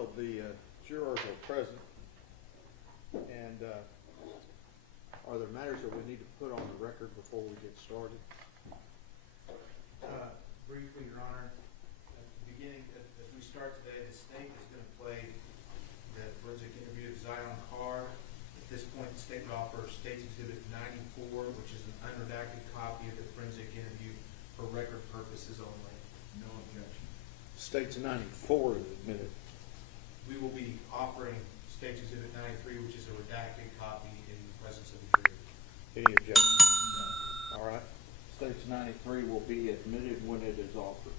All of the jurors are present, and are there matters that we need to put on the record before we get started? Briefly, Your Honor, at the beginning, as we start today, the state is going to play the forensic interview of Zion Carr. At this point, the state would offer State's Exhibit 94, which is an unredacted copy of the forensic interview for record purposes only. No objection. State's 94 is admitted. We will be offering State's Exhibit 93, which is a redacted copy in the presence of the jury. Any objection? No. All right. State's 93 will be admitted when it is offered.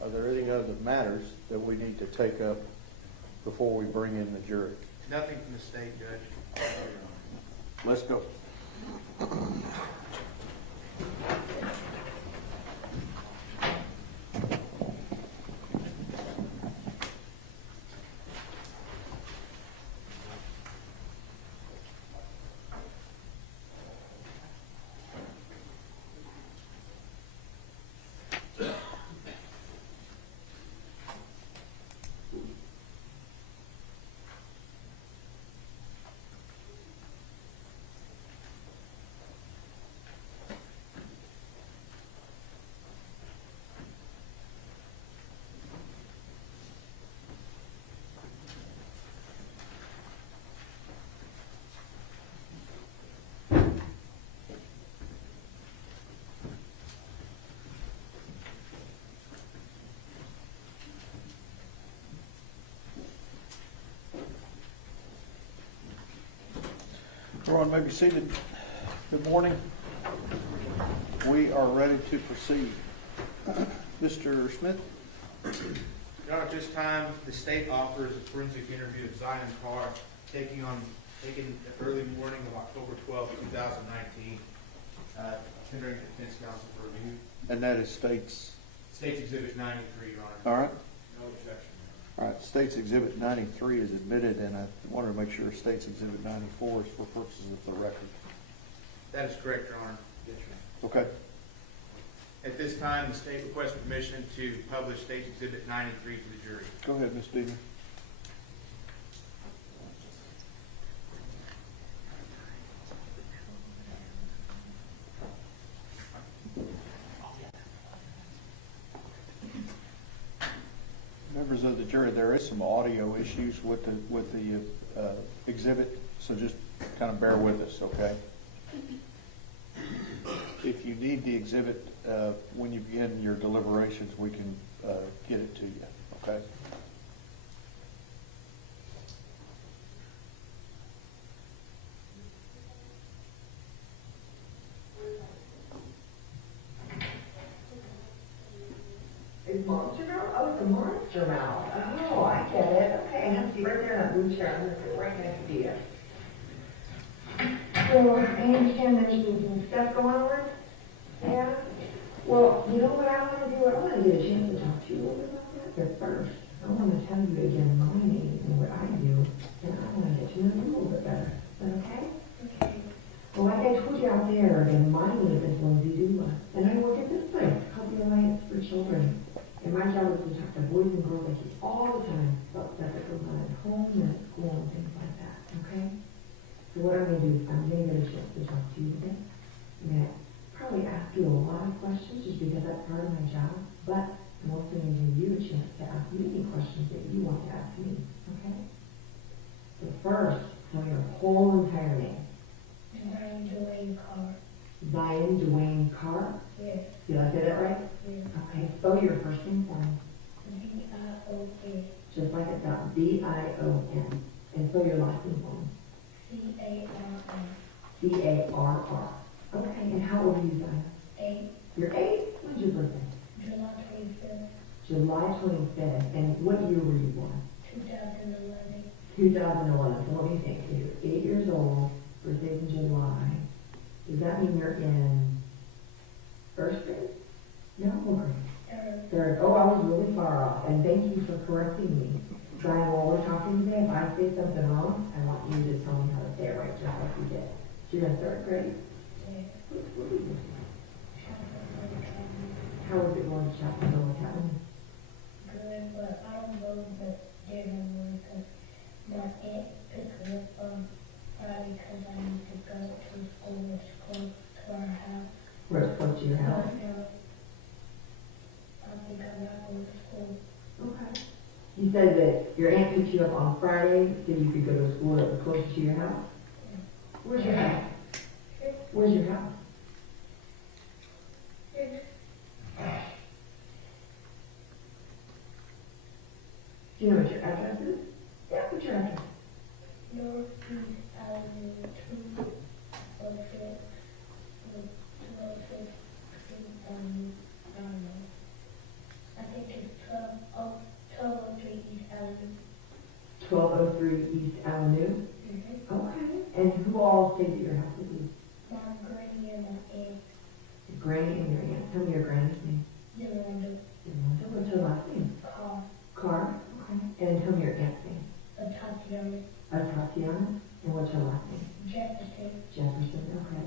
Are there any other matters that we need to take up before we bring in the jury? Nothing from the state, Judge. Let's go. Everyone may be seated. Good morning. We are ready to proceed. Mr. Smith? Your Honor, at this time, the state offers a forensic interview of Zion Carr taken the early morning of October 12, 2019, tendering to defense counsel for review. And that is State's? State's Exhibit 93, Your Honor. All right. No objection. All right. State's Exhibit 93 is admitted, and I wanted to make sure State's Exhibit 94 is for purposes of the record. That is correct, Your Honor. Yes, Your Honor. Okay. At this time, the state requests permission to publish State's Exhibit 93 to the jury. Go ahead, Ms. Deemer. Members of the jury, there is some audio issues with the exhibit, so just kind of bear with us, okay? If you need the exhibit when you begin your deliberations, we can get it to you, okay? It's monster mouth? Oh, it's a monster mouth. Oh, I get it. Okay, and see right there in that blue chair. I'm going to sit right next to you. So, I understand there's some stuff going on. Yeah? Well, you know what I want to do? I want to get a chance to talk to you a little bit about that. But first, I want to tell you again my name and what I do. And I want to get to know you a little bit better. Is that okay? Okay. Well, like I told you out there, again, my name is Lindsay Dula. And I work at this place called the Alliance for Children. And my job is to talk to boys and girls like you all the time about stuff that goes on at home and at school and things like that, okay? So what I'm going to do is I'm going to get a chance to talk to you today. I'm going to probably ask you a lot of questions just because that's part of my job, but I'm also going to give you a chance to ask me any questions that you want to ask me, okay? So first, tell me your whole entire name. Zion Dwayne Carr. Zion Dwayne Carr? Yes. Did I say that right? Yes. Okay, spell your first name for me. D-I-O-N. Just like it sounds, D-I-O-N. And spell your last name for me. C-A-R-R. C-A-R-R. Okay, and how old are you, Zion? 8. You're 8? When's your birthday? July 25th. July 25th. And what year were you born? 2011. 2011. So what do you think? If you're 8 years old, birthday's in July, does that mean you're in first grade? No, what grade? Third. Oh, I was really far off. And thank you for correcting me. Zion, while we're talking today, if I say something wrong, I want you to tell me how to say it right, just like you did. So you're in third grade? Yes. What are you doing? How is it going to Chapel Hill Academy? Good, but I don't know that said that your aunt picked you up on Friday so you could go to school that was closer to your house? Where's your house? Where's your house? Do you know what your address is? Yeah, what's your address? Northeast Avenue 206, 206, I think it's 1203 East Avenue. 1203 East Avenue? Mm-hmm. Okay. And who all stays at your house with you? My granny and my aunt. Your granny and your aunt. Tell me your granny's name. Yolanda. Yolanda. What's her last name? Carr. Carr. Okay. And tell me your aunt's name. Atatiana. Atatiana. And what's her last name? Jefferson. Jefferson. Okay.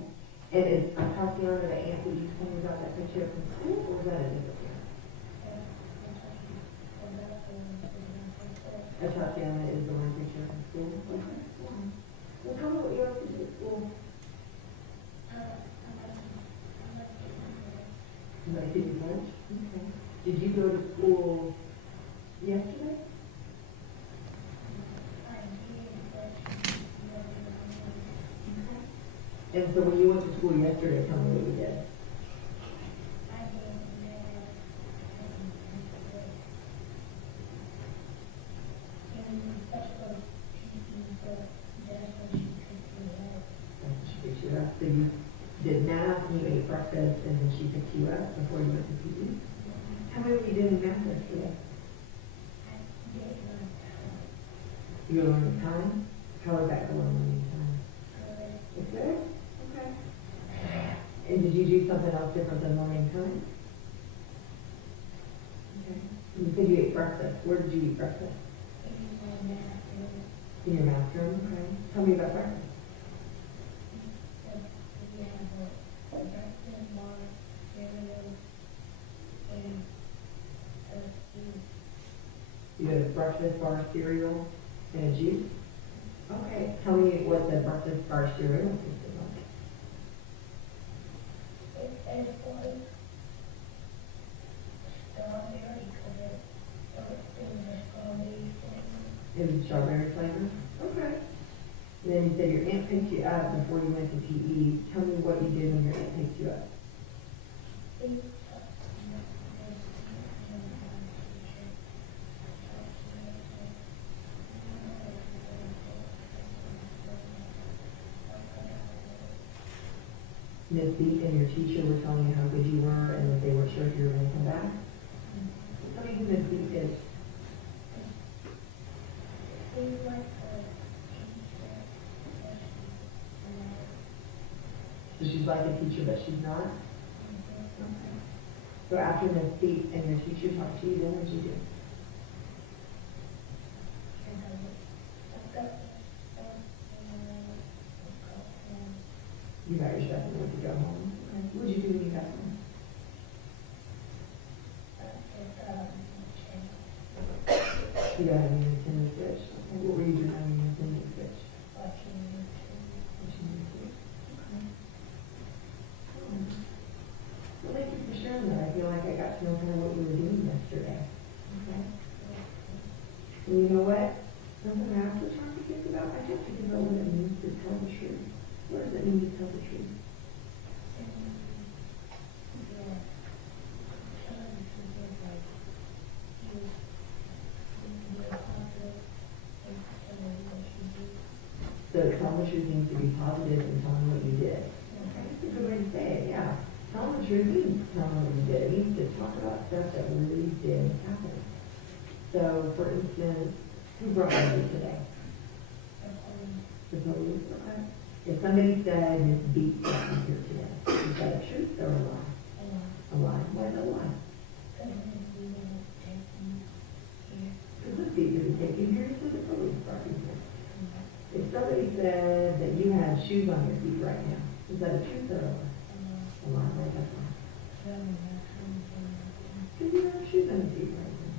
And is Atatiana the aunt that you told me about that picture from school, or was that a different aunt? Atatiana is the one picture from school. Okay. Well, tell me what you have to do at school. Somebody did your lunch? Okay. Did you go to school yesterday? And so when you went to school yesterday, tell me what you did. She picked you up. So you did math, and you ate breakfast, and then she picked you up before you went to PE? How many of you did in math yesterday? You learned time? How was that going learning time? It's good? Okay. And did you do something else different than learning time? Okay. And you said you ate breakfast. Where did you eat breakfast? In your math room? Okay. Tell me about breakfast. You had a breakfast bar cereal and a juice? Okay. Tell me what the breakfast bar cereal consisted of. It was strawberry flavor? Okay. And then you said your aunt picked you up before you went to PE. Tell me what you did when your aunt picked you up. Miss Beat and your teacher were telling you how good you were and that they were sure you were going to come back? Tell me who Miss Beat is. So she's like a teacher, but she's not? Okay. So after Miss Beat and your teacher talked to you, then what did you do? You got your stuff and went to go home. Okay. What did you do when you got home? You got a Nintendo Switch. Okay. What were you doing on your Nintendo Switch? Watching YouTube. Okay. Well, thank you for sharing that. I feel like I got to know kind of what you were doing yesterday. Okay. And you know what? Something I also talk to kids about, I have to give out what it means to tell the truth. What does it mean to tell the truth? So tell the truth means to be positive and tell them what you did. Okay, that's a good way to say it, yeah. Tell the truth means tell them what you did. It means to talk about stuff that really did happen. So, for instance, who brought you today? The police. Okay. If somebody said Miss Beat brought you here today, is that a truth or a lie? A lie. Why is it a lie? Because Miss Beat didn't take you here, so the police brought you here. If somebody said that you had shoes on your feet right now, is that a truth or a lie? A lie. Why is that a lie? Because you have shoes on your feet right now.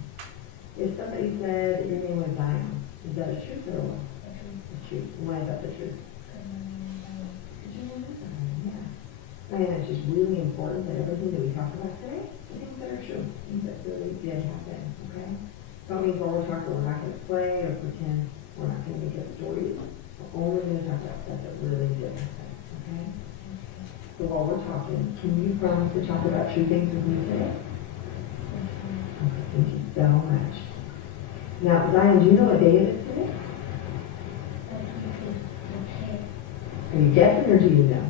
If somebody said that your name was Diane, is that a truth or a lie? A truth. Why is that the truth? I mean, it's just really important that everything that we talk about today, the things that are true, things that really did happen, okay? Tell me means while we're talking, we're not gonna play or pretend we're not gonna make up stories. We're only gonna talk about stuff that really did happen, okay? So while we're talking, can you promise to talk about true things with me today? Okay, thank you so much. Now, Zion, do you know what day it is today? Are you guessing or do you know?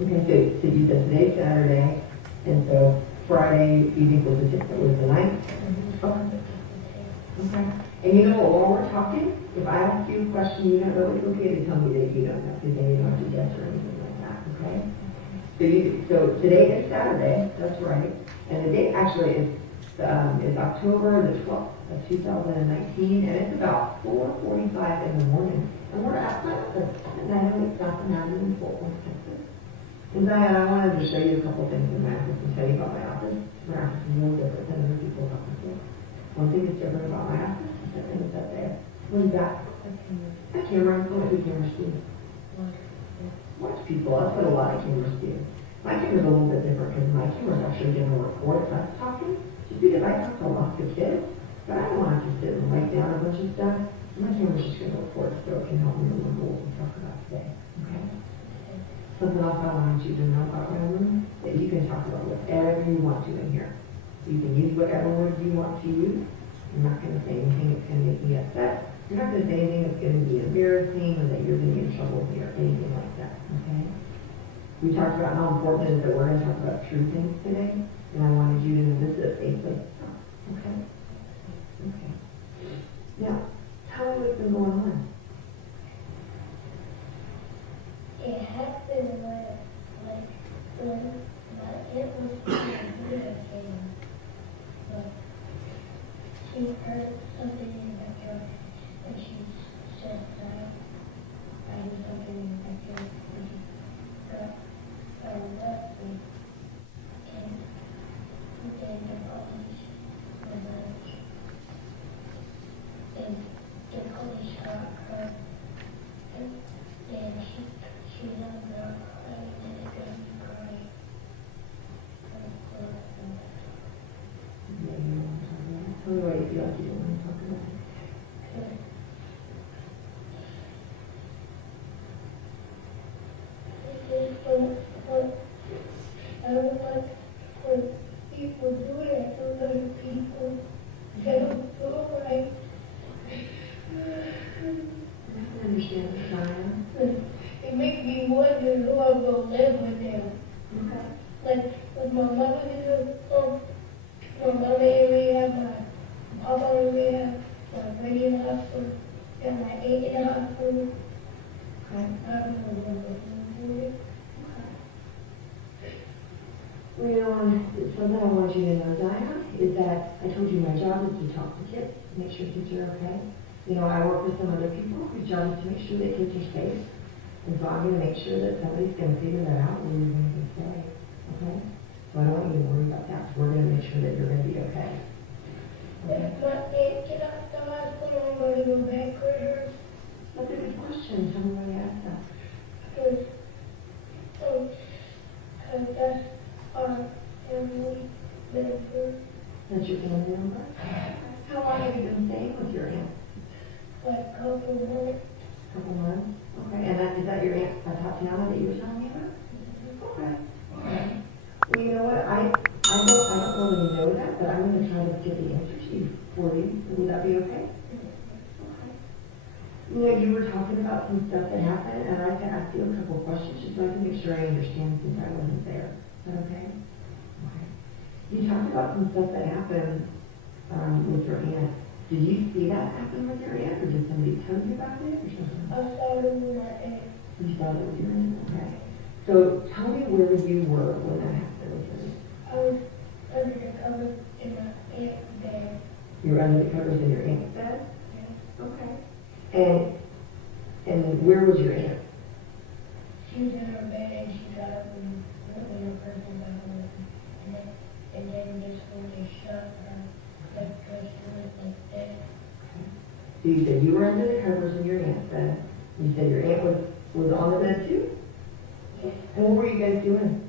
Okay, so you said today's Saturday, and so Friday, you think was the ninth? Okay. And you know what, while we're talking, if I ask you a question you don't know, it's okay to tell me that you don't know, because then you don't have to guess or anything like that, okay? So today is Saturday, that's right, and the date actually is October the 12th of 2019, and it's about 4:45 in the morning, and we're at my office, and I know it's not happening in Fort Worth, Texas. And Diane, I wanted to show you a couple things in my office and tell you about my office. My office is a little different than other people's offices. One thing that's different about my office is that thing is up there. What is that? A camera. What do cameras do? Watch people. That's what a lot of cameras do. My camera's a little bit different because my camera's actually going to record us talking. Just because I talk to lots of kids, but I don't want to just sit and write down a bunch of stuff. My camera's just going to record so it can help me remember what we talk about today. Okay? Something else I wanted you to know about my room, that you can talk about whatever you want to in here. You can use whatever words you want to use. I'm not going to say anything that's going to make me upset. You're not going to say anything that's going to be embarrassing or that you're going to get in trouble with me or anything like that, okay? We talked about how important it is that we're going to talk about true things today, and I wanted you to know this is a safe place to talk, okay? Okay. Now, tell me what's been going on. It happened when my aunt was doing hurricane. But she heard something in the backyard, and she said that I heard something in the backyard, and she got left me. And then the police were like, and the police got her, and then she was on the ground crying, and it got me crying. Tell me what you feel like you don't want to talk about it. I don't like when people do it to other people. They don't feel right. I can understand the time. It makes me wonder who I'm going to live with them. Okay. Like, with my mother in the home, my mother in rehab, my papa in rehab, my granny in the hospital, and my aunt in the hospital. Okay. I don't know what I'm going to do. Well, you know, something I want you to know, Diana, is that I told you my job is to talk to kids, make sure kids are okay. You know, I work with some other people whose job is to make sure that kids are safe. And so I'm going to make sure that somebody's going to figure that out where you're going to be safe. Okay? So I don't want you to worry about that. We're going to make sure that you're going to be okay. Okay? If my aunt get out the hospital, I'm going to go back with her. That's a good question. Tell me why you asked that. Because that's our family member. That's your family member? How long have you been staying with your aunt? Like a couple months. Couple months? Okay. And is that your aunt Atatiana that you were telling me about? Okay. Okay. Well, you know what? I don't really know that, but I'm going to try to get the answer to you for you. Would that be okay? Okay. You know, you were talking about some stuff that happened, and I'd like to ask you a couple of questions just so I can make sure I understand since I wasn't there. Is that okay? Okay. You talked about some stuff that happened with your aunt. Did you see that happen with your aunt, or did somebody tell you about it, or something? I saw it with my aunt. You saw it with your aunt? Okay. So tell me where you were when that happened with your aunt. I was under the covers in my aunt's bed. You were under the covers in your aunt's bed? Yeah. Okay. And where was your aunt? She was in her bed and she got up and went in her person got home. And then this one just shot her. Like, because she was like dead. So you said you were under the covers in your aunt's bed. You said your aunt was Was on the bed too? Yes. And what were you guys doing?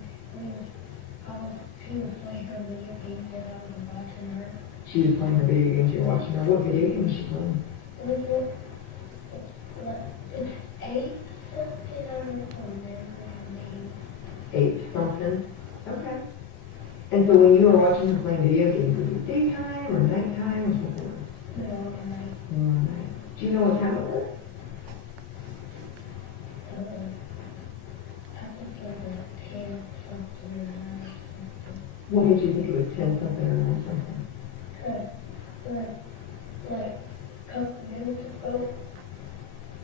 She was playing her video game that I was watching her. She was playing her video games, you're watching her. What video game was she playing? It's 8 something on the phone there. 8 something? Okay. And so when you were watching her playing video games, was it daytime or nighttime or something else? No, night. Night. Do you know what time it was? I think it was 10 something or 9 something. What made you think it was 10 something or 9 something? Like a couple minutes ago,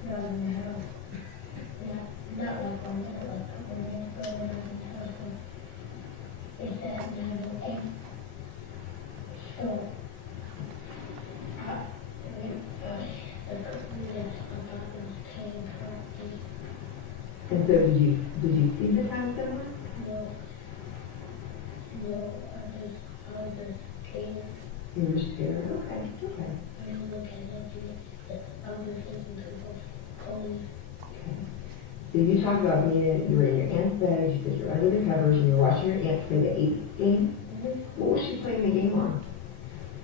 not in the house. Not like on there, like a couple minutes ago when I was in the house. It's at 9:08. So, a couple minutes ago, it was 10:20. And so did you see the time somewhere? No, I was just scared. You were scared? Okay, okay. I was looking at it, I was listening to the phone. Okay. So you talked about you were in your aunt's bed, you said you're under the covers, and you're watching your aunt play the 8 game. What was she playing the game on?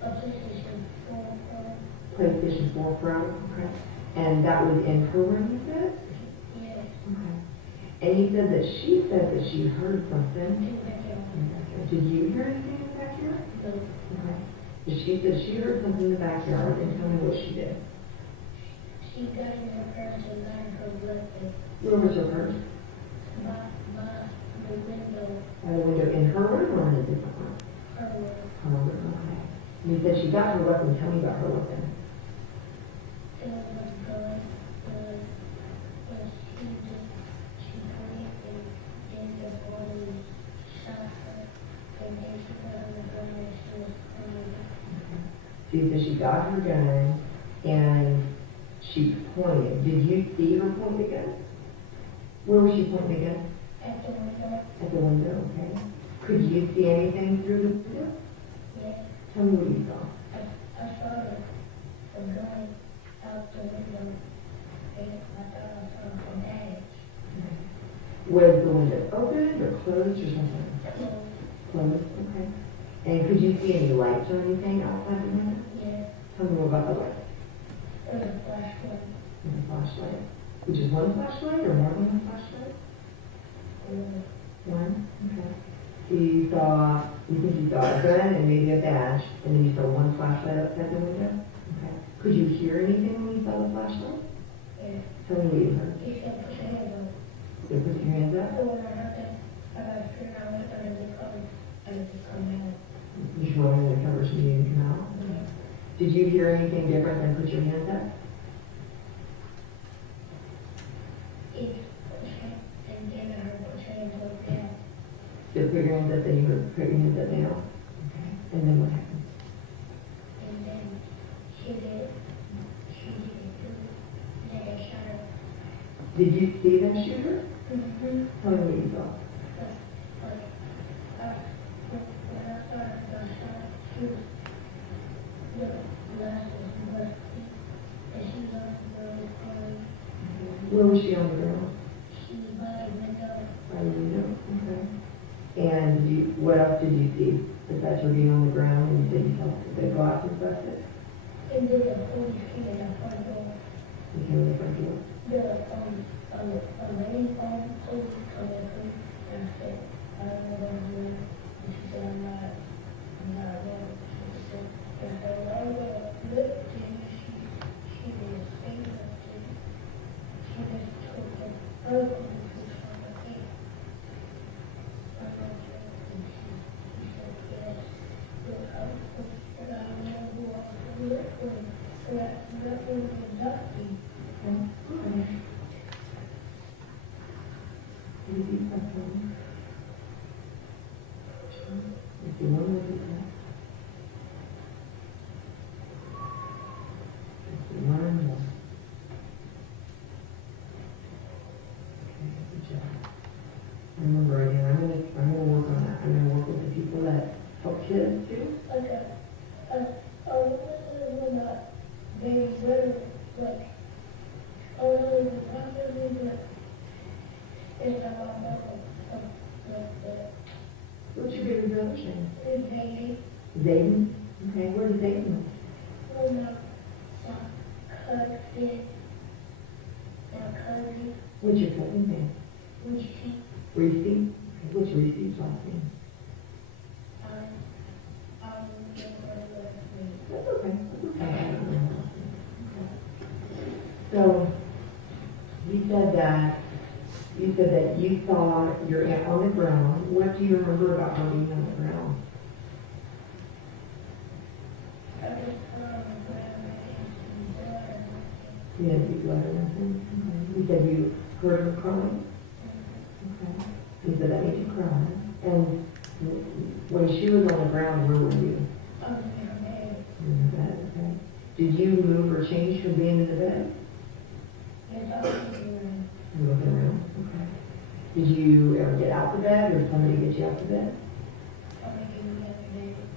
A PlayStation 4 Pro. PlayStation 4 Pro? Okay. And that was in her room, you said? Yes. Okay. And you said that she heard something. In the backyard. Did you hear anything in the backyard? No. Okay. But she said she heard something in the backyard, and tell me what she did. She got in her purse and got in her weapon. Where was her purse? By the window. By the window in her room or in a different room? Her room. Her room, okay. And you said she got her weapon. Tell me about her weapon. It was a gun. But she put it in the body, shot her, and then she put on the gun and she was crying. So you said she got her gun and she pointed. Did you see her point the gun? Where was she pointing the gun? At the window. At the window, okay. Could you see anything through the window? Yes. Tell me what you saw. I saw the gun out the window. And I thought I saw some eggs. Was the window open or closed or something? So, Closed, okay. And could you see any lights or anything outside the window? yeah, Tell me more about the lights. it was a flashlight. And the flashlight. Which is one flashlight or more than one flashlight? One? Okay. So you think you saw a gun and maybe a badge, and then you saw one flashlight outside the window? Okay. Could you hear anything when you saw the flashlight? Yeah. Tell me what you heard. He said, put your hands up. So put your hands up. So when I heard that, I got scared. I went under the cover and it just come out. You should go under the covers and you didn't come out. Did you hear anything different than put your hands up? And then I heard put your hands up down. So put your hands up, then you heard put your hands up now. Okay. And then what happened? And then she did too. Then they shot her. Did you see them shoot her? Mm-hmm. Tell me what you saw. When I saw her, I shot, she was, the glasses were, and she was on the ground crying. Where was she on the ground? She was by the window. By the window. Okay. And what else did you see besides her being on the ground and you said you saw the glass was busted? And then the police came in the front door. You came in the front door. The main police come in, and I said, I don't know what I'm doing. And she said, I'm not well. She said, and I said, well, look, she didn't say nothing. She just took the other police from the head. I'm not sure. And she said, yes. But I don't know who I was looking for. So that was nothing. Okay. Did you see something? If you want to look at that. If you want more. Okay, good job. Remember again, I'm gonna work on that. I'm gonna work with the people that help kids too. Like when my baby brother, like, I don't know, probably, but There's a lot of What's your bigger brother's name? the baby. Zayden? Okay, where does Zayden live? Well, my cousin, What's your cousin's name? we see, Reese? Okay, what's Reese's last name? That's okay. That's okay. So, you said that you saw your aunt on the ground. What do you remember about her being on the ground? You didn't see blood or nothing? Okay. You said you heard her crying? Okay. You said that made you cry. And when she was on the ground, where were you? In the bed, okay. Did you move or change from being in the bed? You moved around, okay. Did you ever get out the bed, or somebody get you out the bed?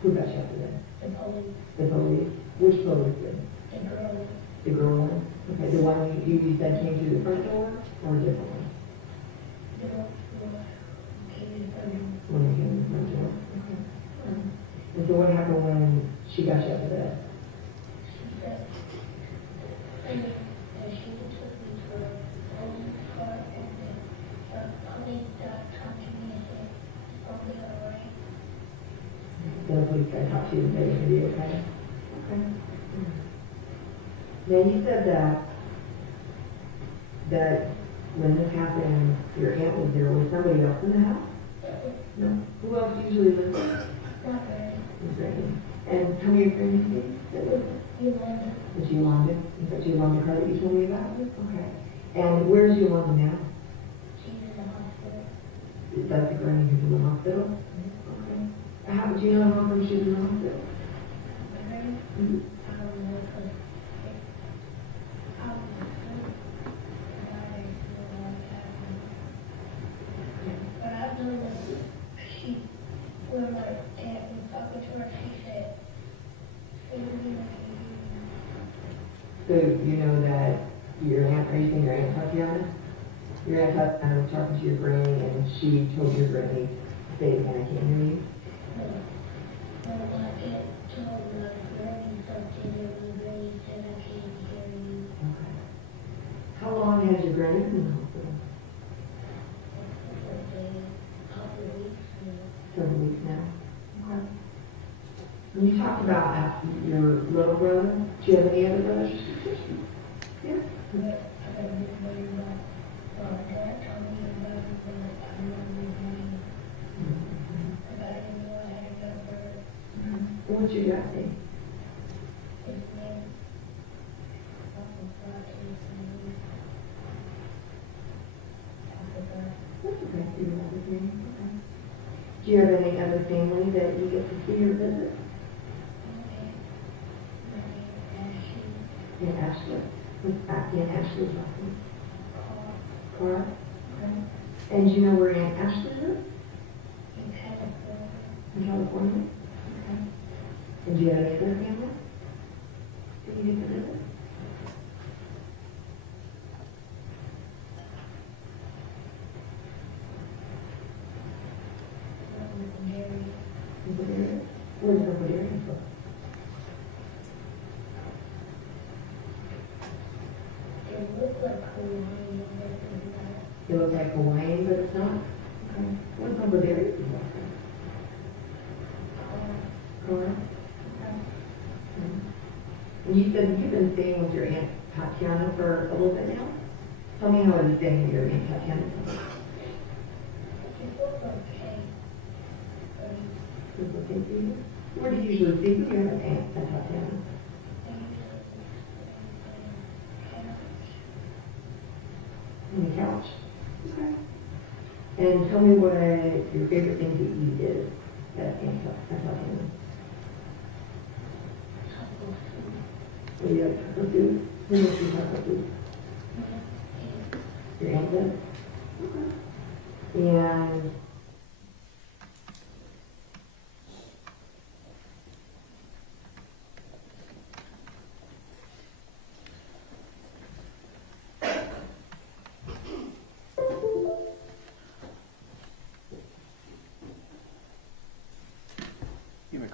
Who got you out the bed? The police. Which police did? The girl one? Okay, the one you said came through the front door, or a different one? When they came through the front door, okay. And so what happened when she got you out the bed? The police guy talked to you and said you're going to be okay? Okay. Now you said that when this happened, your aunt was there. Was somebody else in the house? No. Who else usually lives there? Miss Randy. And tell me your friend's name that lives there. Is Yolanda? Is that Yolanda Carr that you told me about? Okay. And where's Yolanda now? Is that the granny who's in the hospital? Okay. How did you know how long she was in the hospital? Mm-hmm. So you know that your aunt, are you saying your aunt Atatiana? Your aunt Atatiana was talking to your granny and she told your granny, say it again, I can't hear you. Okay. How long has your granny been in the hospital? Several weeks now. Okay. And you talked about your little brother. Do you have any other brothers or sisters? Yeah. What's your dad's name? That's okay. Do you have his name? Okay. Do you have any other family that you get to see or visit? In Ashley. Aunt Ashley's last name? Carr? Okay. And do you know where Aunt Ashley lives? In California? Okay. And do you have any other family that you get to visit? Where's the Bulgarian from? It looks like Hawaiian, but it's not? Okay. What's the Bulgarian from? Correct. Okay. And you said you've been staying with your Aunt Tatiana for a little bit now? Tell me how it is staying with your Aunt Tatiana. Is it okay for you? Where do you usually sleep with your Aunt Tatiana? On the couch. Okay. And tell me what your favorite thing to eat is at Aunt Tatiana. What do you like taco food? Who makes you taco food? Your aunt does? Okay. And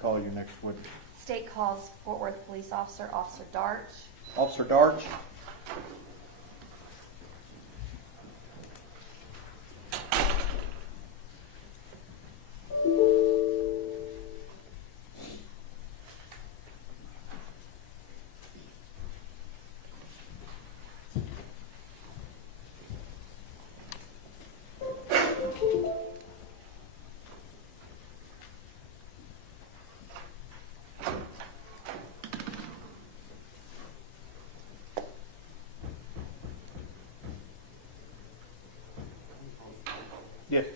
call your next witness. State calls Fort Worth Police Officer, Officer Darch. Officer Darch. Yes.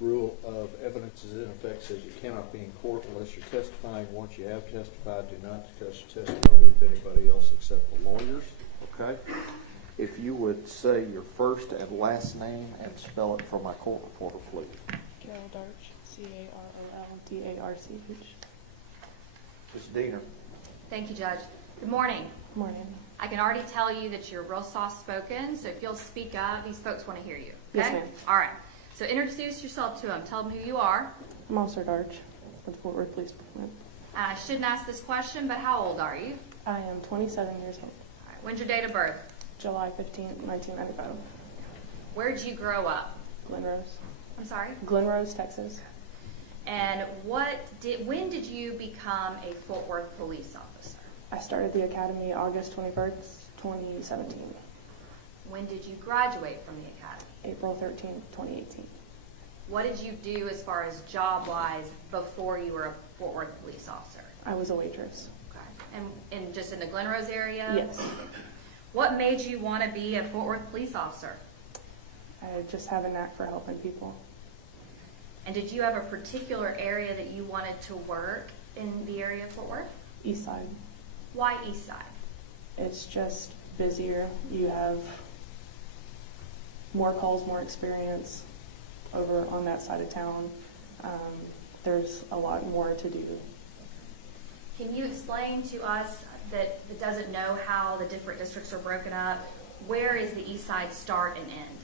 Rule of evidence is in effect says you cannot be in court unless you're testifying. Once you have testified, do not discuss your testimony with anybody else except the lawyers. Okay? If you would say your first and last name and spell it for my court reporter, please. Carol Darch, C-A-R-O-L-D-A-R-C-H. Ms. Diener. Thank you, Judge. Good morning. Morning. I can already tell you that you're real soft-spoken, so if you'll speak up, these folks want to hear you. Okay? Yes, ma'am. All right. So introduce yourself to them. Tell them who you are. I'm Officer Darch with the Fort Worth Police Department. I shouldn't ask this question, but how old are you? I am 27 years old. All right. When's your date of birth? July 15th, 1995. Where did you grow up? Glenrose. I'm sorry? Glenrose, Texas. And when did you become a Fort Worth police officer? I started the academy August 21st, 2017. When did you graduate from the academy? April 13th, 2018. What did you do as far as job-wise before you were a Fort Worth police officer? I was a waitress. Okay. And just in the Glenrose area? Yes. What made you want to be a Fort Worth police officer? I just have a knack for helping people. And did you have a particular area that you wanted to work in the area of Fort Worth? East side. Why East Side? It's just busier. You have more calls, more experience over on that side of town. There's a lot more to do. Can you explain to us that doesn't know how the different districts are broken up, where is the East Side start and end?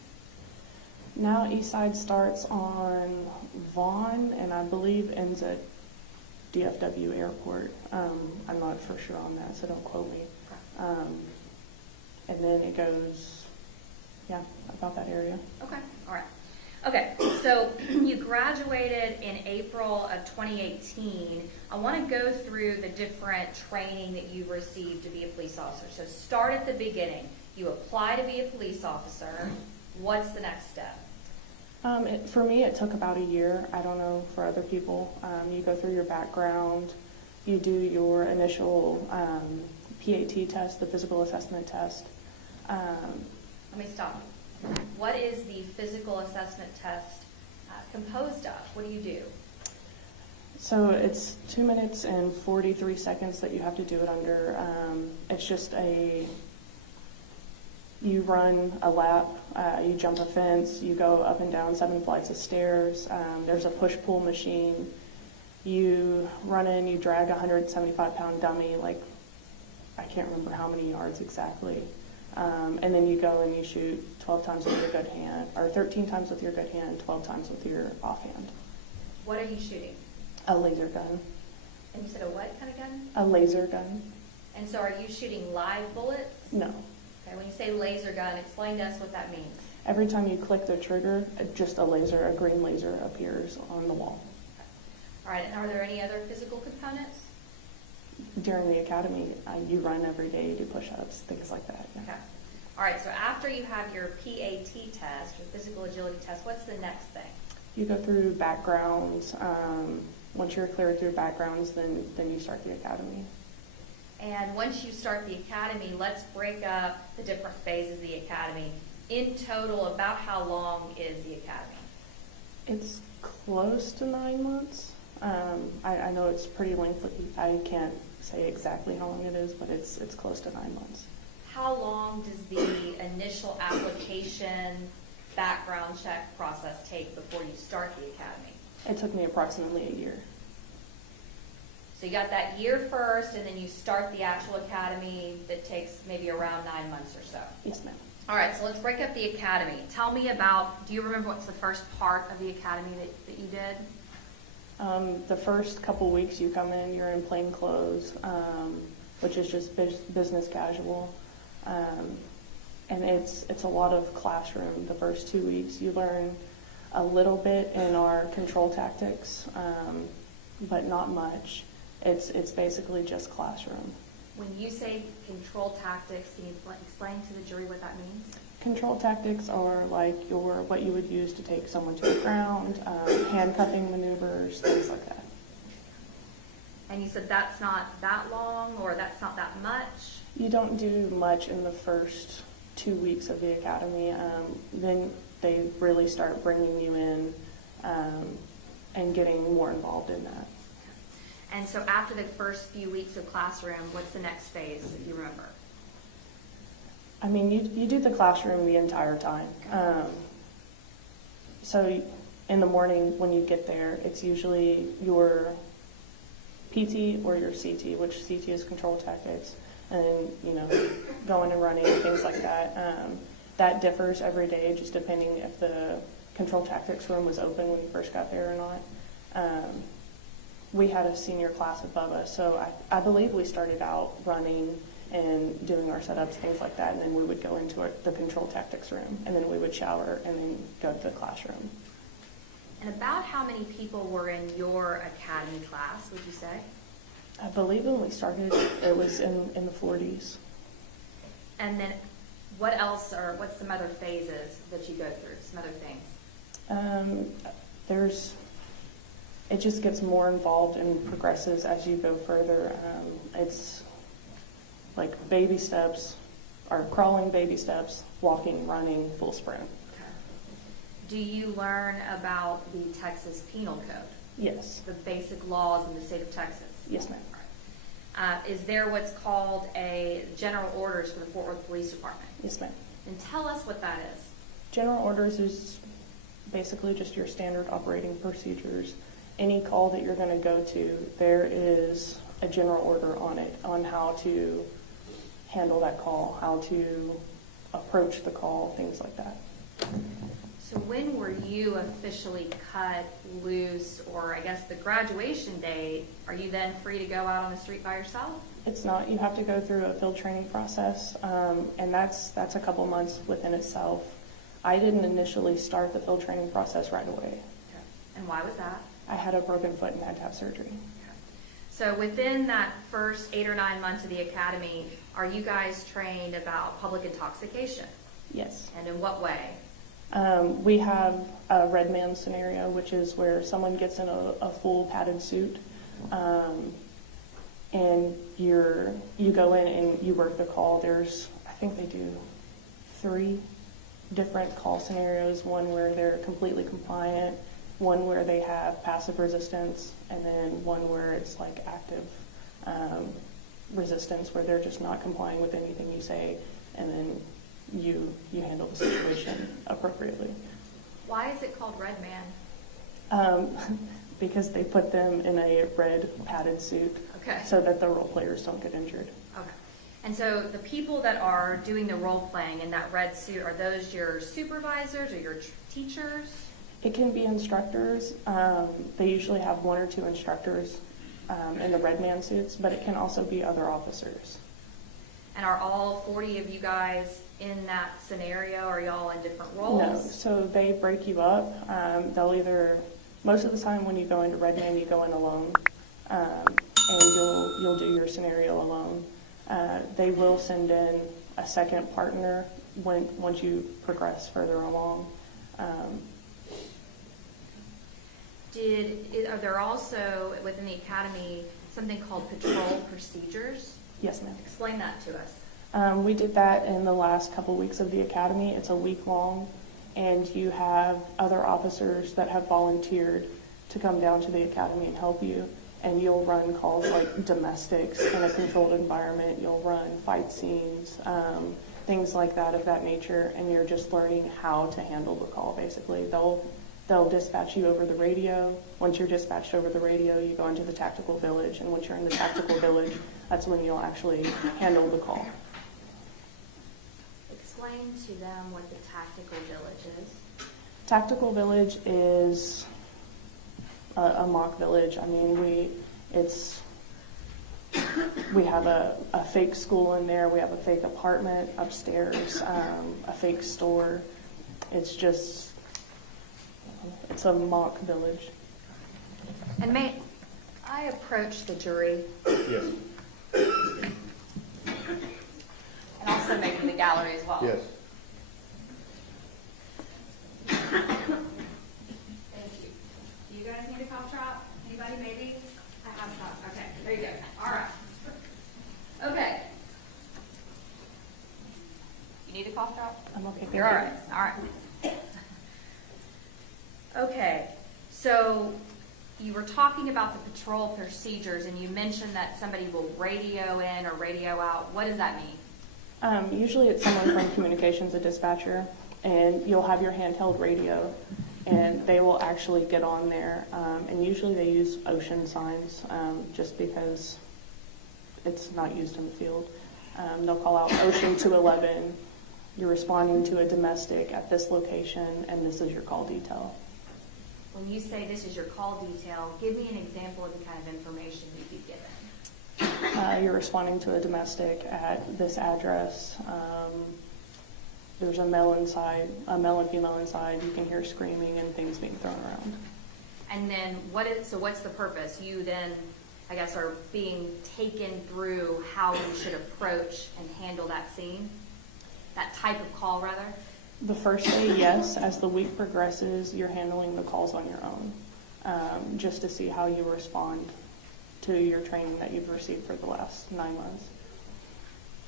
Now East Side starts on Vaughn and I believe ends at DFW Airport. I'm not for sure on that, so don't quote me. And then it goes, yeah, about that area. Okay, all right. Okay, So you graduated in April of 2018. I want to go through the different training that you've received to be a police officer. So start at the beginning. You apply to be a police officer. What's the next step? For me, it took about a year. I don't know for other people. You go through your background. You do your initial PAT test, the physical assessment test. Let me stop. What is the physical assessment test composed of? What do you do? So it's 2 minutes and 43 seconds that you have to do it under. It's just you run a lap, you jump a fence, you go up and down 7 flights of stairs. There's a push-pull machine. You run in, you drag a 175-pound dummy, like I can't remember how many yards exactly. And then you go and you shoot 12 times with your good hand, or 13 times with your good hand, 12 times with your offhand. What are you shooting? A laser gun. And you said a what kind of gun? A laser gun. And so are you shooting live bullets? No. Okay, when you say laser gun, explain to us what that means. Every time you click the trigger, just a laser, a green laser appears on the wall. All right, and are there any other physical components? During the academy, you run every day, you do push-ups, things like that. Yeah. Okay. All right, so after you have your PAT test, your physical agility test, what's the next thing? You go through backgrounds. Once you're cleared through backgrounds, then you start the academy. And once you start the academy, let's break up the different phases of the academy. In total, about how long is the academy? It's close to 9 months. I know it's pretty lengthy. I can't say exactly how long it is, but it's close to 9 months. How long does the initial application background check process take before you start the academy? It took me approximately a year. So you got that year first, and then you start the actual academy that takes maybe around 9 months or so. Yes, ma'am. All right, so let's break up the academy. Tell me about, do you remember what's the first part of the academy that you did? The first couple weeks you come in, you're in plain clothes, which is just business casual. And it's a lot of classroom. The first 2 weeks you learn a little bit in our control tactics, but not much. It's basically just classroom. When you say control tactics, can you explain to the jury what that means? Control tactics are like what you would use to take someone to the ground, handcuffing maneuvers, things like that. And you said that's not that long, or that's not that much? You don't do much in the first 2 weeks of the academy. Then they really start bringing you in and getting more involved in that. And so after the first few weeks of classroom, what's the next phase that you remember? I mean, you do the classroom the entire time. So in the morning when you get there, it's usually your PT or your CT, which CT is control tactics, and going and running, things like that. That differs every day, just depending if the control tactics room was open when you first got there or not. We had a senior class above us, so I believe we started out running and doing our setups, things like that, and then we would go into the control tactics room, and then we would shower and then go to the classroom. And about how many people were in your academy class, would you say? I believe when we started, it was in the 40s. And then what else, or what's some other phases that you go through, some other things? It just gets more involved and progresses as you go further. It's like baby steps, or crawling baby steps, walking, running, full sprint. Okay. Do you learn about the Texas Penal Code? Yes. The basic laws in the state of Texas? Yes, ma'am. Is there what's called a general orders for the Fort Worth Police Department? Yes, ma'am. And tell us what that is. General orders is basically just your standard operating procedures. Any call that you're going to go to, there is a general order on it, on how to handle that call, how to approach the call, things like that. So when were you officially cut loose, or I guess the graduation date, are you then free to go out on the street by yourself? It's not. You have to go through a field training process, and that's a couple months within itself. I didn't initially start the field training process right away. Okay. And why was that? I had a broken foot and had to have surgery. So within that first 8 or 9 months of the academy, are you guys trained about public intoxication? Yes. And in what way? We have a red man scenario, which is where someone gets in a full padded suit, and you go in and you work the call. I think they do 3 different call scenarios, one where they're completely compliant, one where they have passive resistance, and then one where it's like active resistance, where they're just not complying with anything you say, and then you handle the situation appropriately. Why is it called Red Man? Because they put them in a red padded suit, Okay. so that the role players don't get injured. Okay. And so the people that are doing the role playing in that red suit, are those your supervisors or your teachers? It can be instructors. They usually have 1 or 2 instructors in the red man suits, but it can also be other officers. And are all 40 of you guys in that scenario? Or are y'all in different roles? No, so they break you up. They'll either, most of the time when you go into red man, you go in alone, and you'll do your scenario alone. They will send in a second partner once you progress further along. Are there also within the academy something called patrol procedures? Yes, ma'am. Explain that to us. We did that in the last couple weeks of the academy. It's a week long, and you have other officers that have volunteered to come down to the academy and help you. And you'll run calls like domestics in a controlled environment. You'll run fight scenes, things like that of that nature. And you're just learning how to handle the call, basically. They'll dispatch you over the radio. Once you're dispatched over the radio, you go into the tactical village. And once you're in the tactical village, that's when you'll actually handle the call. Explain to them what the tactical village is. Tactical village is a mock village. I mean, we have a fake school in there. We have a fake apartment upstairs, a fake store. It's a mock village. And may I approach the jury? Yes. And also maybe the gallery as well. Yes. Thank you. Do you guys need a cough drop? Anybody maybe? I have some. Okay, there you go. All right. Okay. You need a cough drop? I'm okay. You're all right. All right. Okay. So you were talking about the patrol procedures, and you mentioned that somebody will radio in or radio out. What does that mean? Usually it's someone from communications, a dispatcher, and you'll have your handheld radio, and they will actually get on there. And usually they use ocean signs just because it's not used in the field. They'll call out Ocean 211. You're responding to a domestic at this location, and this is your call detail. When you say this is your call detail, give me an example of the kind of information you'd be given. You're responding to a domestic at this address. There's a male and female inside. You can hear screaming and things being thrown around. And then what's the purpose? You then, I guess, are being taken through how you should approach and handle that scene? That type of call, rather? The first day, yes. As the week progresses, you're handling the calls on your own, just to see how you respond to your training that you've received for the last 9 months.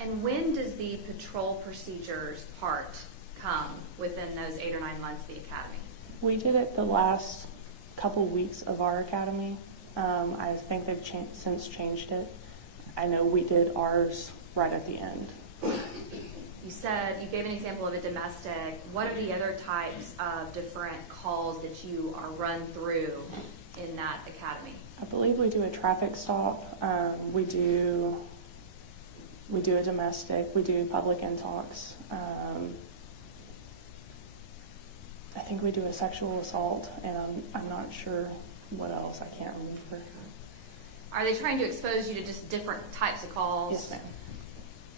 And when does the patrol procedures part come within those 8 or 9 months of the academy? We did it the last couple weeks of our academy. I think they've since changed it. I know we did ours right at the end. You gave an example of a domestic. What are the other types of different calls that you are run through in that academy? I believe we do a traffic stop. We do a domestic. We do public intox. I think we do a sexual assault, and I'm not sure what else. I can't remember. Are they trying to expose you to just different types of calls? Yes, ma'am.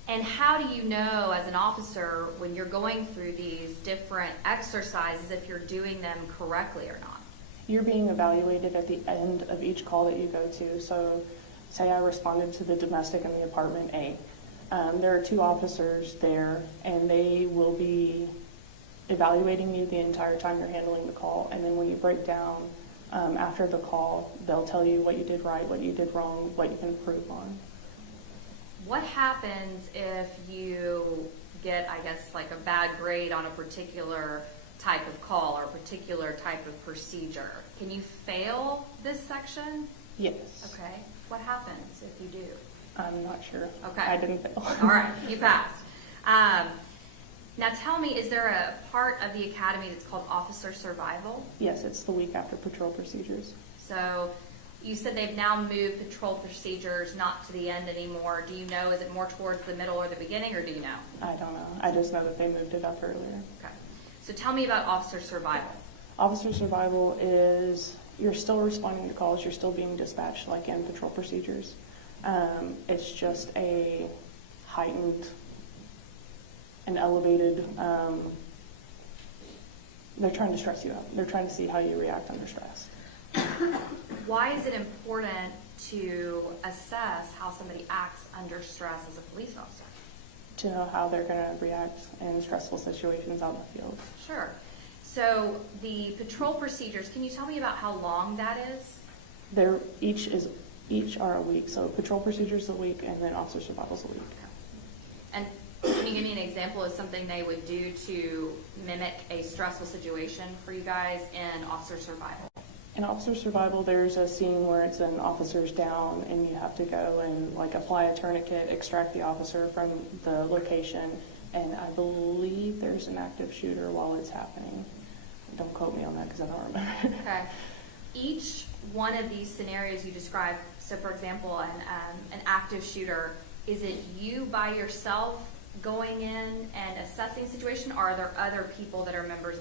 And how do you know as an officer when you're going through these different exercises if you're doing them correctly or not? You're being evaluated at the end of each call that you go to. So say I responded to the domestic in the apartment A. There are 2 officers there, and they will be evaluating you the entire time you're handling the call. And then when you break down after the call, they'll tell you what you did right, what you did wrong, what you can improve on. What happens if you get, I guess, like a bad grade on a particular type of call or a particular type of procedure? Can you fail this section? Yes. Okay. What happens if you do? I'm not sure. Okay. I didn't fail. All right. You passed. Now tell me, is there a part of the academy that's called officer survival? Yes, it's the week after patrol procedures. So you said they've now moved patrol procedures not to the end anymore. Do you know, is it more towards the middle or the beginning, or do you know? I don't know. I just know that they moved it up earlier. Okay. So tell me about officer survival. Officer survival is you're still responding to calls. You're still being dispatched like in patrol procedures. It's just a heightened and elevated, they're trying to stress you out. They're trying to see how you react under stress. Why is it important to assess how somebody acts under stress as a police officer? To know how they're going to react in stressful situations out in the field. Sure. So the patrol procedures, can you tell me about how long that is? Each are a week. So patrol procedures a week, and then officer survival's a week. And can you give me an example of something they would do to mimic a stressful situation for you guys in officer survival? In officer survival, there's a scene where it's an officer's down, and you have to go and like apply a tourniquet, extract the officer from the location, and I believe there's an active shooter while it's happening. Don't quote me on that because I don't remember. Okay. Each one of these scenarios you described, so for example, an active shooter, is it you by yourself going in and assessing the situation, or are there other people that are members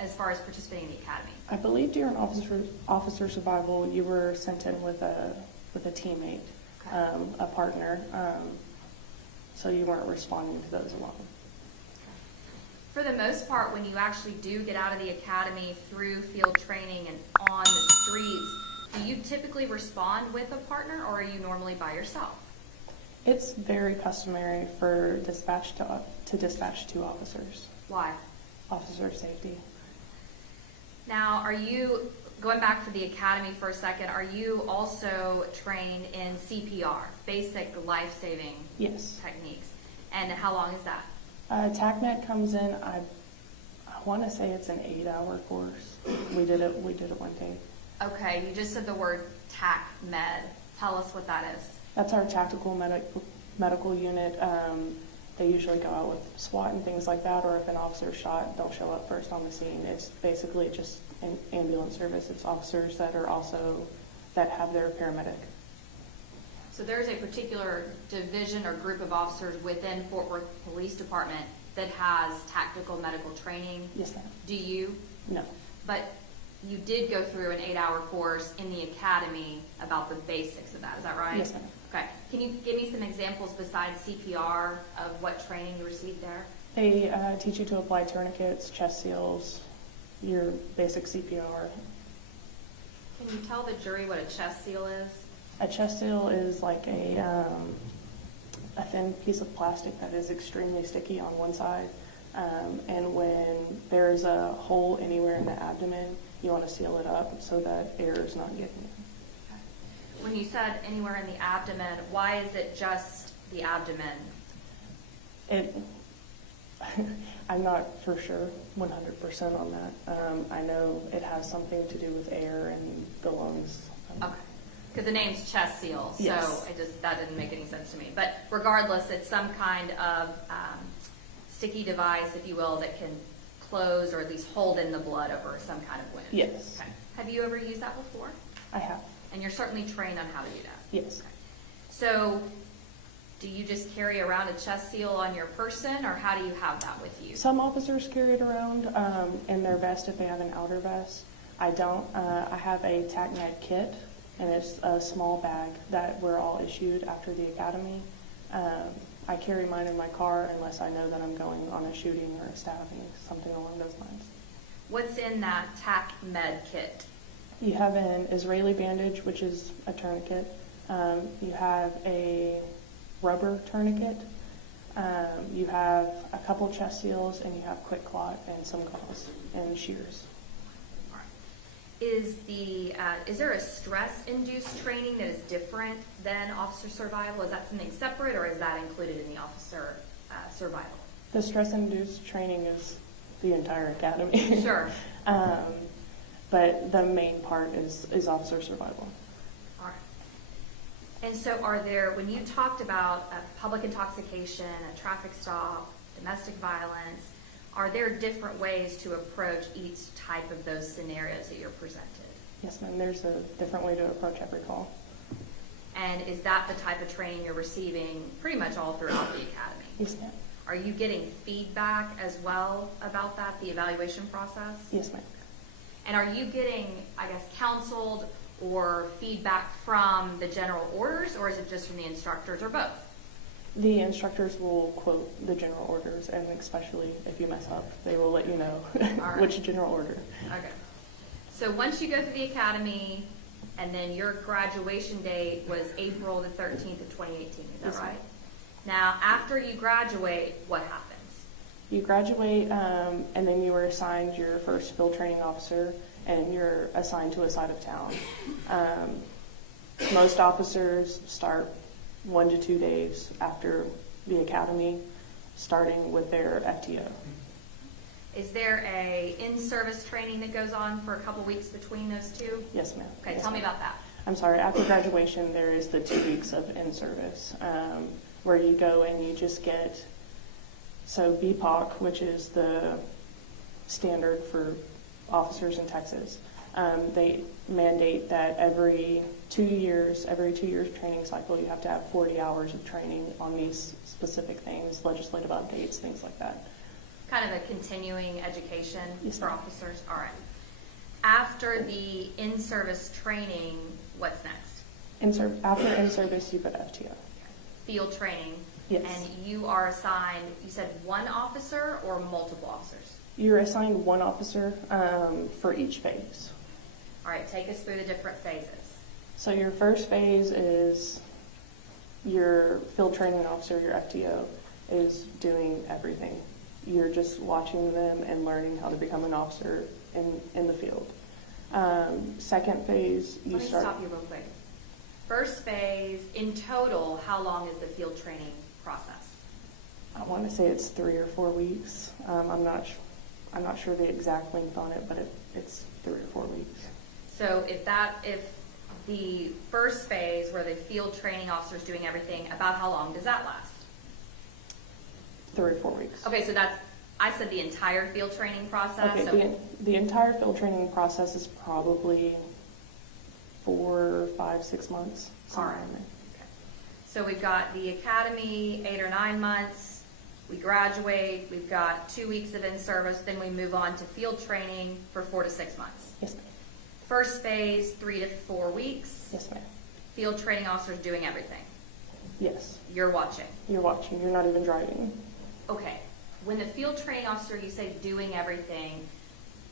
as far as participating in the academy? I believe during officer survival, you were sent in with a teammate, Okay. a partner, so you weren't responding to those alone. For the most part, when you actually do get out of the academy through field training and on the streets, do you typically respond with a partner, or are you normally by yourself? It's very customary for dispatch to dispatch 2 officers. Why? Officer safety. Now, are you, going back to the academy for a second, are you also trained in CPR, basic life-saving Yes. techniques? And how long is that? TACMED comes in, I want to say it's an 8-hour course. We did it one day. Okay, you just said the word TACMED. Tell us what that is. That's our tactical medical unit. They usually go out with SWAT and things like that, or if an officer's shot, they'll show up first on the scene. It's basically just an ambulance service. It's officers that have their paramedic. So there's a particular division or group of officers within Fort Worth Police Department that has tactical medical training. Yes, ma'am. Do you? No. But you did go through an 8-hour course in the academy about the basics of that. Is that right? Yes, ma'am. Okay. Can you give me some examples besides CPR of what training you received there? They teach you to apply tourniquets, chest seals, your basic CPR. Can you tell the jury what a chest seal is? A chest seal is like a thin piece of plastic that is extremely sticky on one side. And when there's a hole anywhere in the abdomen, you want to seal it up so that air is not getting in. When you said anywhere in the abdomen, why is it just the abdomen? I'm not for sure 100% on that. I know it has something to do with air and the lungs. Okay. Because the name's chest seal, so Yes. that didn't make any sense to me. But regardless, it's some kind of sticky device, if you will, that can close or at least hold in the blood over some kind of wound. Yes. Okay. Have you ever used that before? I have. And you're certainly trained on how to do that. Yes. Okay. So do you just carry around a chest seal on your person, or how do you have that with you? Some officers carry it around in their vest if they have an outer vest. I don't. I have a TACMED kit, and it's a small bag that we're all issued after the academy. I carry mine in my car unless I know that I'm going on a shooting or a stabbing, something along those lines. What's in that TAC med kit? You have an Israeli bandage, which is a tourniquet. You have a rubber tourniquet. You have a couple chest seals, and you have quick clot and some gauze and shears. Is there a stress-induced training that is different than officer survival? Is that something separate, or is that included in the officer survival? The stress-induced training is the entire academy. Sure. But the main part is officer survival. All right. And so when you talked about public intoxication, a traffic stop, domestic violence, are there different ways to approach each type of those scenarios that you're presented? Yes, ma'am. There's a different way to approach every call. And is that the type of training you're receiving pretty much all throughout the academy? Yes, ma'am. Are you getting feedback as well about that, the evaluation process? Yes, ma'am. And are you getting, I guess, counseled or feedback from the general orders, or is it just from the instructors, or both? The instructors will quote the general orders, and especially if you mess up, they will let you know right. which general order. Okay. So once you go through the academy, and then your graduation date was April the 13th of 2018, is that Yes, right? ma'am. Now, after you graduate, what happens? You graduate, and then you are assigned your first field training officer, and you're assigned to a side of town. Most officers start 1 to 2 days after the academy, starting with their FTO. Is there a in-service training that goes on for a couple weeks between those two? Yes, ma'am. Okay, Yes, tell me ma'am. about that. I'm sorry, after graduation, there is the 2 weeks of in-service, where you go and you just get, so BPOC, which is the standard for officers in Texas, they mandate that every 2 years training cycle, you have to have 40 hours of training on these specific things, legislative updates, things like that. Kind of a continuing education Yes, for ma'am. officers? All right. After the in-service training, what's next? After in-service, you go to FTO. Field training. Yes. And you are assigned, you said one officer or multiple officers? You're assigned one officer for each phase. All right, take us through the different phases. So your first phase is your field training officer, your FTO, is doing everything. You're just watching them and learning how to become an officer in the field. Second phase, you Let me start. stop you real quick. First phase, in total, how long is the field training process? I want to say it's 3 or 4 weeks. I'm not sure the exact length on it, but it's 3 or 4 weeks. So if the first phase where the field training officer is doing everything, about how long does that last? 3 or 4 weeks. Okay, so I said the entire field training process. Okay, So the entire field training process is probably 4, 5, 6 months. somewhere in there. Okay. So we've got the academy, 8 or 9 months. We graduate. We've got 2 weeks of in-service. Then we move on to field training for 4 to 6 months. Yes, ma'am. First phase, 3 to 4 weeks. Yes, ma'am. Field training officers doing everything. Yes. You're watching. You're watching. You're not even driving. Okay. When the field training officer, you say doing everything,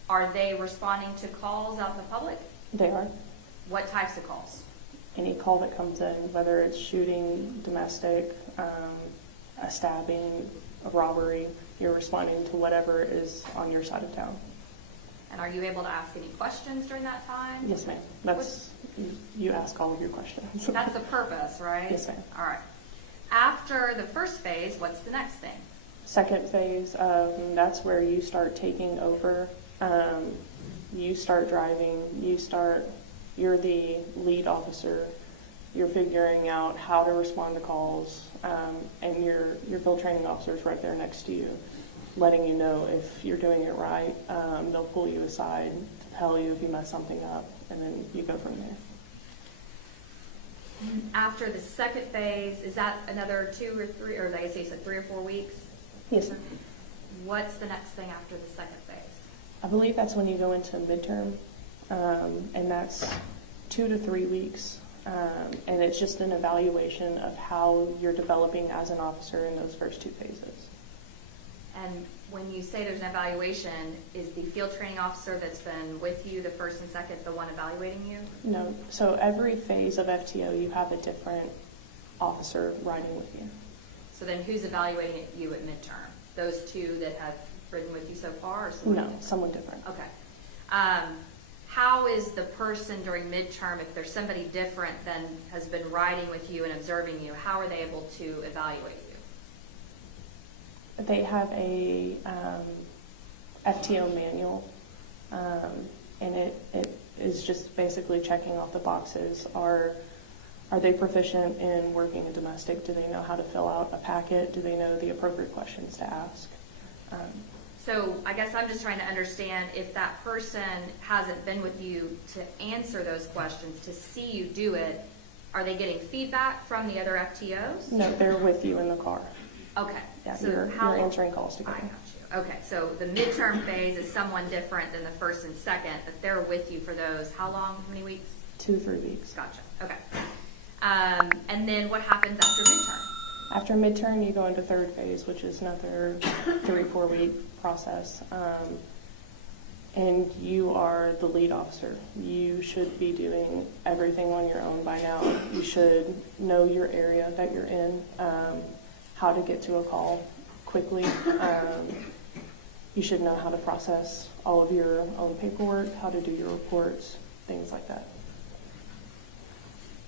are they responding to calls out in the public? They are. What types of calls? Any call that comes in, whether it's shooting, domestic, a stabbing, a robbery, you're responding to whatever is on your side of town. And are you able to ask any questions during that time? Yes, ma'am. You ask all of your questions. That's the purpose, right? Yes, ma'am. All right. After the first phase, what's the next thing? Second phase, that's where you start taking over. You start driving. You're the lead officer. You're figuring out how to respond to calls, and your field training officer is right there next to you, letting you know if you're doing it right. They'll pull you aside to tell you if you mess something up, and then you go from there. After the second phase, is that another 2 or 3, or I guess you said 3 or 4 weeks? Yes, ma'am. What's the next thing after the second phase? I believe that's when you go into midterm, and that's 2 to 3 weeks And it's just an evaluation of how you're developing as an officer in those first 2 phases. And when you say there's an evaluation, is the field training officer that's been with you, the first and second, the one evaluating you? No, so every phase of FTO, you have a different officer riding with you. So then who's evaluating you at midterm? Those 2 that have ridden with you so far, or someone No, different? someone different. Okay. How is the person during midterm, if there's somebody different than has been riding with you and observing you, how are they able to evaluate you? They have a FTO manual, and it is just basically checking off the boxes. Are they proficient in working in domestic? Do they know how to fill out a packet? Do they know the appropriate questions to ask? So I guess I'm just trying to understand, if that person hasn't been with you to answer those questions, to see you do it, are they getting feedback from the other FTOs? No, they're with you in the car. Okay. Yeah, So you're answering calls I together. got you. Okay, so the midterm phase is someone different than the first and second, but they're with you for those, how long, how many weeks? 2-3 weeks. Gotcha, okay. And then what happens after midterm? After midterm, you go into 3rd phase, which is another 3-4 week process. And you are the lead officer. You should be doing everything on your own by now. You should know your area that you're in, how to get to a call quickly. You should know how to process all of your own paperwork, how to do your reports, things like that.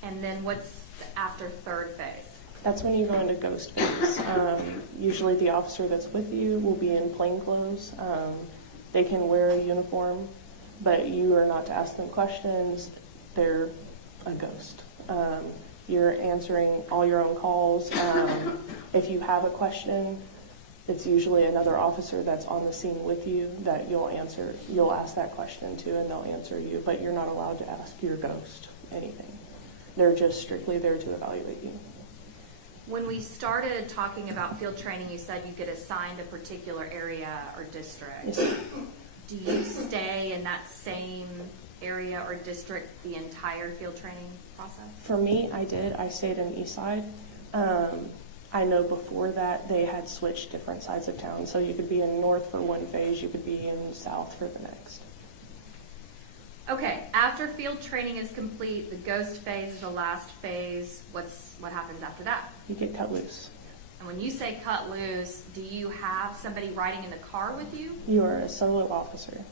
And then what's after 3rd phase? That's when you go into ghost phase. Usually the officer that's with you will be in plain clothes. They can wear a uniform, but you are not to ask them questions. They're a ghost. You're answering all your own calls. If you have a question, it's usually another officer that's on the scene with you that you'll answer. You'll ask that question to, and they'll answer you, but you're not allowed to ask your ghost anything. They're just strictly there to evaluate you. When we started talking about field training, you said you get assigned a particular area or district. Yes, ma'am. Do you stay in that same area or district the entire field training process? For me, I did. I stayed in the east side. I know before that they had switched different sides of town. So you could be in north for one phase, you could be in south for the next. Okay, after field training is complete, the ghost phase is the last phase. What happens after that? You get cut loose. And when you say cut loose, do you have somebody riding in the car with you? You are a solo officer.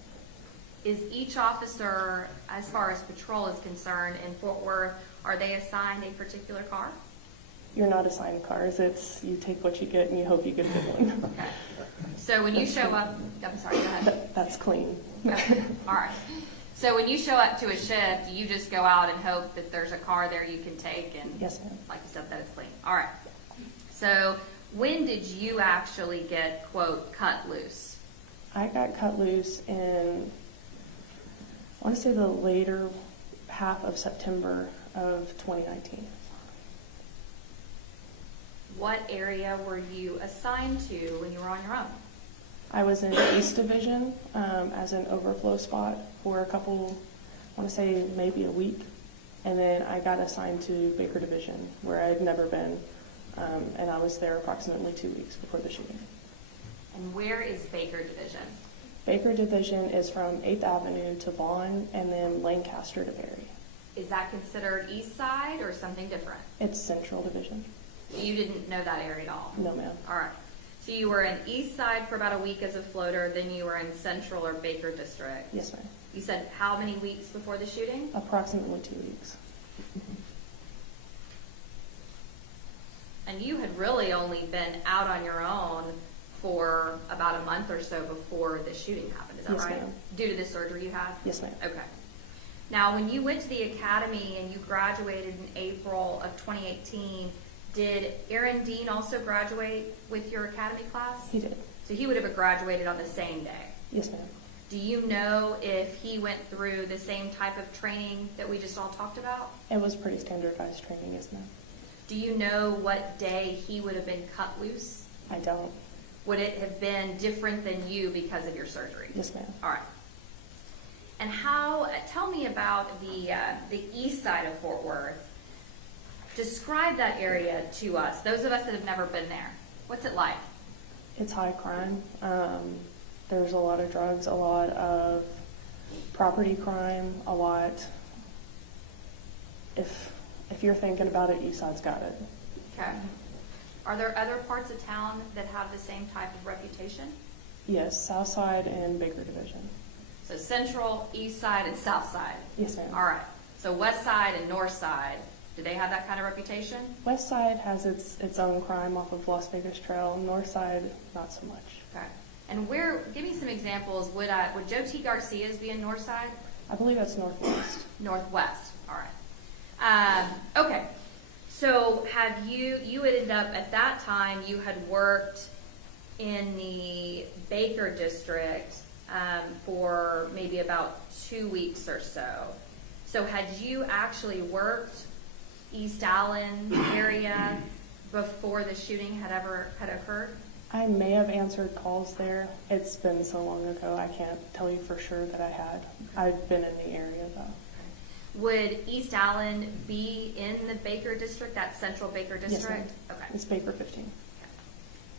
Is each officer, as far as patrol is concerned, in Fort Worth, are they assigned a particular car? You're not assigned cars. It's you take what you get and you hope you get a good one. Okay. So when you show up, I'm sorry, go ahead. That's clean. Okay. All right. So when you show up to a shift, you just go out and hope that there's a car there you can take, and Yes, ma'am. like you said, that it's clean. All right. So when did you actually get, quote, cut loose? I got cut loose in, I want to say the later half of September of 2019. What area were you assigned to when you were on your own? I was in East Division as an overflow spot for a couple, I want to say maybe a week. And then I got assigned to Baker Division, where I'd never been. And I was there approximately 2 weeks before the shooting. And where is Baker Division? Baker Division is from 8th Avenue to Vaughn, and then Lancaster to Berry. Is that considered east side or something different? It's Central Division. You didn't know that area at all? No, ma'am. All right. So you were in east side for about a week as a floater, then you were in Central or Baker District. Yes, ma'am. You said how many weeks before the shooting? Approximately 2 weeks. And you had really only been out on your own for about a month or so before the shooting happened, is that Yes, right? ma'am. Due to the surgery you had? Yes, ma'am. Okay. Now, when you went to the academy and you graduated in April of 2018, did Aaron Dean also graduate with your academy class? He did. So he would have graduated on the same day. Yes, ma'am. Do you know if he went through the same type of training that we just all talked about? It was pretty standardized training, yes, ma'am. Do you know what day he would have been cut loose? I don't. Would it have been different than you because of your surgery? Yes, ma'am. All right. And tell me about the east side of Fort Worth. Describe that area to us, those of us that have never been there. What's it like? It's high crime. There's a lot of drugs, a lot of property crime, a lot. If you're thinking about it, Eastside's got it. Okay. Are there other parts of town that have the same type of reputation? Yes, Southside and Baker Division. So Central, East Side, and South Side. Yes, ma'am. All right. So West Side and North Side, do they have that kind of reputation? West Side has its own crime off of Las Vegas Trail. North Side, not so much. Okay. And give me some examples. Would Joe T. Garcia's be in North Side? I believe that's Northwest. Northwest. All right. Okay. So you had ended up, at that time, you had worked in the Baker District for maybe about 2 weeks or so. So had you actually worked East Allen area before the shooting had occurred? I may have answered calls there. It's been so long ago, I can't tell you for sure that I had. I've been in the area, though. Would East Allen be in the Baker District, that central Baker District? Yes, ma'am. Okay. It's Baker 15.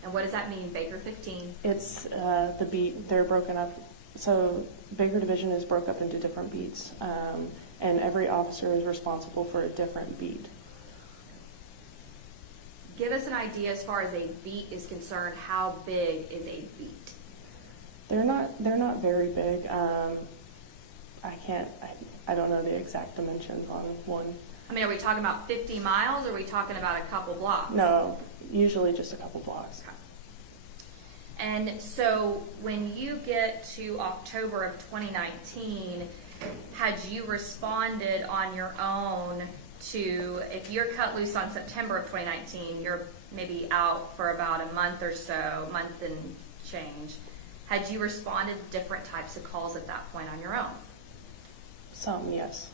And what does that mean, Baker 15? It's the beat. They're broken up. So Baker Division is broke up into different beats, and every officer is responsible for a different beat. Give us an idea as far as a beat is concerned. How big is a beat? They're not very big. I don't know the exact dimensions on one. I mean, are we talking about 50 miles, or are we talking about a couple blocks? No, usually just a couple blocks. Okay. And so when you get to October of 2019, had you responded on your own to, if you're cut loose on September of 2019, you're maybe out for about a month or so, month and change, had you responded to different types of calls at that point on your own? Some, yes.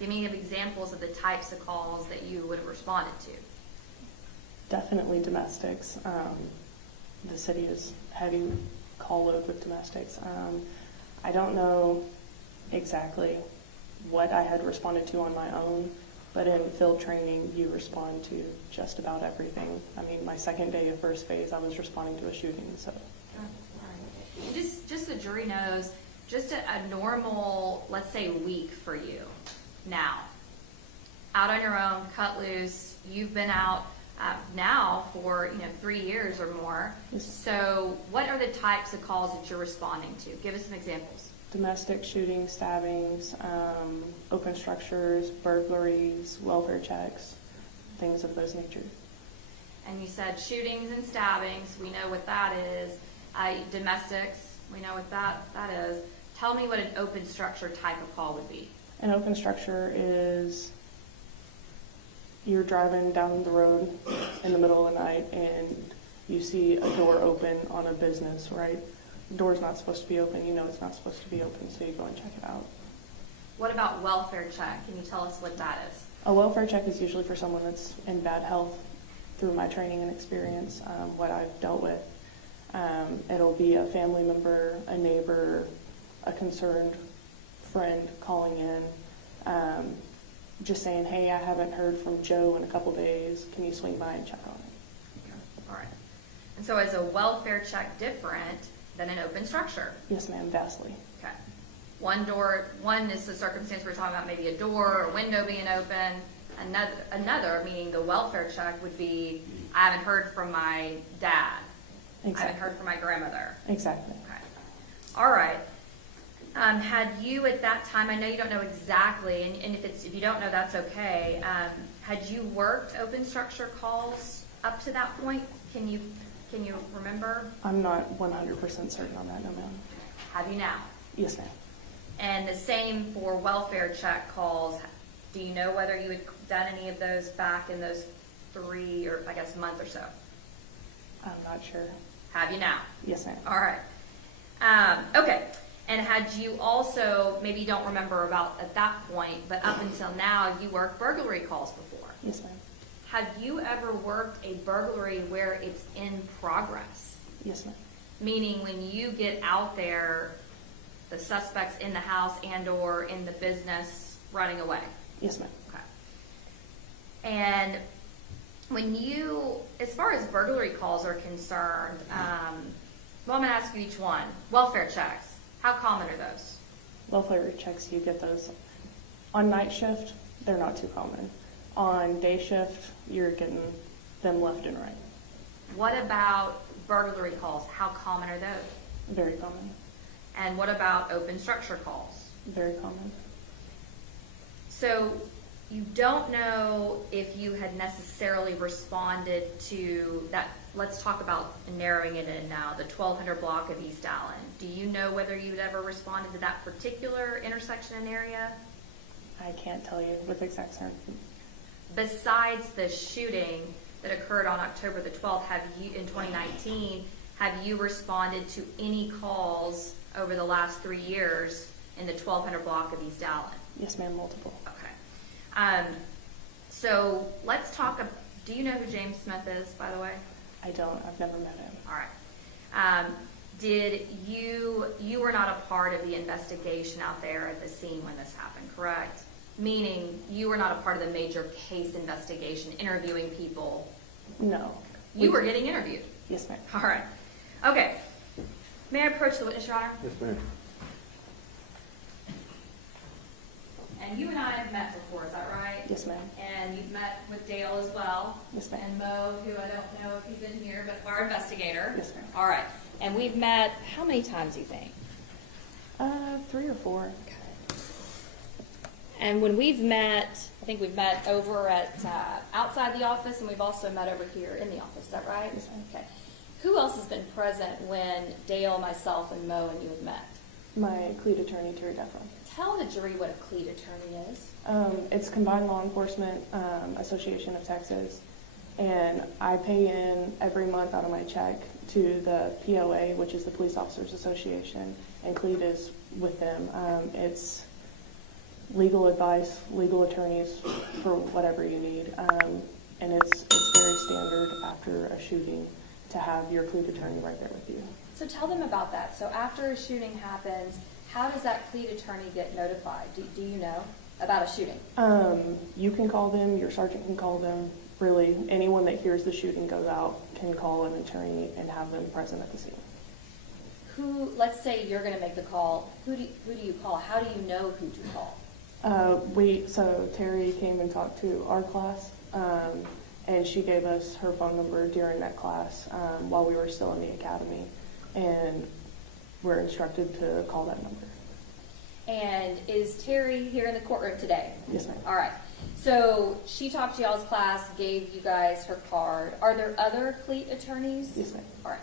Give me examples of the types of calls that you would have responded to. Definitely domestics. The city is heavy call load with domestics. I don't know exactly what I had responded to on my own, but in field training, you respond to just about everything. I mean, my second day of first phase, I was responding to a shooting, so. Right. Just the jury knows, just a normal, let's say, week for you now. Out on your own, cut loose, you've been out now for 3 years or more. Yes. So what are the types of calls that you're responding to? Give us some examples. Domestic shootings, stabbings, open structures, burglaries, welfare checks, things of those nature. And you said shootings and stabbings, we know what that is. Domestics, we know what that is. Tell me what an open structure type of call would be. An open structure is you're driving down the road in the middle of the night and you see a door open on a business, right? The door's not supposed to be open. You know it's not supposed to be open, so you go and check it out. What about welfare check? Can you tell us what that is? A welfare check is usually for someone that's in bad health. Through my training and experience, what I've dealt with, it'll be a family member, a neighbor, a concerned friend calling in, just saying, hey, I haven't heard from Joe in a couple days. Can you swing by and check on it? All right. And so is a welfare check different than an open structure? Yes, ma'am, vastly. Okay. One is the circumstance we're talking about, maybe a door or window being open. Another, meaning the welfare check, would be, I haven't heard from my dad. Exactly. I haven't heard from my grandmother. Exactly. Okay. All right. Had you at that time, I know you don't know exactly, and if you don't know, that's okay. Had you worked open structure calls up to that point? Can you remember? I'm not 100% certain on that, no, ma'am. Have you now? Yes, ma'am. And the same for welfare check calls. Do you know whether you had done any of those back in those 3 or I guess month or so? I'm not sure. Have you now? Yes, ma'am. All right. Okay. And had you also, maybe you don't remember about at that point, but up until now, you worked burglary calls before. Yes, ma'am. Have you ever worked a burglary where it's in progress? Yes, ma'am. Meaning when you get out there, the suspect's in the house and or in the business running away? Yes, ma'am. Okay. And when you, as far as burglary calls are concerned, well, I'm going to ask you each one. Welfare checks, how common are those? Welfare checks, you get those on night shift. They're not too common. On day shift, you're getting them left and right. What about burglary calls? How common are those? Very common. And what about open structure calls? Very common. So you don't know if you had necessarily responded to that. Let's talk about narrowing it in now, the 1200 block of East Allen. Do you know whether you'd ever responded to that particular intersection and area? I can't tell you with exact certainty. Besides the shooting that occurred on October the 12th, have you, in 2019, have you responded to any calls over the last 3 years in the 1200 block of East Allen? Yes, ma'am, multiple. Okay. So let's talk, do you know who James Smith is, by the way? I don't. I've never met him. All right. Did you were not a part of the investigation out there at the scene when this happened, correct? Meaning you were not a part of the major case investigation, interviewing people? No. You were getting interviewed? Yes, ma'am. All right. Okay. May I approach the witness, Your Honor? Yes, ma'am. And you and I have met before, is that right? Yes, ma'am. And you've met with Dale as well? Yes, ma'am. And Mo, who I don't know if he's in here, but our investigator? Yes, ma'am. All right. And we've met how many times, do you think? 3 or 4. And when we've met, I think we've met over at outside the office, and we've also met over here in the office. Is that right? Yes, ma'am. Okay. Who else has been present when Dale, myself, and Mo and you have met? My cleat attorney, Terry Deflin. Tell the jury what a cleat attorney is. It's Combined Law Enforcement Association of Texas, and I pay in every month out of my check to the POA, which is the Police Officers Association, and cleat is with them. It's legal advice, legal attorneys for whatever you need, and it's very standard after a shooting to have your cleat attorney right there with you. So tell them about that. So after a shooting happens, how does that cleat attorney get notified? Do you know about a shooting? You can call them, your sergeant can call them. Really, anyone that hears the shooting goes out can call an attorney and have them present at the scene. Who, let's say you're going to make the call, who do you call? How do you know who to call? So Terry came and talked to our class, and she gave us her phone number during that class while we were still in the academy, and we're instructed to call that number. And is Terry here in the courtroom today? Yes, ma'am. All right. So she talked to y'all's class, gave you guys her card. Are there other cleat attorneys? Yes, ma'am. All right.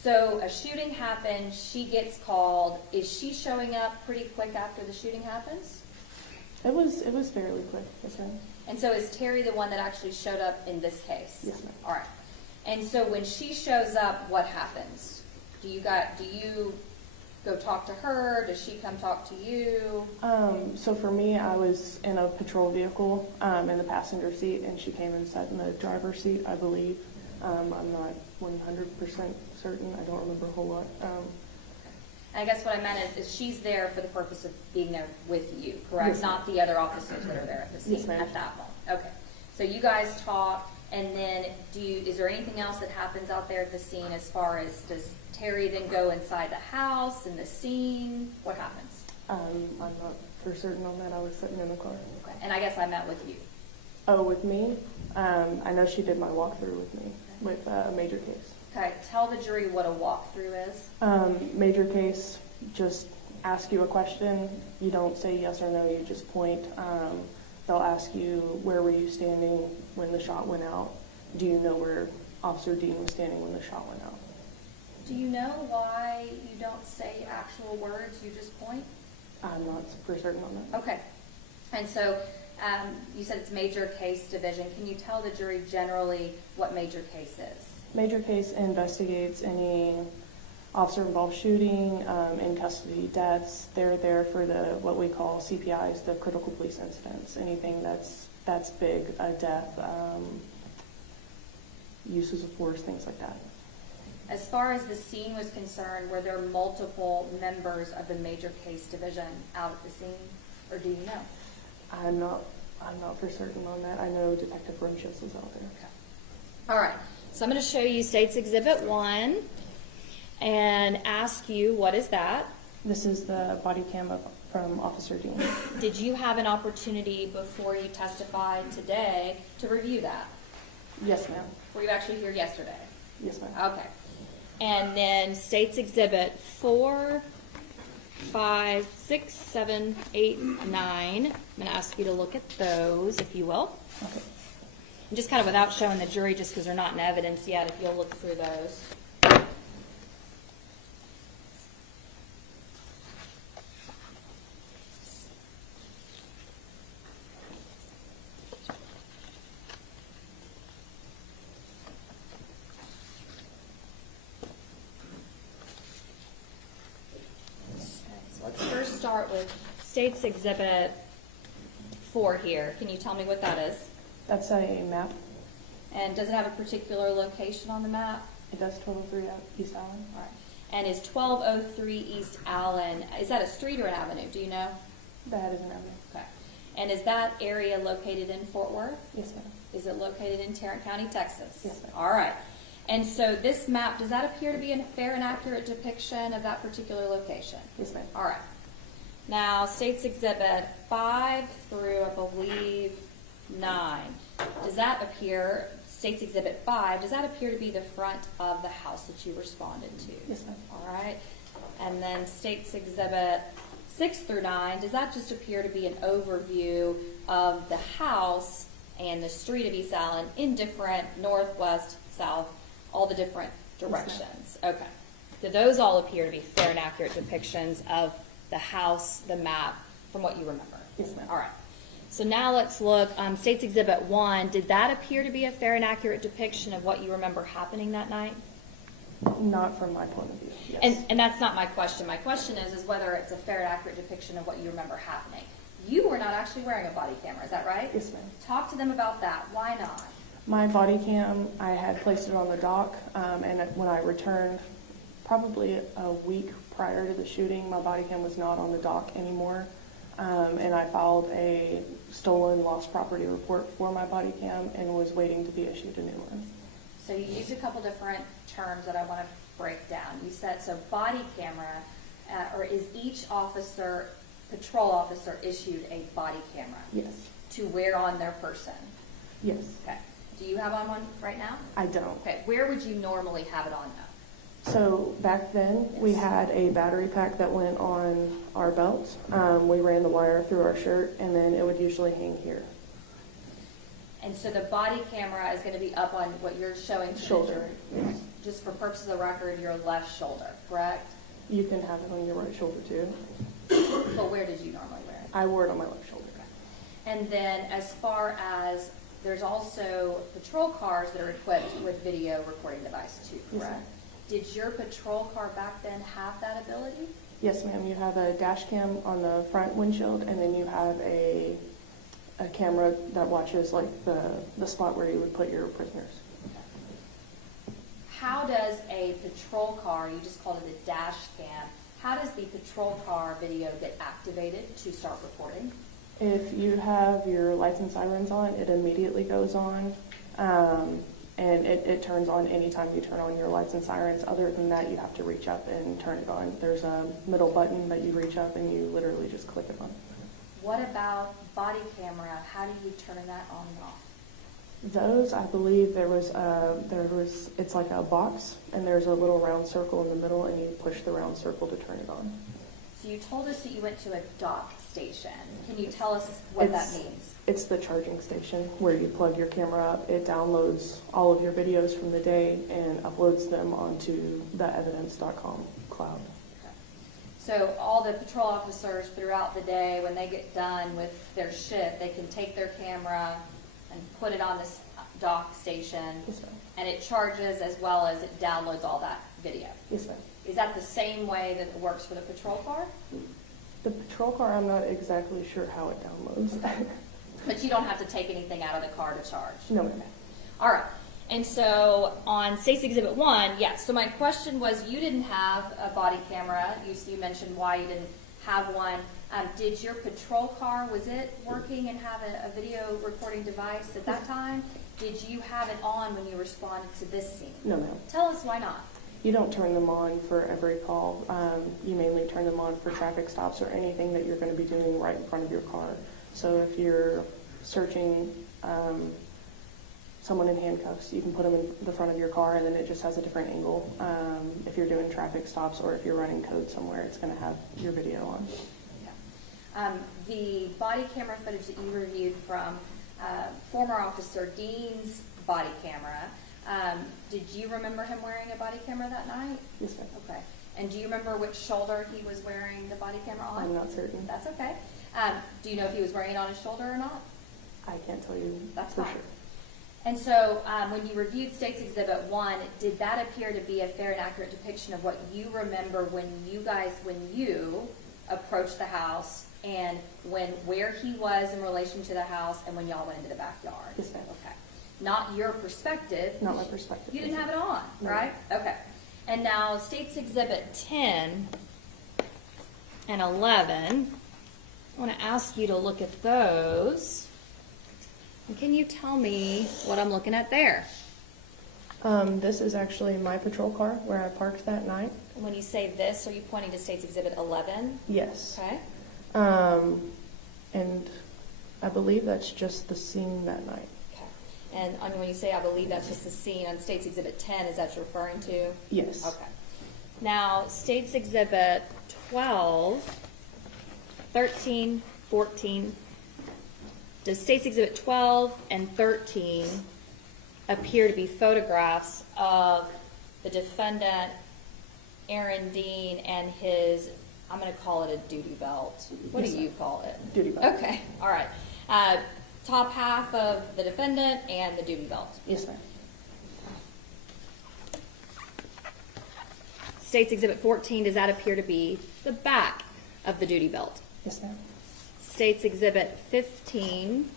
So a shooting happened, she gets called. Is she showing up pretty quick after the shooting happens? It was fairly quick. Yes, ma'am. And so is Terry the one that actually showed up in this case? Yes, ma'am. All right. And so when she shows up, what happens? Do you go talk to her? Does she come talk to you? So for me, I was in a patrol vehicle in the passenger seat, and she came and sat in the driver's seat, I believe. I'm not 100% certain. I don't remember a whole lot. I guess what I meant is she's there for the purpose of being there with you, correct? Yes, not the other officers that are there at the scene Yes, ma'am. at that moment. Okay. So you guys talk, and then is there anything else that happens out there at the scene as far as does Terry then go inside the house and the scene? What happens? I'm not for certain on that. I was sitting in the car. Okay. And I guess I met with you. Oh, with me? I know she did my walkthrough with me with a major case. Okay. Tell the jury what a walkthrough is. Major case, just ask you a question. You don't say yes or no, you just point. They'll ask you, where were you standing when the shot went out? Do you know where Officer Dean was standing when the shot went out? Do you know why you don't say actual words, you just point? I'm not for certain on that. Okay. And so you said it's major case division. Can you tell the jury generally what major case is? Major case investigates any officer-involved shooting, in custody deaths. They're there for what we call CPIs, the critical police incidents. Anything that's big, a death, uses of force, things like that. As far as the scene was concerned, were there multiple members of the major case division out at the scene, or do you know? I'm not I'm not for certain on that. I know Detective Roaches was out there. All right, so I'm going to show you State's Exhibit 1 and ask you, what is that? This is the body cam from Officer Dean. Did you have an opportunity before you testified today to review that? Yes, ma'am. Were you actually here yesterday? Yes, ma'am. Okay. And then State's Exhibit 4, 5, 6, 7, 8, 9. I'm going to ask you to look at those, if you will. Okay. And just kind of without showing the jury, just because they're not in evidence yet, if you'll look through those. Let's first start with State's Exhibit 4 here. Can you tell me what that is? That's a map. And does it have a particular location on the map? It does 1203 East Allen. All right. And is 1203 East Allen, is that a street or an avenue? Do you know? That is an avenue. Okay. And is that area located in Fort Worth? Yes, ma'am. Is it located in Tarrant County, Texas? Yes, ma'am. All right. And so this map, does that appear to be a fair and accurate depiction of that particular location? Yes, ma'am. All right. Now, State's Exhibit 5 through, I believe, 9. Does that appear, State's Exhibit 5, does that appear to be the front of the house that you responded to? Yes, ma'am. All right. And then State's Exhibit 6 through 9, does that just appear to be an overview of the house and the street of East Allen in different northwest, south, all the different directions? Okay. Do those all appear to be fair and accurate depictions of the house, the map, from what you remember? Yes, ma'am. All right. So now let's look, State's Exhibit 1, did that appear to be a fair and accurate depiction of what you remember happening that night? Not from my point of view. Yes. And that's not my question. My question is whether it's a fair and accurate depiction of what you remember happening. You were not actually wearing a body camera, is that right? Yes, ma'am. Talk to them about that. Why not? My body cam, I had placed it on the dock, and when I returned, probably a week prior to the shooting, my body cam was not on the dock anymore, and I filed a stolen lost property report for my body cam and was waiting to be issued a new one. So you used a couple different terms that I want to break down. You said, so body camera, or is each officer, patrol officer, issued a body camera? Yes. To wear on their person? Yes. Okay. Do you have on one right now? I don't. Okay. Where would you normally have it on though? So back then, we had a battery pack that went on our belts. We ran the wire through our shirt, and then it would usually hang here. And so the body camera is going to be up on what you're showing to Shoulder. the jury. Just for purposes of the record, your left shoulder, correct? You can have it on your right shoulder too. But where did you normally wear it? I wore it on my left shoulder. And then as far as, there's also patrol cars that are equipped with video recording device too, Yes, correct? ma'am. Did your patrol car back then have that ability? Yes, ma'am. You have a dash cam on the front windshield, and then you have a camera that watches like the spot where you would put your prisoners. How does a patrol car, you just called it a dash cam, how does the patrol car video get activated to start recording? If you have your lights and sirens on, it immediately goes on, and it turns on anytime you turn on your lights and sirens. Other than that, you have to reach up and turn it on. There's a middle button that you reach up and you literally just click it on. What about body camera? How do you turn that on and off? Those, I believe it's like a box, and there's a little round circle in the middle, and you push the round circle to turn it on. So you told us that you went to a dock station. Can you tell us what that means? It's the charging station where you plug your camera up. It downloads all of your videos from the day and uploads them onto the evidence.com cloud. Okay. So all the patrol officers throughout the day, when they get done with their shift, they can take their camera and put it on this dock station, Yes, ma'am. and it charges as well as it downloads all that video. Yes, ma'am. Is that the same way that it works for the patrol car? The patrol car, I'm not exactly sure how it downloads. But you don't have to take anything out of the car to charge? No, ma'am. All right. And so on State's Exhibit 1, yes. So my question was, you didn't have a body camera. You mentioned why you didn't have one. Did your patrol car, was it working and have a video recording device at that time? Did you have it on when you responded to this scene? No, ma'am. Tell us why not. You don't turn them on for every call. You mainly turn them on for traffic stops or anything that you're going to be doing right in front of your car. So if you're searching someone in handcuffs, you can put them in the front of your car, and then it just has a different angle. If you're doing traffic stops or if you're running code somewhere, it's going to have your video on. The body camera footage that you reviewed from former Officer Dean's body camera, did you remember him wearing a body camera that night? Yes, ma'am. Okay. And do you remember which shoulder he was wearing the body camera on? I'm not certain. That's okay. Do you know if he was wearing it on his shoulder or not? I can't tell you That's for fine. sure. And so when you reviewed State's Exhibit 1, did that appear to be a fair and accurate depiction of what you remember when you approached the house and where he was in relation to the house and when y'all went into the backyard? Yes, ma'am. Okay. Not your perspective. Not my perspective. You didn't have it on, No. right? Okay. And now State's Exhibit 10 and 11, I want to ask you to look at those. And can you tell me what I'm looking at there? This is actually my patrol car where I parked that night. When you say this, are you pointing to State's Exhibit 11? Yes. Okay. And I believe that's just the scene that night. Okay. And when you say I believe that's just the scene on State's Exhibit 10, is that what you're referring to? Yes. Okay. Now, State's Exhibit 12, 13, 14, does State's Exhibit 12 and 13 appear to be photographs of the defendant, Aaron Dean, and his, I'm going to call it a duty belt. What Yes, do you call it? Duty belt. Okay, all right. Top half of the defendant and the duty belt. Yes, ma'am. State's Exhibit 14, does that appear to be the back of the duty belt? Yes, ma'am. State's Exhibit 15,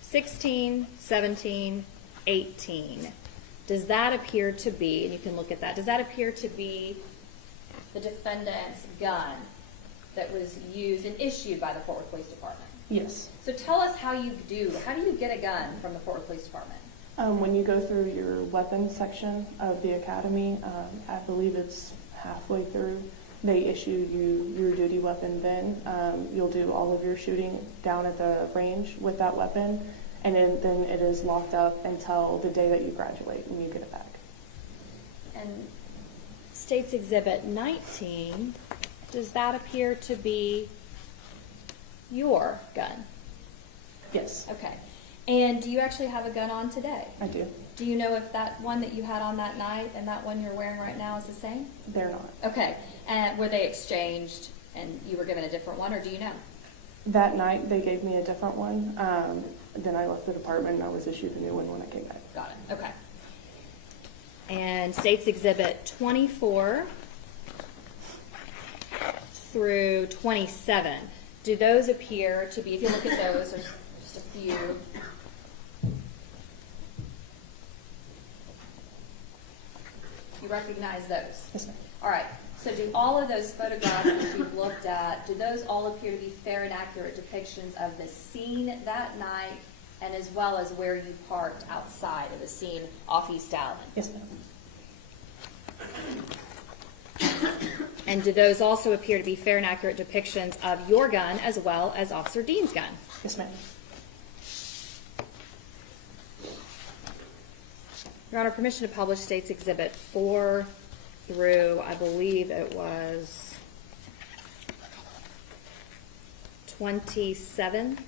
16, 17, 18. Does that appear to be, and you can look at that, does that appear to be the defendant's gun that was used and issued by the Fort Worth Police Department? Yes. So tell us how do you get a gun from the Fort Worth Police Department? When you go through your weapons section of the academy, I believe it's halfway through, they issue you your duty weapon then. You'll do all of your shooting down at the range with that weapon, and then it is locked up until the day that you graduate and you get it back. And State's Exhibit 19, does that appear to be your gun? Yes, Okay. And do you actually have a gun on today? I do. Do you know if that one that you had on that night and that one you're wearing right now is the same? They're not. Okay. And were they exchanged and you were given a different one, or do you know? That night they gave me a different one. Then I left the department and I was issued a new one when I came back. Got it. Okay. And State's Exhibit 24 through 27. Do those appear to be, if you look at those, there's just a few. You recognize those? Yes, ma'am. All right. So do all of those photographs that you've looked at, do those all appear to be fair and accurate depictions of the scene that night, and as well as where you parked outside of the scene off East Allen? Yes, ma'am. And do those also appear to be fair and accurate depictions of your gun as well as Officer Dean's gun? Yes, ma'am. Your Honor, permission to publish State's Exhibit 4 through, I believe it was 27.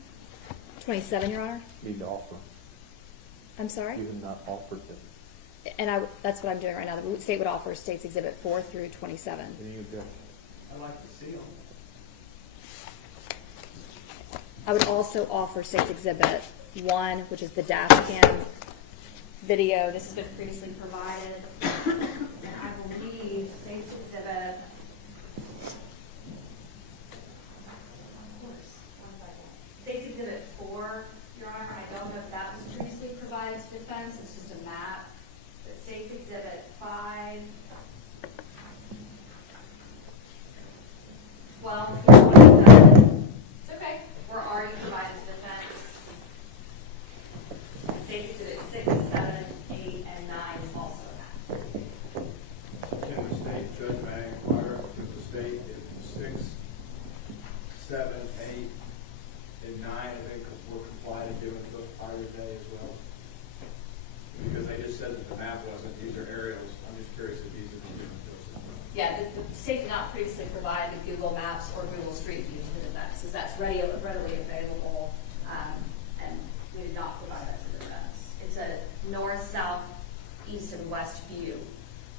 27, Your Honor. Need to offer. I'm sorry? You have not offered them. And that's what I'm doing right now. The state would offer State's Exhibit 4 through 27. Any objection? I'd like to see them. I would also offer State's Exhibit 1, which is the dash cam video. This has been previously provided. And I believe State's Exhibit... State's Exhibit 4, Your Honor, I don't know if that was previously provided to defense. It's just a map. But State's Exhibit 5, 12, map wasn't, these are aerials. I'm just curious if these are the different fields as well. Yeah, the state did not previously provide the Google Maps or Google Street View to the defense, because that's readily available, and we did not provide that to the defense. It's a north, south, east, and west view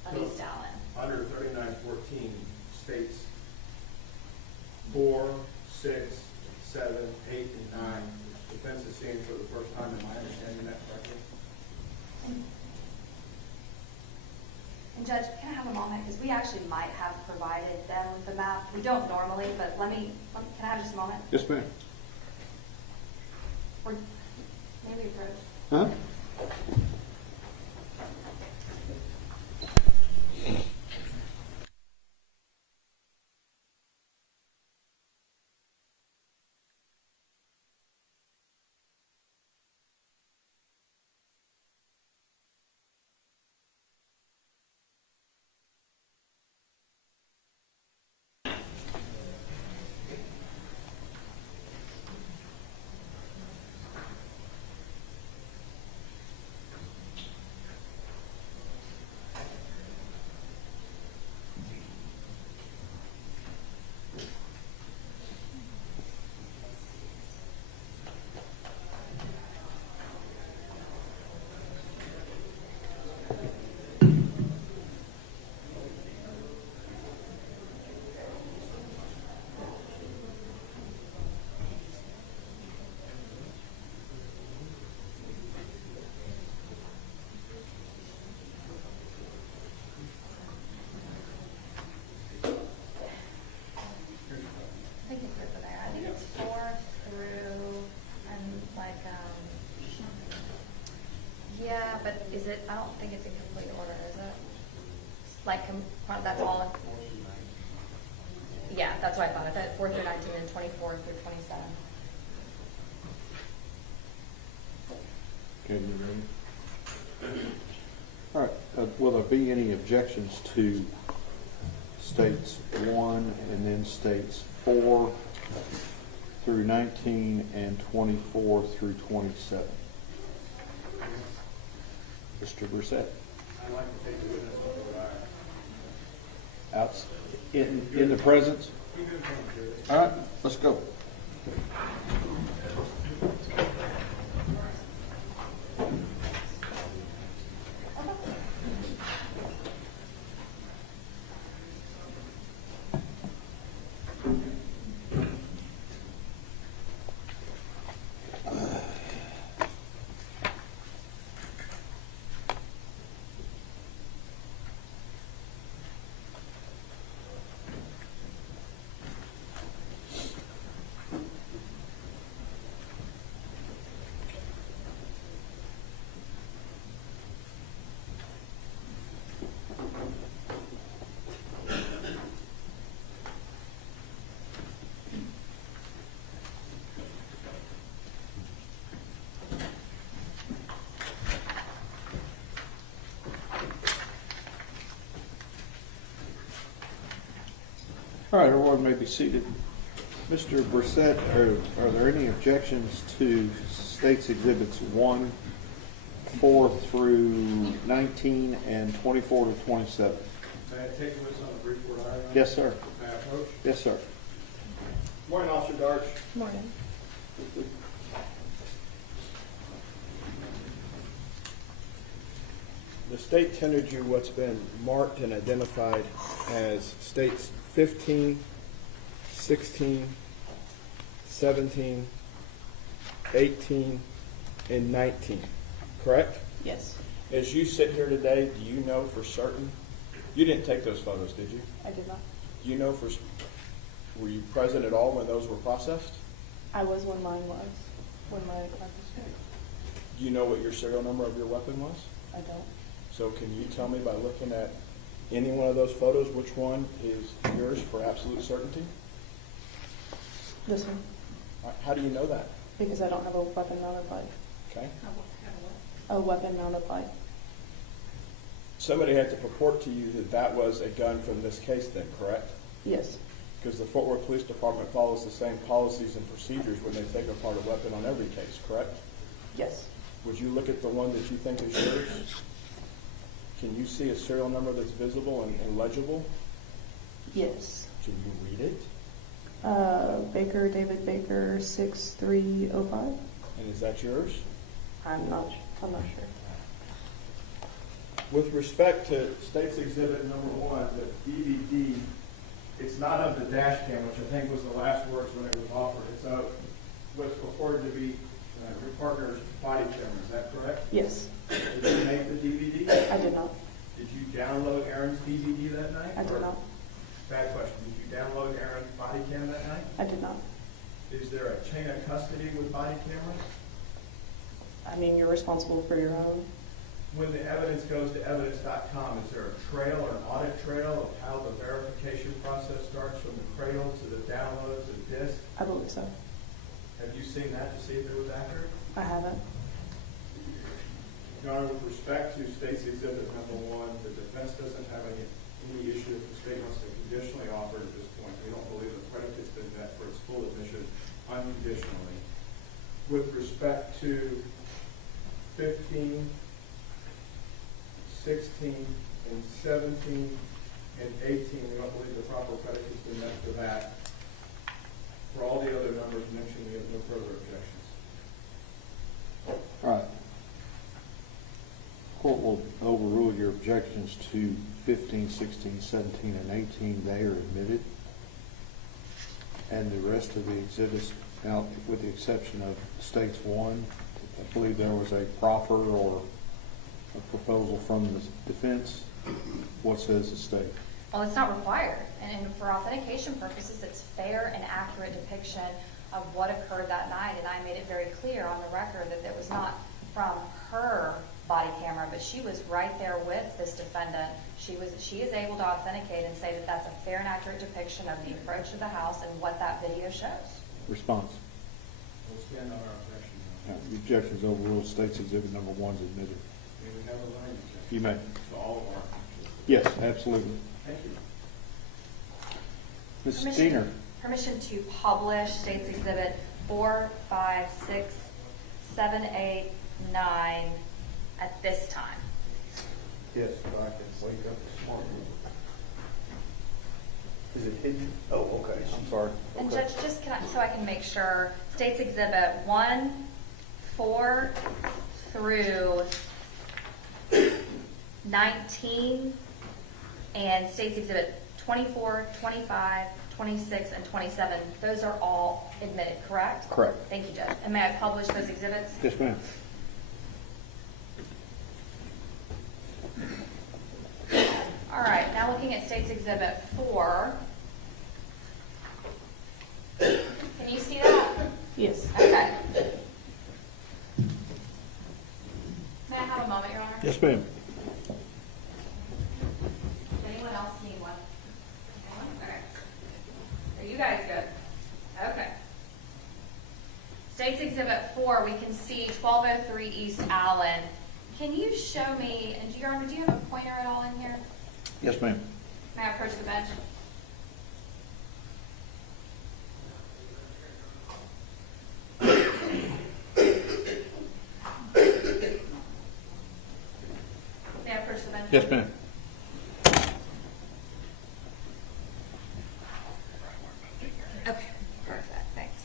of East Allen. Under 3914 states 4, 6, 7, 8, and 9. Defense is seeing for the first time. Am I understanding that correctly? And Judge, can I have a moment? Because we actually might have provided them with the map. We don't normally, but can I have just a moment? Yes, ma'am. Or maybe approach. Huh? I think it's over there. I think it's 4 through, and like, yeah, but is it, I don't think it's in complete order, is it? Like, that's all. Yeah, that's what I thought. I thought 4 through 19 and 24 through 27. Okay, you ready? All right, will there be any objections to states 1 and then states 4 through 19 and 24 through 27? Mr. Brissett? I'd like to take the witness over there. Out in the presence? All right, let's go. All right, everyone may be seated. Mr. Brissett, are there any objections to States Exhibits 1, 4 through 19, and 24 to 27? May I take the witness on a brief word, Iron? Yes, sir. May I approach? Yes, sir. Morning, Officer Darch. Morning. The state tendered you what's been marked and identified as states 15, 16, 17, 18, and 19, correct? Yes, As you sit here today, do you know for certain, you didn't take those photos, did you? I did not. Do you know were you present at all when those were processed? I was when mine was, when my car was there. Do you know what your serial number of your weapon was? I don't. So can you tell me by looking at any one of those photos, which one is yours for absolute certainty? This one, How do you know that? because I don't have a weapon mounted light. Okay. A weapon mounted light. Somebody had to purport to you that that was a gun from this case then, correct? Yes, Because the Fort Worth Police Department follows the same policies and procedures when they take apart a weapon on every case, correct? yes. Would you look at the one that you think is yours? Can you see a serial number that's visible and legible? Yes. Can you read it? Baker, David Baker, 6305. And is that yours? I'm not sure. With respect to State's Exhibit number 1, the DVD, it's not of the dash cam, which I think was the last words when it was offered. It's of what's purported to be your partner's body camera. Is that correct? Yes. Did you make the DVD? I did not. Did you download Aaron's DVD that night? I did not. Bad question. Did you download Aaron's body cam that night? I did not. Is there a chain of custody with body cameras? I mean, you're responsible for your own. When the evidence goes to evidence.com, is there a trail or an audit trail of how the verification process starts from the cradle to the download to the disk? I believe so. Have you seen that to see if it was accurate? I haven't. Your Honor, with respect to State's Exhibit number 1, the defense doesn't have any issue if the state wants to conditionally offer it at this point. We don't believe the predicate's been met for its full admission unconditionally. With respect to 15, 16, and 17, and 18, we don't believe the proper predicate's been met for that. For all the other numbers mentioned, we have no further objections. All right. Court will overrule your objections to 15, 16, 17, and 18. They are admitted. And the rest of the exhibits, now with the exception of State's 1, I believe there was a proffer or a proposal from the defense. What says the state? Well, it's not required, and for authentication purposes, it's fair and accurate depiction of what occurred that night, and I made it very clear on the record that it was not from her body camera, but she was right there with this defendant. She is able to authenticate and say that that's a fair and accurate depiction of the approach to the house and what that video shows. Response. We'll stand on our objection. The objections overruled. State's Exhibit number 1 is admitted. May we have a line objection? You may. To all of our. Yes, absolutely. Thank you. Mrs. Steiner. Permission to publish State's Exhibit 4, 5, 6, 7, 8, 9 at this time. Yes, but I can wake up this morning. Is it hidden? Oh, okay. I'm sorry. And Okay. Judge, just so I can make sure, State's Exhibit 1, 4 through 19, and State's Exhibit 24, 25, 26, and 27, those are all admitted, correct? Correct. Thank you, Judge. And may I publish those exhibits? Yes, ma'am. All right, now looking at State's Exhibit 4. Can you see that? Yes. Okay. May I have a moment, Your Honor? Yes, ma'am. Does anyone else need one? Anyone? Okay. Are you guys good? Okay. State's Exhibit 4, we can see 1203 East Allen. Can you show me, and Your Honor, do you have a pointer at all in here? Yes, ma'am. May I approach the bench? May I approach the bench? Yes, ma'am. Okay, perfect, thanks.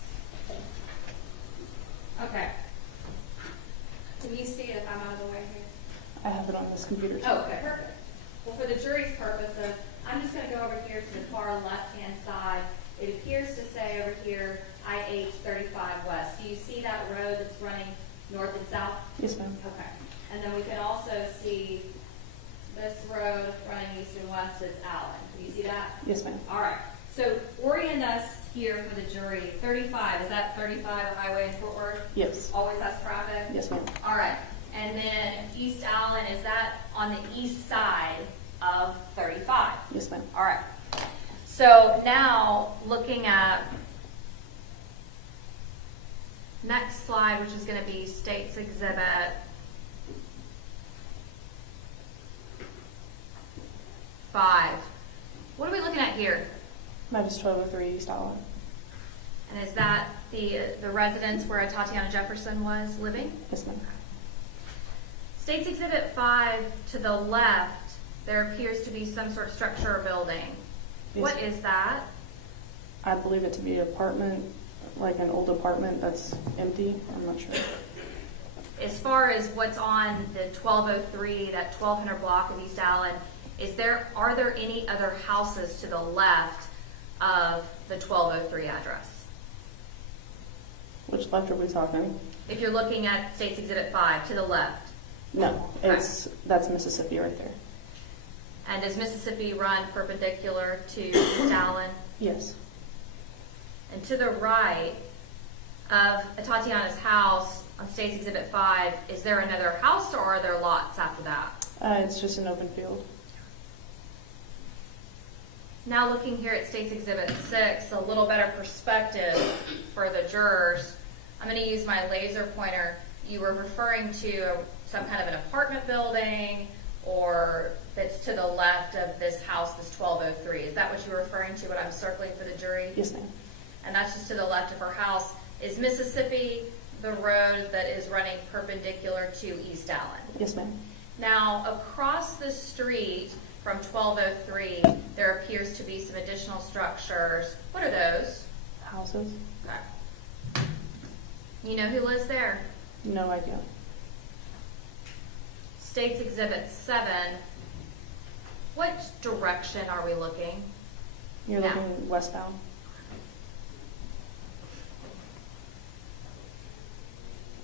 Okay. Can you see it if I'm out of the way here? I have it on this computer too. Oh, okay, perfect. Well, for the jury's purposes, I'm just going to go over here to the far left-hand side. It appears to say over here, IH 35 West. Do you see that road that's running north and south? Yes, ma'am. Okay. And then we can also see this road running east and west that's Allen. Do you see that? Yes, ma'am. All right. So orient us here for the jury. 35, is that 35 a highway in Fort Worth? Yes. Always has traffic? Yes, ma'am. All right. And then East Allen, is that on the east side of 35? Yes, ma'am. All right. So now looking at next slide, which is going to be State's Exhibit 5. What are we looking at here? That is 1203 East Allen. And is that the residence where Atatiana Jefferson was living? Yes, ma'am. State's Exhibit 5 to the left, there appears to be some sort of structure or building. What is that? I believe it to be an apartment, like an old apartment that's empty. I'm not sure. As far as what's on the 1203, that 1200 block of East Allen, are there any other houses to the left of the 1203 address? Which left are we talking? If you're looking at State's Exhibit 5 to the left. No, that's Mississippi right there. And does Mississippi run perpendicular to East Allen? Yes. And to the right of Atatiana's house on State's Exhibit 5, is there another house or are there lots after that? It's just an open field. Now looking here at State's Exhibit 6, a little better perspective for the jurors. I'm going to use my laser pointer. You were referring to some kind of an apartment building or that's to the left of this house, this 1203. Is that what you were referring to, what I'm circling for the jury? Yes, ma'am. And that's just to the left of her house. Is Mississippi the road that is running perpendicular to East Allen? Yes, ma'am. Now, across the street from 1203, there appears to be some additional structures. What are those? Houses? Okay. You know who lives there? No idea. State's Exhibit 7. What direction are we looking? You're Now. looking westbound.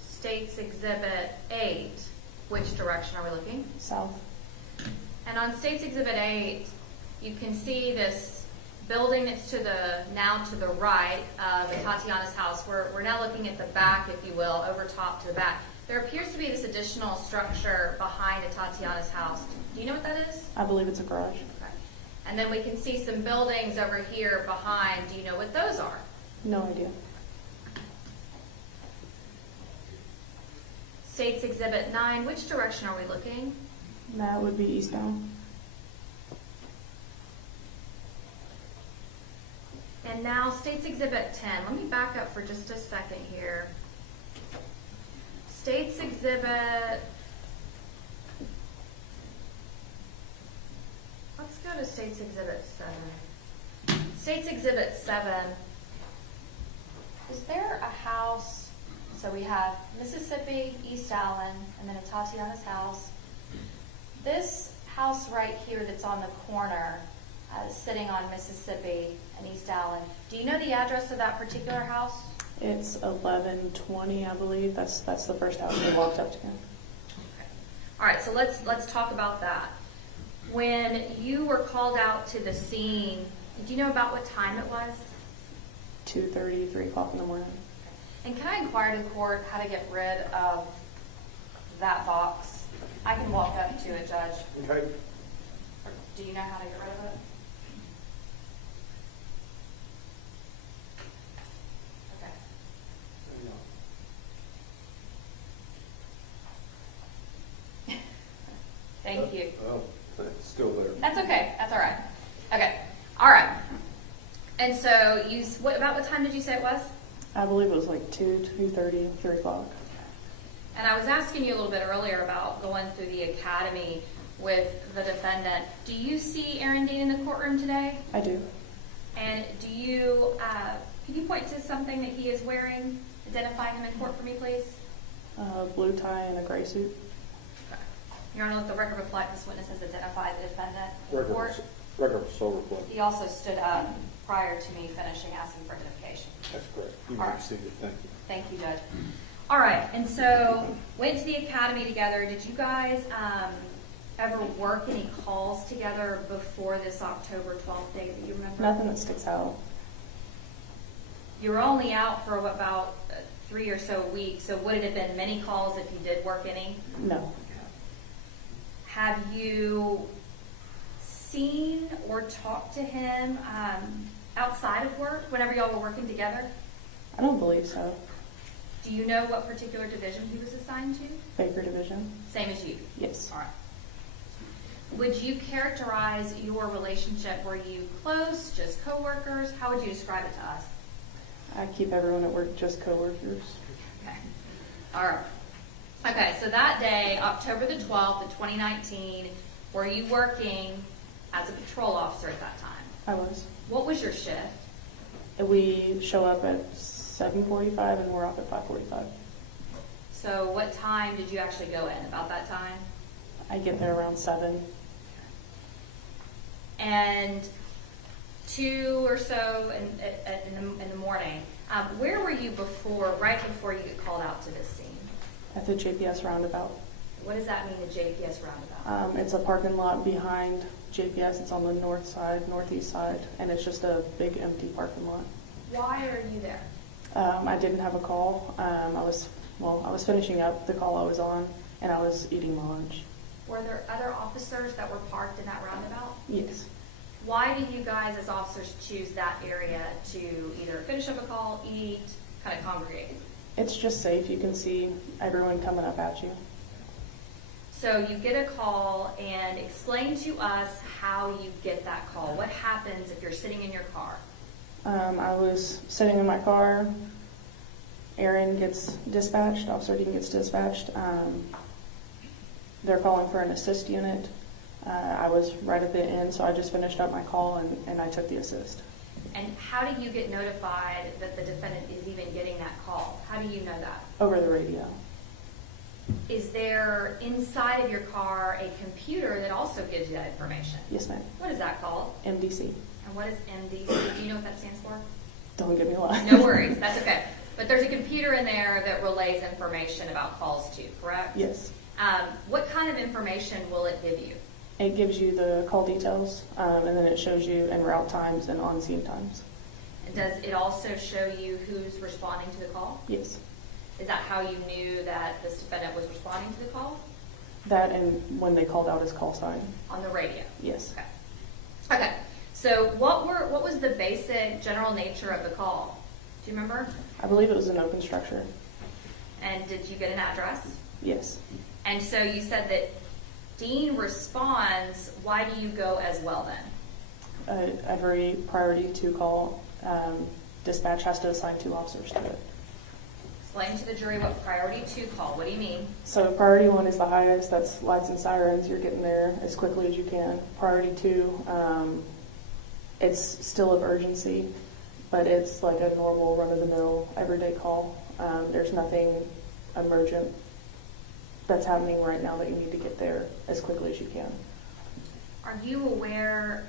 State's Exhibit 8. Which direction are we looking? South. And on State's Exhibit 8, you can see this building that's now to the right of Atatiana's house. We're now looking at the back, if you will, over top to the back. There appears to be this additional structure behind Atatiana's house. Do you know what that is? I believe it's a garage. Okay. And then we can see some buildings over here behind. Do you know what those are? No idea. State's Exhibit 9, which direction are we looking? That would be eastbound. And now State's Exhibit 10. Let me back up for just a second here. State's Exhibit, let's go to State's Exhibit 7. State's Exhibit 7, is there a house, so we have Mississippi, East Allen, and then Atatiana's house. This house right here that's on the corner, sitting on Mississippi and East Allen, do you know the address of that particular house? It's 1120, I believe. That's the first house we walked up to. Okay. All right, so let's talk about that. When you were called out to the scene, do you know about what time it was? 2:30, 3 o'clock in the morning. And can I inquire to the court how to get rid of that box? I can walk up to it, Judge. Okay. Or do you know how to get rid of it? Okay. Thank you. Oh, it's still there. That's okay. That's all right. Okay. All right. And so about what time did you say it was? I believe it was like 2:30, 3 o'clock. And I was asking you a little bit earlier about going through the academy with the defendant. Do you see Aaron Dean in the courtroom today? I do. And do you, can you point to something that he is wearing? Identify him in court for me, please. Blue tie and a gray suit. Okay. Your Honor, let the record reflect this witness has identified the defendant in court. Record of so reflect. He also stood up prior to me finishing asking for identification. That's correct. You All may right. be seated. Thank you. Thank you, Judge. All right, and so went to the academy together. Did you guys ever work any calls together before this October 12th date that you remember? Nothing that sticks out. You were only out for about 3 or so weeks, so would it have been many calls if you did work any? No. Have you seen or talked to him outside of work whenever y'all were working together? I don't believe so. Do you know what particular division he was assigned to? Baker Division? Same as you? Yes. All right. Would you characterize your relationship? Were you close, just coworkers? How would you describe it to us? I keep everyone at work just coworkers. Okay. All right. Okay, so that day, October the 12th of 2019, were you working as a patrol officer at that time? I was. What was your shift? We show up at 7:45 and we're off at 5:45. So what time did you actually go in? About that time? I get there around 7. And 2 or so in the morning. Where were you right before you get called out to this scene? At the JPS roundabout. What does that mean, the JPS roundabout? It's a parking lot behind JPS. It's on the northeast side, and it's just a big empty parking lot. Why are you there? I didn't have a call. I was finishing up the call I was on, and I was eating my lunch. Were there other officers that were parked in that roundabout? Yes. Why did you guys as officers choose that area to either finish up a call, eat, kind of congregate? It's just safe. You can see everyone coming up at you. So you get a call, and explain to us how you get that call. What happens if you're sitting in your car? I was sitting in my car. Aaron gets dispatched. Officer Dean gets dispatched. They're calling for an assist unit. I was right at the end, so I just finished up my call and I took the assist. And how do you get notified that the defendant is even getting that call? How do you know that? Over the radio. Is there inside of your car a computer that also gives you that information? Yes, ma'am. What is that called? MDC. And what is MDC? Do you know what that stands for? Don't get me wrong. No worries, that's okay. But there's a computer in there that relays information about calls too, correct? Yes. What kind of information will it give you? It gives you the call details, and then it shows you en route times and on-scene times. And does it also show you who's responding to the call? Yes. Is that how you knew that this defendant was responding to the call? That and when they called out his call sign. On the radio? Yes. Okay. Okay. So what was the basic general nature of the call? Do you remember? I believe it was an open structure. And did you get an address? Yes. And so you said that Dean responds. Why do you go as well then? Every priority 2 call, dispatch has to assign 2 officers to it. Explain to the jury what priority 2 call. What do you mean? So priority 1 is the highest. That's lights and sirens. You're getting there as quickly as you can. Priority 2, it's still of urgency, but it's like a normal run-of-the-mill everyday call. There's nothing emergent that's happening right now that you need to get there as quickly as you can. Are you aware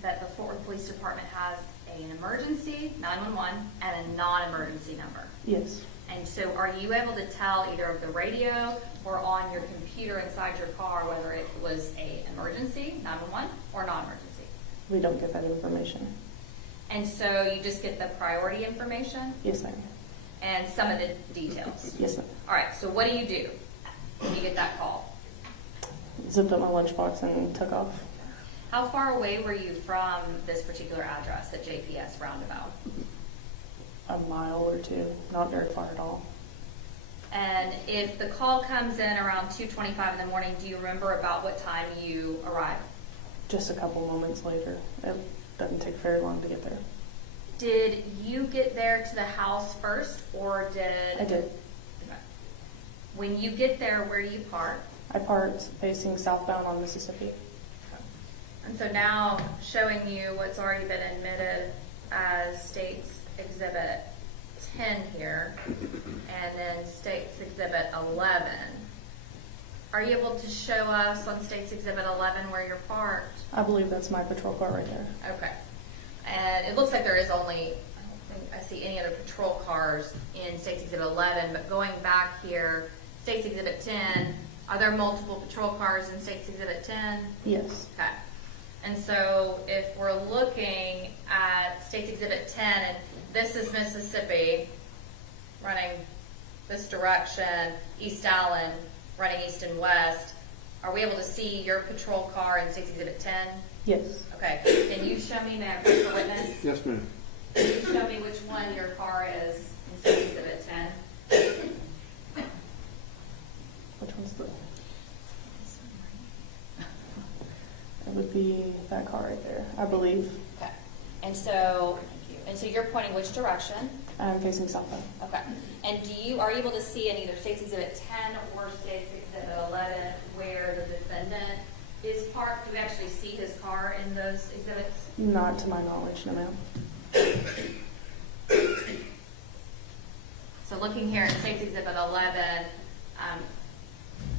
that the Fort Worth Police Department has an emergency, 911, and a non-emergency number? Yes. And so are you able to tell either over the radio or on your computer inside your car whether it was an emergency, 911, or non-emergency? We don't get that information. And so you just get the priority information Yes, ma'am. and some of the details. Yes, ma'am. All right, so what do you do when you get that call? Zipped up my lunchbox and took off. How far away were you from this particular address at JPS Roundabout? A mile or 2, not very far at all. And if the call comes in around 2:25 in the morning, do you remember about what time you arrived? Just a couple moments later. It doesn't take very long to get there. Did you get there to the house first, or did... I did. Okay. When you get there, where do you park? I parked facing southbound on Mississippi. And so now showing you what's already been admitted as State's Exhibit 10 here, and then State's Exhibit 11. Are you able to show us on State's Exhibit 11 where you're parked? I believe that's my patrol car right there. Okay. And it looks like there is only, I don't think I see any other patrol cars in State's Exhibit 11, but going back here, State's Exhibit 10, are there multiple patrol cars in State's Exhibit 10? Yes. Okay. And so if we're looking at State's Exhibit 10, and this is Mississippi running this direction, East Allen running east and west, are we able to see your patrol car in State's Exhibit 10? Yes. Okay. Can you show me, may I put for witness? Yes, ma'am. Can you show me which one your car is in State's Exhibit 10? Which one's the... It would be that car right there, I believe. Okay. And so you're pointing which direction? I'm facing southbound. Okay. And are you able to see in either State's Exhibit 10 or State's Exhibit 11 where the defendant is parked? Do we actually see his car in those exhibits? Not to my knowledge, no ma'am. So looking here at State's Exhibit 11,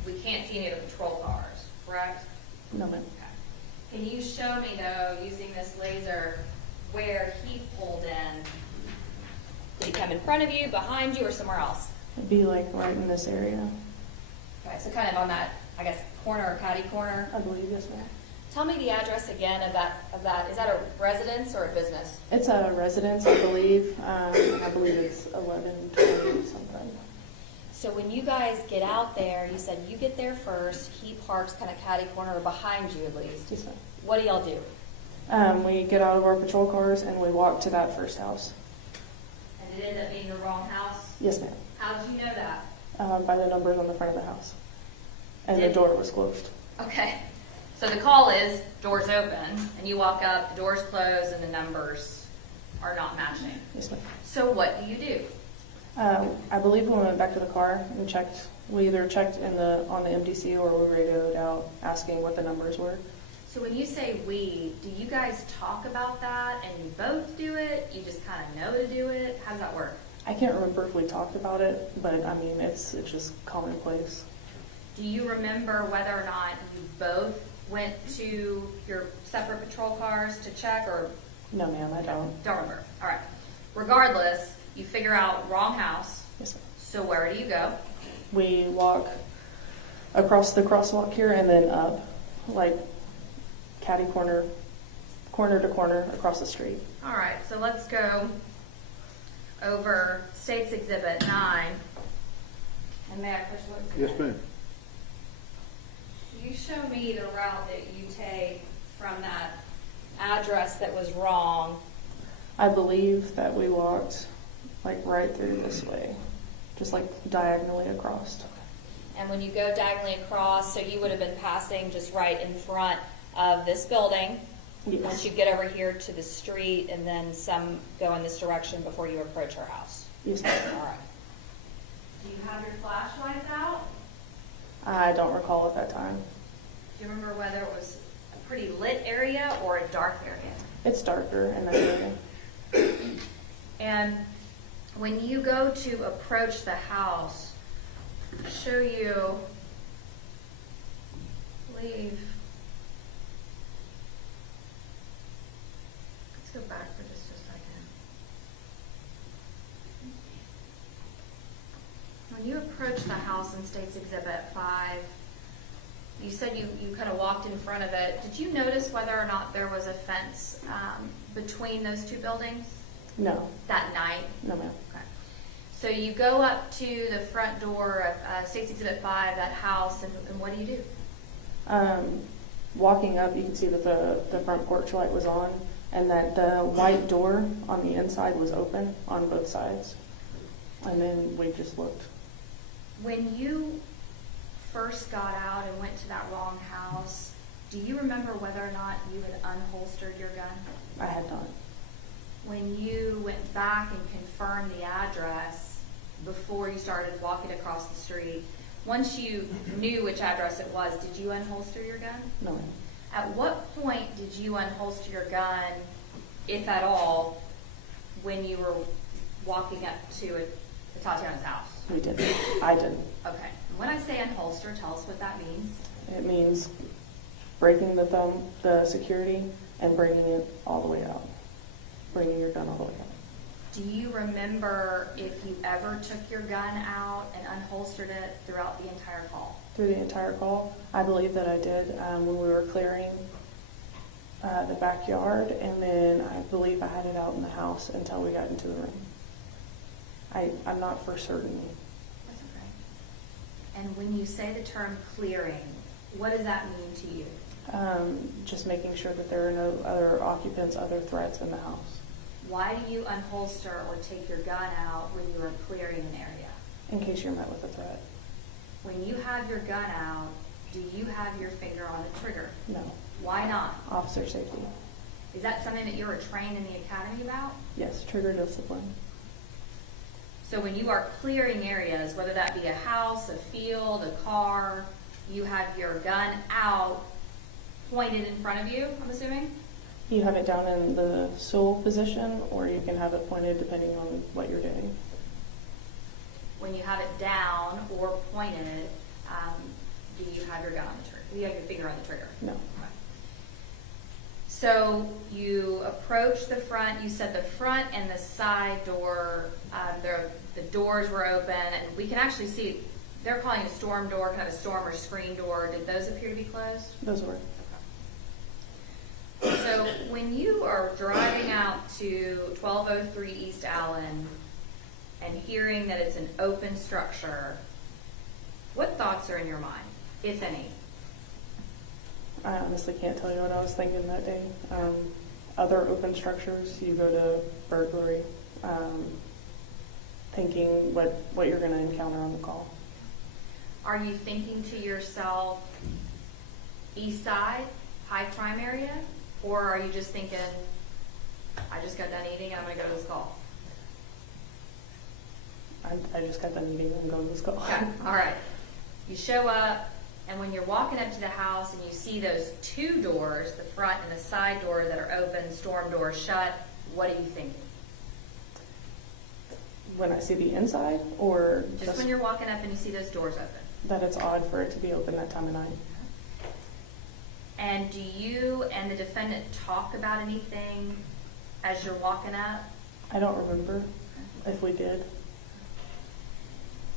we can't see any of the patrol cars, correct? No ma'am. Okay. Can you show me, though, using this laser, where he pulled in? Did he come in front of you, behind you, or somewhere else? It'd be like right in this area. Okay, so kind of on that, I guess, corner or caddy corner. I believe, yes ma'am. Tell me the address again of that. Is that a residence or a business? It's a residence, I believe. I believe it's 1120 something. So when you guys get out there, you said you get there first. He parks kind of caddy corner or behind you at least. Yes ma'am. What do y'all do? We get out of our patrol cars and we walk to that first house. And it ended up being the wrong house? Yes ma'am. How did you know that? By the numbers on the front of the house. And the door was closed. Okay. So the call is, door's open, and you walk up, the door's closed, and the numbers are not matching. Yes ma'am. So what do you do? I believe when we went back to the car and checked, we either checked on the MDC or we radioed out asking what the numbers were. So when you say we, do you guys talk about that and you both do it? You just kind of know to do it? How does that work? I can't remember if we talked about it, but I mean, it's just commonplace. Do you remember whether or not you both went to your separate patrol cars to check, or? No ma'am, I don't. Don't remember. All right. Regardless, you figure out wrong house. Yes ma'am. So where do you go? We walk across the crosswalk here and then up, like caddy corner to corner across the street. All right. So let's go over State's Exhibit 9. And may I push what's in Yes, it? ma'am. You show me the route that you take from that address that was wrong. I believe that we walked like right through this way, just like diagonally across. And when you go diagonally across, so you would have been passing just right in front of this building. Yes. Once you get over here to the street, and then some go in this direction before you approach our house. Yes, ma'am. All right. Do you have your flashlights out? I don't recall at that time. Do you remember whether it was a pretty lit area or a dark area? It's darker in that area. And when you go to approach the house, I'll show you, leave. Let's go back for just a second. When you approach the house in State's Exhibit 5, you said you kind of walked in front of it. Did you notice whether or not there was a fence between those two buildings No, that night? no ma'am. Okay. So you go up to the front door of State's Exhibit 5, that house, and what do you do? Walking up, you can see that the front porch light was on and that the white door on the inside was open on both sides. And then we just looked. When you first got out and went to that wrong house, do you remember whether or not you had unholstered your gun? I had not. When you went back and confirmed the address before you started walking across the street, once you knew which address it was, did you unholster your gun? No ma'am. At what point did you unholster your gun, if at all, when you were walking up to Atatiana's house? We didn't. I didn't. Okay. When I say unholster, tell us what that means. It means breaking the security and bringing it all the way out. Bringing your gun all the way out. Do you remember if you ever took your gun out and unholstered it throughout the entire call? Through the entire call, I believe that I did when we were clearing the backyard, and then I believe I had it out in the house until we got into the room. I'm not for certain. That's okay. And when you say the term clearing, what does that mean to you? Just making sure that there are no other occupants, other threats in the house. Why do you unholster or take your gun out when you are clearing an area? In case you're met with a threat. When you have your gun out, do you have your finger on the trigger? No. Why not? Officer safety. Is that something that you were trained in the academy about? Yes, trigger discipline. So when you are clearing areas, whether that be a house, a field, a car, you have your gun out, pointed in front of you, I'm assuming? You have it down in the stool position, or you can have it pointed depending on what you're doing. When you have it down or pointed, do you have your gun on the trigger? Do you have your finger on the trigger? No. Okay. So you approach the front. You said the front and the side door, the doors were open, and we can actually see, they're calling it a storm door, kind of a storm or screen door. Did those appear to be closed? Those were. So when you are driving out to 1203 East Allen and hearing that it's an open structure, what thoughts are in your mind, if any? I honestly can't tell you what I was thinking that day. Other open structures, you go to burglary, thinking what you're going to encounter on the call. Are you thinking to yourself, east side, high crime area? Or are you just thinking, I just got done eating and I'm going to go to this call? I just got done eating and going to this call. Okay, all right. You show up, and when you're walking up to the house and you see those two doors, the front and the side door that are open, storm doors shut, what are you thinking? When I see the inside, or Just when you're walking up and you see those doors open. that it's odd for it to be open that time of night. And do you and the defendant talk about anything as you're walking up? I don't remember if we did.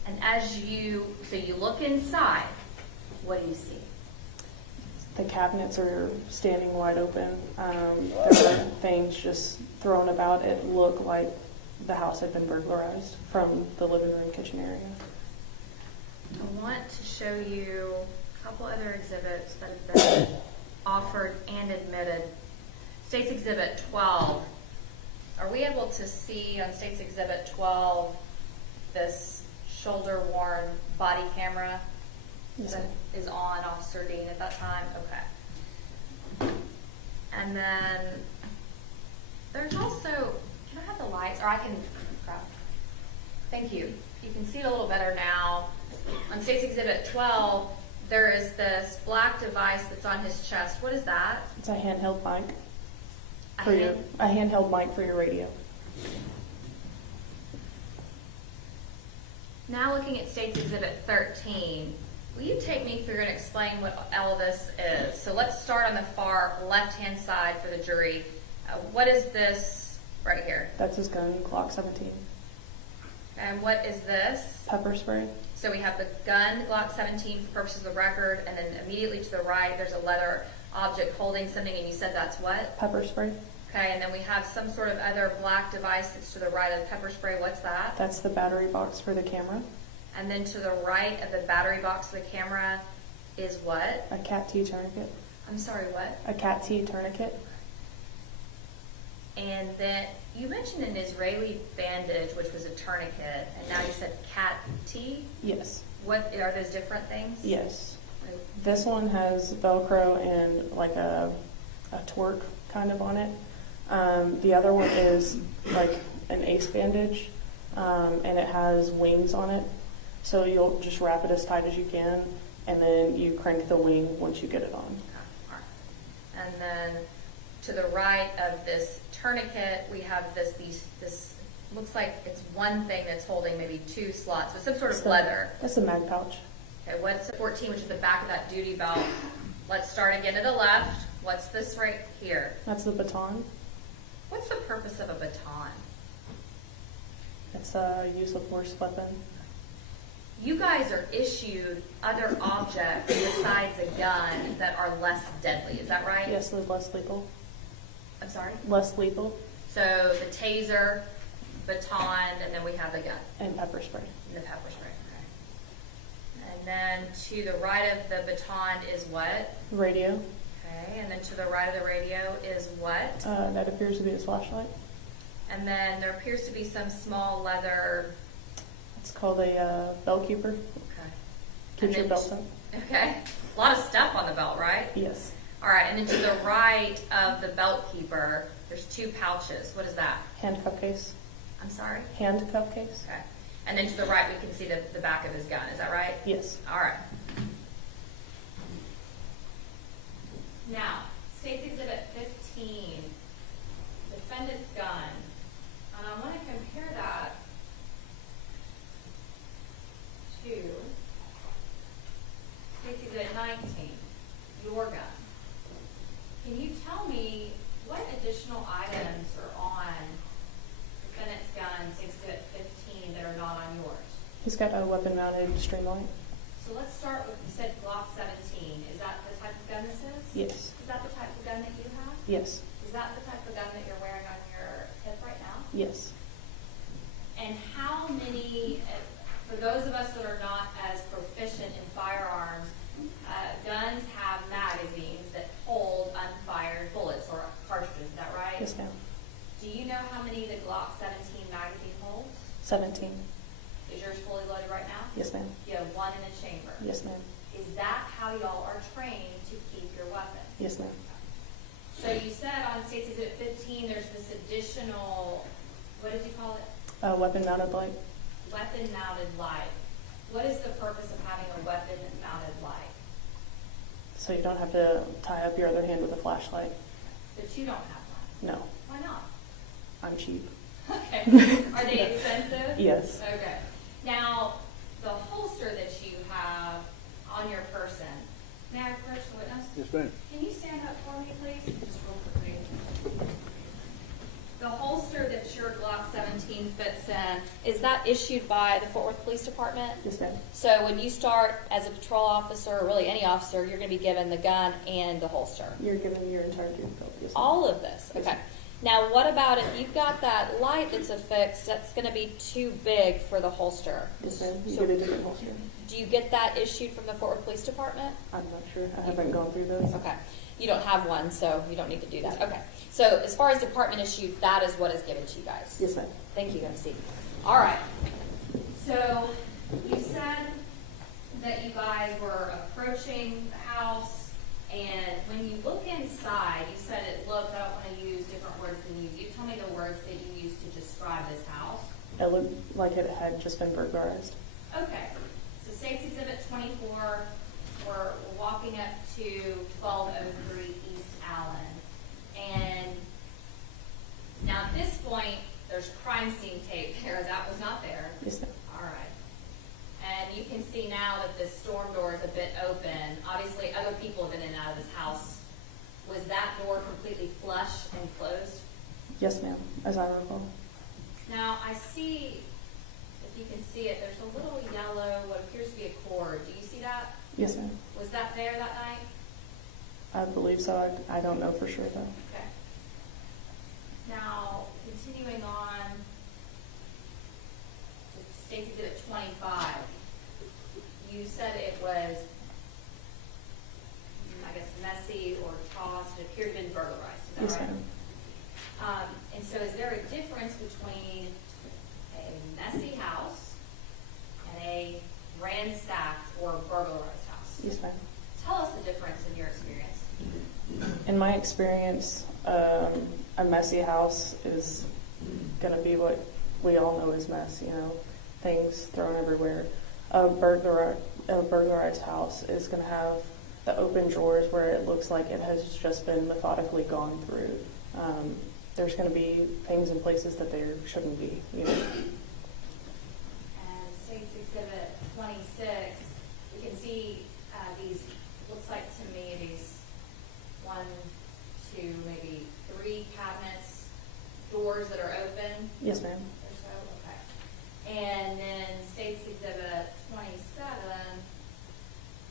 And so you look inside, what do you see? The cabinets are standing wide open. There were things just thrown about. It looked like the house had been burglarized from the living room, kitchen area. I want to show you a couple other exhibits that have been offered and admitted. State's Exhibit 12. Are we able to see on State's Exhibit 12 this shoulder-worn body camera Yes, that ma'am. is on Officer Dean at that time? Okay. And then there's also, can I have the lights? Or I can, crap. Thank you. You can see it a little better now. On State's Exhibit 12, there is this black device that's on his chest. What is that? It's a handheld mic A for your hand- a handheld mic for your radio. Now looking at State's Exhibit 13, will you take me through and explain what all of this is? So let's start on the far left-hand side for the jury. What is this right here? That's his gun, Glock 17. And what is this? Pepper spray. So we have the gun, Glock 17 for purposes of the record, and then immediately to the right there's a leather object holding something, and you said that's what? Pepper spray. Okay, and then we have some sort of other black device that's to the right of the pepper spray. What's that? That's the battery box for the camera. And then to the right of the battery box of the camera is what? A cat T tourniquet. I'm sorry, what? A cat T tourniquet. And then you mentioned an Israeli bandage, which was a tourniquet, and now you said cat T. Yes. What are those different things? Yes. This one has Velcro and like a twerk kind of on it. The other one is like an ace bandage, and it has wings on it. So you'll just wrap it as tight as you can, and then you crank the wing once you get it on. Okay, all right. And then to the right of this tourniquet, we have this looks like it's one thing that's holding maybe two slots, but some sort of leather. That's a mag pouch. Okay, what's 14, which is the back of that duty belt? Let's start again to the left. What's this right here? That's the baton. What's the purpose of a baton? It's a use of force weapon. You guys are issued other objects besides a gun that are less deadly, is that right? Yes, they're less lethal. I'm sorry? Less lethal. So the taser, baton, and then we have the gun. And pepper spray. And the pepper spray, okay. And then to the right of the baton is what? Radio. Okay, and then to the right of the radio is what? That appears to be his flashlight. And then there appears to be some small leather. It's called a bell keeper. Okay. Keeps your then- belt in. Okay. A lot of stuff on the belt, right? Yes. All right, and then to the right of the belt keeper, there's two pouches. What is that? Handcuff case. I'm sorry? Handcuff case. Okay. And then to the right, we can see the back of his gun. Is that right? Yes. All right. Now, State's Exhibit 15, defendant's gun. And I want to compare that to State's Exhibit 19, your gun. Can you tell me what additional items are on defendant's gun, State's Exhibit 15, that are not on yours? He's got a weapon-mounted streamlight. So let's start with, you said Glock 17. Is that the type of gun this is? Yes. Is that the type of gun that you have? Yes. Is that the type of gun that you're wearing on your hip right now? Yes. And how many, for those of us that are not as proficient in firearms, guns have magazines that hold unfired bullets or cartridges, is that right? Yes, ma'am. Do you know how many the Glock 17 magazine holds? 17. Is yours fully loaded right now? Yes, ma'am. You have one in a chamber. Yes, ma'am. Is that how y'all are trained to keep your weapon? Yes, ma'am. So you said on State's Exhibit 15, there's this additional, what did you call it? Weapon-mounted light. Weapon-mounted light. What is the purpose of having a weapon-mounted light? So you don't have to tie up your other hand with a flashlight. But you don't have one. No. Why not? I'm cheap. Okay. Are they expensive? Yes. Okay. Now, the holster that you have on your person, may I approach the witness? Yes, ma'am. Can you stand up for me, please? Just real quickly. The holster that your Glock 17 fits in, is that issued by the Fort Worth Police Department? Yes, ma'am. So when you start as a patrol officer, or really any officer, you're going to be given the gun and the holster. You're given your entire gear belt. Yes, ma'am. All of this? Yes, Okay. ma'am. Now, what about if you've got that light that's affixed, that's going to be too big for the holster? Yes, ma'am. You So get a different holster. do you get that issued from the Fort Worth Police Department? I'm not sure. I haven't gone through those. Okay. You don't have one, so you don't need to do that. Okay. So as far as department issued, that is what is given to you guys. Yes, ma'am. Thank you, MC. All right. So you said that you guys were approaching the house, and when you look inside, you said it looked, I don't want to use different words than you. You tell me the words that you used to describe this house. It looked like it had just been burglarized. Okay. So State's Exhibit 24, we're walking up to 1203 East Allen. And now at this point, there's crime scene tape there. That was not there. Yes, ma'am. All right. And you can see now that the storm door is a bit open. Obviously, other people have been in and out of this house. Was that door completely flush and closed? Yes, ma'am. As I recall. Now, I see, if you can see it, there's a little yellow, what appears to be a cord. Do you see that? Yes, ma'am. Was that there that night? I believe so. I don't know for sure, though. Okay. Now, continuing on to State's Exhibit 25, you said it was, I guess, messy or tossed. It appeared to have been burglarized. Is that Yes, right? ma'am. And so is there a difference between a messy house and a ransacked or burglarized house? Yes, ma'am. Tell us the difference in your experience. In my experience, a messy house is going to be what we all know as mess, you know, things thrown everywhere. A burglarized house is going to have the open drawers where it looks like it has just been methodically gone through. There's going to be things in places that there shouldn't be, you know. And State's Exhibit 26, you can see these, looks like to me, these 1, 2, maybe 3 cabinets, doors that are open. Yes, ma'am. Or so, okay. And then State's Exhibit 27,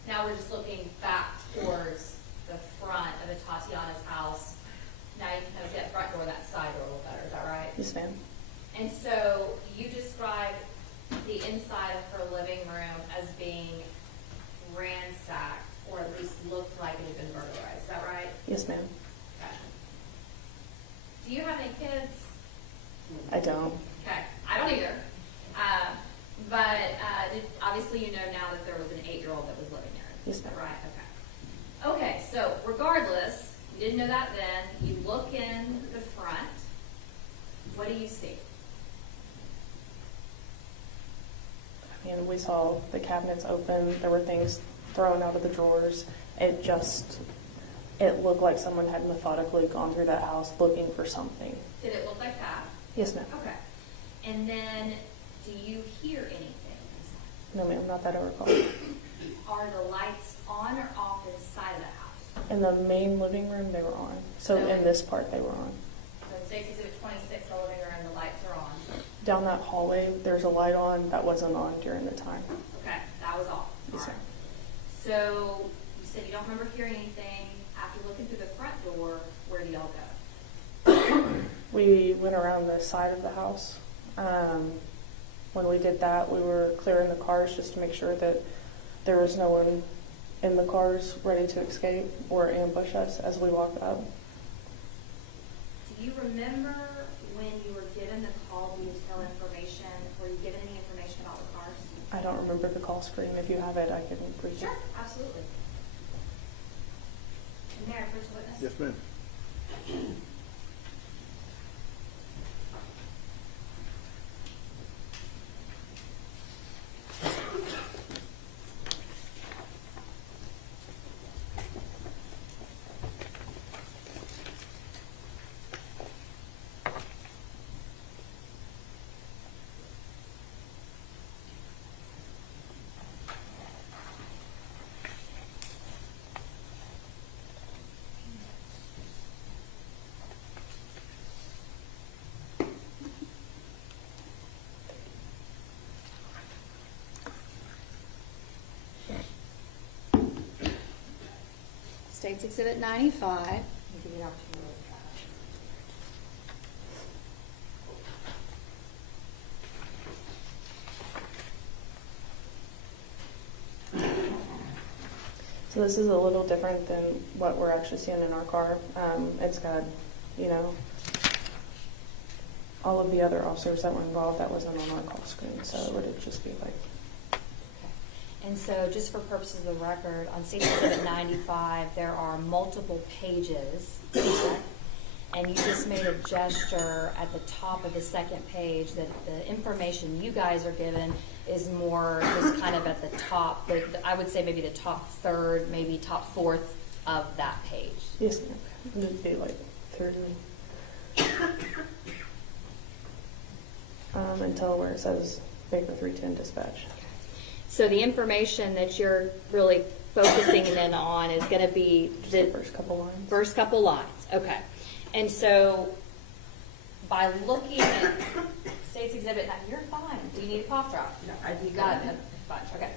now we're just looking back towards the front of Atatiana's house. Now you can kind of see that front door, that side door a little better, is that right? Yes, ma'am. And so you described the inside of her living room as being ransacked, or at least looked like it had been burglarized, is that right? Yes, ma'am. Okay. Do you have any kids? I don't. Okay, I don't either. Obviously you know now that there was an 8-year-old that was living there. Yes, Is that ma'am. right? Okay. Okay, so regardless, you didn't know that then. You look in the front. What do you see? and we saw the cabinets open. There were things thrown out of the drawers. It looked like someone had methodically gone through that house looking for something. Did it look like that? Yes, ma'am. Okay. And then, do you hear anything? No, ma'am, not that I recall. Are the lights on or off inside of the house? In the main living room, they were on. So in this part, they were on. So State's Exhibit 26, the living room, the lights are on. Down that hallway, there's a light on that wasn't on during the time. Okay, that was off. Yes, All ma'am. right. So you said you don't remember hearing anything. After looking through the front door, where do y'all go? We went around the side of the house. When we did that, we were clearing the cars just to make sure that there was no one in the cars ready to escape or ambush us as we walked up. Do you remember when you were given the call detail information? Were you given any information about the cars? I don't remember the call screen. If you have it, I can read it. Sure, absolutely. And Mayor, first witness? Yes, ma'am. State's Exhibit 95. I'll give you an opportunity to look So this is a little different than what we're actually seeing in our car. It's got, all of the other officers that were involved, that wasn't on our call screen, so it would just be like. And so, just for purposes of the record, on State's Exhibit 95, there are multiple pages, correct? And you just made a gesture at the top of the second page that the information you guys are given is more just kind of at the top, I would say maybe the top third, maybe top fourth of that page. Yes, ma'am. It would be like through until where it says Baker 310 dispatch. So the information that you're really focusing in on is going to be The first couple lines. First couple lines, okay. And so by looking at State's Exhibit, you're fine. Do you need a cough drop? No, you got it. Fine. Okay.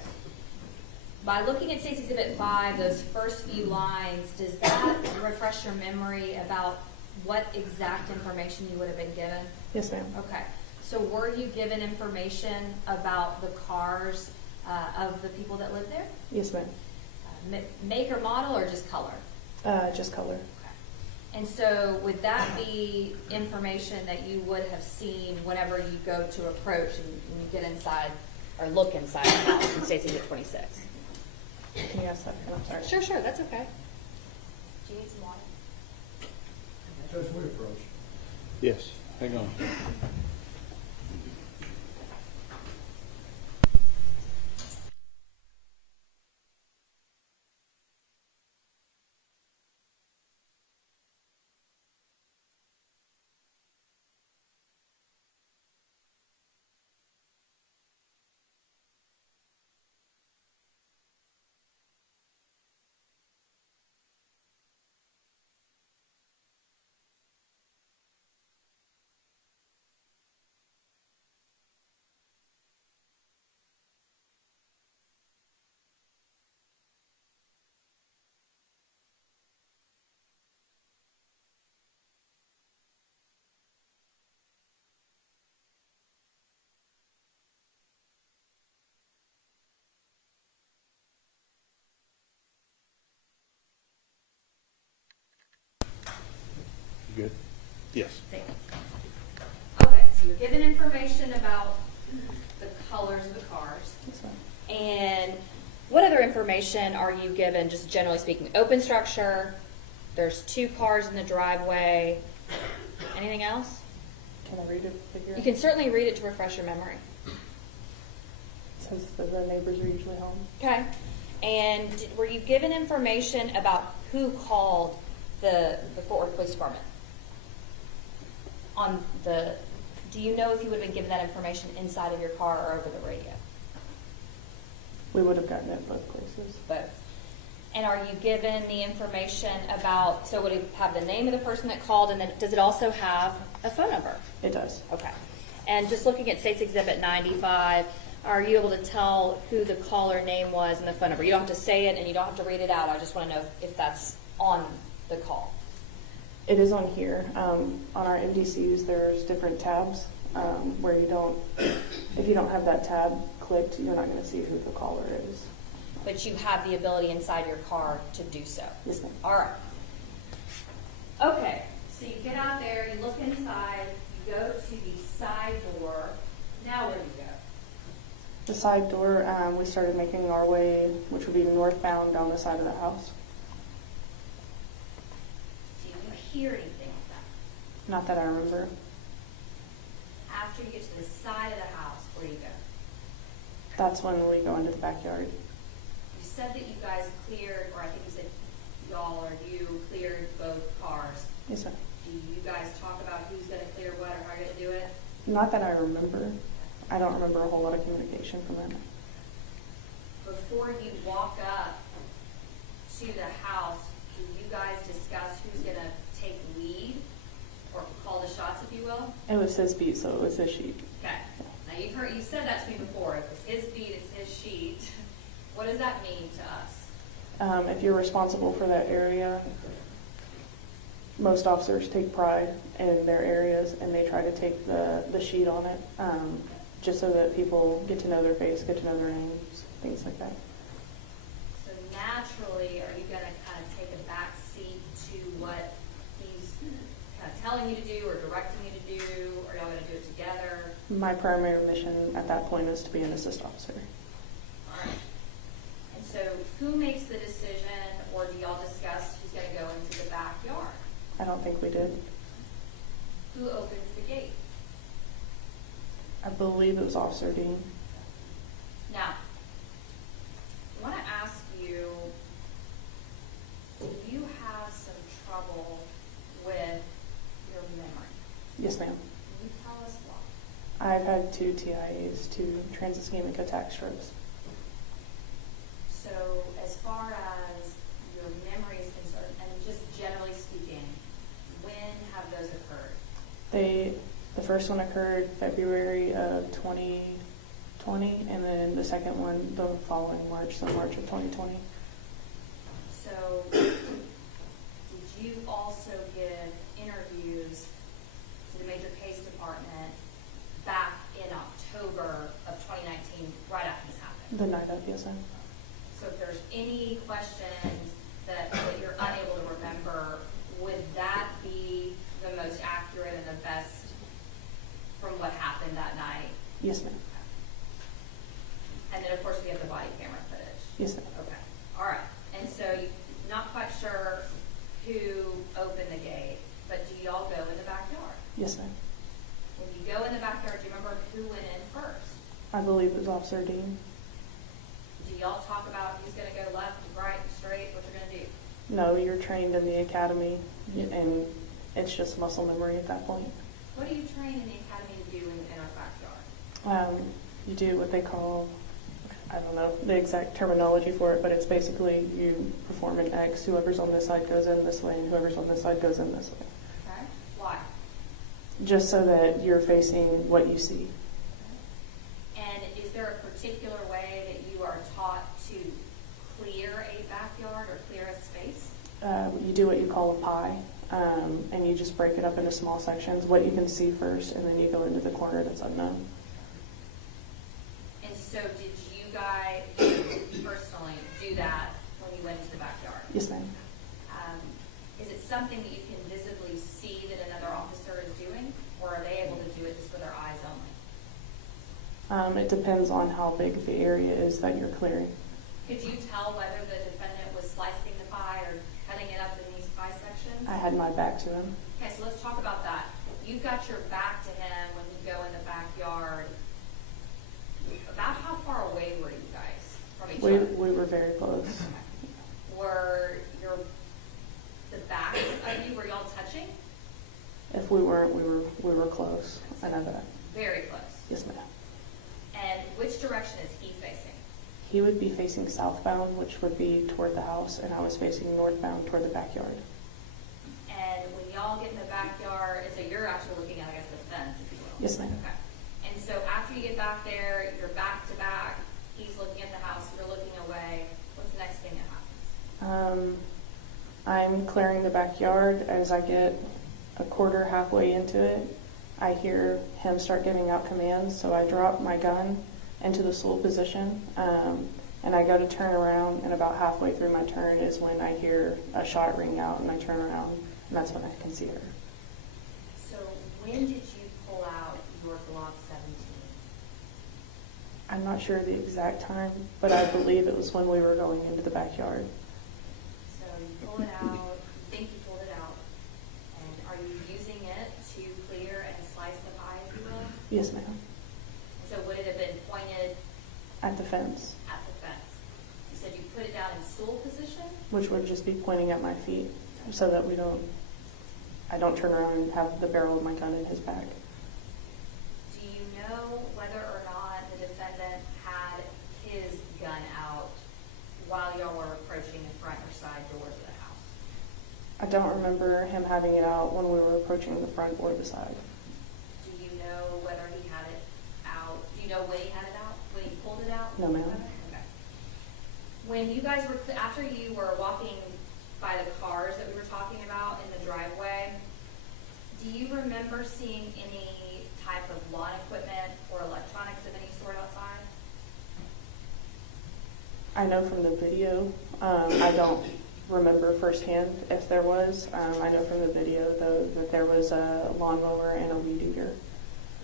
By looking at State's Exhibit 5, those first few lines, does that refresh your memory about what exact information you would have been given? Yes, ma'am. Okay. So were you given information about the cars of the people that live there? Yes, ma'am. Make or model or just color? Just color. Okay. And so would that be information that you would have seen whenever you go to approach and you get inside or look inside the house in State's Exhibit 26? Can you ask that again? I'm sorry. Sure, that's okay. Do you need some water? Judge, we approach. Yes, hang on. You good? Yes. Thank you. Okay, so you're given information about the colors of the cars. That's fine. And what other information are you given, just generally speaking? Open structure, there's 2 cars in the driveway. Anything else? Can I read it? Figure You can certainly read it to refresh your memory. So because the neighbors are usually home. Okay. And were you given information about who called the Fort Worth Police Department? Do you know if you would have been given that information inside of your car or over the radio? We would have gotten it both places. Both. And are you given the information about, so would it have the name of the person that called, and then does it also have a phone number? It does. Okay. And just looking at State's Exhibit 95, are you able to tell who the caller name was and the phone number? You don't have to say it and you don't have to read it out. I just want to know if that's on the call. It is on here. On our MDCs, there's different tabs where if you don't have that tab clicked, you're not going to see who the caller is. But you have the ability inside your car to do so. Yes, ma'am. All right. Okay. So you get out there, you look inside, you go to the side door. Now where do you go? The side door, we started making our way, which would be northbound down the side of the house. Do you hear anything like that? Not that I remember. After you get to the side of the house, where do you go? That's when we go into the backyard. You said that you guys cleared, or I think you said y'all or you cleared both cars. Yes, sir. Do you guys talk about who's going to clear what or how you're going to do it? Not that I remember. I don't remember a whole lot of communication from them. Before you walk up to the house, do you guys discuss who's going to take lead or call the shots, if you will? It was his beat, so it was his sheet. Okay. Now you said that to me before. It was his beat, it's his sheet. What does that mean to us? If you're responsible for that area, most officers take pride in their areas and they try to take the sheet on it, just so that people get to know their face, get to know their names, things like that. So naturally, are you going to kind of take a back seat to what he's kind of telling you to do or directing you to do, or y'all going to do it together? My primary mission at that point is to be an assist officer. All right. And so who makes the decision, or do y'all discuss who's going to go into the backyard? I don't think we did. Who opens the gate? I believe it was Officer Dean. Now, I want to ask you, do you have some trouble with your memory? Yes, ma'am. Can you tell us why? I've had 2 TIAs, 2 transischemic attack strokes. So as far as your memory is concerned, and just generally speaking, when have those occurred? The first one occurred February of 2020, and then the second one the following March, so March of 2020. So did you also give interviews to the Major Case Department back in October of 2019, right after this happened? The night of, yes, ma'am. So if there's any questions that you're unable to remember, would that be the most accurate and the best from what happened that night? Yes, ma'am. And then, of course, we have the body camera footage. Yes, ma'am. Okay. All right. And so you're not quite sure who opened the gate, but do y'all go in the backyard? Yes, ma'am. When you go in the backyard, do you remember who went in first? I believe it was Officer Dean. Do y'all talk about who's going to go left, right, straight, what you're going to do? No, you're trained in the academy, and it's just muscle memory at that point. What do you train in the academy to do in our backyard? You do what they call, I don't know the exact terminology for it, but it's basically you perform an X. Whoever's on this side goes in this way, and whoever's on this side goes in this way. Okay. Why? Just so that you're facing what you see. And is there a particular way that you are taught to clear a backyard or clear a space? You do what you call a pie, and you just break it up into small sections, what you can see first, and then you go into the corner that's unknown. And so did you guys personally do that when you went into the backyard? Yes, ma'am. Is it something that you can visibly see that another officer is doing, or are they able to do it just with their eyes only? It depends on how big the area is that you're clearing. Could you tell whether the defendant was slicing the pie or cutting it up in these pie sections? I had my back to him. Okay, so let's talk about that. You've got your back to him when you go in the backyard. about how far away were you guys from each We other? were very close. Were the backs of you, were y'all touching? If we weren't, we were close. I know that. Very close. Yes, ma'am. And which direction is he facing? He would be facing southbound, which would be toward the house, and I was facing northbound toward the backyard. And when y'all get in the backyard, and so you're actually looking at, I guess, the fence, if you will. Yes, ma'am. Okay. And so after you get back there, you're back to back, he's looking at the house, you're looking away. What's the next thing that happens? I'm clearing the backyard. As I get a quarter halfway into it, I hear him start giving out commands, so I drop my gun into the stool position, and I go to turn around, and about halfway through my turn is when I hear a shot ring out, and I turn around, and that's when I can see her. So when did you pull out your Glock 17? I'm not sure the exact time, but I believe it was when we were going into the backyard. So you pull it out, you think you pulled it out, and are you using it to clear and slice the pie, if you will? Yes, ma'am. So would it have been pointed At the fence, at the fence? You said you put it down in stool position? which would just be pointing at my feet, so that I don't turn around and have the barrel of my gun in his back. Do you know whether or not the defendant had his gun out while y'all were approaching the front or side doors of the house? I don't remember him having it out when we were approaching the front or the side. Do you know whether he had it out? Do you know when he had it out? When he pulled it out? No, ma'am. Okay. When you guys were, after you were walking by the cars that we were talking about in the driveway, do you remember seeing any type of lawn equipment or electronics of any sort outside? I know from the video, I don't remember firsthand if there was. I know from the video, though, that there was a lawnmower and a weed eater.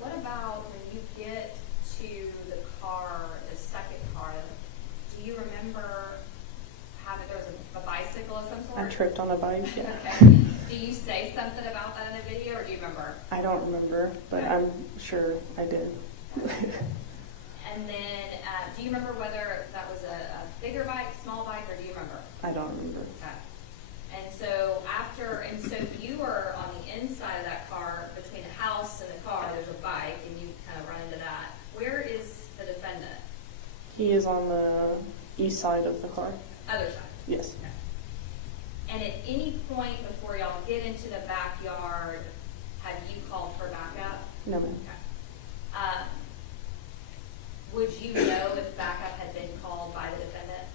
What about when you get to the car, the second car, do you remember there was a bicycle of some sort? I tripped on a bike, yeah. Okay. Do you say something about that in the video, or do you remember? I don't remember, but I'm sure I did. And then, do you remember whether that was a bigger bike, small bike, or do you remember? I don't remember. Okay. And so you were on the inside of that car, between the house and the car, there's a bike, and you kind of run into that. Where is the defendant? He is on the east side of the car. Other side? Yes. Okay. And at any point before y'all get into the backyard, have you called for backup? No, ma'am. Okay. Would you know if backup had been called by the defendant?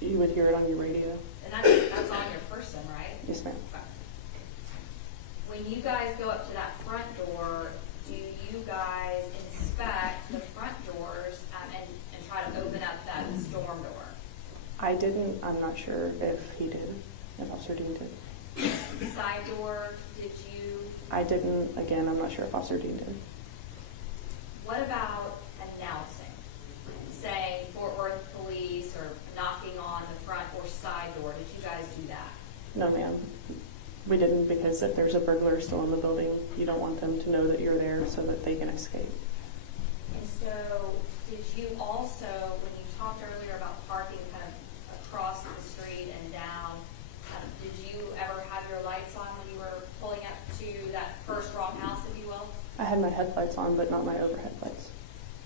You would hear it on your radio. And that's on your person, right? Yes, ma'am. Okay. When you guys go up to that front door, do you guys inspect the front doors and try to open up that storm door? I didn't. I'm not sure if he did, if Officer Dean did. Side door, did you? I didn't. Again, I'm not sure if Officer Dean did. What about announcing, saying Fort Worth Police or knocking on the front or side door? Did you guys do that? No, ma'am. We didn't, because if there's a burglar still in the building, you don't want them to know that you're there so that they can escape. And so, did you also, when you talked earlier about parking kind of across the street and down, did you ever have your lights on when you were pulling up to that first wrong house, if you will? I had my headlights on, but not my overhead lights.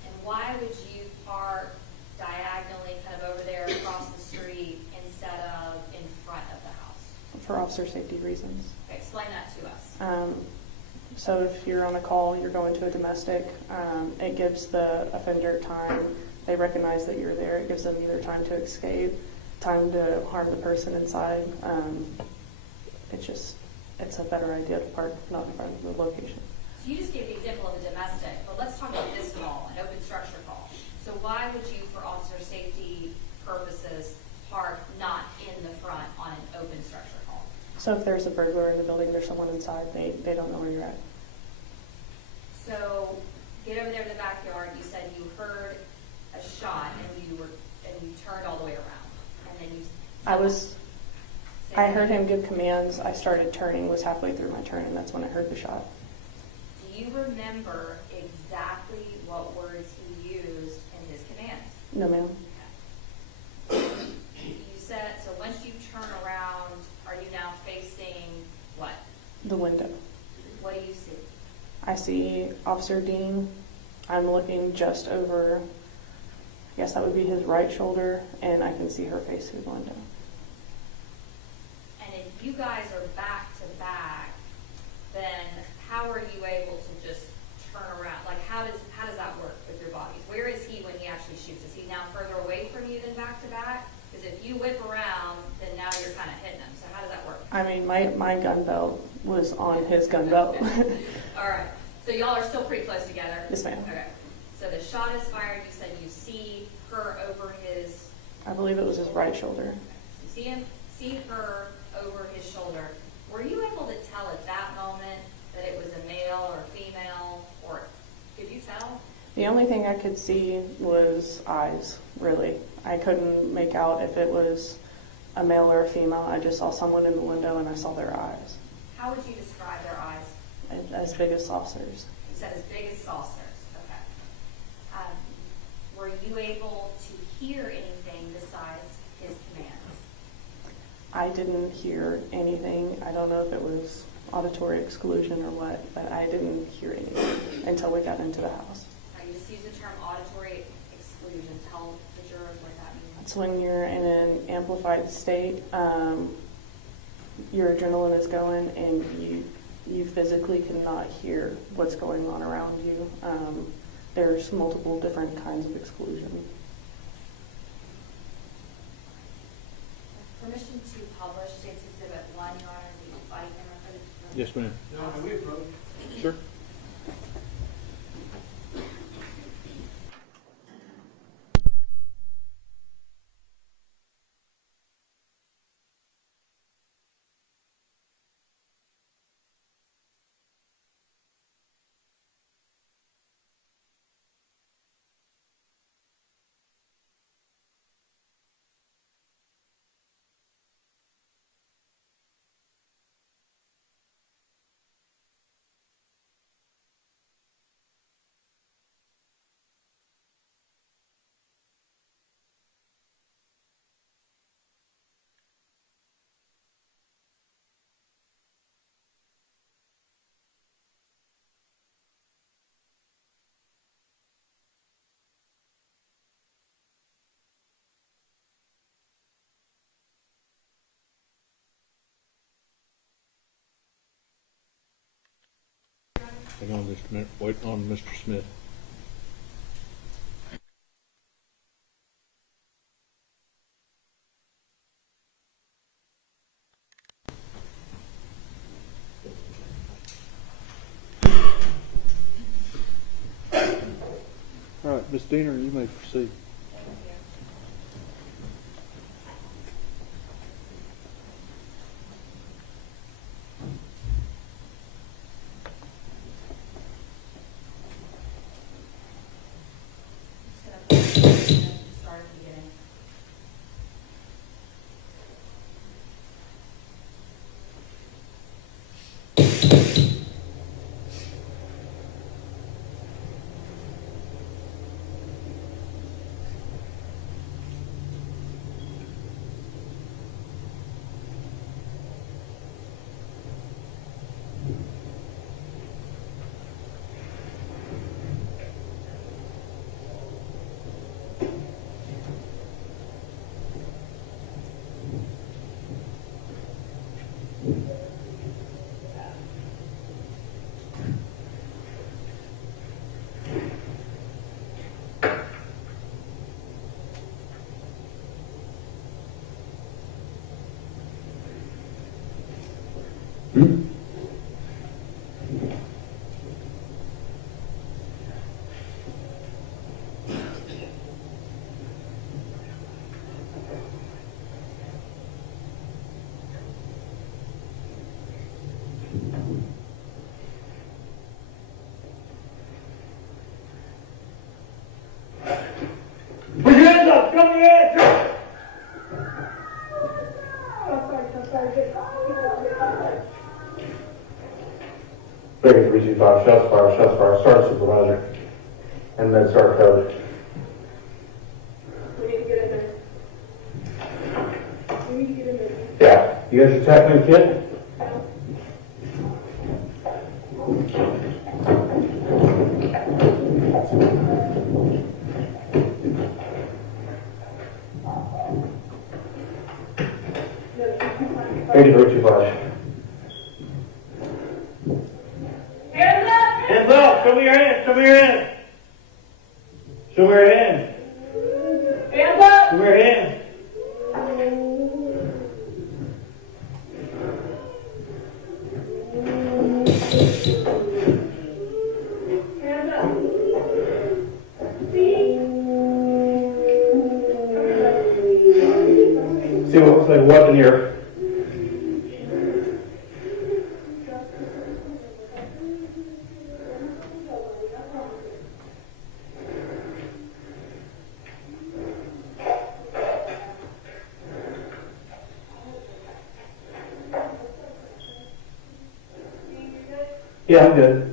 And why would you park diagonally kind of over there across the street instead of in front of the house? For officer safety reasons. Explain that to us. So if you're on a call, you're going to a domestic, it gives the offender time. They recognize that you're there. It gives them either time to escape, time to harm the person inside. It's a better idea to park not in front of the location. So you just gave the example of a domestic, but let's talk about this call, an open structure call. So why would you, for officer safety purposes, park not in the front on an open structure call? So if there's a burglar in the building, there's someone inside, they don't know where you're at. So get over there to the backyard. You said you heard a shot and you turned all the way around, and then you. I heard him give commands. I started turning, was halfway through my turn, and that's when I heard the shot. Do you remember exactly what words he used No, ma'am. You said, so once you turn around, are you now facing what? The window. What do you see? I see Officer Dean. I'm looking just over, I guess that would be his right shoulder, and I can see her face through the window. And if you guys are back to back, then how are you able to just turn around? Like, how does that work with your bodies? Where is he when he actually shoots? Is he now further away from you than back to back? Because if you whip around, then now you're kind of hitting him. So how does that work? I mean, my gun belt was on his gun belt. All right. So y'all are still pretty close together? Yes, ma'am. Okay. So the shot is fired. You said you see her over his... I believe it was his right shoulder. You see her over his shoulder. Were you able to tell at that moment that it was a male or female, or could you tell? The only thing I could see was eyes, really. I couldn't make out if it was a male or a female. I just saw someone in the window and I saw their eyes. How would you describe their eyes? As big as saucers. You said as big as saucers. Okay. Were you able to hear anything besides his commands? I didn't hear anything. I don't know if it was auditory exclusion or what, but I didn't hear anything until we got into the house. Now, you just used the term auditory exclusion. Tell the jurors what that means. It's when you're in an amplified state, your adrenaline is going and you physically cannot hear what's going on around you. There's multiple different kinds of exclusion. Permission to publish State's Exhibit 1, Your Honor, the body camera footage. Yes, ma'am. No, we approve. Sure. Hang on just a minute. Wait on Mr. Smith. All right, Ms. Diener, you may proceed. Start at the beginning. Put your hands up! Come your hands! Brady 325, shots fired, Sergeant Supervisor, and then start code. You got your tackling kit? Maybe hurt too much. Hands up! Hands up! Show me your hands! Show me your hands! Show me your hands! Hands up! Show me your hands! Hands up! See? See what looks like a weapon here. Yeah, I'm good.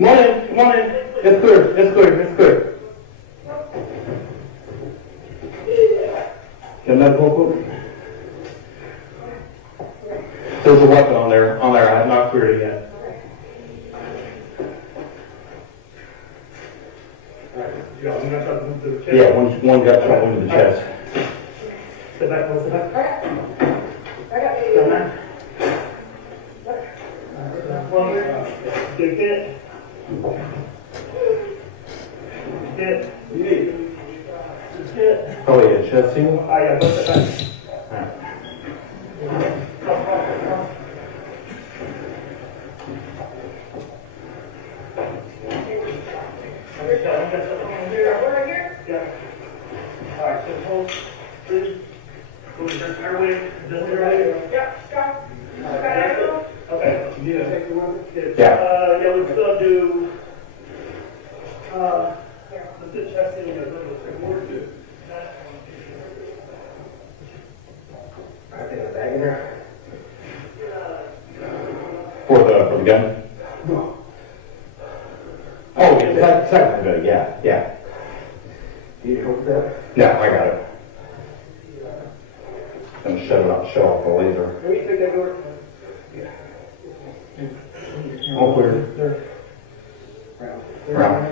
Come on in, come on in. It's clear, it's clear, it's clear. Can that go? There's a weapon on there. I have not cleared it yet. Yeah, one got shot into the chest. Sit back, sit back. Good hit. Hit. Hit. Oh yeah, chest single? Oh yeah, go sit back. Yeah. All right, so hold, please. Hold just airway, just airway. Yeah, stop. Okay. Yeah. Yeah, let's go do, let's do chesting and a little bit more. I think a bag in there. For the gun? No. Oh, yeah, second gun, yeah. Do you hold that? No, I got it. I'm gonna shut off the laser. Maybe take that door. All clear. Round.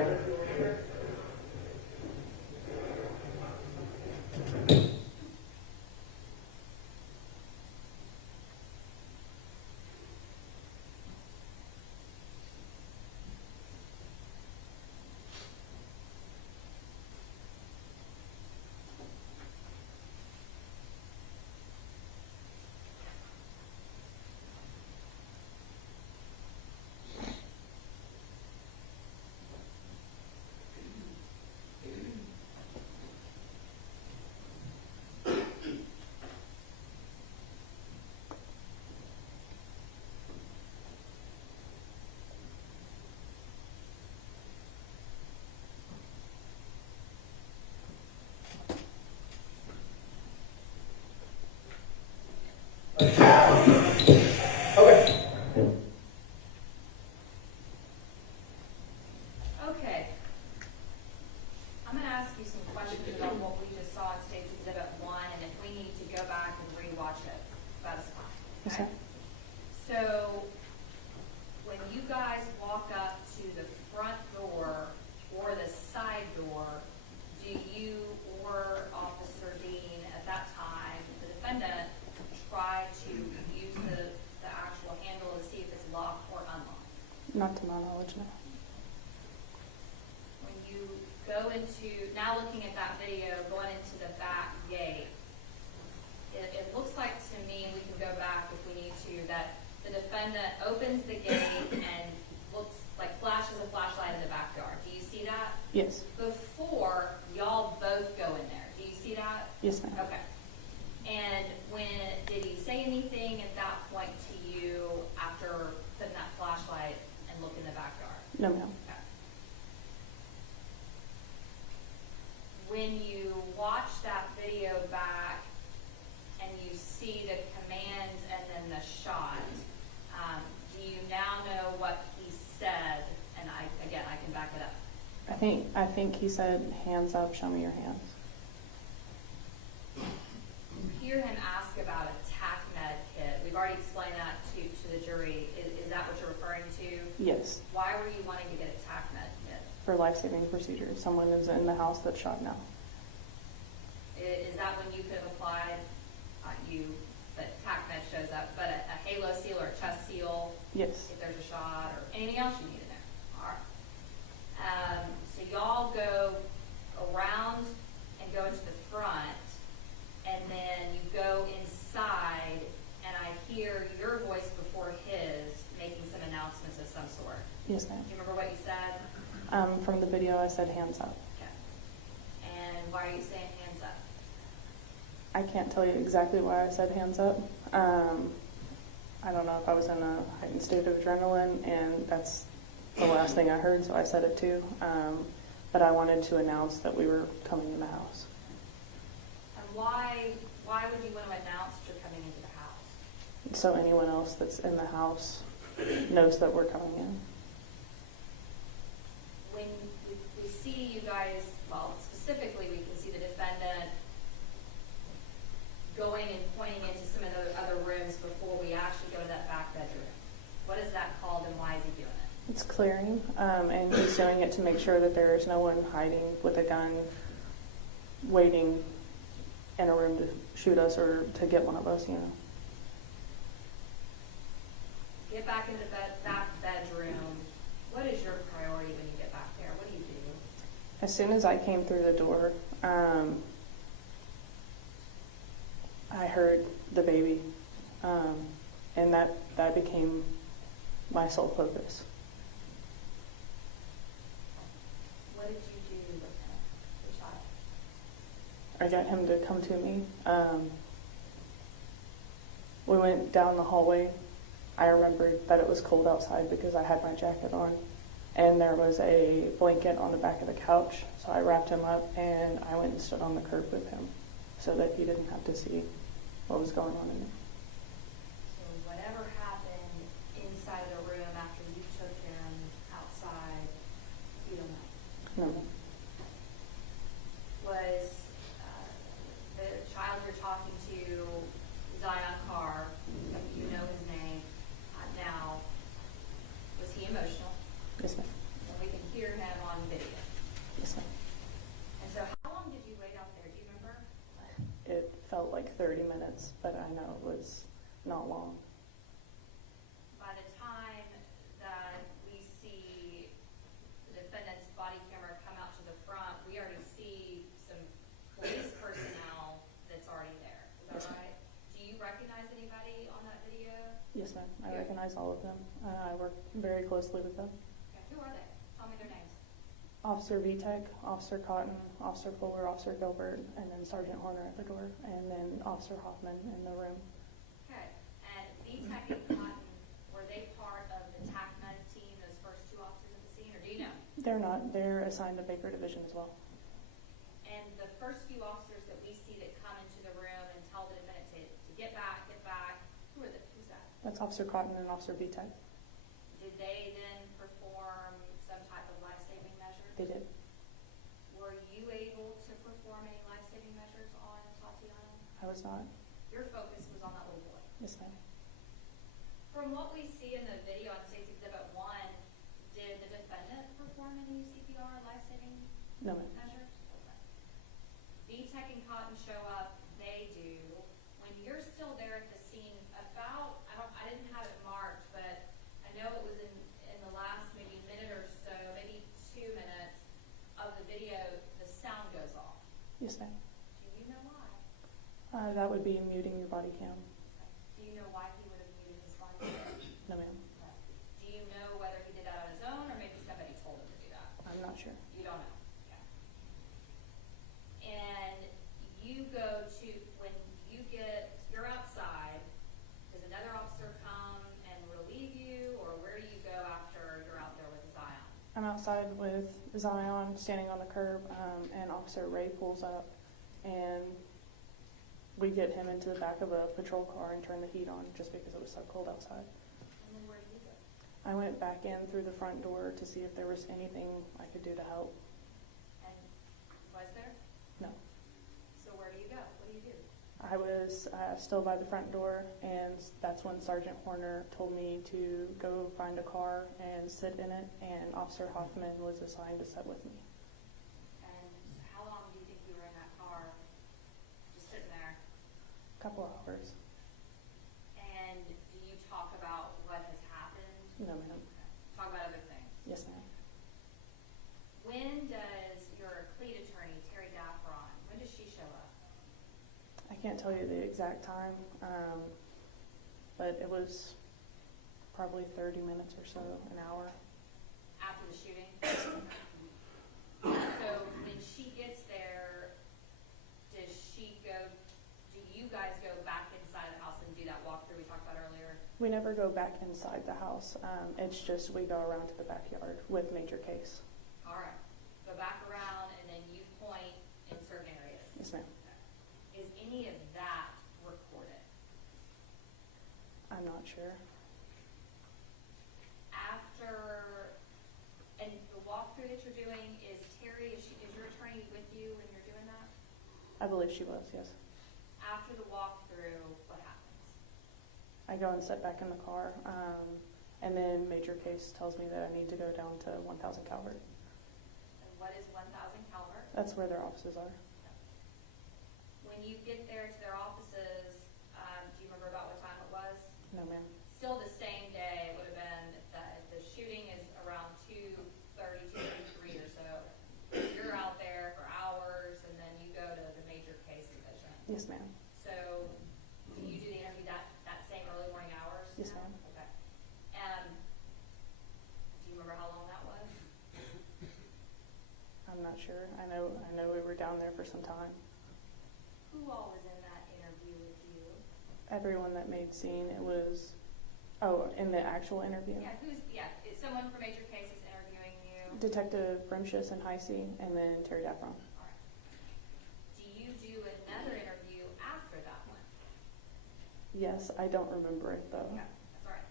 Okay. I'm going to ask you some questions about what we just saw in State's Exhibit 1, and if we need to go back and rewatch it, that's fine. Okay. So, when you guys walk up to the front door or the side door, do you or Officer Dean at that time, the defendant, try to use the actual handle to see if it's locked or unlocked? Not to my knowledge, no. When you go into, now looking at that video, going into the back gate, it looks like to me, we can go back if we need to, that the defendant opens the gate and looks like flashes a flashlight in the backyard. Do you see that? Yes. Before y'all both go in there. Do you see that? Yes, ma'am. Okay. And did he say anything at that point to you after putting that flashlight and looking in the backyard? No, ma'am. Okay. When you watch that video back and you see the commands and then the shot, do you now know what he said? And I can back it up. I think he said, "Hands up, show me your hands." You hear him ask about a TACMED kit. We've already explained that to the jury. Is that what you're referring to? Yes. Why were you wanting to get a TACMED kit? For life-saving procedures. Someone is in the house that's shot now. Is that when you could have applied, but TACMED shows up, but a halo seal or a chest seal? Yes. If there's a shot or anything else you need in there. All right. So y'all go around and go into the front, and then you go inside, and I hear your voice before his making some announcements of some sort. Yes, ma'am. Do you remember what you said? From the video, I said, "Hands up." Okay. And why are you saying hands up? I can't tell you exactly why I said hands up. I don't know if I was in a heightened state of adrenaline, and that's the last thing I heard, so I said it too. But I wanted to announce that we were coming in the house. And why would you want to announce that you're coming into the house? So anyone else that's in the house knows that we're coming in. When we see you guys, well, specifically we can see the defendant going and pointing into some of the other rooms before we actually go to that back bedroom. What is that called and why is he doing it? It's clearing, and he's doing it to make sure that there is no one hiding with a gun, waiting in a room to shoot us or to get one of us, you know. Get back into that bedroom. What is your priority when you get back there? What do you do? As soon as I came through the door, I heard the baby, and that became my sole focus. What did you do with him, the child? I got him to come to me. We went down the hallway. I remembered that it was cold outside because I had my jacket on, and there was a blanket on the back of the couch, so I wrapped him up and I went and stood on the curb with him so that he didn't have to see what was going on in there. So whatever happened inside of the room after you took him outside, you don't know. No. Was the child you're talking to, Zion Carr, you know his name now, was he emotional? Yes, ma'am. And we can hear him on video. Yes, ma'am. And so how long did you wait out there? Do you remember? It felt like 30 minutes, but I know it was not long. By the time that we see the defendant's body camera come out to the front, we already see some police personnel that's already there. Is that right? Do you recognize anybody on that video? Yes, ma'am. I recognize all of them. I work very closely with them. Okay. Who are they? Tell me their names. Officer Vitek, Officer Cotton, Officer Fuller, Officer Gilbert, and then Sergeant Horner at the door, and then Officer Hoffman in the room. Okay. And Vitek and Cotton, were they part of the TACMED team, those first two officers at the scene, or do you know? They're not. They're assigned to Baker Division as well. And the first few officers that we see that come into the room and tell the defendant to get back, who are they? Who's that? That's Officer Cotton and Officer Vitek. Did they then perform some type of life-saving measure? They did. Were you able to perform any life-saving measures on Atatiana? I was not. Your focus was on that little boy. Yes, ma'am. From what we see in the video on State's Exhibit 1, did the defendant perform any CPR life-saving No, ma'am. measures? Okay. VTech and Cotton show up. They do. When you're still there at the scene, about, I didn't have it marked, but I know it was in the last maybe minute or so, maybe 2 minutes, a Yes, ma'am. Do you know why? That would be muting your body cam. Do you know why he would have muted his body cam? No, ma'am. Do you know whether he did that on his own or maybe somebody told him to do that? I'm not sure. You don't know. Okay. And you go to, when you're outside, does another officer come and relieve you, or where do you go after you're out there with Zion? I'm outside with Zion standing on the curb, and Officer Ray pulls up, and we get him into the back of a patrol car and turn the heat on just because it was so cold outside. And then where do you go? I went back in through the front door to see if there was anything I could do to help. And was there? No. So where do you go? What do you do? I was still by the front door, and that's when Sergeant Horner told me to go find a car and sit in it, and Officer Hoffman was assigned to sit with me. And how long do you think you were in that car, just sitting there? A couple hours. And do you talk about what has happened? No, ma'am. Talk about other things. Yes, ma'am. When does your cleat attorney, Terry Daffron, when does she show up? I can't tell you the exact time, but it was probably 30 minutes or so, an hour. After the shooting? So when she gets there, do you guys go back inside the house and do that walkthrough we talked about earlier? We never go back inside the house. It's just we go around to the backyard with Major Case. All right. Go back around and then you point in certain areas. Yes, ma'am. Is any of that recorded? I'm not sure. After, and the walkthrough that you're doing, is your attorney with you when you're doing that? I believe she was, yes. After the walkthrough, what happens? I go and sit back in the car, and then Major Case tells me that I need to go down to 1000 Calvert. And what is 1000 Calvert? That's where their offices are. When you get there to their offices, do you remember about what time it was? No, ma'am. Still the same day. It would have been the shooting is around 2:30, 2:33 or so. You're out there for hours, and then you go to the Major Case division. Yes, ma'am. So, do you do the interview that same early morning hours? Yes, ma'am. Okay. Do you remember how long that was? I'm not sure. I know we were down there for some time. Who all was in that interview with you? Everyone that made scene, it was, in the actual interview? Is someone from Major Case is interviewing you? Detective Brimshus and Heisey, and then Terry Daffron. All right. Do you do another interview after that one? Yes, I don't remember it though. Yeah, that's all right.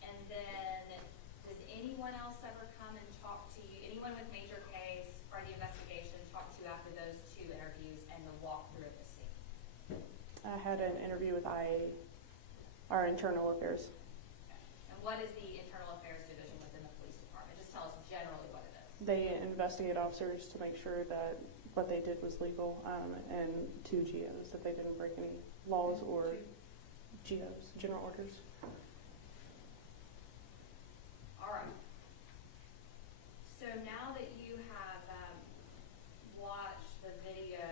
And then, does anyone else ever come and talk to you? Anyone with Major Case or the investigation talk to you after those two interviews and the walkthrough of the scene? I had an interview with our internal affairs. Okay. And what is the Internal Affairs Division within the police department? Just tell us generally what it is. They investigate officers to make sure that what they did was legal, and 2 GOs, that they didn't break any laws or GOs, general orders. All right. So now that you have watched the video,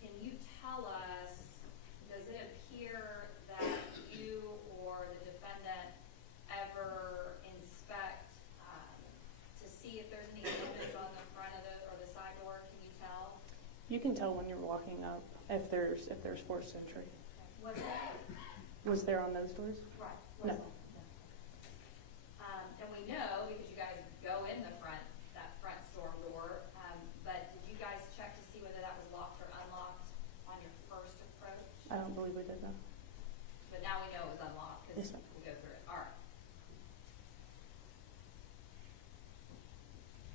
can you tell us, does it appear that you or the defendant ever inspect to see if there's any damage on the front of the side door? Can you tell? You can tell when you're walking up if there's forced entry. Was there? Was there on those doors? Right. No. And we know, because you guys go in that front storm door, but did you guys check to see whether that was locked or unlocked on your first approach? I don't believe we did that. But now we know it was unlocked because Yes, ma'am. we'll go through it. All right.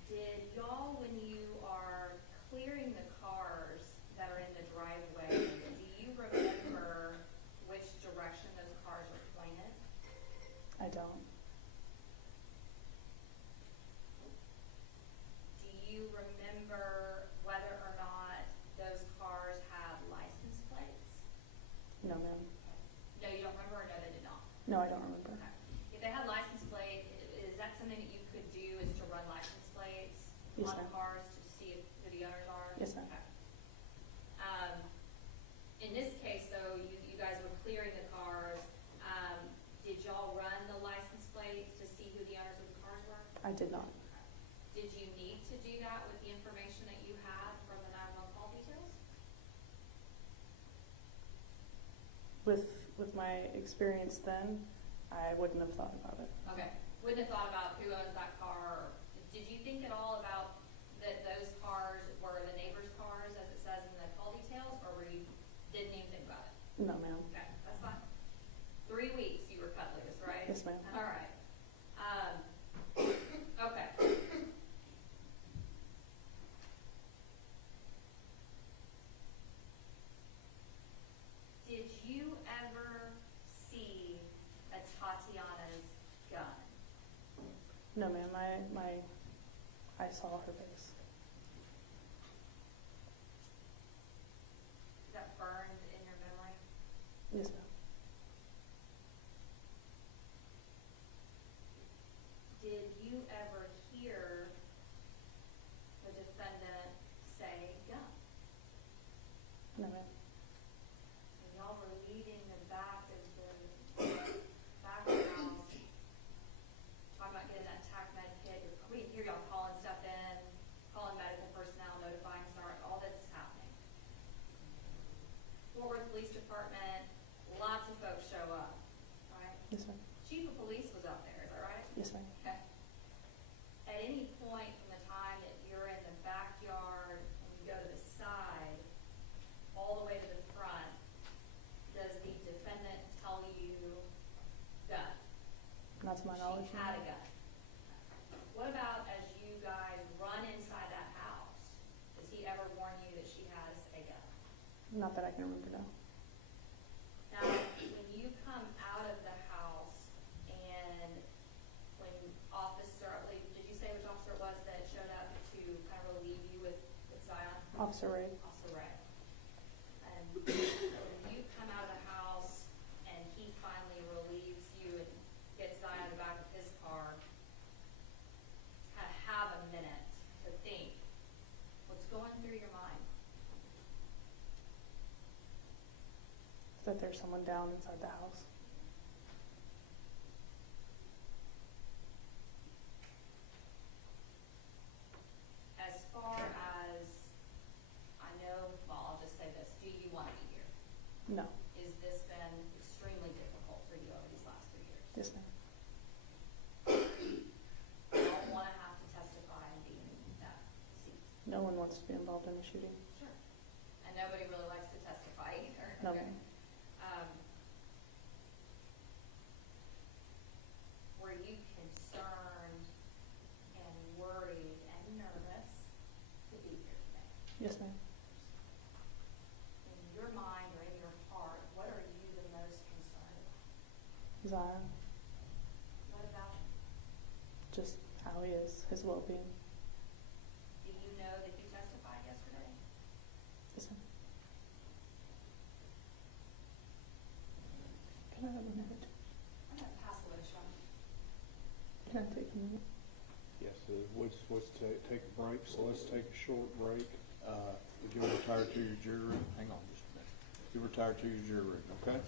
Did y'all, when you are clearing the cars that are in the driveway, do you remember which direction those cars are pointed? I don't. Do you remember whether or not those cars had license plates? No, ma'am. No, you don't remember, or no, they did not? No, I don't remember. Okay. If they had license plate, is that something that you could do, is to run license plates Yes, on ma'am. cars to see who the owners are? Yes, I did not. Did you need to do that with the information that you had from the 911 call details? With my experience then, I wouldn't have thought about it. Okay. Wouldn't have thought about who owns that car. Did you think at all about that those cars were the neighbor's cars, as it says in the call details, or were you didn't even think about it? No, ma'am. Okay, that's fine. 3 weeks you were cuddlies, right? Yes, ma'am. All right. Okay. Did you ever see Atatiana's gun? No, ma'am. I saw her face. Is that burned in your memory? Yes, ma'am. Did you ever hear the defendant say gun? No, ma'am. And y'all were leaving the back of the house, talking about getting that TAC med kit. We can hear y'all calling stuff in, calling medical personnel, notifying SART, all that's happening. Fort Worth Police Department, lots of folks show up, right? Yes, ma'am. Chief of Police was up there, is that right? Yes, ma'am. Okay. At any point from the time that you're in the backyard and you go to the side, all the way to the front, does the defendant tell you gun? Not to my knowledge. She had a gun. What about as you guys run inside that house? Does he ever warn you that she has a gun? Not that I can remember now. Now, when you come out of the house and when officer, did you say which officer it was that showed up to kind of relieve you with Zion? Officer Ray. Officer Ray. And when you come out of the house and he finally relieves you and gets Zion in the back of his car, kind of have a minute to think what's going through your mind. That there's someone down inside the house. As far as, I know, well, I'll just say this, do you want to be here? No. Has this been extremely difficult for you over these last 3 years? Yes, ma'am. You don't want to have to testify and be in that seat. No one wants to be involved in a shooting. Sure. And nobody really likes to testify either. No. Okay. Were you concerned and worried and nervous to be here today? Yes, ma'am. In your mind or in your heart, what are you the most concerned about? Zion. What about him? Just how he is, his well-being. Do you know that he testified yesterday? Yes, ma'am. Can I have a minute? I'm going to pass the shot. Can I take a minute? Yes, let's take a break, so let's take a short break. If you retire to your jury room, hang on just a minute. You retire to your jury room, okay? Hang on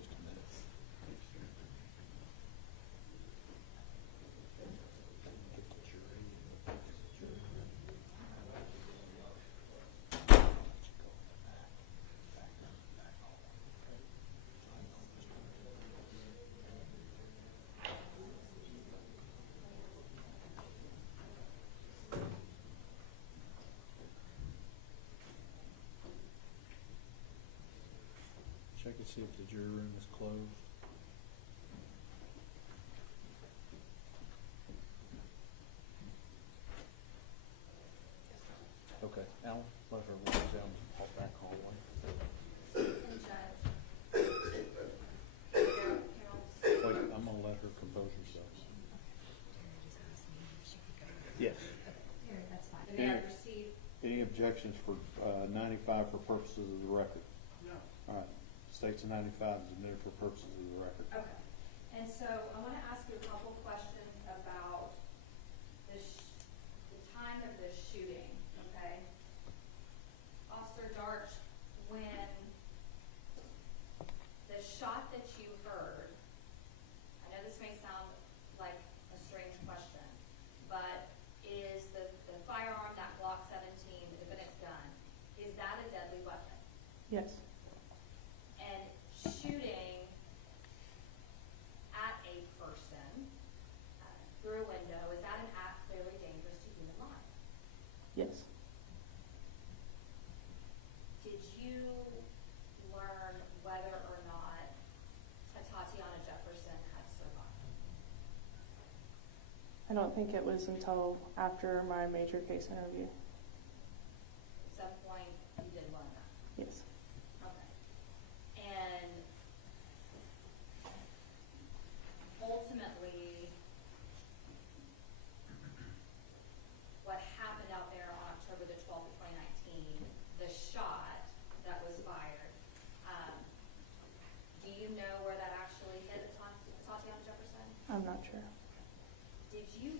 just a minute. Get the jury. Check and see if the jury room is closed. Okay, Alan, let her walk down the back hallway. And Judge. Wait, I'm gonna let her compose herself. Yes. The mayor received. Any objections for 95 for purposes of the record? No. All right. states a 95 is admitted for purposes of the record. Okay. And so I want to ask you a couple questions about the time of the shooting, okay? Officer Darch, when the shot that you heard, I know this may sound like a strange question, but is the firearm, that Glock 17, the defendant's gun, is that a deadly weapon? Yes. And shooting at a person through a window, is that an act clearly dangerous to human life? Yes. Did you learn whether or not Atatiana Jefferson had survived? I don't think it was until after my major case interview. At some point, you did learn that? Yes. Okay. And ultimately, what happened out there on October the 12th of 2019, the shot that was fired, do you know where that actually hit Atatiana Jefferson? I'm not sure. Did you,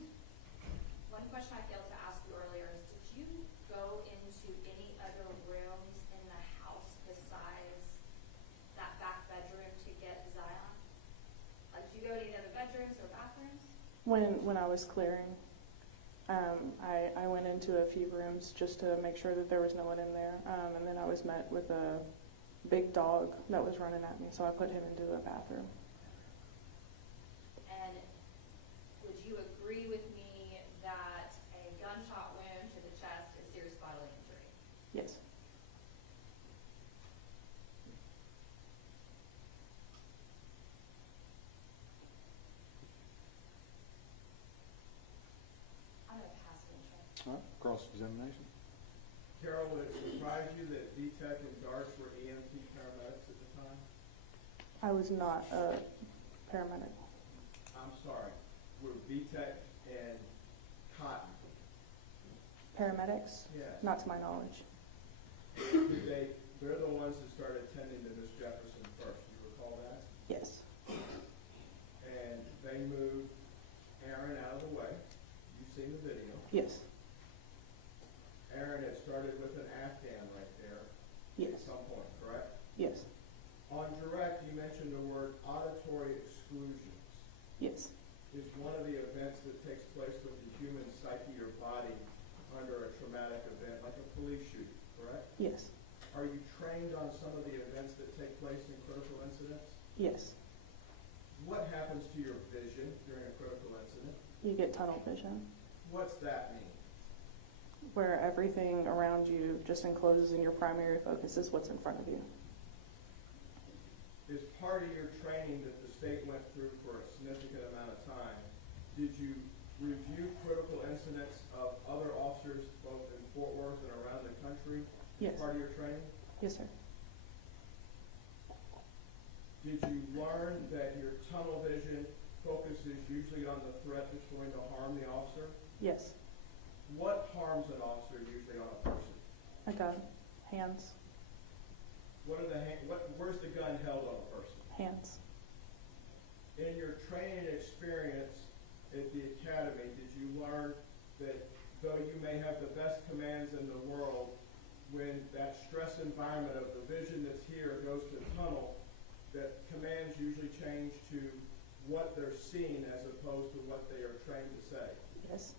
one question I failed to ask you earlier is, did you go into any other rooms in the house besides that back bedroom to get Zion? Like, did you go to any other bedrooms or bathrooms? When I was clearing, I went into a few rooms just to make sure that there was no one in there, and then I was met with a big dog that was running at me, so I put him into the bathroom. And would you agree with me that a gunshot wound to the chest is serious bodily injury? Yes. I'm going to pass it. All right, cross-examination. Carol, would it surprise you that D3ath and Darch were EMT paramedics at the time? I was not a paramedic. I'm sorry, were D3ath and Cotton? Paramedics? Yes. Not to my knowledge. They're the ones that started attending to Miss Jefferson first. You recall that? Yes. And they moved Aaron out of the way. You've seen the video. Yes. Aaron had started with an Afghan right there at Yes. some point, correct? Yes. On direct, you mentioned the word auditory exclusions. Yes. Is one of the events that takes place with the human psyche or body under a traumatic event, like a police shooting, correct? Yes. Are you trained on some of the events that take place in critical incidents? Yes. What happens to your vision during a critical incident? You get tunnel vision, What's that mean? where everything around you just encloses and your primary focus is what's in front of you. As part of your training that the state went through for a significant amount of time, did you review critical incidents of other officers both in Fort Worth and around the country? Yes. Part of your training? Yes, sir. Did you learn that your tunnel vision focuses usually on the threat that's going to harm the officer? Yes. What harms an officer usually on a person? A gun. Hands. Where's the gun held on a person? Hands. In your training experience at the academy, did you learn that though you may have the best commands in the world, when that stress environment of the vision that's here goes to tunnel, that commands usually change to what they're seeing as opposed to what they are trained to say? Yes.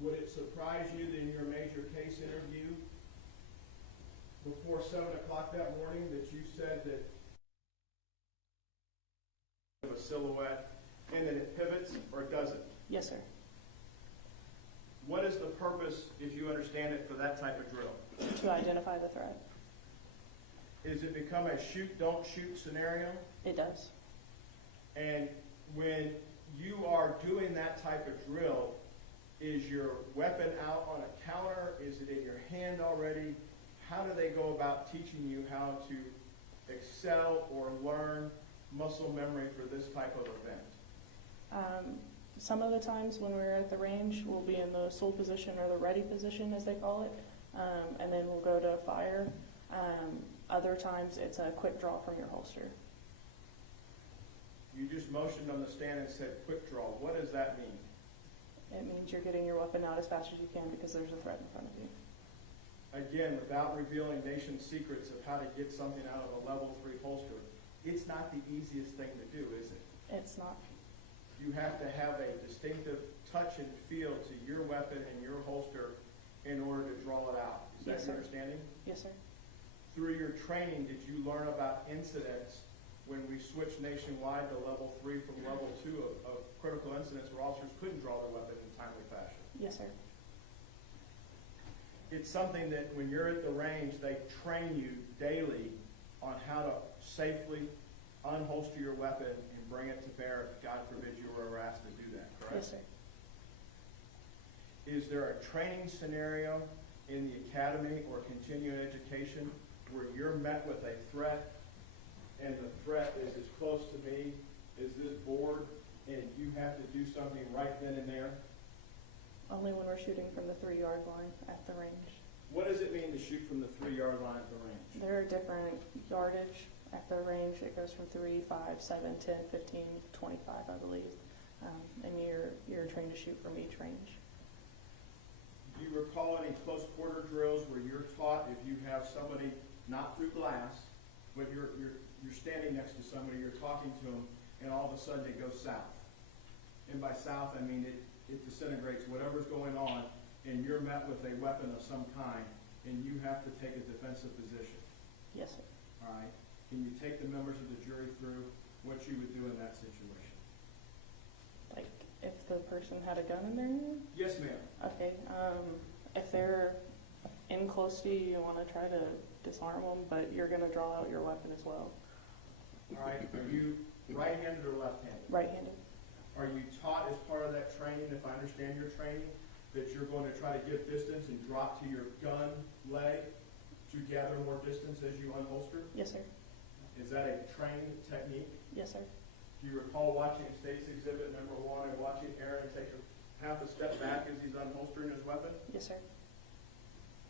Would it surprise you that in your major case interview before 7 o'clock that morning that you said that a silhouette and then it pivots or it doesn't? Yes, sir. What is the purpose, if you understand it, for that type of drill? To identify the threat. Is it become a shoot, don't shoot scenario? It does. And when you are doing that type of drill, is your weapon out on a counter? Is it in your hand already? How do they go about teaching you how to excel or learn muscle memory for this type of event? Some of the times when we're at the range, we'll be in the sul position or the ready position, as they call it, and then we'll go to fire. Other times it's a quick draw from your holster. You just motioned on the stand and said quick draw. What does that mean? It means you're getting your weapon out as fast as you can because there's a threat in front of you. Again, without revealing nation secrets of how to get something out of a level 3 holster, it's not the easiest thing to do, is it? It's not. You have to have a distinctive touch and feel to your weapon and your holster in order to draw it out. Is that Yes, your sir. understanding? Yes, sir. Through your training, did you learn about incidents when we switched nationwide to level 3 from level 2 of critical incidents where officers couldn't draw their weapon in a timely fashion? Yes, sir. It's something that when you're at the range, they train you daily on how to safely unholster your weapon and bring it to bear if, God forbid, you were asked to do that, correct? Yes, sir. Is there a training scenario in the academy or continuing education where you're met with a threat and the threat is as close to me as this board and you have to do something right then and there? Only when we're shooting from the 3-yard line at the range. What does it mean to shoot from the 3-yard line at the range? There are different yardage at the range. It goes from 3, 5, 7, 10, 15, 25, I believe. And you're trained to shoot from each range. Do you recall any close quarter drills where you're taught if you have somebody not through glass, but you're standing next to somebody, you're talking to them, and all of a sudden it goes south? And by south, I mean it disintegrates whatever's going on, and you're met with a weapon of some kind, and you have to take a defensive position. Yes, sir. All right? Can you take the members of the jury through what you would do in that situation? Like if the person had a gun in their hand? Yes, ma'am. Okay. If they're in close to you, you want to try to disarm them, but you're going to draw out your weapon as well. All right. Are you right-handed or left-handed? Right-handed. Are you taught as part of that training, if I understand your training, that you're going to try to give distance and drop to your gun leg to gather more distance as you unholster? Yes, sir. Is that a trained technique? Yes, sir. Do you recall watching State's Exhibit number 1 and watching Aaron take half a step back as he's unholstering his weapon? Yes, sir.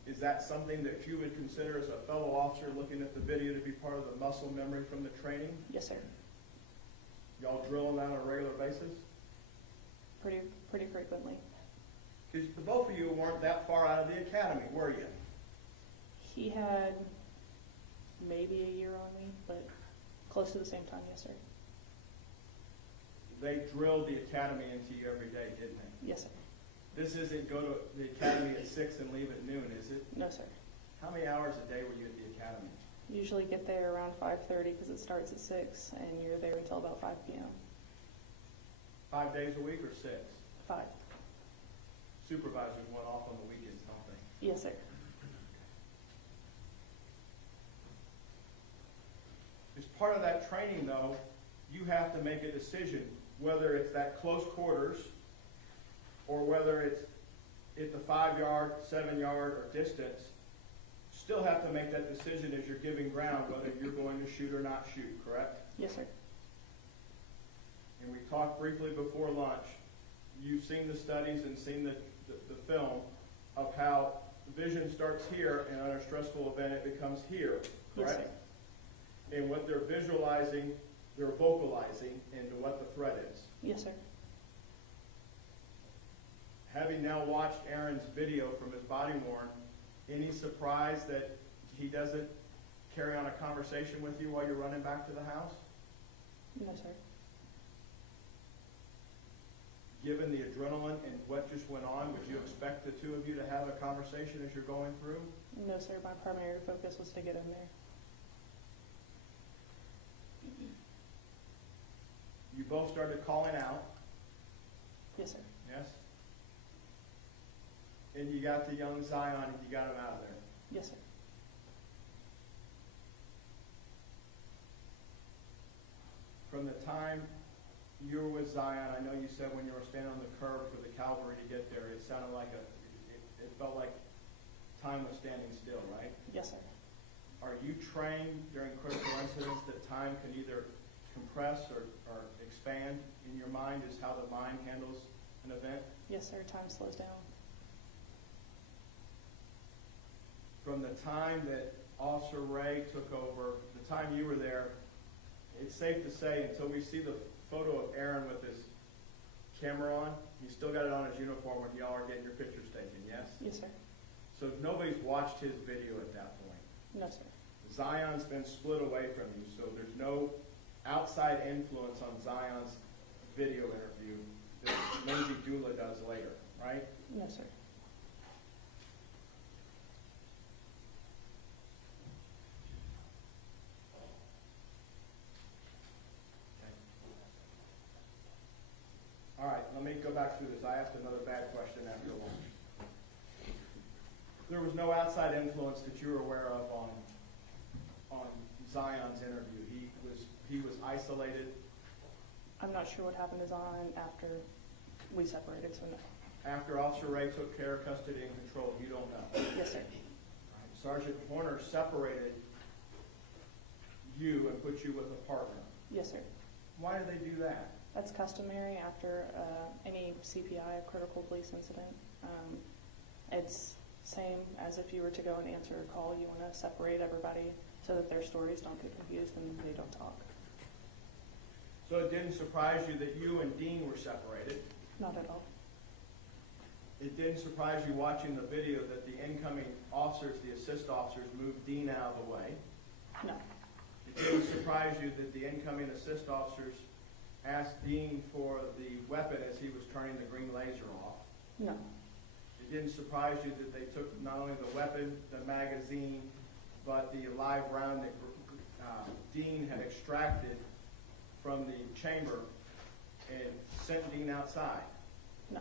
Is that something that you would consider as a fellow officer looking at the video to be part of the muscle memory from the training? Yes, sir. Y'all drilling that on a regular basis? Pretty frequently. Because both of you weren't that far out of the academy, were you? He had maybe a year on me, but close to the same time. Yes, sir. They drilled the academy into you every day, didn't they? Yes, sir. This isn't go to the academy at 6 and leave at noon, is it? No, sir. How many hours a day were you at the academy? Usually get there around 5:30 because it starts at 6, and you're there until about 5 p.m. 5 days a week or 6? 5. Supervisors went off on the weekends, don't they? Yes, sir. As part of that training, though, you have to make a decision whether it's that close quarters or whether it's at the 5-yard, 7-yard, or distance. Still have to make that decision as you're giving ground whether you're going to shoot or not shoot, correct? Yes, sir. And we talked briefly before lunch. You've seen the studies and seen the film of how vision starts here, and on a stressful event it becomes here, correct? Yes, sir. And what they're visualizing, they're vocalizing into what the threat is. Yes, sir. Having now watched Aaron's video from his body worn, any surprise that he doesn't carry on a conversation with you while you're running back to the house? No, sir. Given the adrenaline and what just went on, would you expect the two of you to have a conversation as you're going through? No, sir. My primary focus was to get him there. You both started calling out, Yes, sir. yes? And you got the young Zion and you got him out of there. Yes, sir. From the time you were with Zion, I know you said when you were standing on the curb for the cavalry to get there, it sounded like it felt like time was standing still, right? Yes, sir. Are you trained during critical incidents that time can either compress or expand in your mind as how the mind handles an event? Yes, sir. Time slows down. From the time that Officer Ray took over, the time you were there, it's safe to say until we see the photo of Aaron with his camera on, he's still got it on his uniform when y'all are getting your pictures taken, yes? Yes, sir. So nobody's watched his video at that point. No, sir. Zion's been split away from you, so there's no outside influence on Zion's video interview that Lindsay Dula does later, right? No, sir. All right, let me go back through this. I asked another bad question after lunch. There was no outside influence that you were aware of on Zion's interview. He was isolated. I'm not sure what happened to Zion after we separated, so no. After Officer Ray took care of custody and control, you don't know. Yes, sir. Sergeant Horner separated you and put you with a partner. Yes, sir. Why did they do that? That's customary after any CPI, a critical police incident. It's same as if you were to go and answer a call. You want to separate everybody so that their stories don't get confused and they don't talk. So it didn't surprise you that you and Dean were separated. Not at all. It didn't surprise you watching the video that the incoming officers, the assist officers, moved Dean out of the way. No. It didn't surprise you that the incoming assist officers asked Dean for the weapon as he was turning the green laser off. No. It didn't surprise you that they took not only the weapon, the magazine, but the live round that Dean had extracted from the chamber and sent Dean outside. No.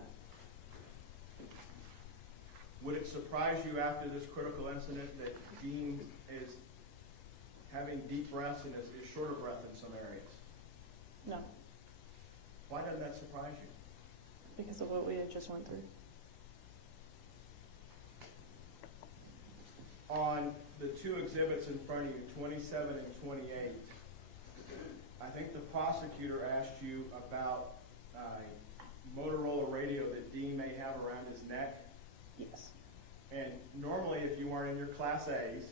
Would it surprise you after this critical incident that Dean is having deep breaths and is short of breath in some areas? No. Why doesn't that surprise you? Because of what we had just went through. On the two exhibits in front of you, 27 and 28, I think the prosecutor asked you about a Motorola radio that Dean may have around his neck. Yes. And normally, if you weren't in your Class A's,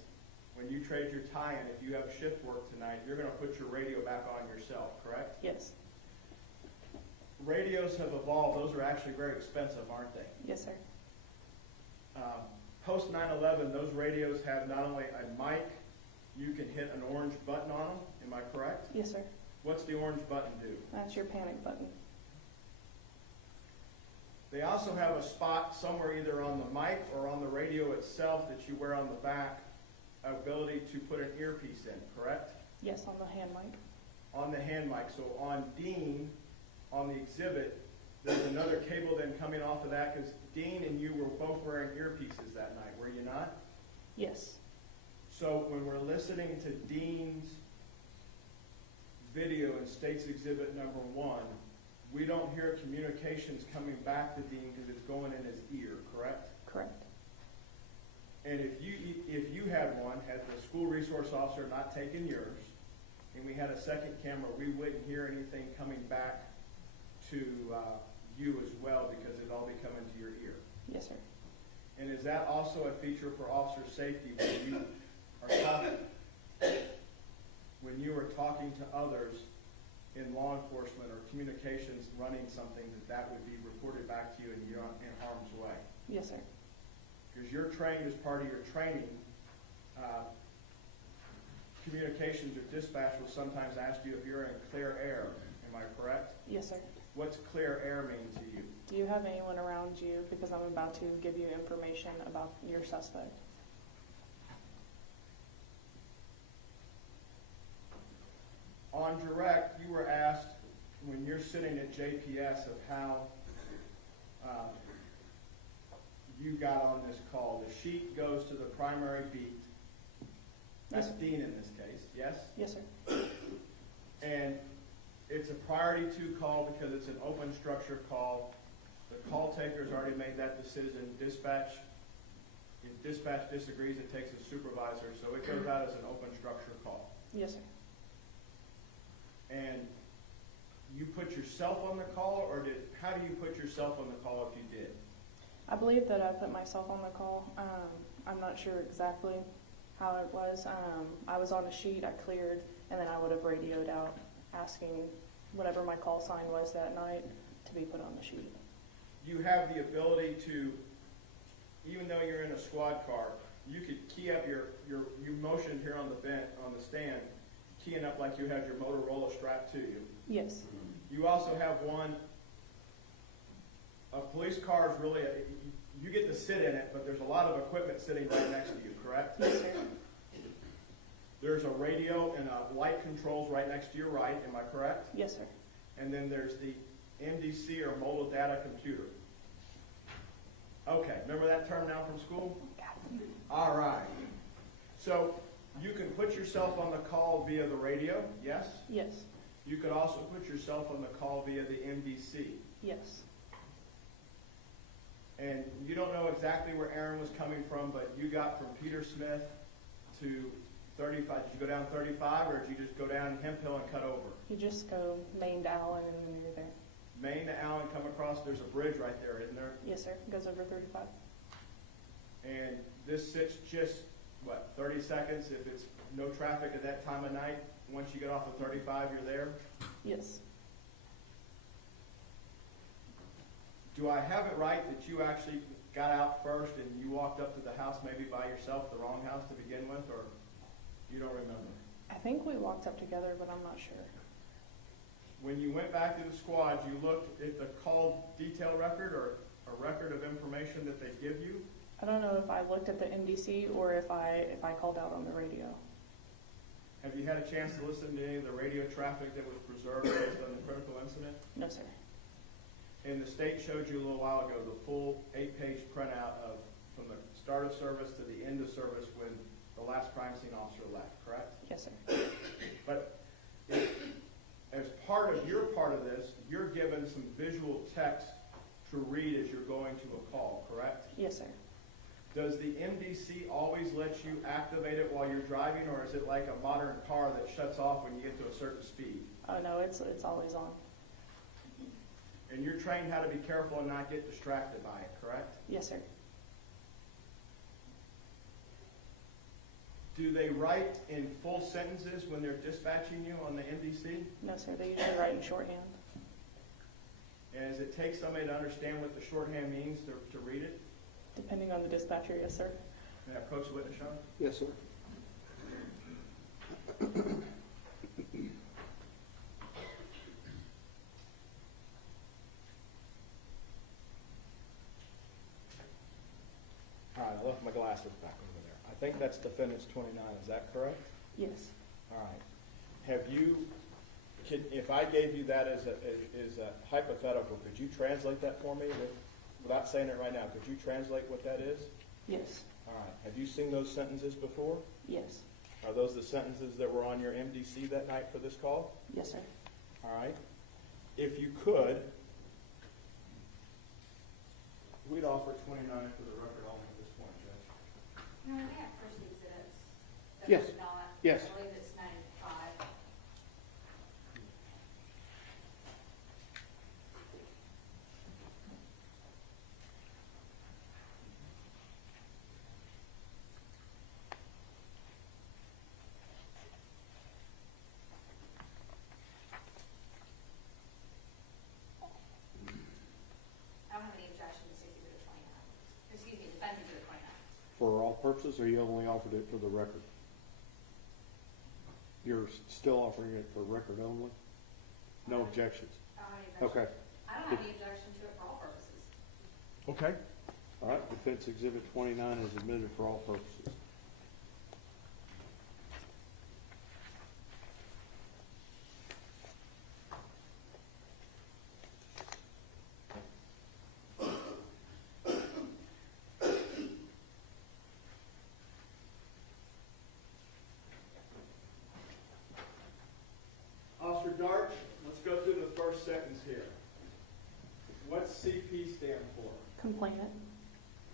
when you trade your tie-in, if you have shift work tonight, you're going to put your radio back on yourself, correct? Yes. Radios have evolved. Those are actually very expensive, aren't they? Yes, sir. Post 9/11, those radios have not only a mic, you can hit an orange button on them. Am I correct? Yes, sir. What's the orange button do? That's your panic button. They also have a spot somewhere either on the mic or on the radio itself that you wear on the back, ability to put an earpiece in, correct? Yes, on the hand mic. On the hand mic. So on Dean, on the exhibit, there's another cable then coming off of that because Dean and you were both wearing earpieces that night, were you not? Yes. So when we're listening to Dean's video in State's Exhibit number 1, we don't hear communications coming back to Dean because it's going in his ear, correct? Correct. And if you had one, had the school resource officer not taken yours, and we had a second camera, we wouldn't hear anything coming back to you as well because it'd all be coming to your ear. Yes, sir. And is that also a feature for officer safety when you are talking, when you are talking to others in law enforcement or communications running something, that would be reported back to you and you're in harm's way? Yes, sir. Because you're trained as part of your training, communications or dispatch will sometimes ask you if you're in clear air. Am I correct? Yes, sir. What's clear air mean to you? Do you have anyone around you? Because I'm about to give you information about your suspect. On direct, you were asked when you're sitting at JPS of how you got on this call. The sheet goes to the primary beat. That's Dean in this case, yes? Yes, sir. And it's a priority 2 call because it's an open structure call. The call taker's already made that decision. Dispatch, if dispatch disagrees, it takes a supervisor, so it goes out as an open structure call. Yes, sir. And you put yourself on the call, or how do you put yourself on the call if you did? I believe that I put myself on the call. I'm not sure exactly How it was, I was on a sheet, I cleared, and then I would have radioed out asking whatever my call sign was that night to be put on the sheet. You have the ability to, even though you're in a squad car, you could key up you motioned here on the stand, keying up like you have your Motorola strapped to you. Yes. You also have one, a police car is really, you get to sit in it, but there's a lot of equipment sitting right next to you, correct? Yes, sir. There's a radio and light controls right next to your right, am I correct? Yes, sir. And then there's the MDC or mobile data computer. Okay, remember that term now from school? All right. So you can put yourself on the call via the radio, yes? Yes. You could also put yourself on the call via the MDC. Yes. And you don't know exactly where Aaron was coming from, but you got from Peter Smith to 35. Did you go down 35 or did you just go down Hemp Hill and cut over? You just go Main to Allen and then you're there. Main to Allen, come across, there's a bridge right there, isn't there? Yes, sir. It goes over 35. And this sits just, 30 seconds if it's no traffic at that time of night? Once you get off of 35, you're there? Yes. Do I have it right that you actually got out first and you walked up to the house maybe by yourself, the wrong house to begin with, or you don't remember? I think we walked up together, but I'm not sure. When you went back to the squad, you looked at the call detail record or a record of information that they give you? I don't know if I looked at the MDC or if I called out on the radio. Have you had a chance to listen to any of the radio traffic that was preserved based on the critical incident? No, sir. And the state showed you a little while ago the full 8-page printout of from the start of service to the end of service when the last crime scene officer left, correct? Yes, sir. But as part of this, you're given some visual text to read as you're going to a call, correct? Yes, sir. Does the MDC always let you activate it while you're driving, or is it like a modern car that shuts off when you get to a certain speed? Oh, no, it's always on. And you're trained how to be careful and not get distracted by it, correct? Yes, sir. Do they write in full sentences when they're dispatching you on the MDC? No, sir. They usually write in shorthand. And does it take somebody to understand what the shorthand means to read it? Depending on the dispatcher, yes, sir. May I approach the witness, Sean? Yes, sir. All right, I left my glasses back over there. I think that's defendant's 29. Is that correct? Yes. All right. Have you, if I gave you that as a hypothetical, could you translate that for me without saying it right now? Could you translate what that is? Yes. All right. Have you seen those sentences before? Yes. Are those the sentences that were on your MDC that night for this call? Yes, sir. All right. If you could, We'd offer 29 for the record only at this point, Judge. No, we have first exhibits that Yes. are not. Yes. I believe it's 95. I don't have any objections to exhibit 29. Excuse me, defense exhibit 29. for all purposes, or you only offered it for the record? You're still offering it for record only? No objections? I don't have any objection. Okay. I don't have any objection to it for all purposes. Okay. All right, defense exhibit 29 is admitted for all purposes. Officer Dart, let's go through the first sentence here. What's CP stand for? Complainant.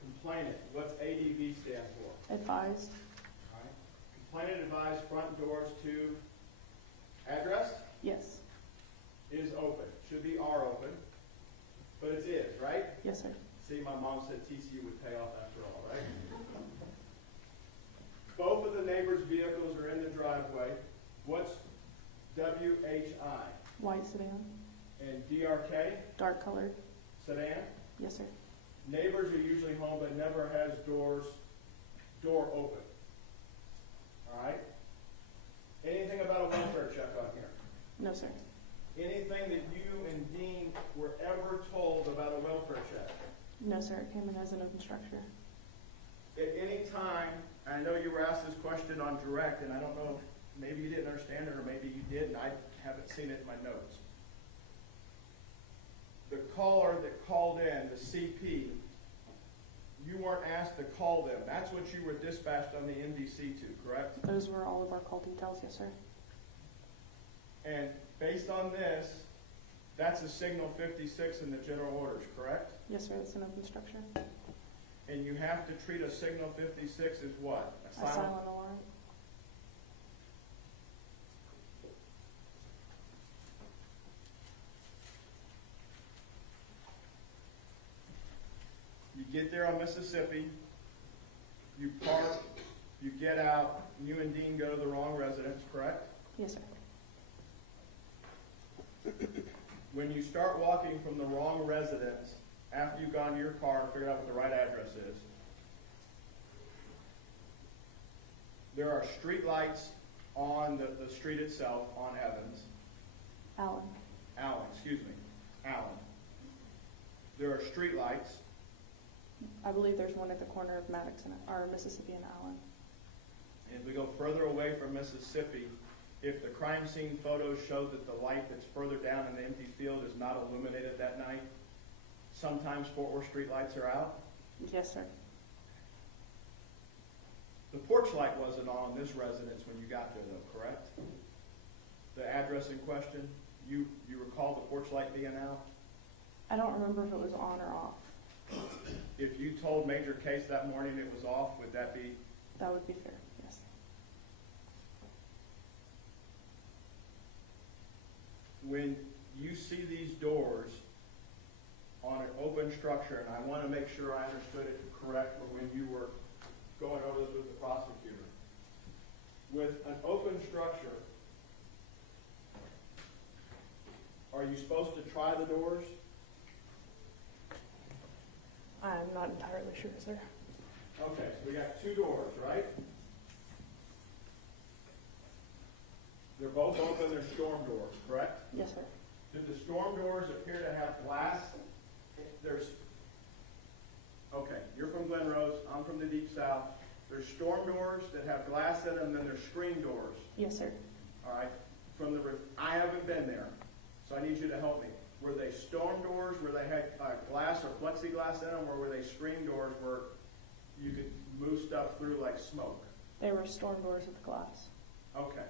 Complainant. What's ADV stand for? Advised. All right. Complainant advised front doors to address Yes. is open. Should be are open, but it is, right? Yes, sir. See, my mom said TCU would pay off after all, right? Both of the vehicles are in the driveway. What's WHI? White sedan, And DRK, dark colored. sedan? Yes, sir. Neighbors are usually home but never has door open. All right? Anything about a welfare check on here? No, sir. Anything that you and Dean were ever told about a welfare check? No, sir. It came in as an open structure. At any time, I know you were asked this question on direct, and I don't know, maybe you didn't understand it or maybe you did, and I haven't seen it in my notes. The caller that called in, the CP, you weren't asked to call them. That's what you were dispatched on the NDC to, correct? Those were all of our call details. Yes, sir. And based on this, that's a signal 56 in the general orders, correct? Yes, sir. It's an open structure. And you have to treat a signal 56 as what? A silent alarm. You get there on Mississippi, you park, you get out, you and Dean go to the wrong residence, correct? Yes, sir. When you start walking from the wrong residence, after you've gone to your car and figured out what the right address is, there are street lights on the street itself, on Evans. Allen. Allen. There are street lights. I believe there's one at the corner of Maddox or Mississippi and Allen. And if we go further away from Mississippi, if the crime scene photos show that the light that's further down in the empty field is not illuminated that night, sometimes Fort Worth street lights are out. Yes, sir. The porch light wasn't on this residence when you got there, though, correct? The address in question, you recall the porch light being out? I don't remember if it was on or off. If you told Major Case that morning it was off, would that be? That would be fair, yes. When you see these doors on an open structure, and I want to make sure I understood it correct when you were going over this with the prosecutor. With an open structure, are you supposed to try the doors? I'm not entirely sure, sir. Okay, so we got two doors, right? They're both open, they're storm doors, correct? Yes, sir. Do the storm doors appear to have glass? Okay, you're from Glen Rose, I'm from the Deep South. There's storm doors that have glass in them, then there's screen doors. Yes, sir. All right, I haven't been there, so I need you to help me. Were they storm doors where they had glass or plexiglass in them, or were they screen doors where you could move stuff through like smoke? They were storm doors with glass. Okay.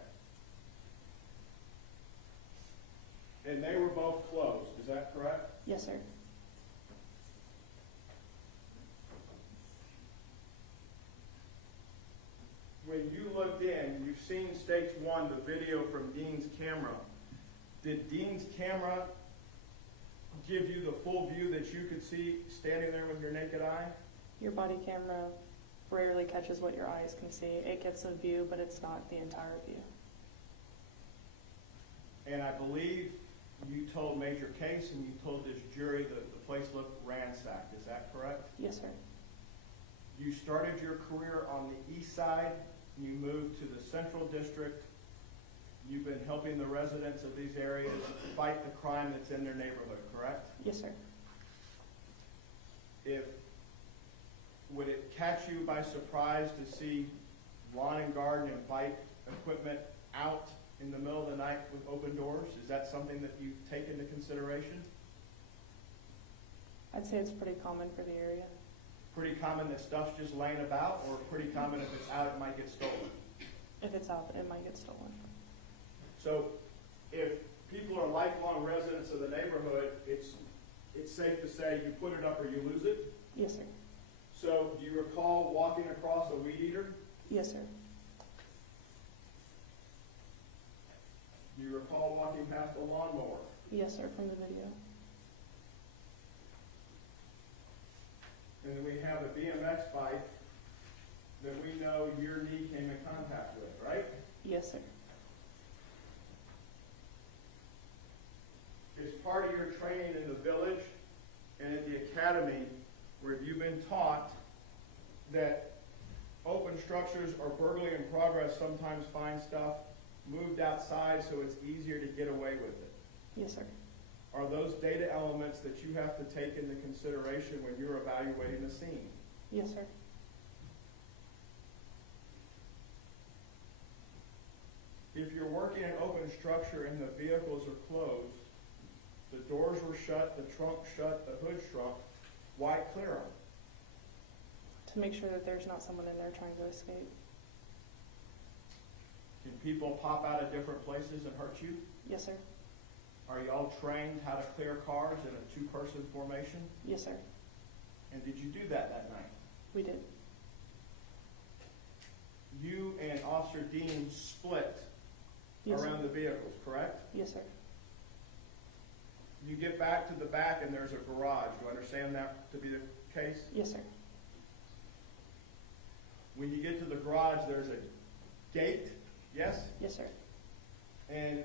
And they were both closed, is that correct? Yes, sir. When you looked in, you've seen Stage 1, the video from Dean's camera. Did Dean's camera give you the full view that you could see standing there with your naked eye? Your body camera rarely catches what your eyes can see. It gets a view, but it's not the entire view. And I believe you told Major Case and you told this jury that the place looked ransacked. Is that correct? Yes, sir. You started your career on the east side. You moved to the Central District. You've been helping the residents of these areas fight the crime that's in their neighborhood, correct? Yes, sir. Would it catch you by surprise to see lawn and garden and bike equipment out in the middle of the night with open doors? Is that something that you take into consideration? I'd say it's pretty common for the area. Pretty common that stuff's just laying about, or pretty common if it's out, it might get stolen? If it's out, it might get stolen. So if people are lifelong residents of the neighborhood, it's safe to say you put it up or you lose it? Yes, sir. So do you recall walking across a weed eater? Yes, sir. Do you recall walking past a lawnmower? Yes, sir, from the video. And then we have a BMX bike that we know your knee came in contact with, right? Yes, sir. It's part of your training in the village and at the academy where you've been taught that open structures or burglary in progress sometimes find stuff moved outside so it's easier to get away with it. Yes, sir. Are those data elements that you have to take into consideration when you're evaluating the scene? Yes, sir. If you're working an open structure and the vehicles are closed, the doors were shut, the trunk shut, the hood shrunk, why clear them? To make sure that there's not someone in there trying to escape. Can people pop out of different places and hurt you? Yes, sir. Are you all trained how to clear cars in a two-person formation? Yes, sir. And did you do that night? We did. You and Officer Dean split Yes, around sir. the vehicles, correct? Yes, sir. You get back to the back and there's a garage. Do you understand that to be the case? Yes, sir. When you get to the garage, there's a gate, yes? Yes, sir. And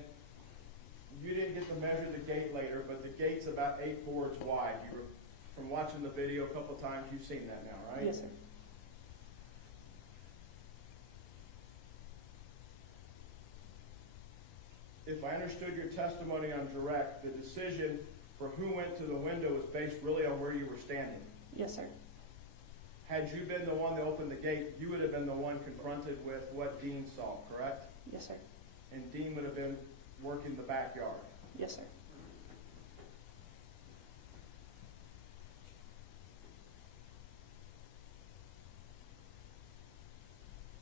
you didn't get to measure the gate later, but the gate's about 8 boards wide. You were, from watching the video a couple times, you've seen that now, right? Yes, sir. If I understood your testimony on direct, the decision for who went to the window was based really on where you were standing. Yes, sir. Had you been the one that opened the gate, you would have been the one confronted with what Dean saw, correct? Yes, sir. And Dean would have been working the backyard. Yes, sir.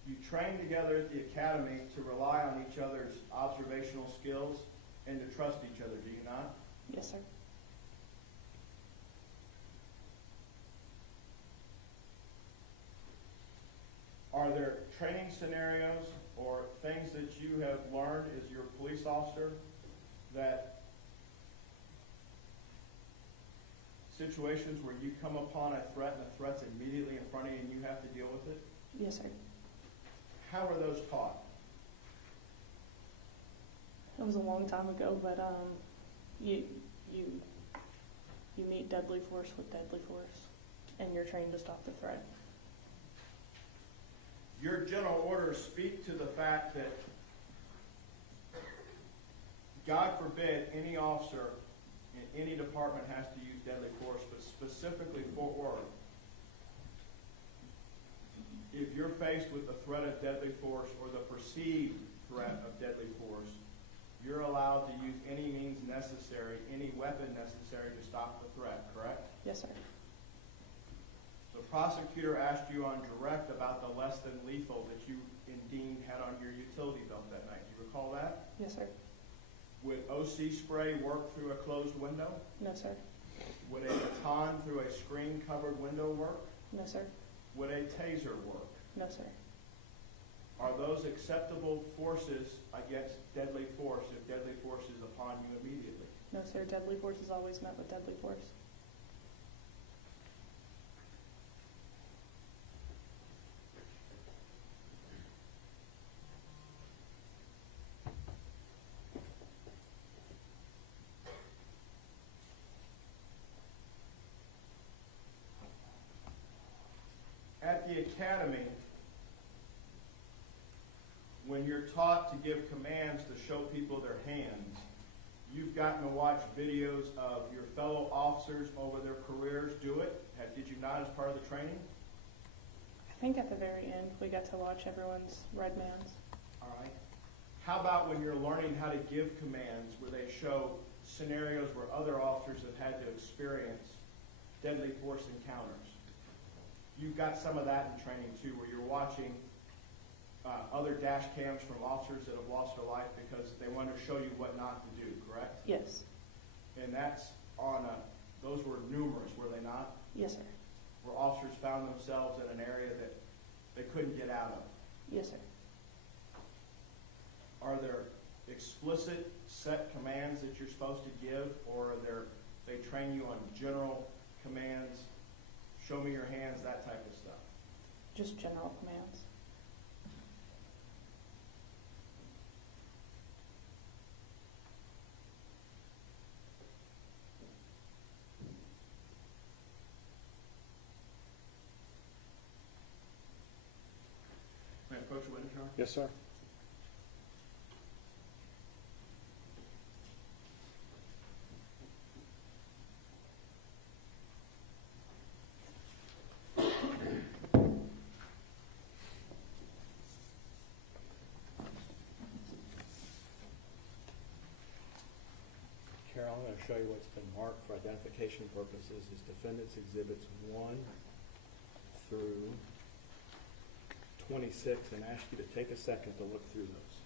You train together at the academy to rely on each other's observational skills and to trust each other, do you not? Yes, sir. Are there training scenarios or things that you have learned as your police officer that situations where you come upon a threat and the threat's immediately in front of you and you have to deal with it? Yes, sir. How are those taught? It was a long time ago, but you meet deadly force with deadly force, and you're trained to stop the threat. Your general orders speak to the fact that, God forbid, any officer in any department has to use deadly force, but specifically Fort Worth. If you're faced with the threat of deadly force or the perceived threat of deadly force, you're allowed to use any means necessary, any weapon necessary to stop the threat, correct? Yes, sir. The prosecutor asked you on direct about the less than lethal that you and Dean had on your utility belt that night. Do you recall that? Yes, sir. Would OC spray work through a closed window? No, sir. Would a baton through a screen-covered window work? No, sir. Would a taser work? No, sir. Are those acceptable forces against deadly force if deadly force is upon you immediately? No, sir. Deadly force is always met with deadly force. At the academy, when you're taught to give commands to show people their hands, you've gotten to watch videos of your fellow officers over their careers do it. Did you not as part of the training? I think at the very end, we got to watch everyone's red mans. All right. How about when you're learning how to give commands where they show scenarios where other officers have had to experience deadly force encounters? You've got some of that in training too, where you're watching other dash cams from officers that have lost their life because they want to show you what not to do, correct? Yes. And that's on those were numerous, were they not? Yes, sir. Where officers found themselves in an area that they couldn't get out of. Yes, sir. Are there explicit set commands that you're supposed to give, or they train you on general commands, show me your hands, that type of stuff? just general commands. May I approach the witness, Your Honor? Yes, sir. Carol, I'm going to show you what's been marked for identification purposes is Defendants Exhibits 1 through 26, and ask you to take a second to look through those.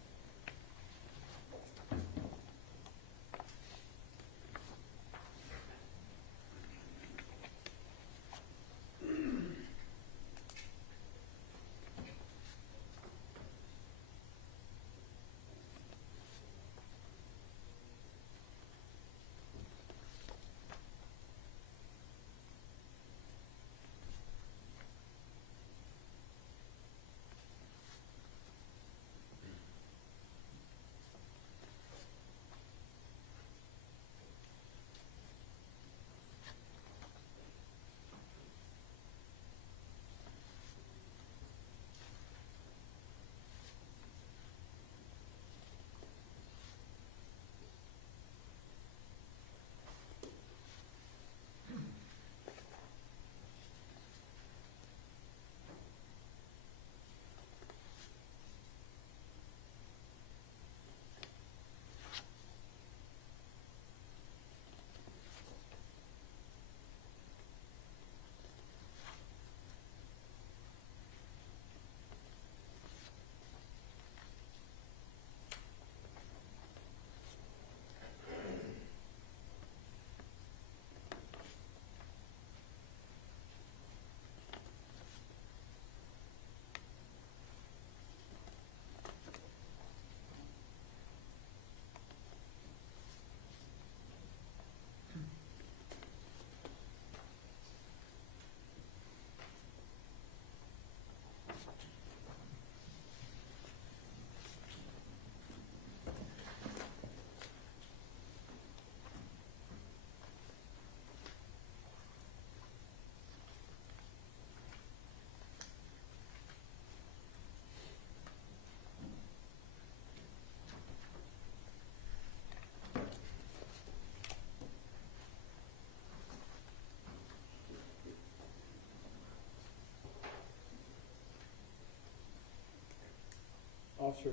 Officer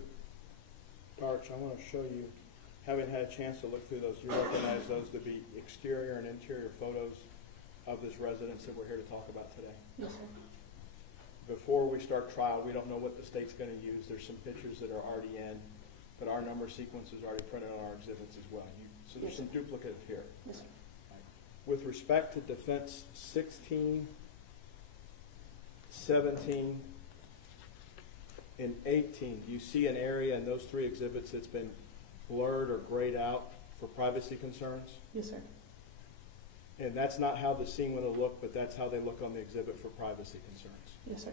Darch, I want to show you, having had a chance to look through those, you recognize those to be exterior and interior photos of this residence that we're here to talk about today. Yes, sir. Before we start trial, we don't know what the state's going to use. There's some pictures that are already in, but our number sequence is already printed on our exhibits as well. So there's Yes, some sir. duplicative here. Yes, sir. With respect to defense 16, 17, and 18, do you see an area in those three exhibits that's been blurred or grayed out for privacy concerns? Yes, sir. And that's not how the scene would have looked, but that's how they look on the exhibit for privacy concerns. Yes, sir.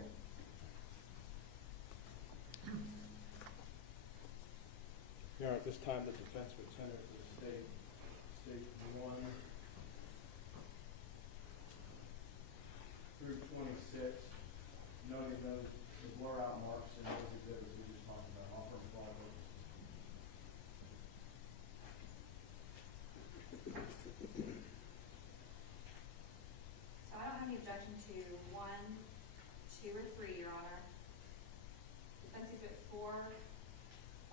Your Honor, at this time, the defense would tender to the state 1 through 26, noting those the blur out marks in those exhibits we just talked about, offer and follow. So I don't have any objection to 1, 2, or 3, Your Honor. Defense Exhibit 4,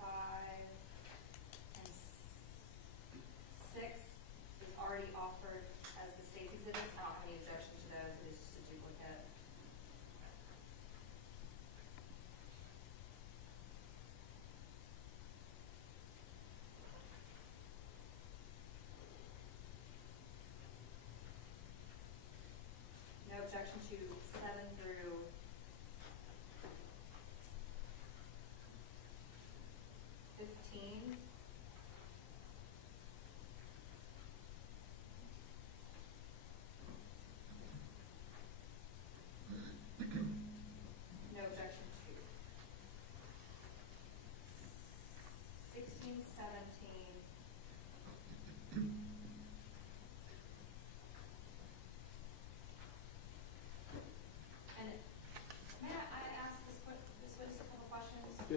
5, and 6 is already offered as the state's exhibits. I don't have any objection to those. It is just a duplicate. No objection to 7 through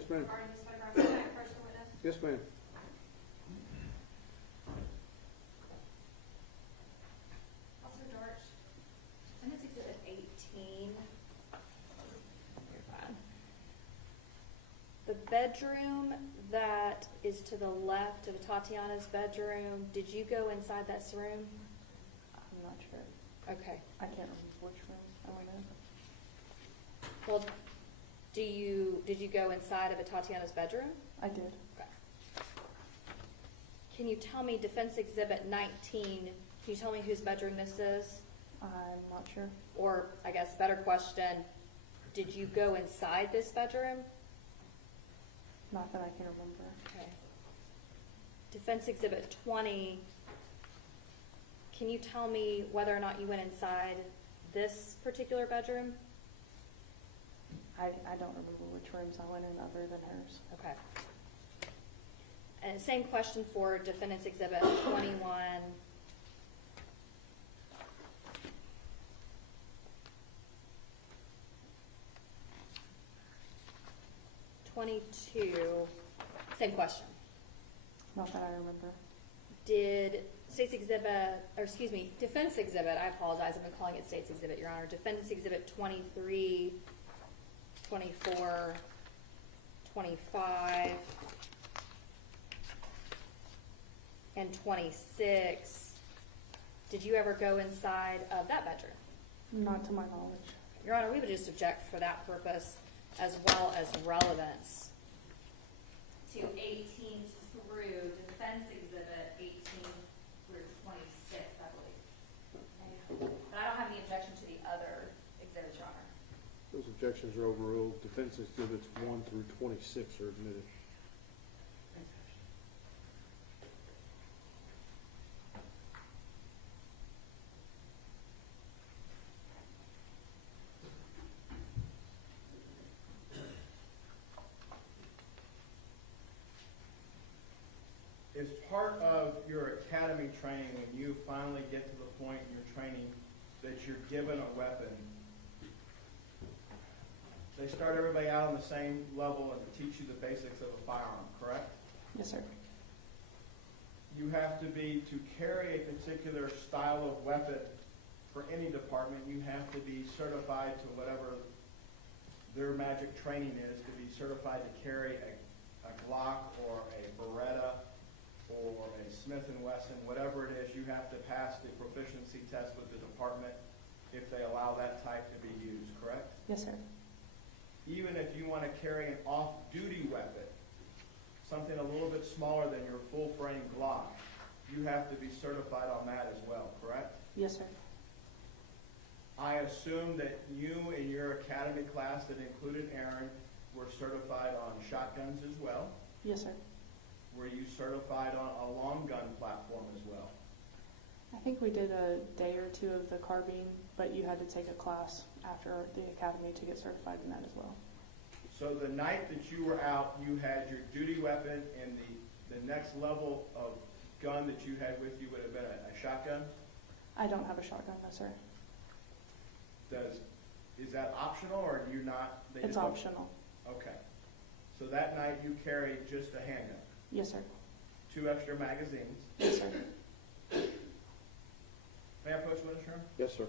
ma'am. regarding this photograph. Can I approach the witness? Yes, ma'am. Officer Darch, Defendant's Exhibit 18. You're fine. The bedroom that is to the left of Tatiana's bedroom, did you go inside that room? I'm not sure. Okay. I can't remember which room I went in. Well, did you go inside of Tatiana's bedroom? I did. Okay. Can you tell me, Defense Exhibit 19, can you tell me whose bedroom this is? I'm not sure. Or, I guess, better question, did you go inside this bedroom? Not that I can remember. Okay. Defense Exhibit 20, can you tell me whether or not you went inside this particular bedroom? I don't remember which rooms I went in other than hers. Okay. And same question for Defendant's Exhibit 21. 22, same question. Not that I remember. Did State's Exhibit, or excuse me, Defense Exhibit, I apologize, I've been calling it State's Exhibit, Your Honor. Defendant's Exhibit 23, 24, 25, and 26. Did you ever go inside of that bedroom? Not to my knowledge. Your Honor, we would just object for that purpose as well as relevance to 18 through Defense Exhibit 18 through 26, I believe. But I don't have any objection to the other exhibits, Your Honor. Those objections are overruled. Defense exhibits 1 through 26 are admitted. Is part of your academy training, when you finally get to the point in your training that you're given a weapon, they start everybody out on the same level and teach you the basics of a firearm, correct? Yes, sir. You have to carry a particular style of weapon for any department. You have to be certified to whatever their magic training is, to be certified to carry a Glock or a Beretta or a Smith & Wesson, whatever it is. You have to pass the proficiency test with the department if they allow that type to be used, correct? Yes, sir. Even if you want to carry an off-duty weapon, something a little bit smaller than your full-frame Glock, you have to be certified on that as well, correct? Yes, sir. I assume that you in your academy class that included Aaron were certified on shotguns as well. Yes, sir. Were you certified on a long gun platform as well? I think we did a day or two of the carbine, but you had to take a class after the academy to get certified in that as well. So the night that you were out, you had your duty weapon, and the next level of gun that you had with you would have been a shotgun? I don't have a shotgun, no, sir. Is that optional, or do you not? It's optional. Okay. So that night you carried just a handgun? Yes, sir. 2 extra magazines? Yes, sir. May I approach witness, Your Honor? Yes, sir.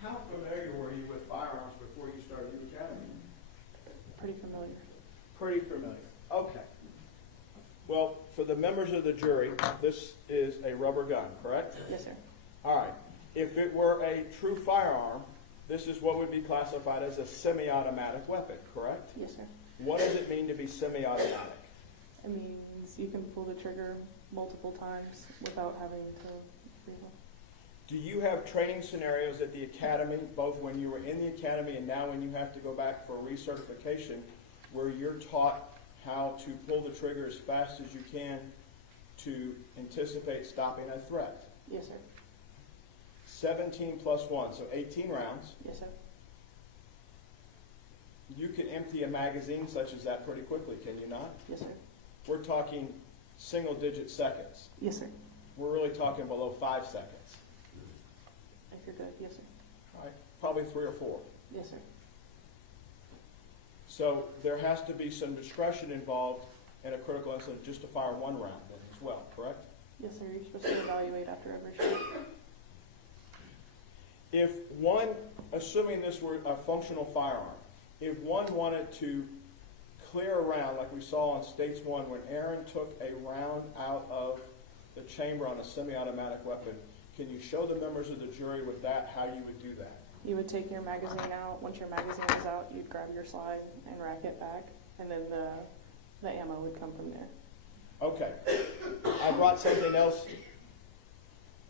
How familiar were you with firearms before you started your academy? Pretty familiar. Pretty familiar. Okay. Well, for the members of the jury, this is a rubber gun, correct? Yes, sir. All right. If it were a true firearm, this is what would be classified as a semi-automatic weapon, correct? Yes, sir. What does it mean to be semi-automatic? It means you can pull the trigger multiple times without having to reload. Do you have training scenarios at the academy, both when you were in the academy and now when you have to go back for recertification, where you're taught how to pull the trigger as fast as you can to anticipate stopping a threat? Yes, sir. 17 plus 1, so 18 rounds. Yes, sir. You can empty a magazine such as that pretty quickly, can you not? Yes, sir. We're talking single-digit seconds. Yes, sir. We're really talking below 5 seconds. good. Yes, sir. Right? Probably 3 or 4. Yes, sir. So there has to be some discretion involved in a critical incident just to fire one round then as well, correct? Yes, sir. You're supposed to evaluate after every shoot. If one, assuming this were a functional firearm, if one wanted to clear a round like we saw on States 1 when Aaron took a round out of the chamber on a semi-automatic weapon, can you show the members of the jury with that how you would do that? You would take your magazine out. Once your magazine is out, you'd grab your slide and rack it back, and then the ammo would come from there. Okay. I brought something else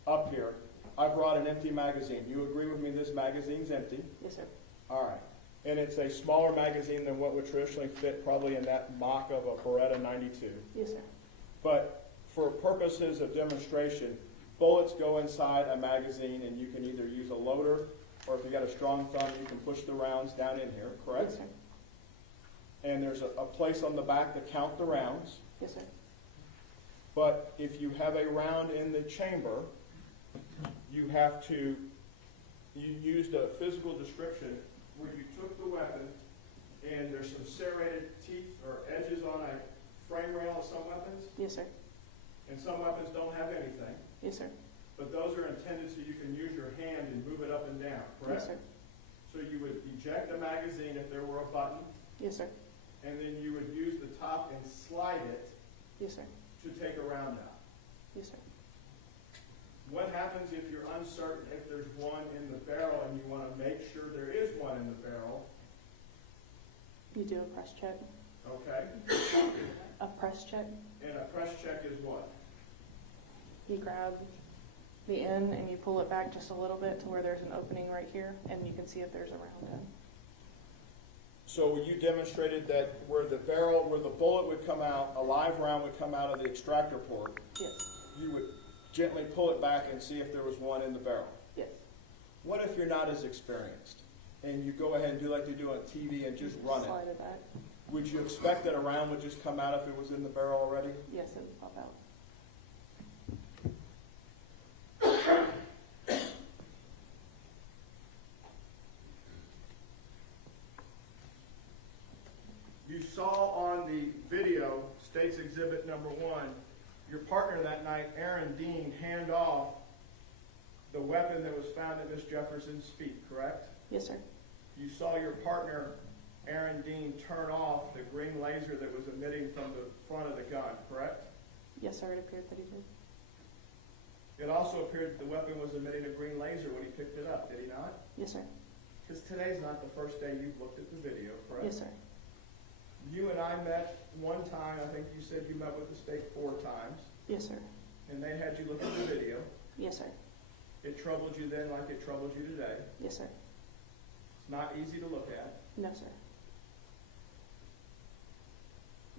up here. I brought an empty magazine. You agree with me this magazine's empty? Yes, sir. All right. And it's a smaller magazine than what would traditionally fit probably in that mock of a Beretta 92. Yes, sir. But for purposes of demonstration, bullets go inside a magazine and you can either use a loader or if you got a strong thumb, you can push the rounds down in here, correct? Yes, sir. And there's a place on the back to count the rounds. Yes, sir. But if you have a round in the chamber, you used a physical description where you took the weapon and there's some serrated teeth or edges on a frame rail of some weapons, Yes, sir. and some weapons don't have anything. Yes, sir. But those are intended so you can use your hand and move it up and down, correct? Yes, sir. So you would eject a magazine if there were a button, Yes, sir. and then you would use the top and slide it Yes, sir. to take a round out. Yes, sir. What happens if you're uncertain if there's one in the barrel and you want to make sure there is one in the barrel? You do a press check. Okay. A press check. And a press check is what? You grab the end and you pull it back just a little bit to where there's an opening right here, and you can see if there's a round in. So you demonstrated that where the bullet would come out, a live round would come out of the extractor port. Yes. You would gently pull it back and see if there was one in the barrel. Yes. What if you're not as experienced and you go ahead and do like they do on TV and just run it? Slide it back. Would you expect that a round would just come out if it was in the barrel already? Yes, it would pop out. You saw on the video, State's Exhibit number 1, your partner that night, Aaron Dean, hand off the weapon that was found at Miss Jefferson's feet, correct? Yes, sir. You saw your partner, Aaron Dean, turn off the green laser that was emitting from the front of the gun, correct? Yes, sir. It appeared that he did. It also appeared that the weapon was emitting a green laser when he picked it up, did he not? Yes, sir. Because today's not the first day you've looked at the video, correct? Yes, sir. You and I met one time. I think you said you met with the state 4 times. Yes, sir. And they had you look at the video. Yes, sir. It troubled you then like it troubled you today. Yes, sir. It's not easy to look at. No, sir.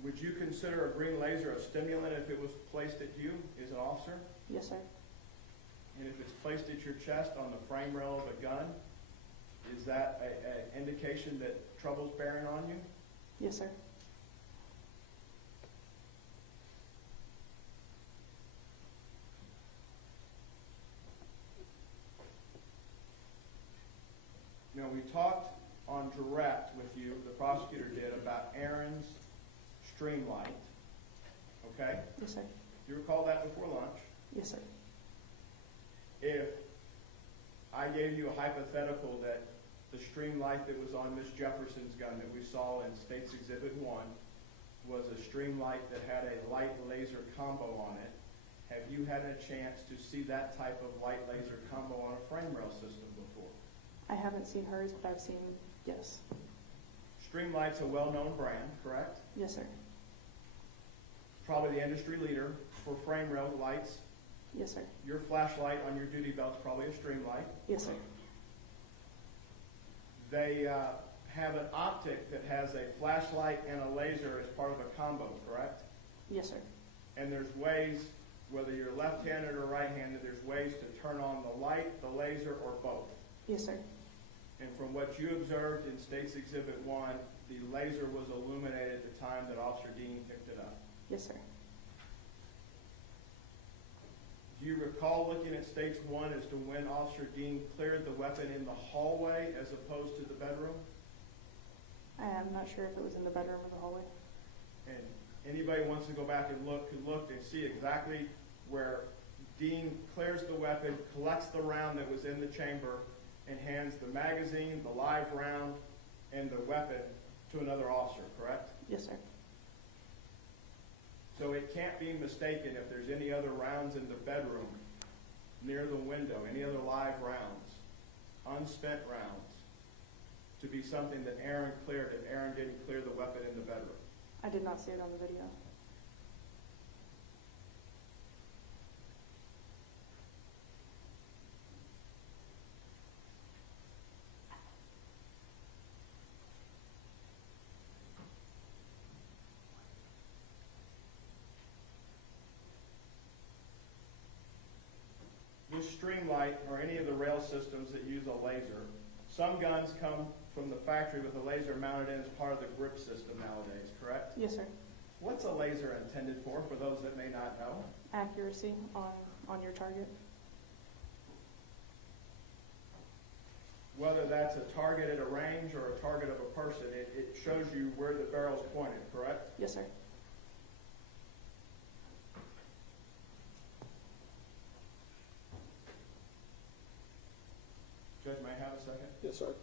Would you consider a green laser a stimulant if it was placed at you as an officer? Yes, sir. And if it's placed at your chest on the frame rail of a gun, is that an indication that trouble's bearing on you? Yes, sir. Now, we talked on direct with you, the prosecutor did, about Aaron's streamlight. Okay? Yes, sir. You recall that before lunch? Yes, sir. If I gave you a hypothetical that the streamlight that was on Miss Jefferson's gun that we saw in State's Exhibit 1 was a streamlight that had a light laser combo on it, have you had a chance to see that type of light laser combo on a frame rail system before? I haven't seen hers, but I've seen, yes. Streamlight's a well-known brand, correct? Yes, sir. Probably the industry leader for frame rail lights. Yes, sir. Your flashlight on your duty belt's probably a streamlight. Yes, sir. They have an optic that has a flashlight and a laser as part of a combo, correct? Yes, sir. And there's ways, whether you're left-handed or right-handed, there's ways to turn on the light, the laser, or both. Yes, sir. And from what you observed in State's Exhibit 1, the laser was illuminated at the time that Officer Dean picked it up. Yes, sir. Do you recall looking at States 1 as to when Officer Dean cleared the weapon in the hallway as opposed to the bedroom? I am not sure if it was in the bedroom or the hallway. And anybody wants to go back and look can look and see exactly where Dean clears the weapon, collects the round that was in the chamber, and hands the magazine, the live round, and the weapon to another officer, correct? Yes, sir. So it can't be mistaken if there's any other rounds in the bedroom, near the window, any other live rounds, unspent rounds, to be something that Aaron cleared if Aaron didn't clear the weapon in the bedroom. I did not see it on the video. This Streamlight or any of the rail systems that use a laser, some guns come from the factory with a laser mounted in as part of the grip system nowadays, correct? Yes, sir. What's a laser intended for those that may not know? Accuracy on your target. Whether that's a target at a range or a target of a person, it shows you where the barrel's pointed, correct? Yes, sir. Judge, may I have a second? Yes, sir.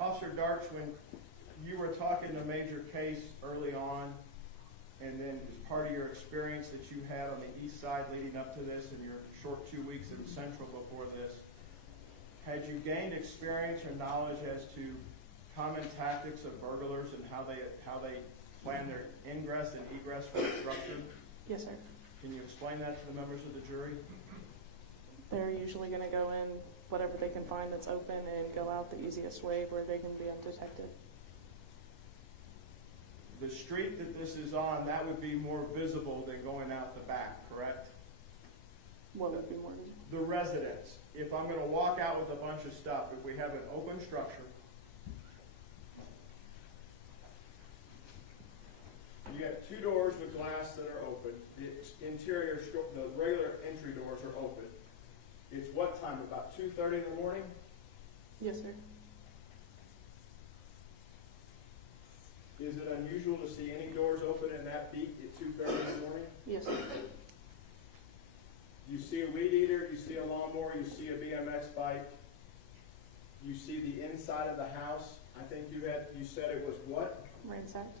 Officer Darch, when you were talking a major case early on, and then as part of your experience that you had on the east side leading up to this and your short 2 weeks in Central before this, had you gained experience or knowledge as to common tactics of burglars and how they plan their ingress and egress from the structure? Yes, sir. Can you explain that to the members of the jury? They're usually going to go in whatever they can find that's open and go out the easiest way where they can be undetected. The street that this is on, that would be more visible than going out the back, correct? What would be more visible? The residence. If I'm going to walk out with a bunch of stuff, if we have an open structure, you have two doors with glass that are open. The interior, the regular entry doors are open. It's what time? About 2:30 in the morning? Yes, sir. Is it unusual to see any doors open in that beat at 2:30 in the morning? Yes, sir. You see a weed eater, you see a lawnmower, you see a BMX bike, you see the inside of the house. I think you said it was what? Ransacked.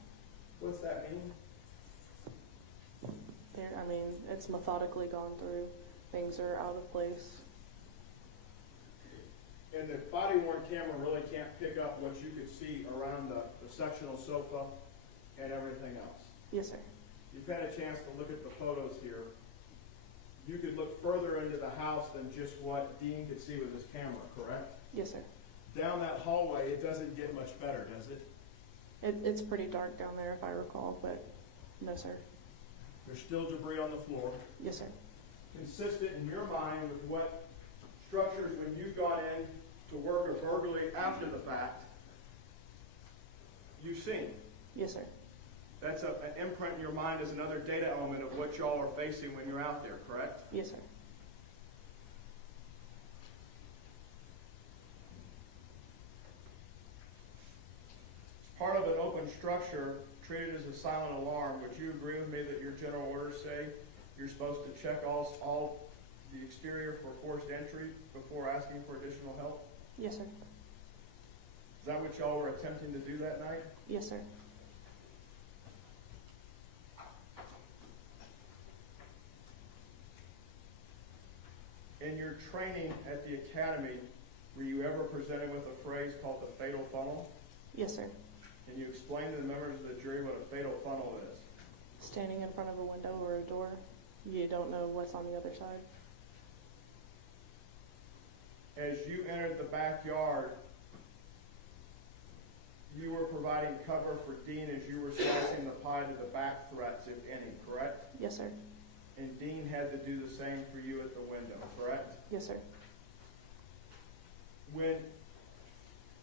What's that mean? It's methodically gone through. Things are out of place. And the body-worn camera really can't pick up what you could see around the sectional sofa and everything else. Yes, sir. You've had a chance to look at the photos here. You could look further into the house than just what Dean could see with his camera, correct? Yes, sir. Down that hallway, it doesn't get much better, does it? It's pretty dark down there, if I recall, but no, sir. There's still debris on the floor. Yes, sir. Consistent in your mind with what structures, when you've gone in to work a burglary after the fact, you've seen. Yes, sir. That's an imprint in your mind as another data element of what y'all are facing when you're out there, correct? Yes, sir. Part of an open structure treated as a silent alarm. Would you agree with me that your general orders say you're supposed to check all the exterior for forced entry before asking for additional help? Yes, sir. Is that what y'all were attempting to do that night? Yes, sir. In your training at the academy, were you ever presented with a phrase called the fatal funnel? Yes, sir. Can you explain to the members of the jury what a fatal funnel is? Standing in front of a window or a door, you don't know what's on the other side. As you entered the backyard, you were providing cover for Dean as you were slicing the pie to the back threats, if any, correct? Yes, sir. and Dean had to do the same for you at the window, correct? Yes, sir.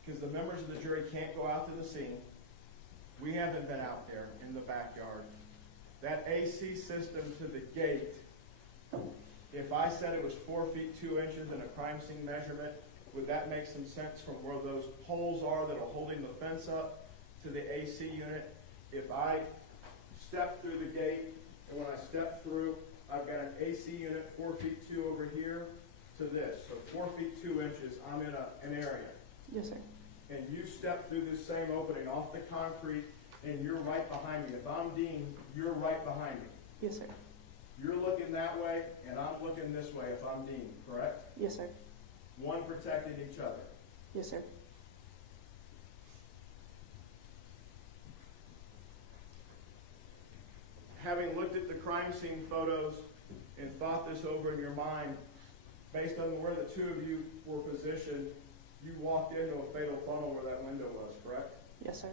Because the members of the jury can't go out to the scene, we haven't been out there in the backyard. That AC system to the gate, if I said it was 4 feet 2 inches in a crime scene measurement, would that make some sense from where those poles are that are holding the fence up to the AC unit? If I step through the gate, and when I step through, I've got an AC unit 4 feet 2 over here to this. So 4 feet 2 inches, I'm in an area. Yes, sir. And you step through this same opening off the concrete, and you're right behind me. If I'm Dean, you're right behind me. Yes, sir. You're looking that way, and I'm looking this way if I'm Dean, correct? Yes, sir. One protecting each other. Yes, sir. Having looked at the crime scene photos and thought this over in your mind, based on where the two of you were positioned, you walked into a fatal funnel where that window was, correct? Yes, sir.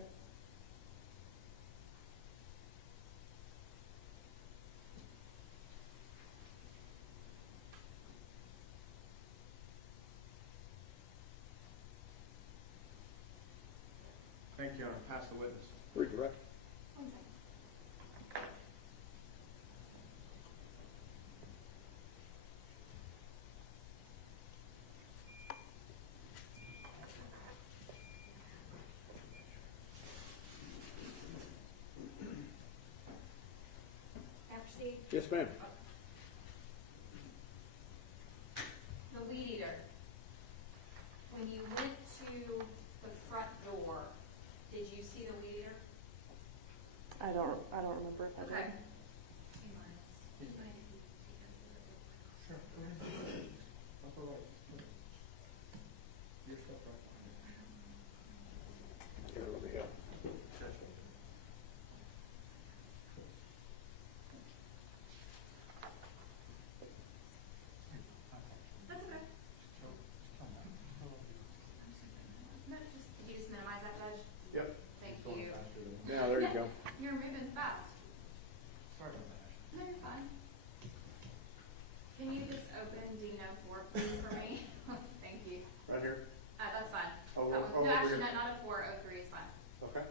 Thank you, Your Honor. Pass the witness. Redirect. One second. Can I proceed? Yes, ma'am. The weed eater. When you went to the front door, did you see the weed eater? I don't remember if I did. Okay. Here, let me help. That's okay. No, just, did you just minimize that, Judge? Yep. Thank you. Now, there you go. You're moving fast. Sorry about that. No, you're fine. Can you just open D3ath please for me? Thank you. Right here? That's fine. Oh, That one. over No, actually, here. not a 403 is fine. Okay.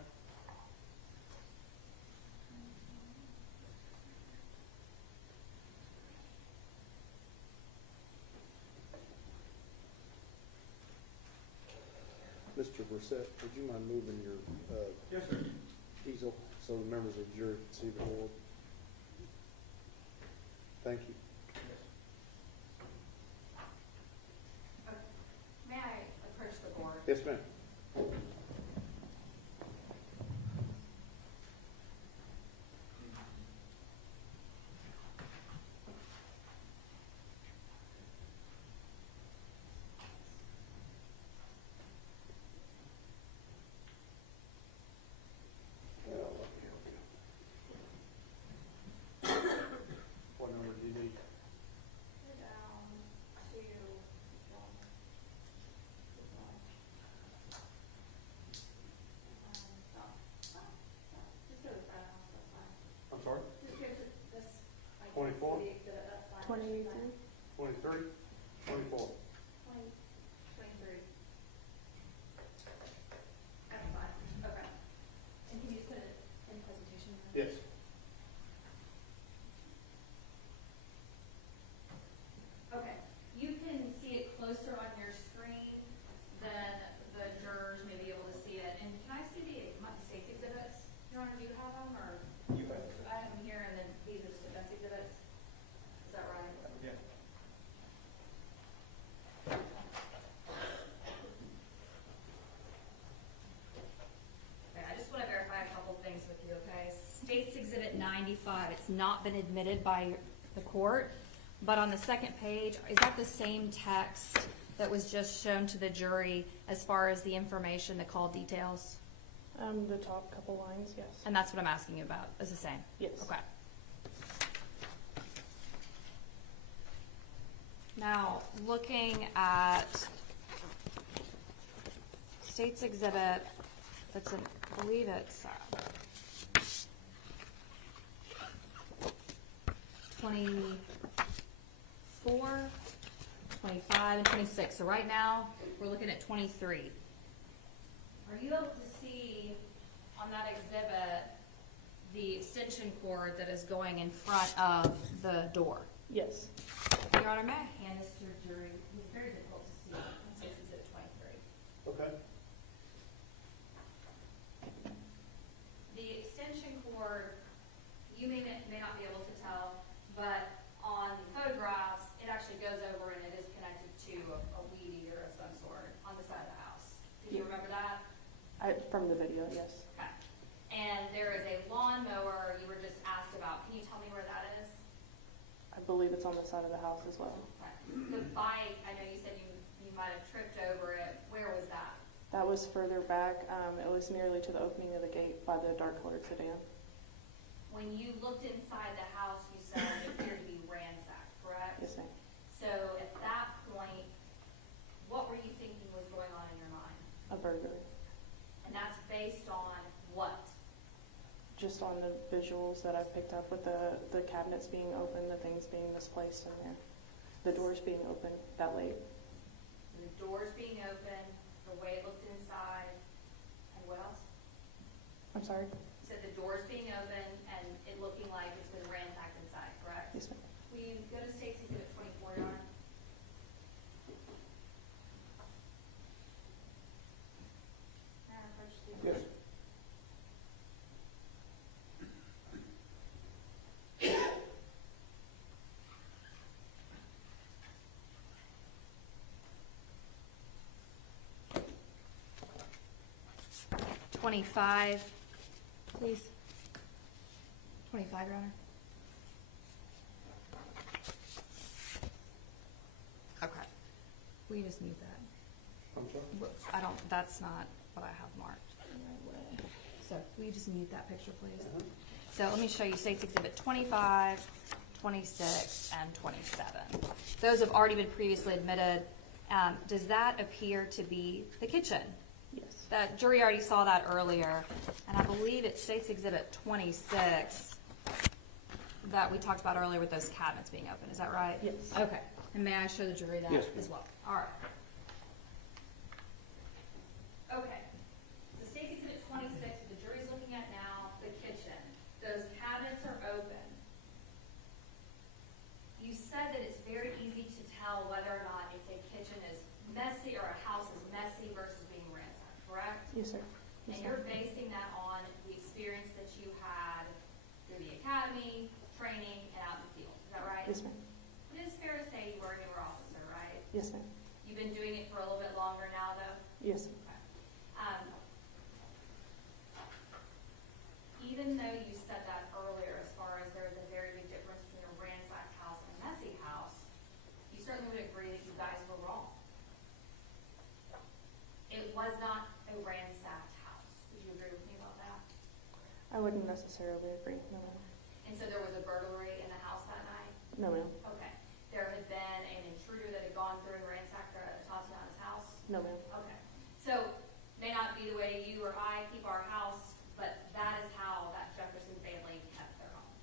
Mr. Brissett, would you mind moving your Yes, sir. easel so the members of the jury can see the board? Thank you. Okay. May I approach the board? Yes, ma'am. What number do you need? Down to stop. Just go to the front house, that's fine. I'm sorry? Just go to this. like, 24? the exhibit, that's fine. 23? 23? 24? 23. That's fine, okay. And can you just put it in presentation? Yes. Okay, you can see it closer on your screen than the jurors may be able to see it. And can I see the state's exhibits? Your Honor, do you have them, or? You have it. I have them here, and then these are just defense exhibits? Is that right? Yeah. Okay, I just want to verify a couple things with you, okay? State's Exhibit 95, it's not been admitted by the court, but on the second page, is that the same text that was just shown to the jury as far as the information, the call details? The top couple lines, yes. And that's what I'm asking you about, is the same? Yes. Okay. Now, looking at State's Exhibit, that's in, I believe it's 24, 25, and 26. So right now, we're looking at 23. Are you able to see on that exhibit the extension cord that is going in front of the door? Yes. Your Honor, may I hand this to your jury? It's very difficult to see since it's at 23. Okay. The extension cord, you may not be able to tell, but on the photographs, it actually goes over and it is connected to a weed eater of some sort on the side of the house. Do you remember that? From the video, yes. Okay. And there is a lawnmower you were just asked about. Can you tell me where that is? I believe it's on the side of the house as well. Okay. The bike, I know you said you might have tripped over it. Where was that? That was further back. It was nearly to the opening of the gate by the dark-colored sedan. When you looked inside the house, you said it appeared to be ransacked, correct? Yes, ma'am. So at that point, what were you thinking was going on in your mind? A burglary. And that's based on what? Just on the visuals that I picked up with the cabinets being open, the things being misplaced in there, the doors being open that late. The doors being open, the way it looked inside, and what else? I'm sorry? You said the doors being open and it looking like it's been ransacked inside, correct? Yes, ma'am. Will you go to State's Exhibit 24, Your Honor? May I approach the Yes. $25, please. 25, Your Honor. Okay. Will you just mute that? I'm sorry? That's not what I have marked. So will you just mute that picture, please? So let me show you State's Exhibit 25, 26, and 27. Those have already been previously admitted. Does that appear to be the kitchen? Yes. That jury already saw that earlier, and I believe it's State's Exhibit 26 that we talked about earlier with those cabinets being open. Is that right? Yes. Okay. And may I show the jury that Yes, ma'am. as well? All right. Okay. So State's Exhibit 26, what the jury's looking at now, the kitchen. Those cabinets are open. You said that it's very easy to tell whether or not it's a kitchen is messy or a house is messy versus being ransacked, correct? Yes, sir. And Yes, you're ma'am. basing that on the experience that you had through the academy, training, and out in the field. Is that right? Yes, ma'am. It is fair to say you were a newer officer, right? Yes, ma'am. You've been doing it for a little bit longer now, though? Yes. Okay. Even though you said that earlier, as far as there is a very big difference between a ransacked house and a messy house, you certainly would agree that you guys were wrong. It was not a ransacked house. Would you agree with me about that? I wouldn't necessarily agree. No, ma'am. And so there was a burglary in the house that night? No, ma'am. Okay. There had been an intruder that had gone through and ransacked Atatiana's house? No, ma'am. Okay. So, may not be the way you or I keep our house, but that is how that Jefferson family kept their home.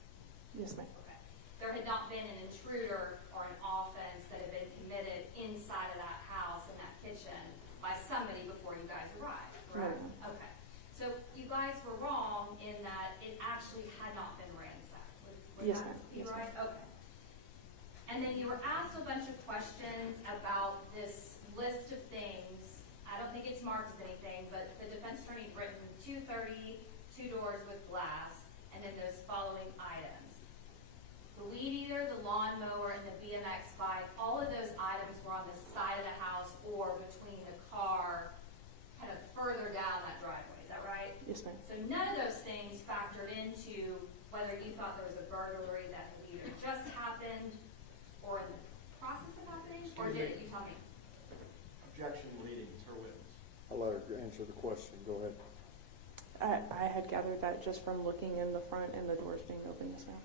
Yes, ma'am. Okay. There had not been an intruder or an offense that had been committed inside of that house, in that kitchen, by somebody before you guys arrived, correct? No. Okay. So you guys were wrong in that it actually had not been ransacked. Would Yes, that ma'am. be Yes, right? Okay. And then you were asked a bunch of questions about this list of things. I don't think it's marked as anything, but the defense attorney had written 230, 2 doors with glass, and then those following items. The weed eater, the lawnmower, and the BMX bike, all of those items were on the side of the house or between the car, kind of further down that driveway. Is that right? Yes, ma'am. So none of those things factored into whether you thought there was a burglary that had either just happened or in the process of happening, or did it? You tell me. Objection leading, it's her witness. I'll let her answer the question. Go ahead. I had gathered that just from looking in the front and the doors being open. Yes, ma'am.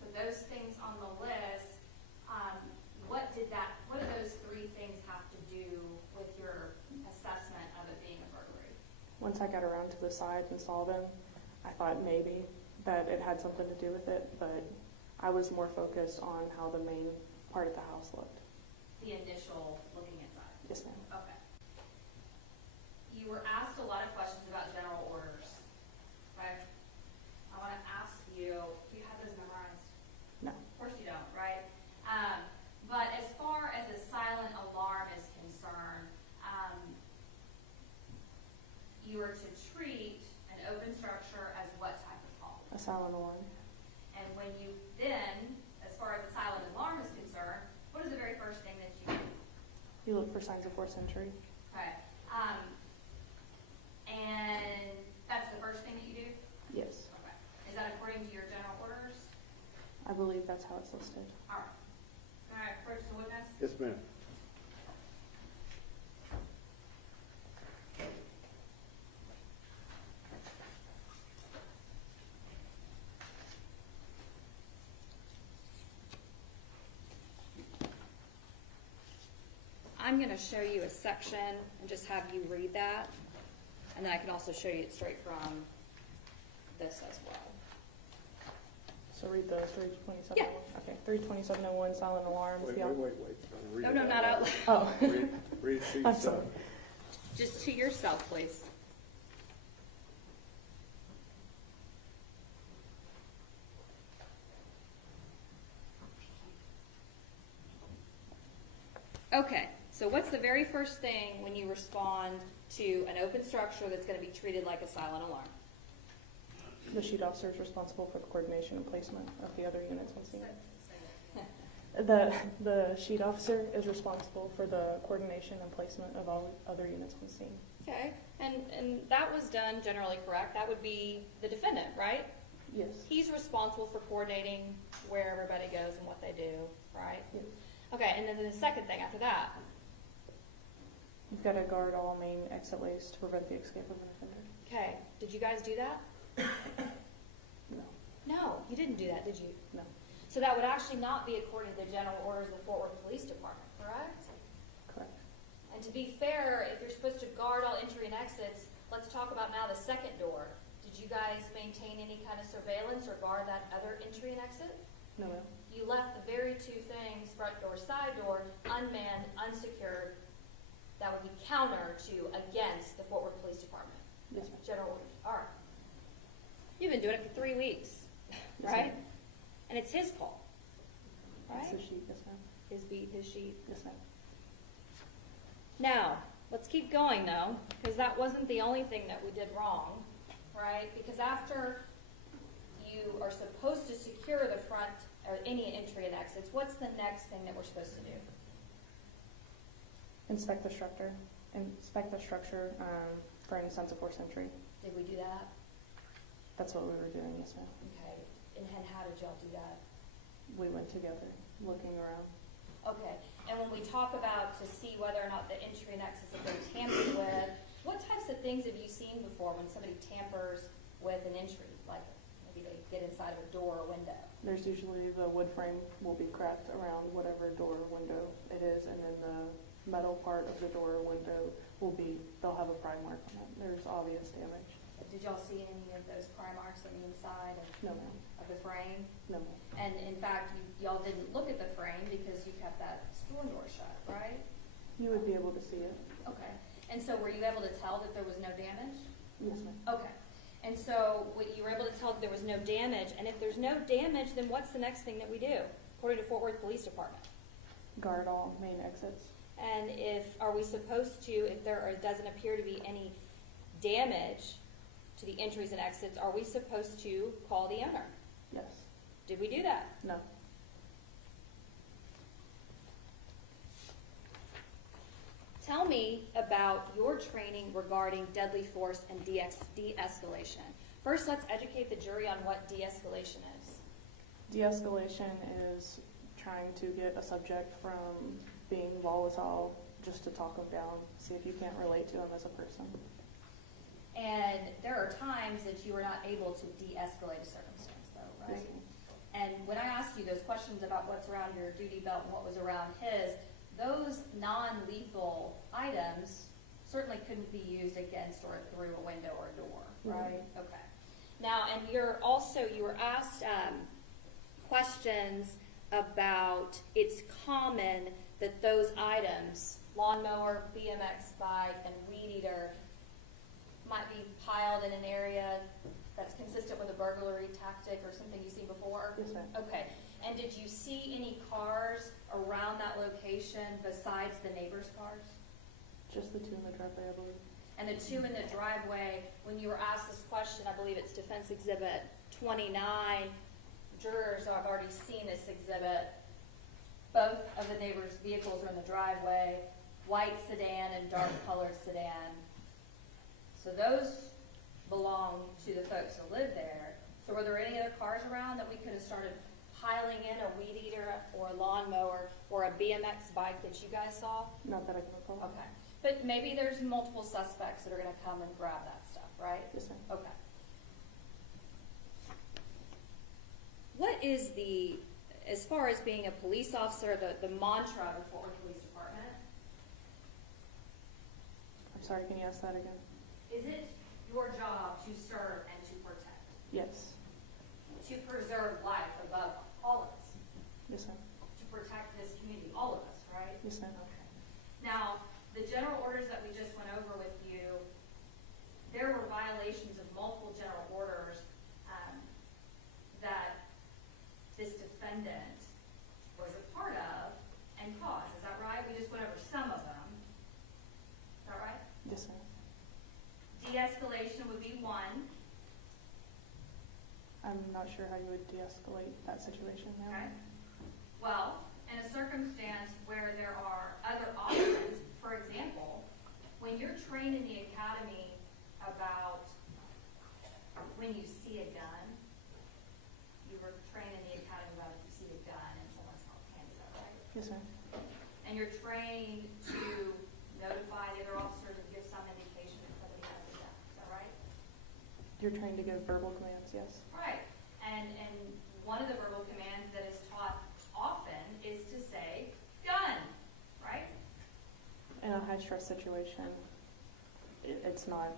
So those things on the list, what do those 3 things have to do with your assessment of it being a burglary? Once I got around to the side and saw them, I thought maybe that it had something to do with it, but I was more focused on how the main part of the house looked. The initial looking inside? Yes, ma'am. Okay. You were asked a lot of questions about general orders, right? I want to ask you, do you have those memorized? No. Of course you don't, right? But as far as a silent alarm is concerned, you are to treat an open structure as what type of call? A silent alarm. And when you then, as far as a silent alarm is concerned, what is the very first thing that you do? You look for signs of forced entry. Okay. And that's the first thing that you do? Yes. Okay. Is that according to your general orders? I believe that's how it's listed. All right. All right, approach the witness. Yes, ma'am. I'm going to show you a section and just have you read that. And then I can also show you it straight from this as well. So read the 327. Yeah. Okay. 32701 silent alarms. Wait. No, Read no, it not out loud. Oh. Read it to I'm yourself. sorry. Just to yourself, please. Okay, so what's the very first thing when you respond to an open structure that's going to be treated like a silent alarm? The sheet officer is responsible for the coordination and placement of the other units on scene. The sheet officer is responsible for the coordination and placement of all other units on scene. Okay, and that was done generally correct. That would be the defendant, right? Yes. He's responsible for coordinating where everybody goes and what they do, right? Yes. Okay, and then the second thing after that. You've got to guard all main exit ways to prevent the escape of an offender. Okay, did you guys do that? No. No, you didn't do that, did you? No. So that would actually not be according to the general orders of the Fort Worth Police Department, correct? Correct. And to be fair, if you're supposed to guard all entry and exits, let's talk about now the second door. Did you guys maintain any kind of surveillance or guard that other entry and exit? No, ma'am. You left the very two things, front door, side door, unmanned, unsecured, that would be counter to against the Fort Worth Police Department. Yes, ma'am. General orders. All right. You've been doing it for 3 weeks, Yes, right? ma'am. And it's his call, right? It's the sheet. Yes, ma'am. His beat, his sheet. Yes, ma'am. Now, let's keep going though, because that wasn't the only thing that we did wrong, right? Because after you are supposed to secure the front or any entry and exits, what's the next thing that we're supposed to do? Inspect the structure. Inspect the structure for any sense of forced entry. Did we do that? That's what we were doing. Yes, ma'am. Okay. And how did y'all do that? We went together, looking around. Okay. And when we talk about to see whether or not the entry and exits have been tampered with, what types of things have you seen before when somebody tampers with an entry? Like maybe they get inside of a door or window. There's usually the wood frame will be cracked around whatever door or window it is, and then the metal part of the door or window will be, they'll have a pry mark on it. There's obvious damage. Did y'all see any of those pry marks on the inside No, ma'am. of the frame? No, ma'am. And in fact, y'all didn't look at the frame because you kept that storm door shut, right? You would be able to see it. Okay. And so were you able to tell that there was no damage? Yes, ma'am. Okay. And so you were able to tell that there was no damage, and if there's no damage, then what's the next thing that we do, according to Fort Worth Police Department? Guard all main exits. And are we supposed to, if doesn't appear to be any damage to the entries and exits, are we supposed to call the owner? Yes. Did we do that? No. Tell me about your training regarding deadly force and de-escalation. First, let's educate the jury on what de-escalation is. De-escalation is trying to get a subject from being volatile just to talk them down, see if you can't relate to them as a person. And there are times that you are not able to de-escalate a circumstance, though, right? Yes, ma'am. And when I asked you those questions about what's around your duty belt and what was around his, those non-lethal items certainly couldn't be used against or through a window or a door, right? Okay. Now, and you were asked questions about it's common that those items, lawnmower, BMX bike, and weed eater, might be piled in an area that's consistent with a burglary tactic or something you've seen before? Yes, ma'am. Okay. And did you see any cars around that location besides the neighbors' cars? Just the 2 in the driveway, I believe. And the 2 in the driveway, when you were asked this question, I believe it's Defense Exhibit 29, jurors have already seen this exhibit. Both of the neighbors' vehicles are in the driveway, white sedan and dark colored sedan. So those belong to the folks who live there. So were there any other cars around that we could have started piling in a weed eater or a lawnmower or a BMX bike that you guys saw? Not that I can recall. Okay. But maybe there's multiple suspects that are going to come and grab that stuff, right? Yes, ma'am. Okay. What is the, as far as being a police officer, the mantra of the Fort Worth Police Department? I'm sorry, can you ask that again? Is it your job to serve and to protect? Yes. To preserve life above all of us? Yes, ma'am. To protect this community, all of us, right? Yes, ma'am. Okay. Now, the general orders that we just went over with you, there were violations of multiple general orders that this defendant was a part of and caused. Is that right? We just went over some of them. Is that right? Yes, ma'am. De-escalation would be one. I'm not sure how you would de-escalate that situation now. Okay. Well, in a circumstance where there are other options, for example, when you're trained in the academy about when you see a gun, you were trained in the academy about if you see a gun in someone's hand, is that right? Yes, ma'am. And you're trained to notify the other officers and give some indication that somebody has a gun, is that right? You're trained to give verbal commands, yes. Right. And one of the verbal commands that is taught often is to say, gun, right? In a high-stress situation, it's not.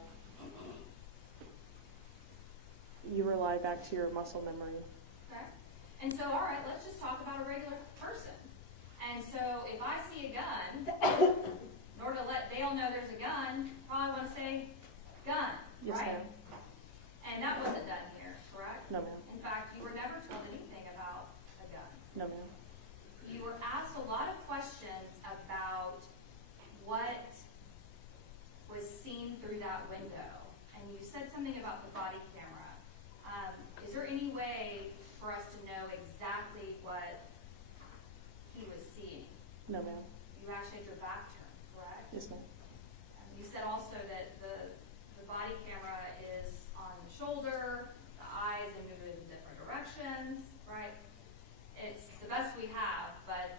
You rely back to your muscle memory. Okay. And so, all right, let's just talk about a regular person. And so if I see a gun, in order to let Dale know there's a gun, probably want to say gun, Yes, right? ma'am. And that wasn't done here, correct? No, ma'am. In fact, you were never told anything about a gun. No, ma'am. You were asked a lot of questions about what was seen through that window. And you said something about the body camera. Is there any way for us to know exactly what he was seeing? No, ma'am. You actually had your back turned, correct? Yes, ma'am. You said also that the body camera is on the shoulder, the eyes are moving in different directions, right? It's the best we have, but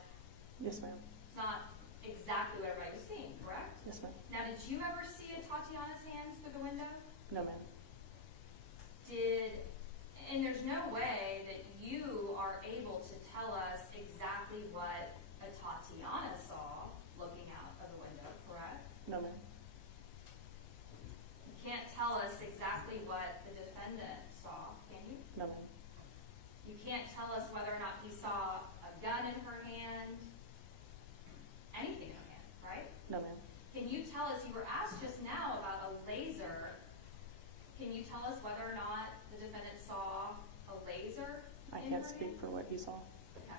Yes, ma'am. it's not exactly what everybody was seeing, correct? Yes, ma'am. Now, did you ever see Atatiana's hands through the window? No, ma'am. And there's no way that you are able to tell us exactly what Atatiana saw looking out of the window, correct? No, ma'am. You can't tell us exactly what the defendant saw, can you? No, ma'am. You can't tell us whether or not he saw a gun in her hand, anything in her hand, right? No, ma'am. Can you tell us, you were asked just now about a laser. Can you tell us whether or not the defendant saw a laser I in can't her speak hand? for what he saw. Okay.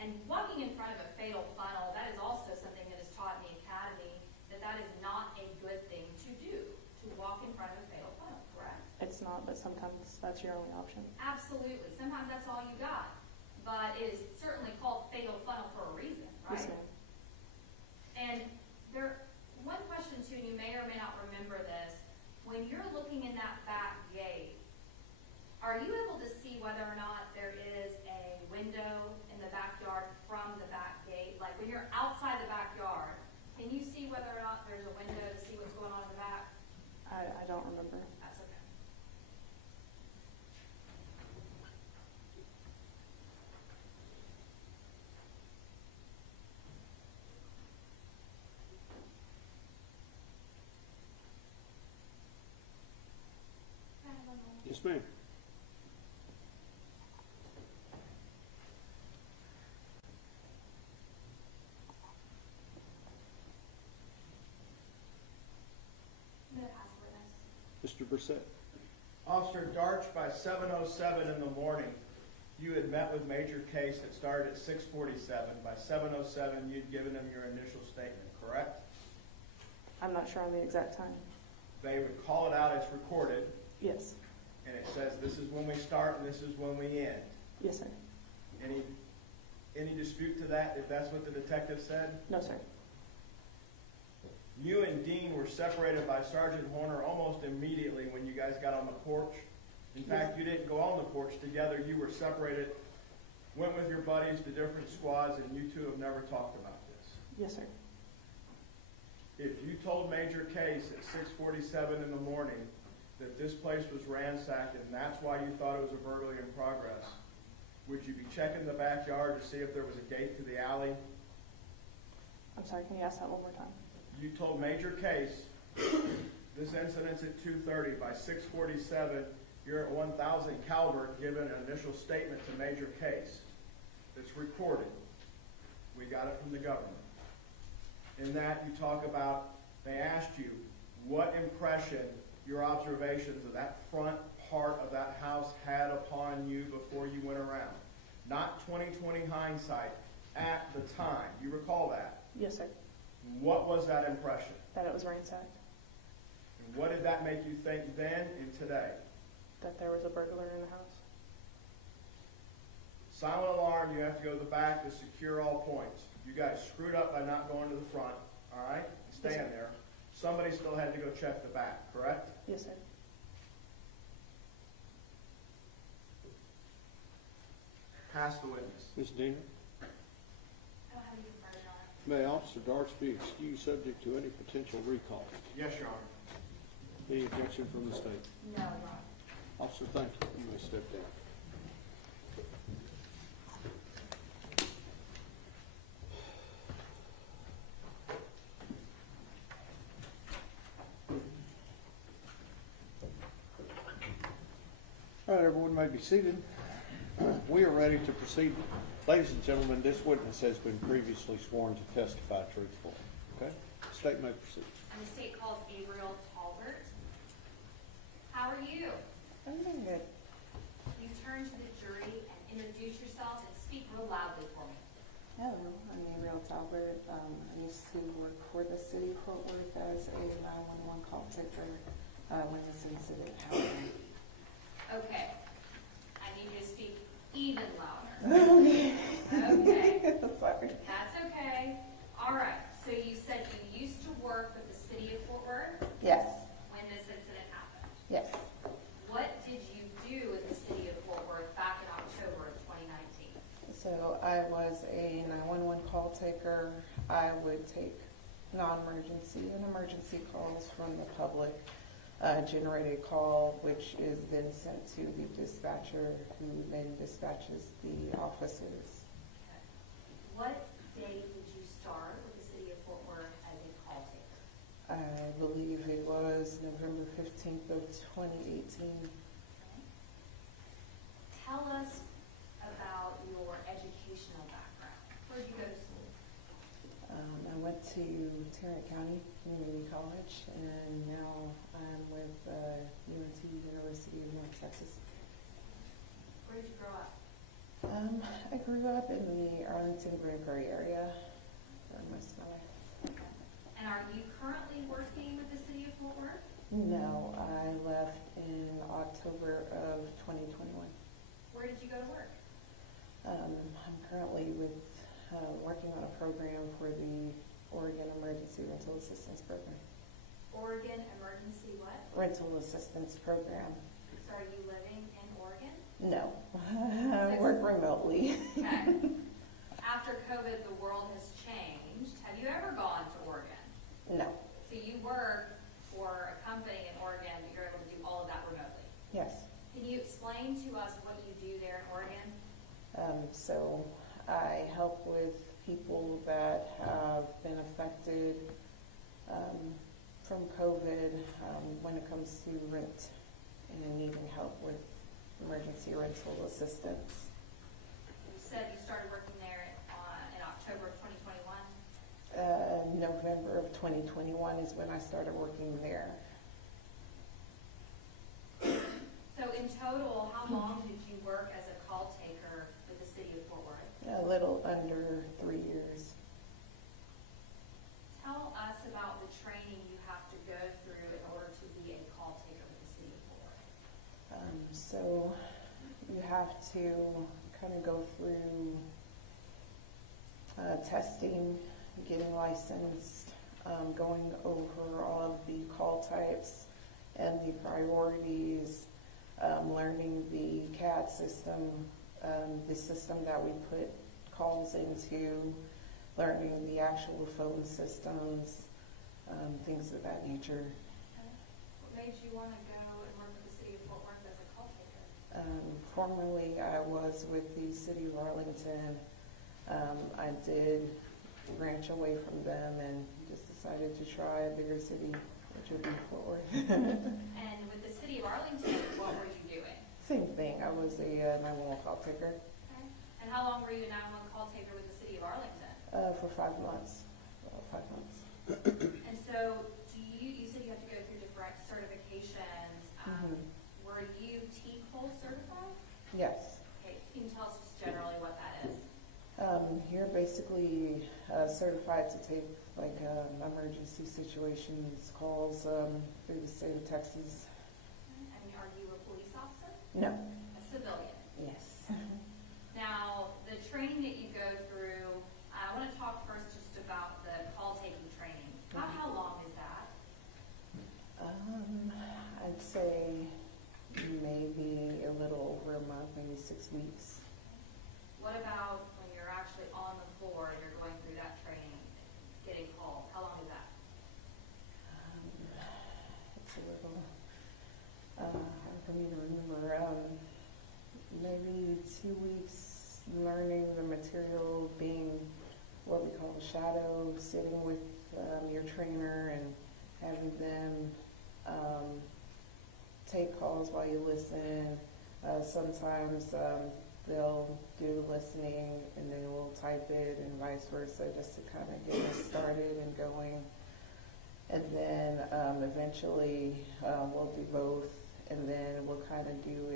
And walking in front of a fatal funnel, that is also something that is taught in the academy, that is not a good thing to do, to walk in front of a fatal funnel, correct? It's not, but sometimes that's your only option. Absolutely. Sometimes that's all you got. But it is certainly called fatal funnel for a reason, right? Yes, ma'am. And one question too, and you may or may not remember this, when you're looking in that back gate, are you able to see whether or not there is a window in the backyard from the back gate? Like when you're outside the backyard, can you see whether or not there's a window to see what's going on in the back? I don't remember. That's okay. Yes, ma'am. I'm going to pass the witness. Mr. Brissett. Officer Darch, by 7:07 in the morning, you had met with Major Case that started at 6:47. By 7:07, you'd given him your initial statement, correct? I'm not sure on the exact time. They would call it out, it's recorded, Yes. and it says this is when we start and this is when we end. Yes, sir. Any dispute to that, if that's what the detective said? No, sir. You and Dean were separated by Sergeant Horner almost immediately when you guys got on the porch. In fact, you didn't go on the porch together. You were separated, went with your buddies to different squads, and you two have never talked about this. Yes, sir. If you told Major Case at 6:47 in the morning that this place was ransacked and that's why you thought it was a burglary in progress, would you be checking the backyard to see if there was a gate to the alley? I'm sorry, can you ask that one more time? You told Major Case this incident's at 2:30. By 6:47, you're at 1000 Calvert giving an initial statement to Major Case. It's recorded. We got it from the government. In that, you talk about, they asked you what impression your observations of that front part of that house had upon you before you went around. Not 20/20 hindsight, at the time. You recall that? Yes, sir. What was that impression? That it was ransacked. And what did that make you think then and today? That there was a burglar in the house. Silent alarm, you have to go to the back to secure all points. You guys screwed up by not going to the front, all right? Stand there. Somebody still had to go check the back, correct? Yes, sir. Pass the witness. Ms. Diener. I don't have any further on it. May Officer Darts be excused subject to any potential recall? Yes, Your Honor. Any objection from the state? No, Your Honor. Officer, thank you. You may step down. All right, everyone may be seated. We are ready to proceed. Ladies and gentlemen, this witness has been previously sworn to testify truthfully. Okay? The state may proceed. And the state calls Gabriel Talbert. How are you? I'm doing good. You turn to the jury and introduce yourself and speak real loudly for me. Hello, I'm Gabriel Talbert. I used to work for the city of Fort Worth as a 911 call taker when this incident happened. Okay. I need you to speak even louder. Okay. Okay. Sorry. That's okay. All right. So you said you used to work with the city of Fort Worth Yes. when this incident happened. Yes. What did you do in the city of Fort Worth back in October of 2019? So I was a 911 call taker. I would take non-emergency and emergency calls from the public, generate a call, which is then sent to the dispatcher, who then dispatches the officers. Okay. What date did you start with the city of Fort Worth as a call taker? I believe it was November 15th of 2018. Okay. Tell us about your educational background. Where did you go to school? I went to Tarrant County Community College, and now I'm with UNT, University of North Texas. Where did you grow up? I grew up in the Arlington Grand Prairie area for most of my life. Okay. And are you currently working with the city of Fort Worth? No, I left in October of 2021. Where did you go to work? I'm currently working on a program for the Oregon Emergency Rental Assistance Program. Oregon Emergency what? Rental Assistance Program. So are you living in Oregon? No, I work remotely. Okay. After COVID, the world has changed. Have you ever gone to Oregon? No. So you work for a company in Oregon, but you're able to do all of that remotely. Yes. Can you explain to us what you do there in Oregon? So I help with people that have been affected from COVID when it comes to rent and needing help with emergency rental assistance. You said you started working there in October of 2021? November of 2021 is when I started working there. So in total, how long did you work as a call taker with the city of Fort Worth? A little under 3 years. Tell us about the training you have to go through in order to be a call taker with the city of Fort Worth. So you have to kind of go through testing, getting licensed, going over all of the call types and the priorities, learning the CAD system, the system that we put calls into, learning the actual phone systems, things of that nature. What made you want to go and work with the city of Fort Worth as a call taker? Formerly, I was with the city of Arlington. I did branch away from them and just decided to try a bigger city, which would be Fort Worth. And with the city of Arlington, what were you doing? Same thing. I was a 911 call taker. Okay. And how long were you a 911 call taker with the city of Arlington? For 5 months. 5 months. And so, you said you have to go through different certifications. Were you T-Cole certified? Yes. Okay, can you tell us just generally what that is? You're basically certified to take like emergency situations calls through the state of Texas. And are you a police officer? No. A civilian? Yes. Now, the training that you go through, I want to talk first just about the call taking training. How long is that? I'd say maybe a little over a month, maybe 6 weeks. What about when you're actually on the floor and you're going through that training, getting calls? How long is that? It's a little hard for me to remember. Maybe 2 weeks learning the material, being what we call a shadow, sitting with your trainer and having them take calls while you listen. Sometimes they'll do the listening and they will type it and vice versa, just to kind of get us started and going. And then eventually we'll do both, and then we'll kind of do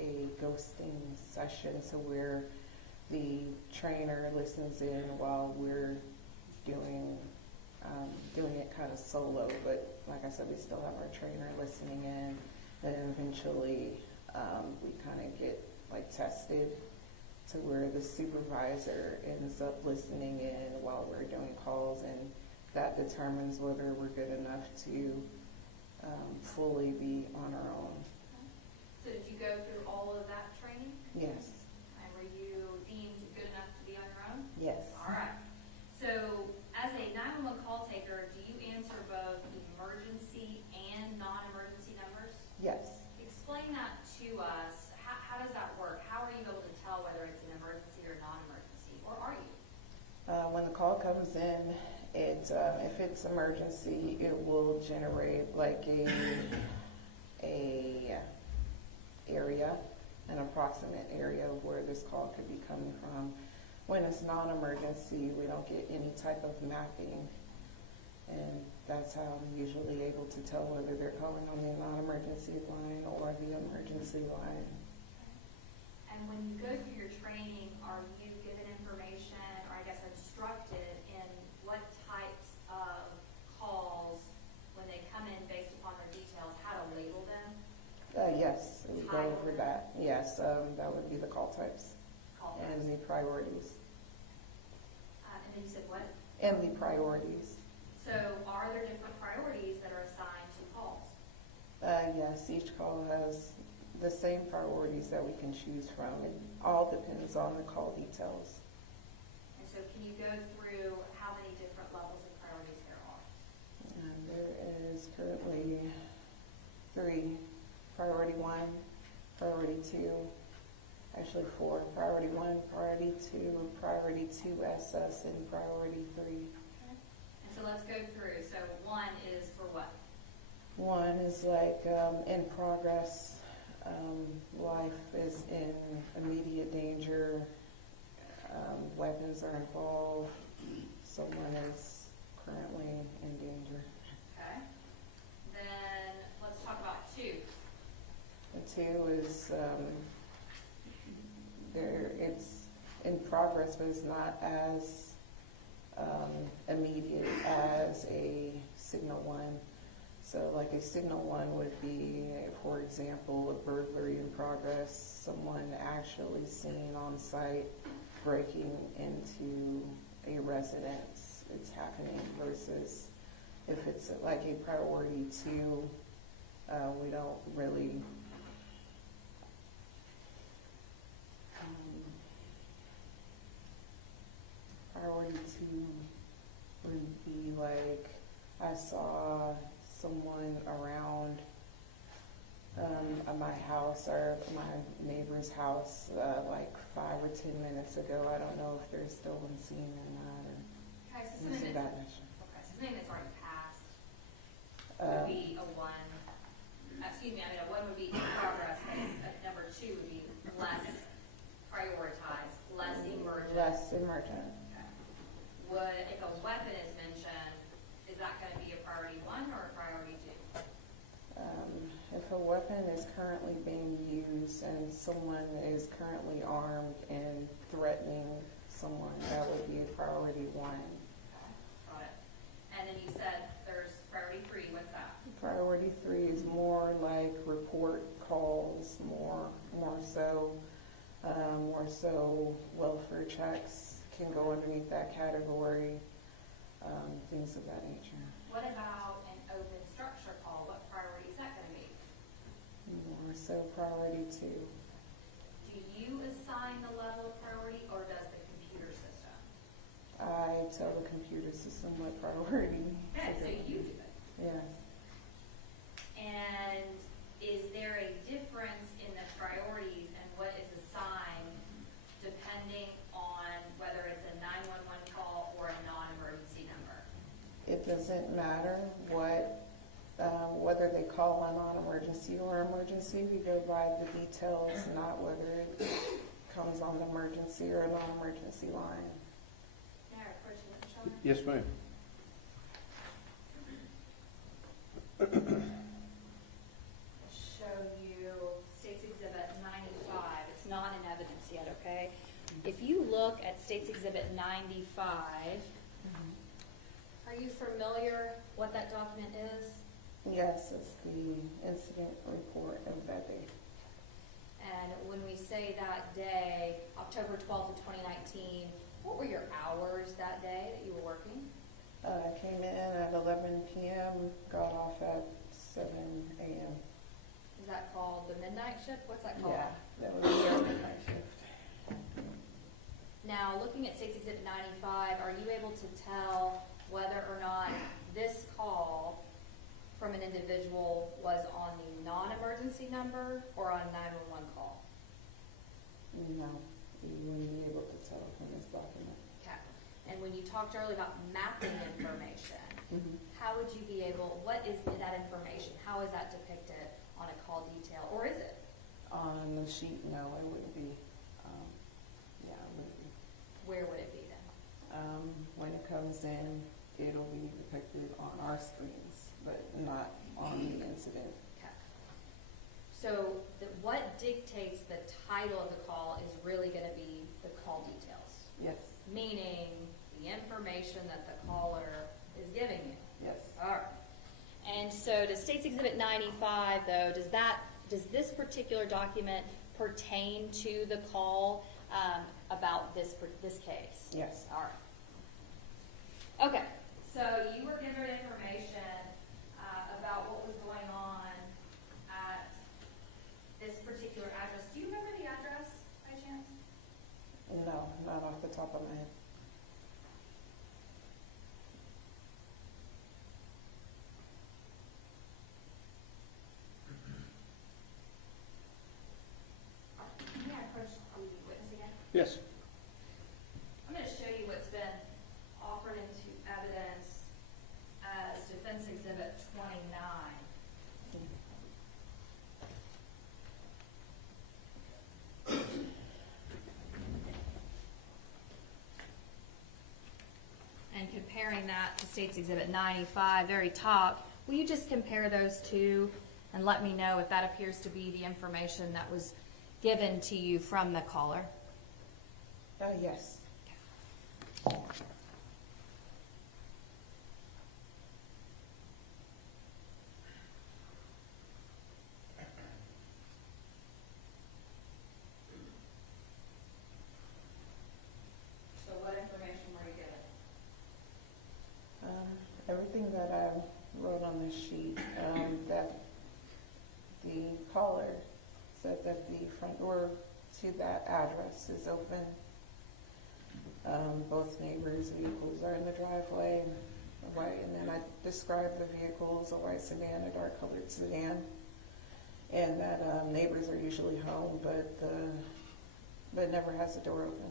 a ghosting session, so where the trainer listens in while we're doing it kind of solo. But like I said, we still have our trainer listening in, and eventually we kind of get tested to where the supervisor ends up listening in while we're doing calls, and that determines whether we're good enough to fully be on our own. So did you go through all of that training? Yes. And were you deemed good enough to be on your own? Yes. All right. So as a 911 call taker, do you answer both emergency and non-emergency numbers? Yes. Explain that to us. How does that work? How are you able to tell whether it's an emergency or non-emergency, or are you? When the call comes in, if it's emergency, it will generate an approximate area of where this call could be coming from. When it's non-emergency, we don't get any type of mapping, and that's how I'm usually able to tell whether they're calling on the non-emergency line or the emergency line. And when you go through your training, are you given information, or I guess instructed in what types of calls, when they come in based upon their details, how to label them? Yes, we go over that. Yes, that would be the call types. And the priorities. And then you said what? And the priorities. So are there different priorities that are assigned to calls? Yes, each call has the same priorities that we can choose from. It all depends on the call details. And so can you go through how many different levels of priorities there are? There is currently 3. Priority 1, priority 2, actually 4. Priority 1, priority 2, priority 2SS, and priority 3. Okay. And so let's go through. So 1 is for what? 1 is like like in progress, life is in immediate danger, weapons are involved, someone is currently in danger. Okay. Then let's talk about 2. The 2 is it's in progress, but it's not as immediate as a signal 1. So like a signal 1 would be, for example, a burglary in progress, someone actually seen on site breaking into a residence. It's happening versus if it's like a priority 2, we don't really priority 2 would be like I saw someone around at my house or my neighbor's house like 5 or 10 minutes ago. I don't know if they're still on scene or not. Or Okay, so something that's already passed would be a 1. Excuse me, a 1 would be in progress, but a number 2 would be less prioritized, less emergent. Less emergent. Okay. If a weapon is mentioned, is that going to be a priority 1 or a priority 2? If a weapon is currently being used and someone is currently armed and threatening someone, that would be a priority 1. Got it. And then you said there's priority 3. What's that? Priority 3 is more like report calls, more so welfare checks can go underneath that category, things of that nature. What about an open structure call? What priority is that going to be? More so priority 2. Do you assign the level of priority, or does the computer system? I tell the computer system what priority. Okay, so you do it. Yes. And is there a difference in the priorities and what is assigned depending on whether it's a 911 call or a non-emergency number? It doesn't matter whether they call a non-emergency or emergency. We go by the details, not whether it comes on the emergency or a non-emergency line. May I approach you, Sean? Yes, ma'am. Show you State's Exhibit 95. It's not in evidence yet, okay? If you look at State's Exhibit 95, are you familiar what that document is? Yes, it's the incident report of that day. And when we say that day, October 12th of 2019, what were your hours that day that you were working? I came in at 11 p.m., got off at 7 a.m. Is that called the midnight shift? What's that called? Yeah, that was the midnight shift. Now, looking at State's Exhibit 95, are you able to tell whether or not this call from an individual was on the non-emergency number or on 911 call? No, you wouldn't be able to tell from this document. Okay. And when you talked earlier about mapping information, how would you be able, what is that information? How is that depicted on a call detail, or is it? On the sheet, no, it wouldn't be. Yeah, it wouldn't be. Where would it be then? When it comes in, it'll be depicted on our screens, but not on the incident. Okay. So what dictates the title of the call is really going to be the call details. Yes. Meaning the information that the caller is giving you. Yes. All right. And so does State's Exhibit 95, though, does this particular document pertain to the call about this case? Yes. All right. Okay. So you were given information about what was going on at this particular address. Do you remember the address by chance? No, not off the top of my head. May I approach the witness again? Yes. I'm going to show you what's been offered into evidence as Defense Exhibit 29. comparing that to State's Exhibit 95, very top, will you just compare those two and let me know if that appears to be the information that was given to you from the caller? Yes. So what information were you given? Everything that I wrote on this sheet, that the caller said that the front door to that address is open. Both neighbors' vehicles are in the driveway, and then I described the vehicles, a white sedan, a dark colored sedan, and that neighbors are usually home, but never has the door open.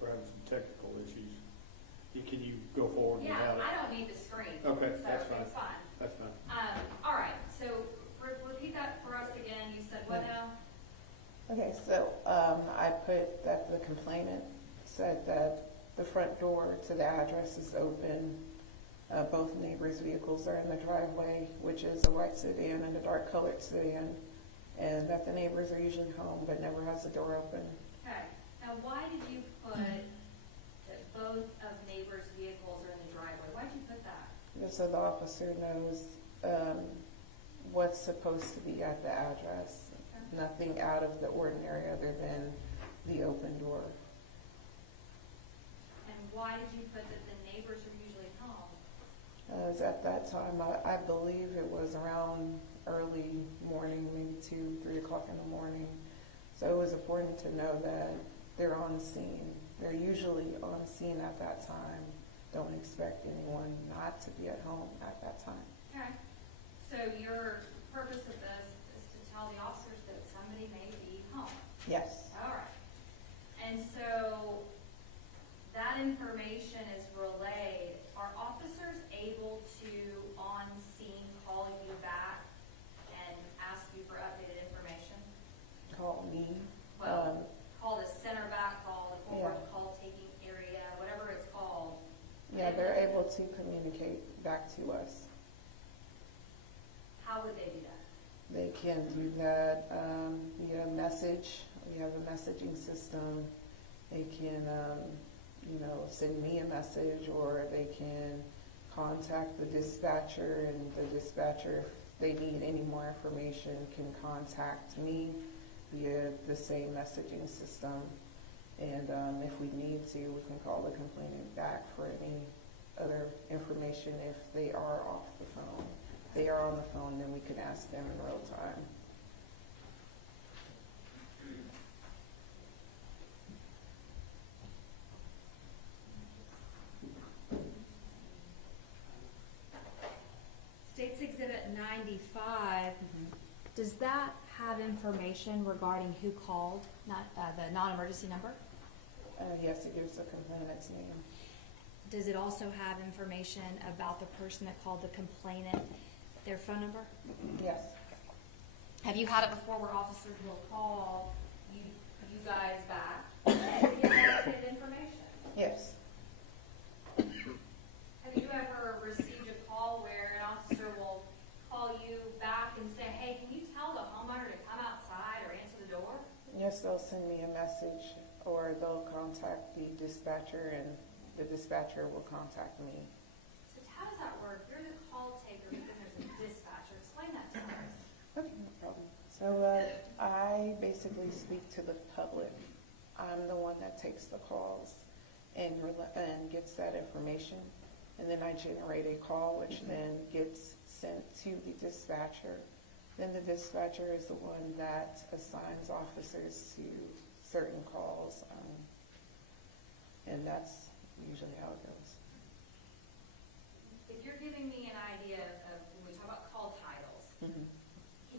We're having some technical issues. Can you go forward Yeah, without it? I don't need the screen. Okay, so that's fine. It's fine. That's fine. All right, so repeat that for us again. You said what now? Okay, so I put that the complainant said that the front door to the address is open. Both neighbors' vehicles are in the driveway, which is a white sedan and a dark colored sedan, and that the neighbors are usually home but never has the door open. Okay. Now, why did you put that both of neighbors' vehicles are in the driveway? Why did you put that? Just so the officer knows what's supposed to be at the address. Okay. Nothing out of the ordinary other than the open door. And why did you put that the neighbors are usually home? As at that time, I believe it was around early morning, maybe 2, 3 o'clock in the morning. So it was important to know that they're on scene. They're usually on scene at that time. Don't expect anyone not to be at home at that time. Okay. So your purpose of this is to tell the officers that somebody may be home. Yes. All right. And so that information is relayed. Are officers able to, on scene, call you back and ask you for updated information? Call me. Well, call the center back call, the forward Yeah. call taking area, whatever it's called. Yeah, they're able to communicate back to us. How would they do that? They can do that via message. We have a messaging system. They can, send me a message, or they can contact the dispatcher, and the dispatcher, if they need any more information, can contact me via the same messaging system. And if we need to, we can call the complainant back for any other information if they are off the phone. If they are on the phone, then we can ask them in real time. State's Exhibit 95, does that have information regarding who called, the non-emergency number? Yes, it gives the complainant's name. Does it also have information about the person that called the complainant, their phone number? Yes. Have you had it before where officers will call you guys back and give updated information? Yes. Have you ever received a call where an officer will call you back and say, hey, can you tell the homeowner to come outside or answer the door? Yes, they'll send me a message, or they'll contact the dispatcher, and the dispatcher will contact me. So how does that work? You're the call taker, but then there's a dispatcher. Explain that to us. Okay, no problem. So I basically speak to the public. I'm the one that takes the calls and gets that information. And then I generate a call, which then gets sent to the dispatcher. Then the dispatcher is the one that assigns officers to certain calls. And that's usually how it goes. If you're giving me an idea of when we talk about call titles, can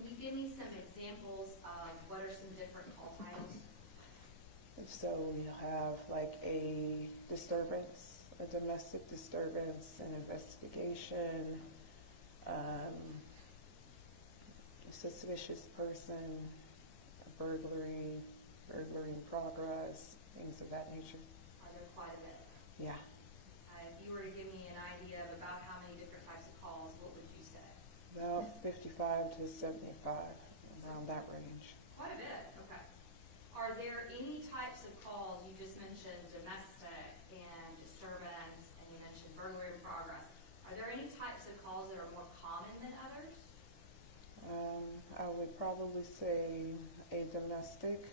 you give me some examples of what are some different call titles? So we have like a disturbance, a domestic disturbance, an investigation, a suspicious person, a burglary, Yeah, If you were to give me an idea of about how many different types of calls, what would you say? about 55 to 75, around that range. Quite a bit, okay. Are there any types of calls, you just mentioned domestic and disturbance, and you mentioned burglary in progress. Are there any types of calls that are more common than others? I would probably say a domestic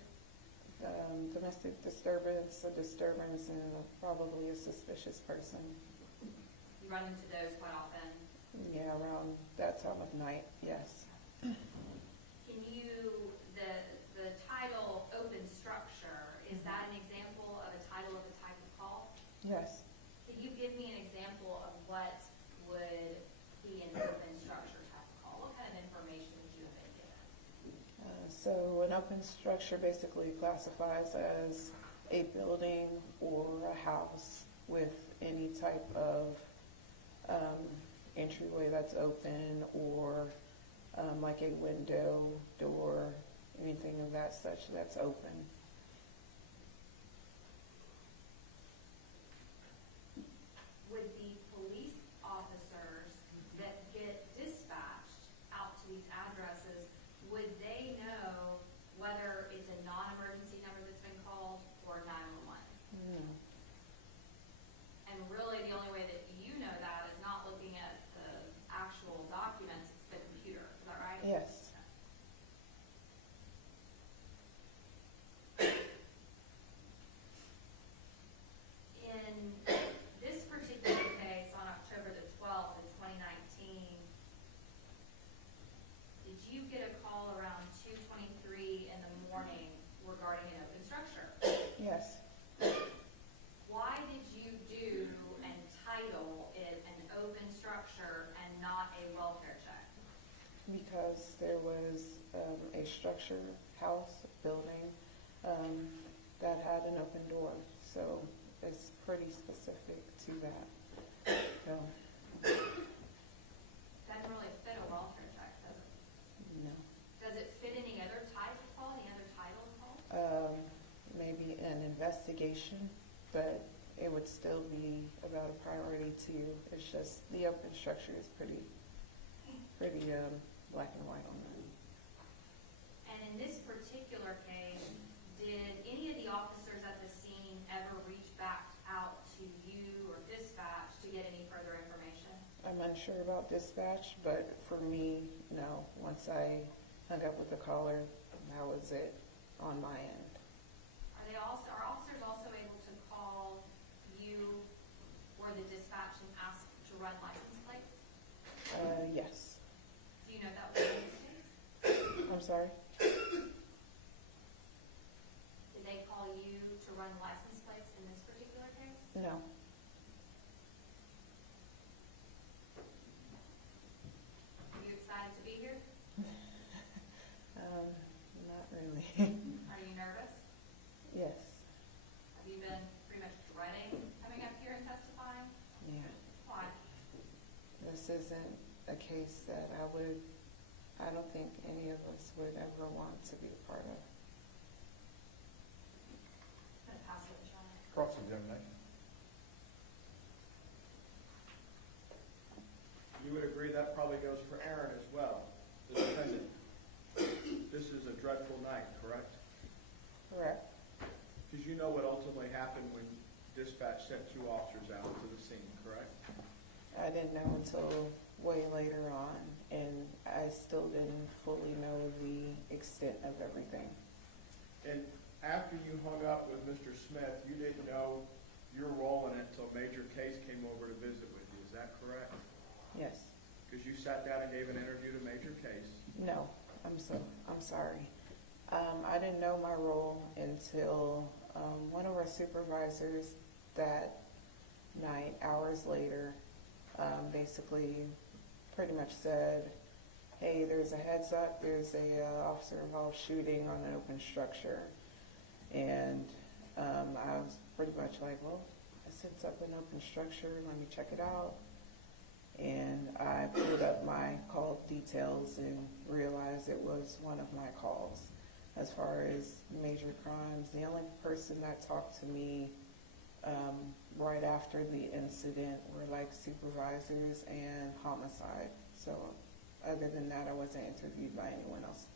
disturbance, a disturbance, and probably a suspicious person. You run into those quite often. Yeah, around that time of night, yes. Can you, the title open structure, is that an example of a title of a type of call? Yes. Could you give me an example of what would be an open structure type of call? What kind of information would you have been given? So an open structure basically classifies as a building or a house with any type of entryway that's open, or like a window, door, anything of that such that's open. Would the police officers that get dispatched out to these addresses, would they know whether it's a non-emergency number that's been called or 911? No. And really, the only way that you know that is not looking at the actual documents, it's the computer, is that right? Yes. In this particular case, on October the 12th of 2019, did you get a call around 2:23 in the morning regarding an open structure? Yes. Why did you do and title it an open structure and not a welfare check? Because there was a structure, house, building that had an open door. So it's pretty specific to that. So, Doesn't really fit a welfare check, does it? no. Does it fit any other type of call, any other title of call? Maybe an investigation, but it would still be about a priority too. It's just the open structure is pretty black and white on that. And in this particular case, did any of the officers at the scene ever reach back out to you or dispatch to get any further information? I'm unsure about dispatch, but for me, no. Once I hung up with the caller, that was it on my end. Are officers also able to call you or the dispatch and ask to run license plates? Yes. Do you know if that was in this case? I'm sorry? Did they call you to run license plates in this particular case? No. Are you excited to be here? Not really. Are you nervous? Yes. Have you been pretty much dreading coming up here and testifying? Yeah. Why? This isn't a case that I don't think any of us would ever want to be a part of. I'm going to pass it to Sean. Cross-examination. You would agree that probably goes for Aaron as well, the defendant. This is a dreadful night, correct? Correct. Because you know what ultimately happened when dispatch sent 2 officers out to the scene, correct? I didn't know until way later on, and I still didn't fully know the extent of everything. And after you hung up with Mr. Smith, you didn't know your role in it until Major Case came over to visit with you, is that correct? Yes. Because you sat down and gave an interview to Major Case. No, I'm sorry. I didn't know my role until one of our supervisors that night, hours later, basically pretty much said, hey, there's a heads up, there's a officer involved shooting on an open structure. And I was pretty much like, well, I sense up an open structure, let me check it out. And I pulled up my call details and realized it was one of my calls. As far as major crimes, the only person that talked to me right after the incident were like supervisors and homicide. So other than that, I wasn't interviewed by anyone else.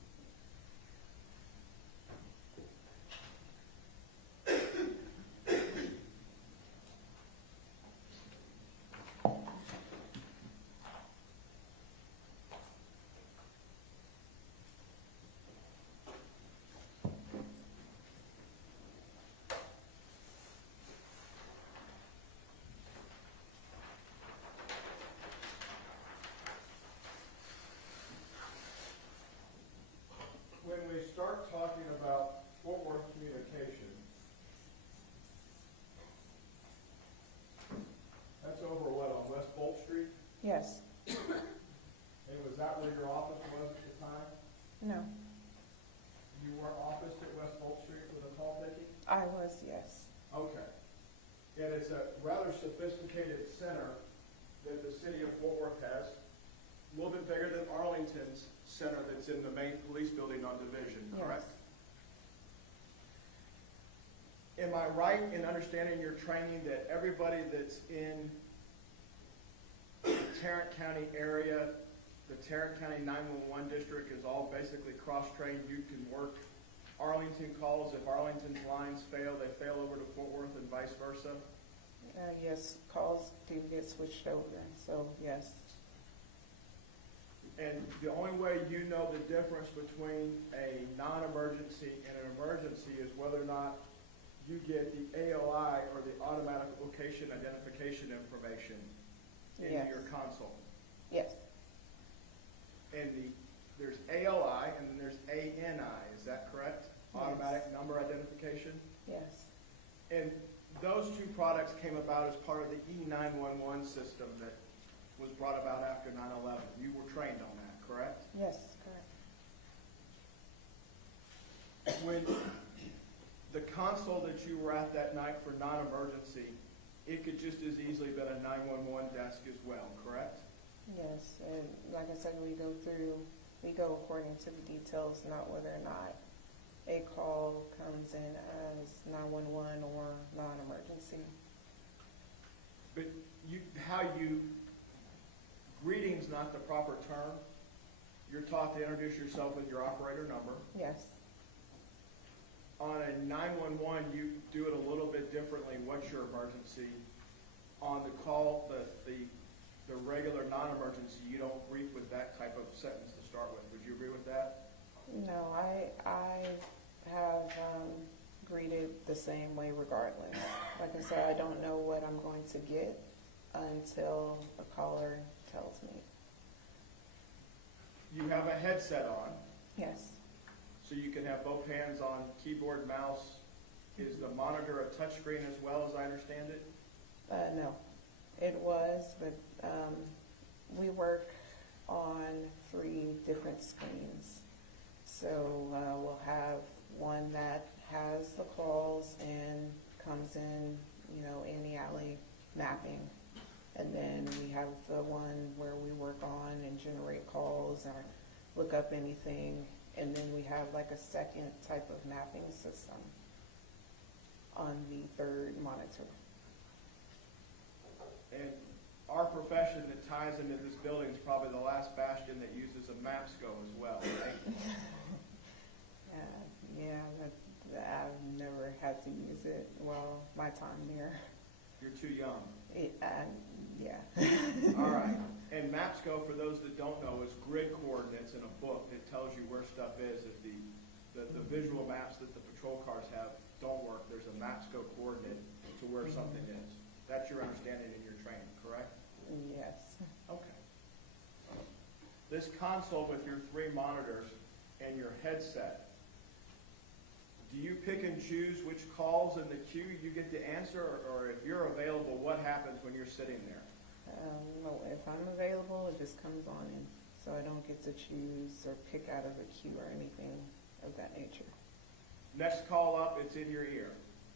When we start talking about Fort Worth communication, that's over what, on West Bolt Street? Yes. And was that where your office was at the time? No. You were officed at West Bolt Street for the call taking? I was, yes. Okay. And it's a rather sophisticated center that the city of Fort Worth has, a little bit bigger than Arlington's center that's in the main police building on Division, correct? Yes. Am I right in understanding your training that everybody that's in the Tarrant County area, the Tarrant County 911 district is all basically cross-trained? You can work Arlington calls. If Arlington's lines fail, they fail over to Fort Worth and vice versa? Yes, calls do get switched over, so yes. And the only way you know the difference between a non-emergency and an emergency is whether or not you get the AOI, or the automatic location identification information, in Yes. your console. Yes. And there's AOI and then there's ANI, is that correct? Yes. Automatic number identification? Yes. And those two products came about as part of the E911 system that was brought about after 9/11. You were trained on that, correct? Yes, correct. When the console that you were at that night for non-emergency, it could just as easily been a 911 desk as well, correct? Yes, and like I said, we go according to the details, not whether or not a call comes in as 911 or non-emergency. But greeting's not the proper term. You're taught to introduce yourself with your operator number. Yes. On a 911, you do it a little bit differently. What's your emergency? On the call, the regular non-emergency, you don't greet with that type of sentence to start with. Would you agree with that? No, I have greeted the same way regardless. Like I said, I don't know what I'm going to get until a caller tells me. You have a headset on, Yes. so you can have both hands on keyboard, mouse. Is the monitor a touchscreen as well, as I understand it? No, it was, but we work on 3 different screens. So we'll have one that has the calls and comes in, in the alley mapping. And then we have the one where we work on and generate calls or look up anything. And then we have like a second type of mapping system on the 3rd monitor. And our profession that ties into this building is probably the last bastion that uses a MapSco as well, right? I've never had to use it. Well, my time there. You're too young. Yeah. All right. And MapSco, for those that don't know, is grid coordinates in a book that tells you where stuff is. If the visual maps that the patrol cars have don't work, there's a MapSco coordinate to where something is. That's your understanding in your training, correct? Yes. Okay. This console with your 3 monitors and your headset, do you pick and choose which calls in the queue you get to answer, or if you're available, what happens when you're sitting there? No, if I'm available, it just comes on in. So I don't get to choose or pick out of a queue or anything of that nature. Next call up, it's in your ear.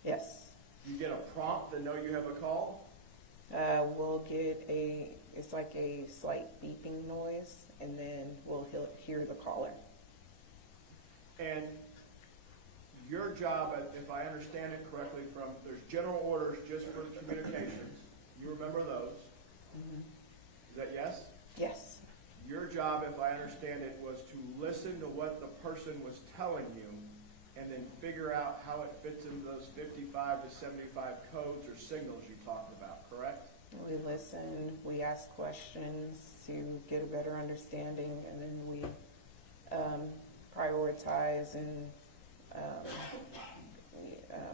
Yes. You get a prompt to know you have a call? We'll get it's like a slight beeping noise, and then we'll hear the caller. And your job, if I understand it correctly, there's general orders just for communications. You remember those? Mhm. Is that yes? Yes. Your job, if I understand it, was to listen to what the person was telling you and then figure out how it fits into those 55 to 75 codes or signals you talked about, correct? We listen, we ask questions to get a better understanding, and then we prioritize and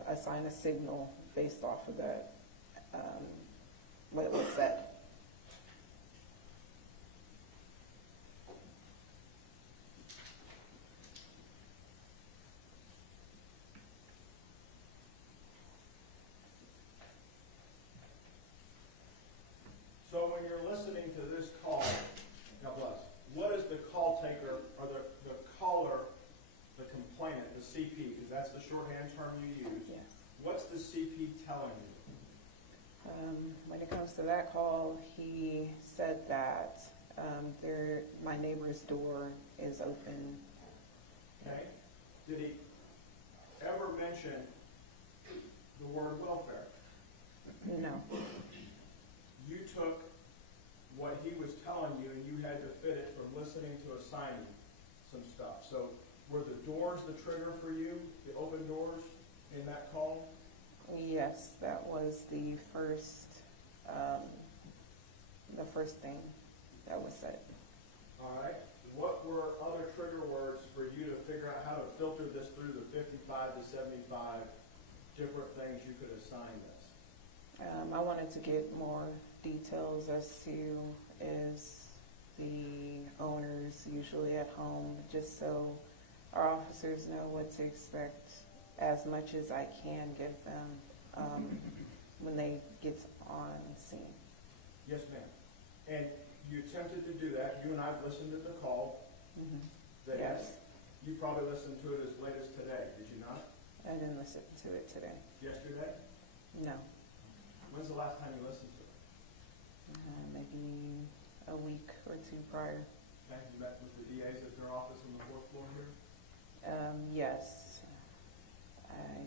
assign a signal based off of that, what was said. So when you're listening to this call, God bless, what is the call taker or the caller, the complainant, the CP, because that's the shorthand term you use. Yes. What's the CP telling you? When it comes to that call, he said that my neighbor's door is open. Okay? Did he ever mention the word welfare? No. You took what he was telling you and you had to fit it from listening to assigning some stuff. So were the doors the trigger for you, the open doors in that call? Yes, that was the first thing that was said. All right. What were other trigger words for you to figure out how to filter this through the 55 to 75 different things you could assign this? I wanted to get more details as to is the owners usually at home, just so our officers know what to expect, as much as I can give them when they get on scene. Yes, ma'am. And you attempted to do that. You and I listened to the call. Mm-hmm. Yes. You probably listened to it as late as today, did you not? I didn't listen to it today. Yesterday? No. When's the last time you listened to it? Maybe a week or two prior. Okay. You met with the DAs at their office on the 4th floor here? Yes. I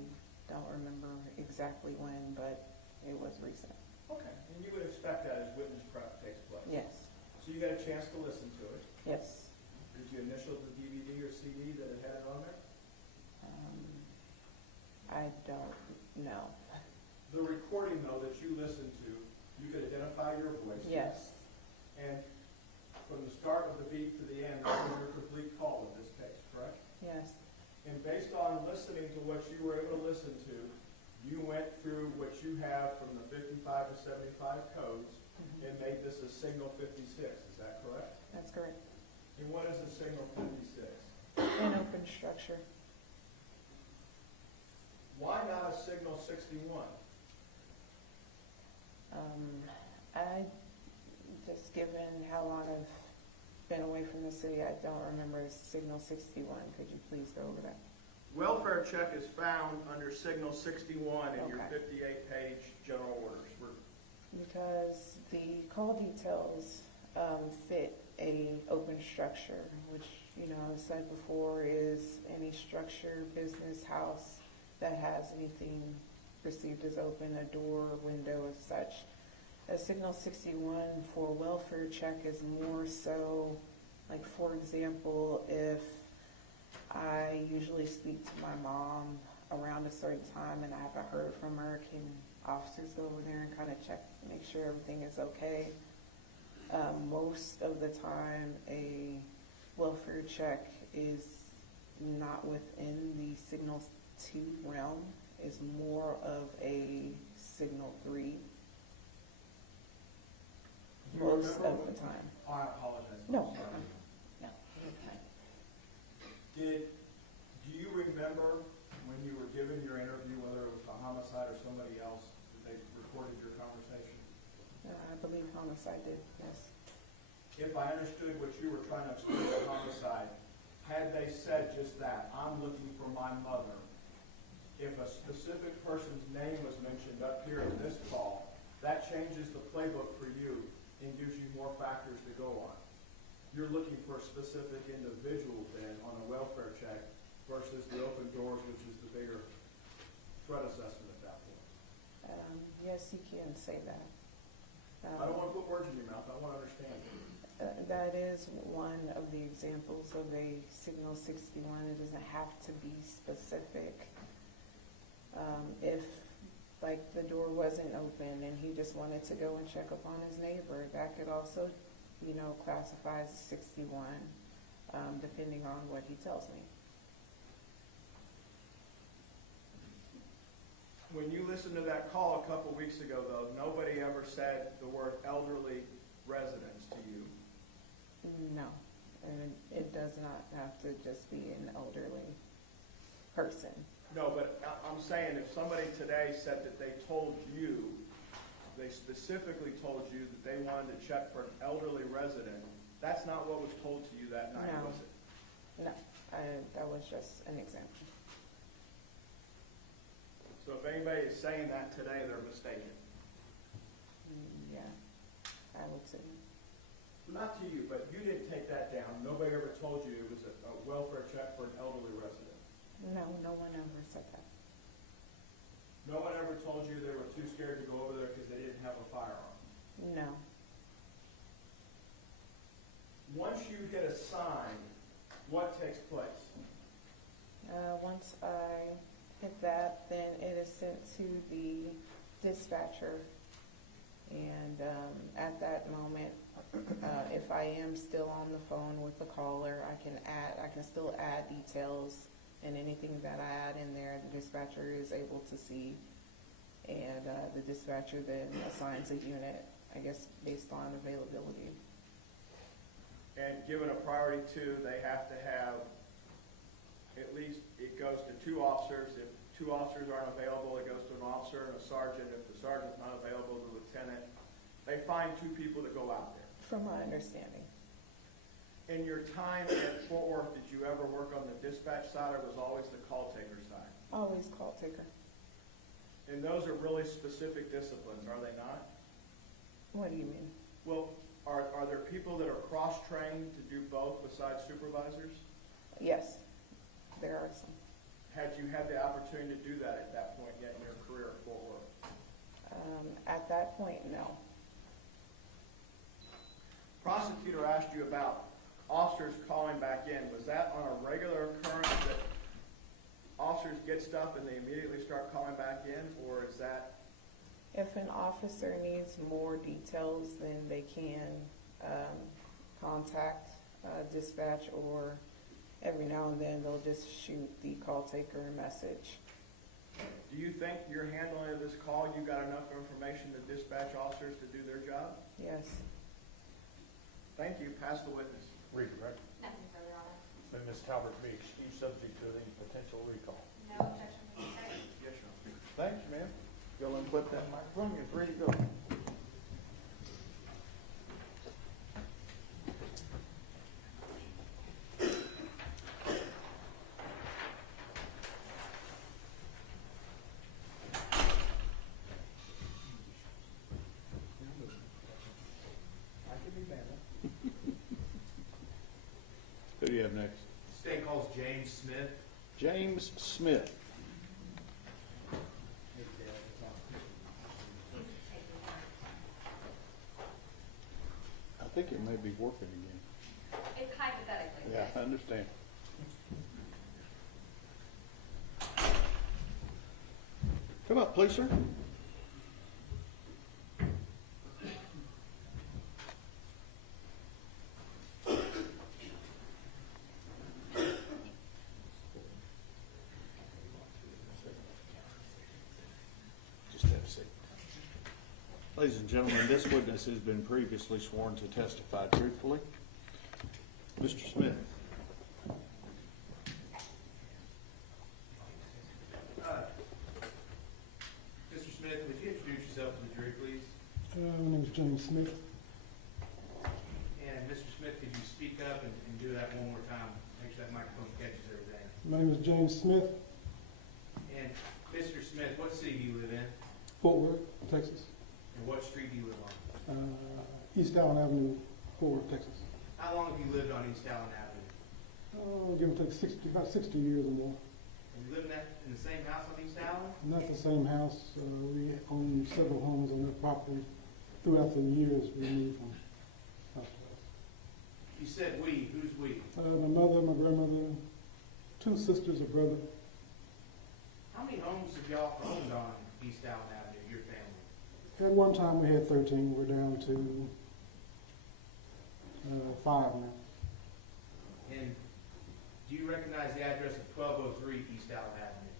don't remember exactly when, but it was recent. Okay. And you would expect that as witness prep takes place? Yes. So you got a chance to listen to it? Yes. Did you initial the DVD or CD that it had it on there? I don't know. The recording, though, that you listened to, you could identify your voice. Yes. And from the start of the beat to the end, that was your complete call in this case, correct? Yes. And based on listening to what you were able to listen to, you went through what you have from the 55 to 75 codes and made this a signal 56. Is that correct? That's correct. And what is a signal 56? An open structure. Why not a signal 61? I just, given how long I've been away from the city, I don't remember signal 61. Could you please go over that? Welfare check is found under signal 61 in your Okay. 58-page general orders. Because the call details fit a open structure, which, I've said before, is any structure, business, house that has anything perceived as open, a door, window, as such. A signal 61 for welfare check is more so, like, for example, if I usually speak to my mom around a certain time and I haven't heard from her, can officers go over there and kind of check, make sure everything is okay? Most of the time, a welfare check is not within the signal 2 realm, is more of a signal 3 most of the time. Oh, I apologize. No. No. Do you remember when you were given your interview, whether it was the homicide or somebody else, that they recorded your conversation? I believe homicide did, yes. If I understood what you were trying to explain to homicide, had they said just that, I'm looking for my mother, if a specific person's name was mentioned up here in this call, that changes the playbook for you and gives you more factors to go on. You're looking for a specific individual then on a welfare check versus the open doors, which is the bigger threat assessment at that point? Yes, you can say that. I don't want to put words in your mouth, I want to understand. That is one of the examples of a signal 61. It doesn't have to be specific. If, like, the door wasn't open and he just wanted to go and check up on his neighbor, that could also, classify as 61, depending on what he tells me. When you listened to that call a couple weeks ago, though, nobody ever said the word elderly residents to you. No, and it does not have to just be an elderly person. No, but I'm saying if somebody today said that they told you, they specifically told you that they wanted to check for an elderly resident, that's not what was told to you that night, No. was it? No, that was just an example. So if anybody is saying that today, they're mistaken. Yeah, I would say. Not to you, but you didn't take that down. Nobody ever told you it was a welfare check for an elderly resident. No, no one ever said that. No one ever told you they were too scared to go over there because they didn't have a firearm. No. Once you hit a sign, what takes place? Once I hit that, then it is sent to the dispatcher. And at that moment, if I am still on the phone with the caller, I can still add details, and anything that I add in there, the dispatcher is able to see. And the dispatcher then assigns a unit, I guess, based on availability. And given a priority 2, they have to have, at least it goes to 2 officers. If 2 officers aren't available, it goes to an officer and a sergeant. If the sergeant's not available, the lieutenant. They find 2 people to go out there. From my understanding. In your time at Fort Worth, did you ever work on the dispatch side, or was always the call taker side? Always call taker. And those are really specific disciplines, are they not? What do you mean? Well, are there people that are cross-trained to do both besides supervisors? Yes, there are some. Had you had the opportunity to do that at that point yet in your career at Fort Worth? At that point, no. Prosecutor asked you about officers calling back in. Was that on a regular occurrence that officers get stuff and they immediately start calling back in, or is that? If an officer needs more details, then they can contact dispatch, or every now and then they'll just shoot the call taker a message. Do you think your handling of this call, you got enough information to dispatch officers to do their job? Yes. Thank you. Pass the witness. Read it, right? Nothing further on it. Then Ms. Talbot be excused subject to any potential recall. No objection from the state. Yes, Your Honor. Thanks, ma'am. Go and clip that microphone, you're free to go. Who do you have next? The state calls James Smith. James Smith. I think it may be working again. It's hypothetically, Yeah, yes. I understand. Come up, please, sir. Just have a seat. Ladies and gentlemen, this witness has been previously sworn to testify truthfully. Mr. Smith. Mr. Smith, would you introduce yourself to the jury, please? My name is James Smith. And Mr. Smith, could you speak up and do that one more time? Make sure that microphone catches everything. My name is James Smith, And Mr. Smith, what city do you live in? Fort Worth, Texas. And what street do you live on? East Allen Avenue, Fort Worth, Texas. How long have you lived on East Allen Avenue? Give or take 60, about 60 years or more. And you live in the same house on East Allen? Not the same house. We own several homes on that property. Throughout the years, we moved from house to house. You said we. Who's we? My mother, my grandmother, 2 sisters, a brother. How many homes have y'all owned on East Allen Avenue, your family? At one time, we had 13. We're down to 5 now. And do you recognize the address of 1203 East Allen Avenue?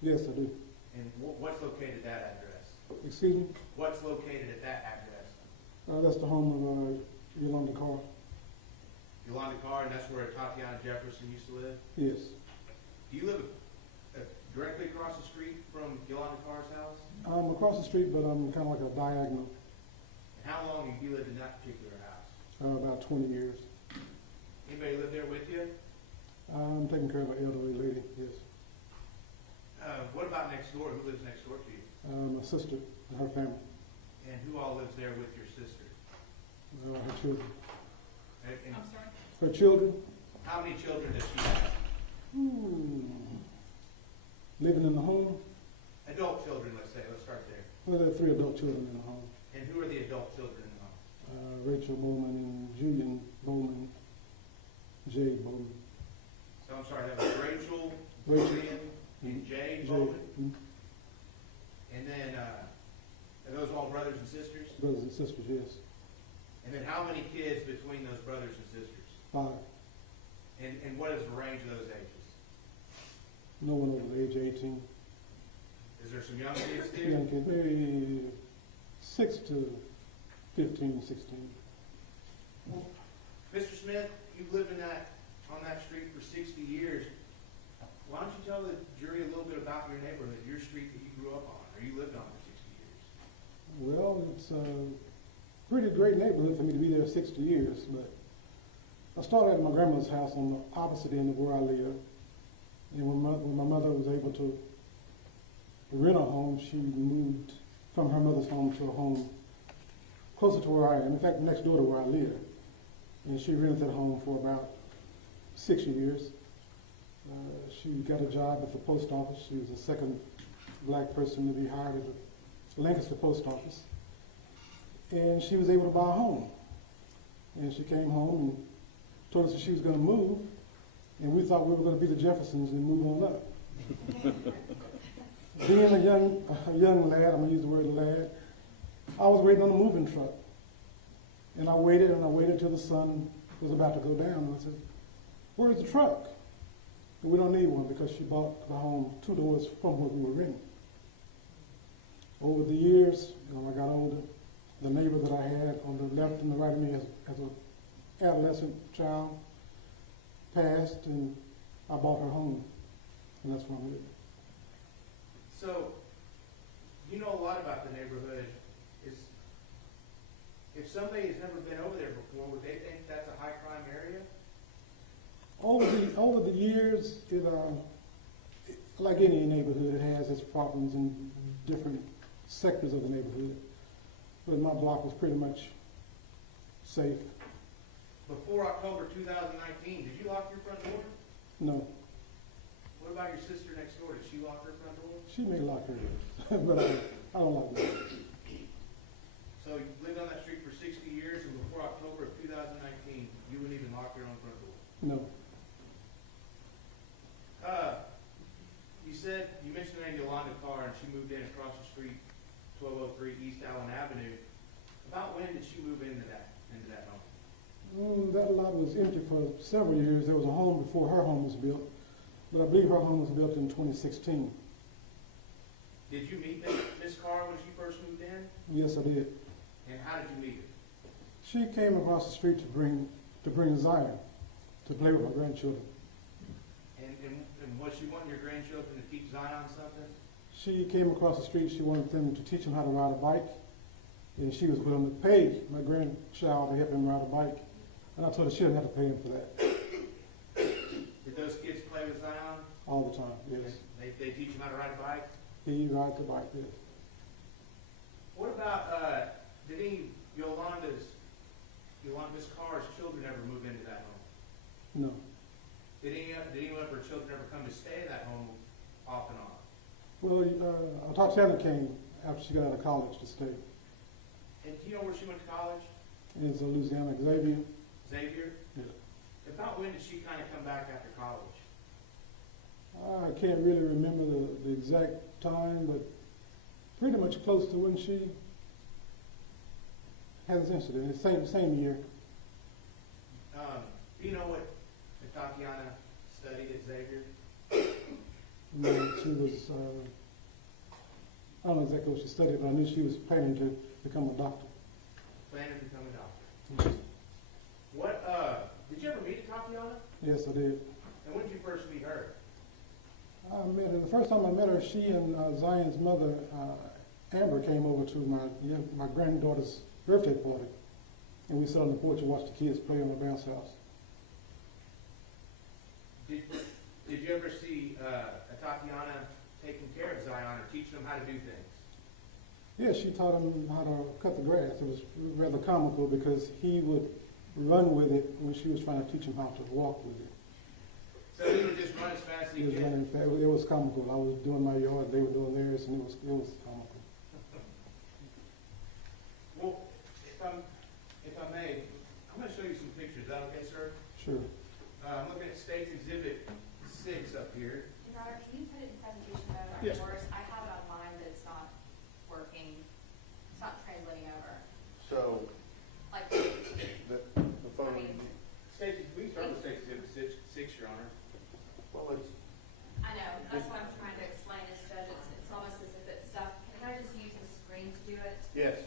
Yes, I do. And what's located at that address? Excuse me? What's located at that address? That's the home of Yolanda Carr. Yolanda Carr, and that's where Atatiana Jefferson used to live? Yes. Do you live directly across the street from Yolanda Carr's house? I'm across the street, but I'm kind of like a diagonal. And how long have you lived in that particular house? About 20 years. Anybody live there with you? I'm taking care of an elderly lady, yes. What about next door? Who lives next door to you? My sister and her family. And who all lives there with your sister? Her children. And I'm sorry? Her children? how many children does she have? Living in the home? Adult children, let's say. Let's start there. Well, there are 3 adult children in the home. And who are the adult children in the home? Rachel Bowman and Julian Bowman, Jade Bowman. So I'm sorry, that was Rachel, Rachel. Julian, and Jade Jade. Bowman? Mm. And then, are those all brothers and sisters? Brothers and sisters, yes. And then how many kids between those brothers and sisters? 5. And what is the range of those ages? No one over the age of 18. Is there some young kids too? Young kids, maybe 6 to 15, 16. Mr. Smith, you've lived on that street for 60 years. Why don't you tell the jury a little bit about your neighborhood, your street that you grew up on, or you lived on for 60 years? Well, it's a pretty great neighborhood for me to be there 60 years, but I started at my grandmother's house on the opposite end of where I live. And when my mother was able to rent a home, she moved from her mother's home to a home closer to where I am. In fact, next door to where I live. And she rented that home for about 6 years. She got a job at the post office. She was the second black person to be hired at the Lancaster post office. And she was able to buy a home. And she came home and told us that she was going to move. And we thought we were going to be the Jeffersons and move on up. Being a young lad, I'm going to use the word lad, I was waiting on a moving truck. And I waited till the sun was about to go down. And I said, "Where's the truck?" And we don't need one because she bought the home 2 doors from where we were renting. Over the years, when I got older, the neighbor that I had on the left and the right of me as an adolescent child passed, and I bought her home. And that's where I'm living. So, you know a lot about the neighborhood. If somebody has never been over there before, would they think that's a high crime area? Over the years, like any neighborhood, it has its problems in different sectors of the neighborhood. But my block was pretty much safe. Before October 2019, did you lock your front door? No. What about your sister next door? Did she lock her front door? She may lock her door, but I don't lock her door. So you lived on that street for 60 years, and before October of 2019, you wouldn't even lock your own front door? No. You mentioned the name Yolanda Carr, and she moved in across the street, 1203 East Allen Avenue. About when did she move into that home? That lot was empty for several years. There was a home before her home was built, but I believe her home was built in 2016. Did you meet Miss Carr when she first moved in? Yes, I did. And how did you meet her? She came across the street to bring Zion to play with her grandchildren. And was she wanting your grandchildren to teach Zion something? She came across the street. She wanted them to teach him how to ride a bike, and she was willing to pay my grandchild to help him ride a bike. And I told her she didn't have to pay him for that. Did those kids play with Zion? All the time, yes. They teach him how to ride a bike? He rides the bike, yes. What about, did any Yolanda Miss Carr's children ever move into that home? No. Did anyone of her children ever come to stay in that home off and on? Well, Atatiana came after she got out of college to stay. And do you know where she went to college? It's Louisiana, Xavier. Xavier? Yeah. About when did she kind of come back after college? I can't really remember the exact time, but pretty much close to when she had this incident. It's same year. Do you know what Atatiana studied at Xavier? She was, I don't know exactly what she studied, but I knew she was planning to become a doctor. Planning to become a doctor. What, did you ever meet Atatiana? Yes, I did. And when did you first meet her? I met her, the first time I met her, she and Zion's mother, Amber, came over to my granddaughter's birthday party. And we sat on the porch and watched the kids play on the bounce house. Did you ever see Atatiana taking care of Zion or teaching him how to do things? Yeah, she taught him how to cut the grass. It was rather comical because he would run with it when she was trying to teach him how to walk with it. So he would just run as fast as he He was could? running fast. It was comical. I was doing my yard, they were doing theirs, and it was comical. Well, if I may, I'm going to show you some pictures. Is that okay, sir? Sure. I'm looking at State's Exhibit 6 up here. Your Honor, can you put it in presentation mode on Yes. yours? I have it on mine, but it's not working. It's not translating over. So, Like, the phone. I mean- State's, we can start with State's Exhibit 6, Your Honor. Well, it's. I know, that's what I'm trying to explain as Judge. It's almost as if it's stuff. Can I just use the screen to do it? Yes.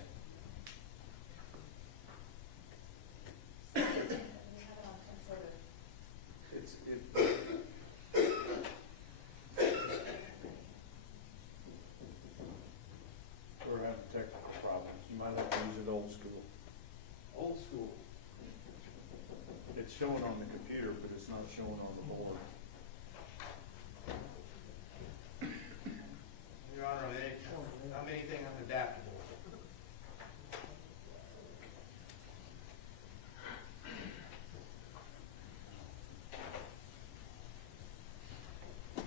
We have it on some sort of. We're having technical problems. You might have to use it old school. Old school. It's showing on the computer, but it's not showing on the board. Your Honor, I'm anything, I'm adaptable.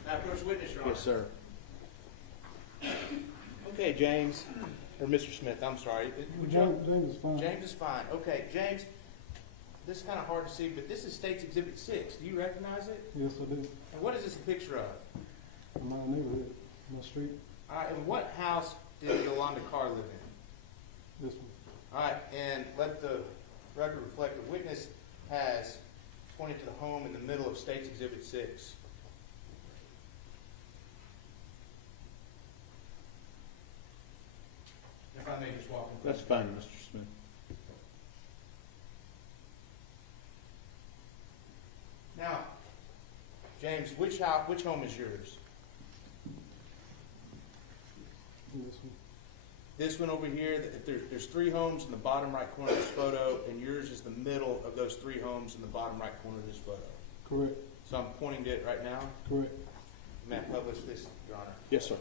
Now, approach witness, Your Honor. Yes, sir. Okay, James, or Mr. Smith, I'm sorry. Would you- James is fine. James is fine. Okay, James, this is kind of hard to see, but this is State's Exhibit 6. Do you recognize it? Yes, I do. And what is this a picture of? In my neighborhood, my street, All right, and what house did Yolanda Carr live in? this one. All right, and let the record reflect the witness has pointed to the home in the middle of State's Exhibit 6. If I may just walk in. That's fine, Mr. Smith. Now, James, which home is yours? This one. This one over here. There's 3 homes in the bottom right corner of this photo, and yours is the middle of those 3 homes in the bottom right corner of this photo. Correct. So I'm pointing to it right now. Correct. May I publish this, Your Honor? Yes, sir.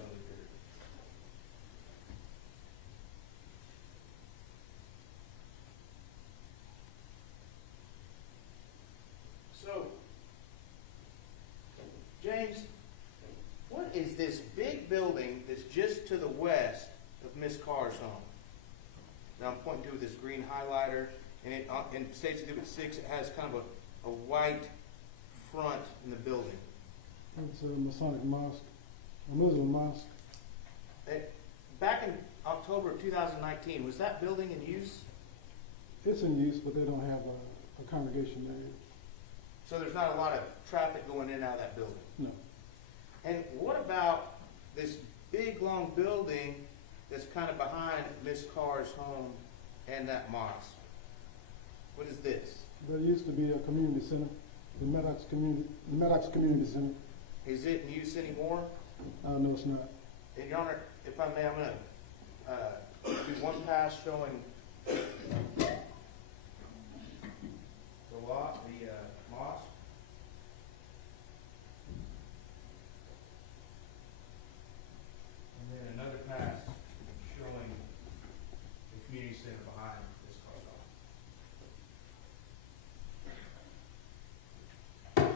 So, James, what is this big building that's just to the west of Miss Carr's home? Now I'm pointing to this green highlighter, and in State's Exhibit 6, it has kind of a white front in the building. It's a Masonic mosque, a Muslim mosque. Back in October of 2019, was that building in use? It's in use, but they don't have a congregation there. So there's not a lot of traffic going in and out of that building? No. And what about this big, long building that's kind of behind Miss Carr's home and that mosque? What is this? There used to be a community center, the Maddox Community Center. Is it in use anymore? No, it's not. And Your Honor, if I may, I'm going to do one pass showing the mosque. And then another pass showing the community center behind this car's office.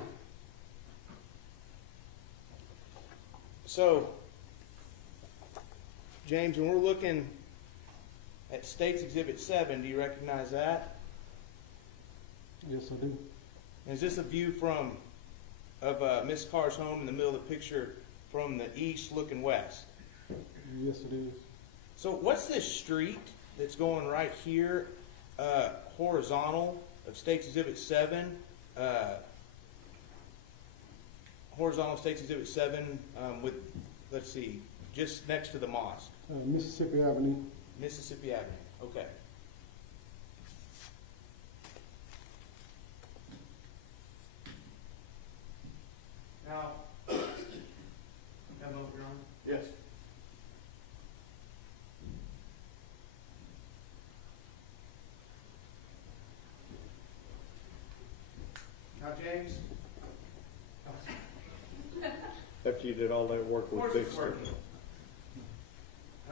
So, James, when we're looking at State's Exhibit 7, do you recognize that? Yes, I do. And is this a view of Miss Carr's home in the middle of the picture from the east looking west? Yes, it is. So what's this street that's going right here, horizontal of State's Exhibit 7? Horizontal State's Exhibit 7 with, let's see, just next to the mosque. Mississippi Avenue. Mississippi Avenue, okay. Now, have a moment, Your Honor? Yes. Now, James, After you did all that work, of we course fixed it's it. working.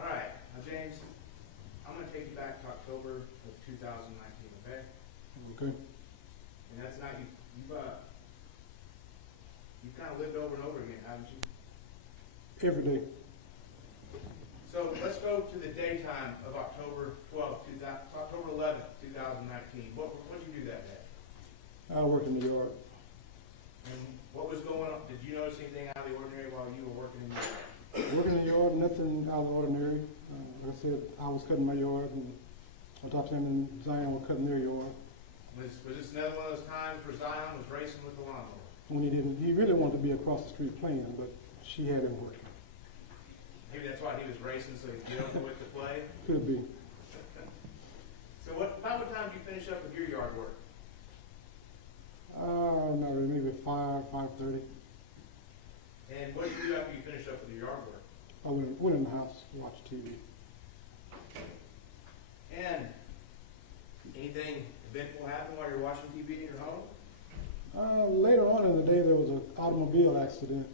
All right, now, James, I'm going to take you back to October of 2019, okay? Okay. And that's not, you've kind of lived over and over again, haven't you? Every day. So let's go to the daytime of October 12th, October 11th, 2019. What did you do that day? I work in the yard. And what was going on? Did you notice anything out of the ordinary while you were working in the yard? Working in the yard, nothing out of the ordinary. Like I said, I was cutting my yard, and Atatiana and Zion were cutting their yard. Was this another one of those times where Zion was racing with the lawnmower? When he really wanted to be across the street playing, but she had him working. Maybe that's why he was racing, so he'd get over with the play. Could be. So about what time did you finish up with your yard work? Not really, maybe 5:30. And what did you do after you finished up with your yard work? I went in the house to watch TV. And anything eventful happen while you're watching TV in your home? Later on in the day, there was an automobile accident.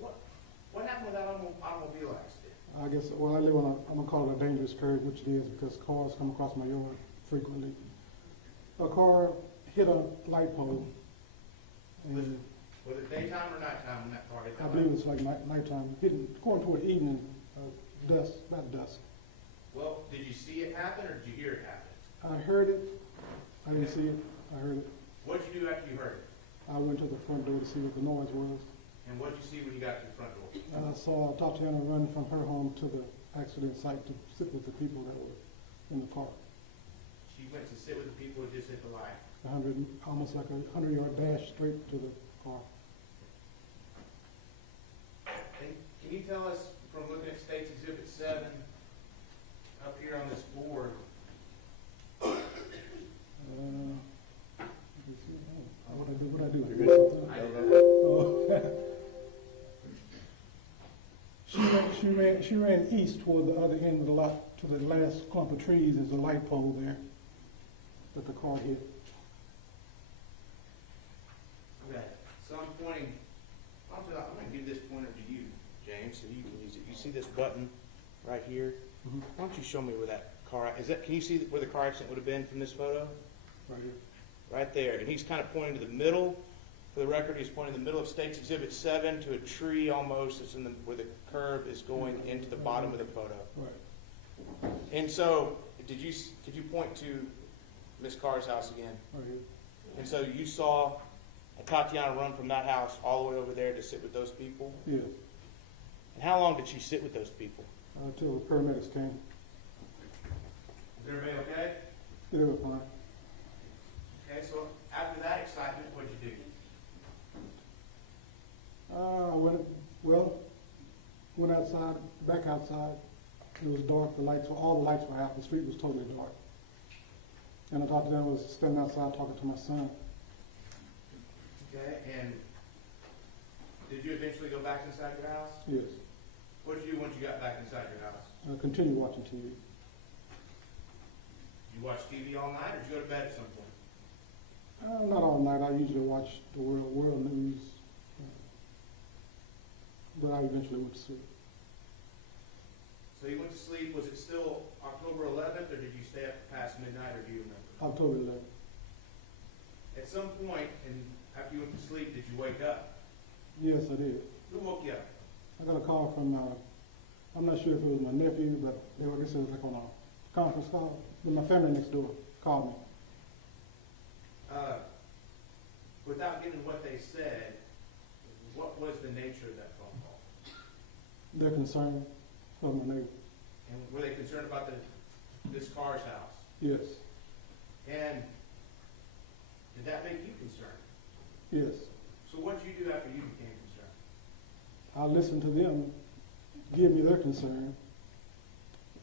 What happened with that automobile accident? I guess, well, I live on I'm going to call it a dangerous curve, which it is because cars come across my yard frequently. A car hit a light pole. And Was it daytime or nighttime when that car hit that I light? believe it was like nighttime, going toward evening, dusk, about dusk. Well, did you see it happen or did you hear it happen? I heard it. I didn't see it. I heard it. What did you do after you heard it? I went to the front door to see what the noise was. And what did you see when you got to the front door? I saw Atatiana run from her home to the accident site to sit with the people that were in the car. She went to sit with the people who just hit the light. Almost like a 100-yard dash straight to the car. And can you tell us, from looking at State's Exhibit 7, up here on this board, What I do? She ran east toward the other end of the lot to the last clump of trees. There's a light pole there that the car hit. okay, so I'm pointing, I'm going to give this pointer to you, James, so you can use it. You see this button right here? Mm-hmm. Why don't you show me where that car, can you see where the car accident would have been from this photo? Right here. Right there, and he's kind of pointing to the middle. For the record, he's pointing to the middle of State's Exhibit 7 to a tree almost. It's where the curve is going into the bottom of the photo. Right. And so, could you point to Miss Carr's house again? Right here. And so you saw Atatiana run from that house all the way over there to sit with those people? Yeah. And how long did she sit with those people? Until the paramedics came. Is everybody okay? They were fine. Okay, so after that excitement, what'd you do? Went outside, back outside. It was dark. All the lights were out. The street was totally dark. And Atatiana was standing outside talking to my son. Okay, and did you eventually go back inside your house? Yes. What did you do once you got back inside your house? I continued watching TV. Did you watch TV all night, or did you go to bed at some point? Not all night. I usually watch the world news. But I eventually went to sleep. So you went to sleep. Was it still October 11th, or did you stay up past midnight, or do you remember? October 11th. At some point, after you went to sleep, did you wake up? Yes, I did. Who woke you up? I got a call from, I'm not sure if it was my nephew, but I guess it was like on a conference call. But my family next door called me. Without giving what they said, what was the nature of that phone call? They're concerned for my neighbor. And were they concerned about this car's house? Yes, And did that make you concerned? yes. So what did you do after you became concerned? I listened to them give me their concern.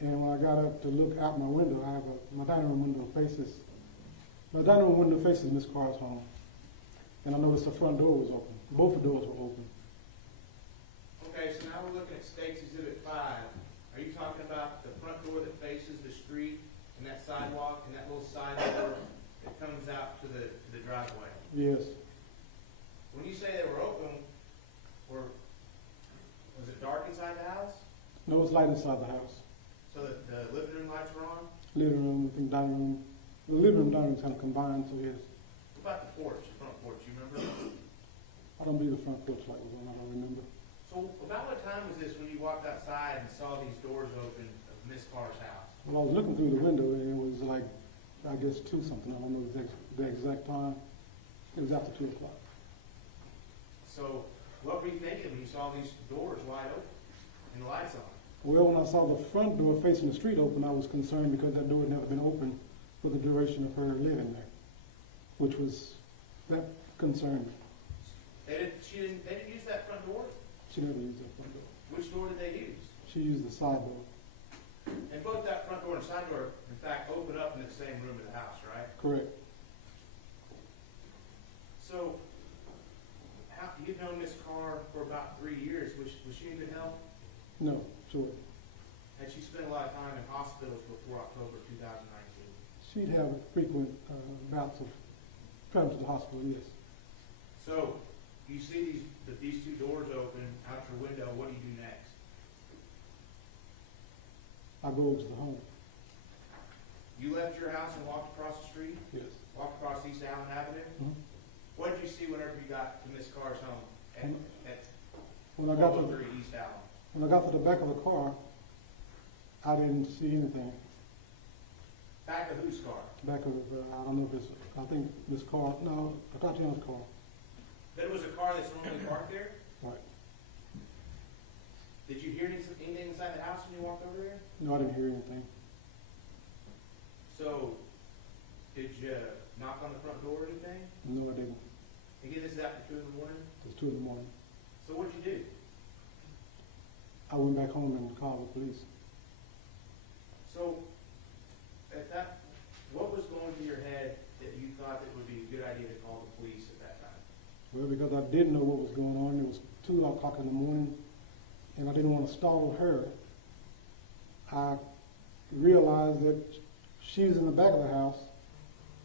And when I got up to look out my window, I have my dining room window faces Miss Carr's home. And I noticed the front door was open. Both the doors were open. Okay, so now we're looking at State's Exhibit 5. Are you talking about the front door that faces the street and that sidewalk and that little side door that comes out to the driveway? Yes, When you say they were open, was it dark inside the house? no, it's light inside the house. So that the living room lights were on? Living room, I think dining room. The living room, dining room kind of combined, so yes. What about the porch, the front porch, you remember? I don't believe the front porch light was on, I don't remember. So about what time was this when you walked outside and saw these doors open of Miss Carr's house? Well, I was looking through the window and it was like, I guess 2 something, I don't know the exact time. It was after 2 o'clock. So what were you thinking when you saw these doors wide open and the lights on? Well, when I saw the front door facing the street open, I was concerned because that door had never been open for the duration of her living there, that concerned me. They didn't use that front door? She never used that front door. Which door did they use? She used the side door. And both that front door and side door, in fact, open up in the same room of the house, right? Correct. So, you've known Miss Carr for about 3 years. Was she in good health? No, sure. Had she spent a lot of time in hospitals before October 2019? She'd have frequent bouts of trying to the hospital, yes. So, you see these 2 doors open out your window. What do you do next? I go over to the home, You left your house and walked across the street? yes. Walked across East Allen Avenue? Mhm. What did you see whenever you got to Miss Carr's home at When I got 1203 East Allen? when I got to the back of the car, I didn't see anything. Back of whose car? Back of, I don't know if it's, I think this car, no, Atatiana's car. There was a car that's normally parked there? Right. Did you hear anything inside the house when you walked over there? No, I didn't hear anything. So, did you knock on the front door or anything? No, I didn't. Again, this is after 2 in the morning? It was 2 in the morning. So what'd you do? I went back home and called the police. So, what was going through your head that you thought it would be a good idea to call the police at that time? Well, because I didn't know what was going on. It was 2 o'clock in the morning, and I didn't want to startle her. I realized that she's in the back of the house,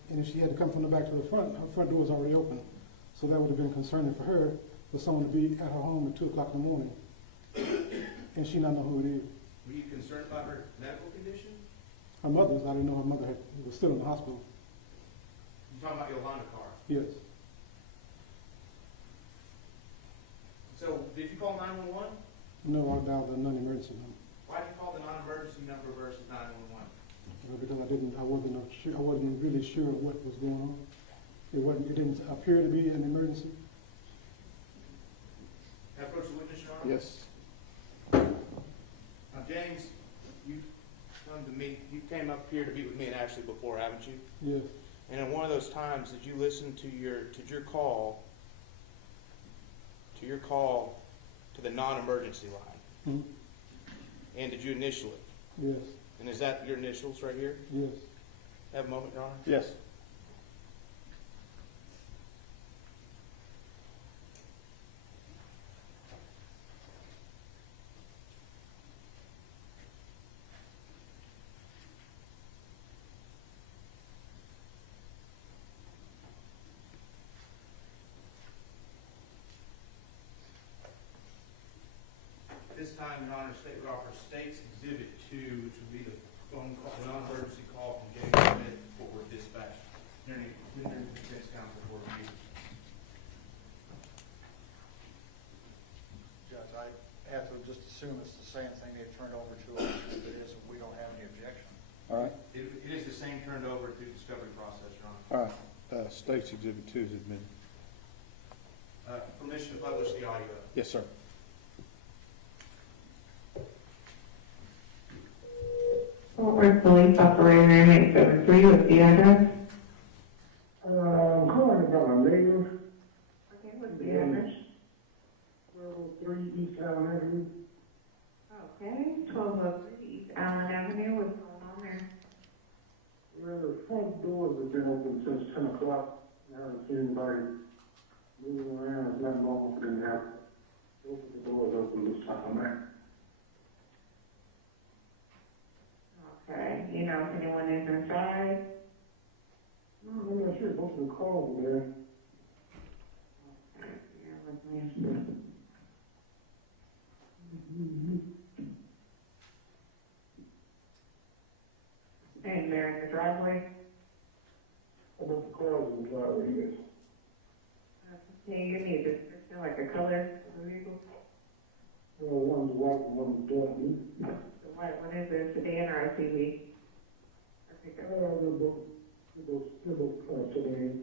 and if she had to come from the back to the front, her front door was already open. So that would have been concerning for her, for someone to be at her home at 2 o'clock in the morning, and she not know who it is. Were you concerned about her medical condition? Her mother's, I didn't know her mother was still in the hospital. You're talking about Yolanda Carr. Yes. So, did you call 911? No, I dialed the non-emergency number. Why did you call the non-emergency number versus 911? Because I wasn't really sure what was going on. It didn't appear to be an emergency. Can I approach the witness, Your Honor? Yes. Now, James, you've come to me, you came up here to meet with me and Ashley before, haven't you? Yes. And in one of those times, did you listen to your call to the non-emergency line? Mm-hmm. And did you initial it? Yes. And is that your initials right here? Yes. Have a moment, Your Honor? Yes. This time, Your Honor, State would offer State's Exhibit 2, which would be the phone call, the non-emergency call from James Smith, Fort Worth Dispatch. Attorney, Defense Counsel for review. Judge, I have to assume it's the same thing they've turned over to us. If it is, we don't have any objection. All right, It is the same turned over through discovery process, Your Honor. all right. State's Exhibit 2 is admitted. Permission to publish the audio. Yes, sir. Fort Worth Police Operator 873 with the address. I'm calling about my neighbor, Okay, what's the address? 1203 East Allen Avenue. Okay, 1203 East Allen Avenue, what's going on there? Well, the front doors have been open since 10 o'clock. I haven't seen anybody moving around. There's nothing wrong with them now. Both of the doors open this time, man. Okay, you know if anyone is inside? No, I'm not sure. Both of the cars were there. Okay, yeah, let me see. And they're in the driveway? Both the cars in the driveway, yes. Can you give me a description, like a color of the vehicle? One's white and one's dark blue. The white one is a sedan or a SUV? Or pickup? They're both sedans.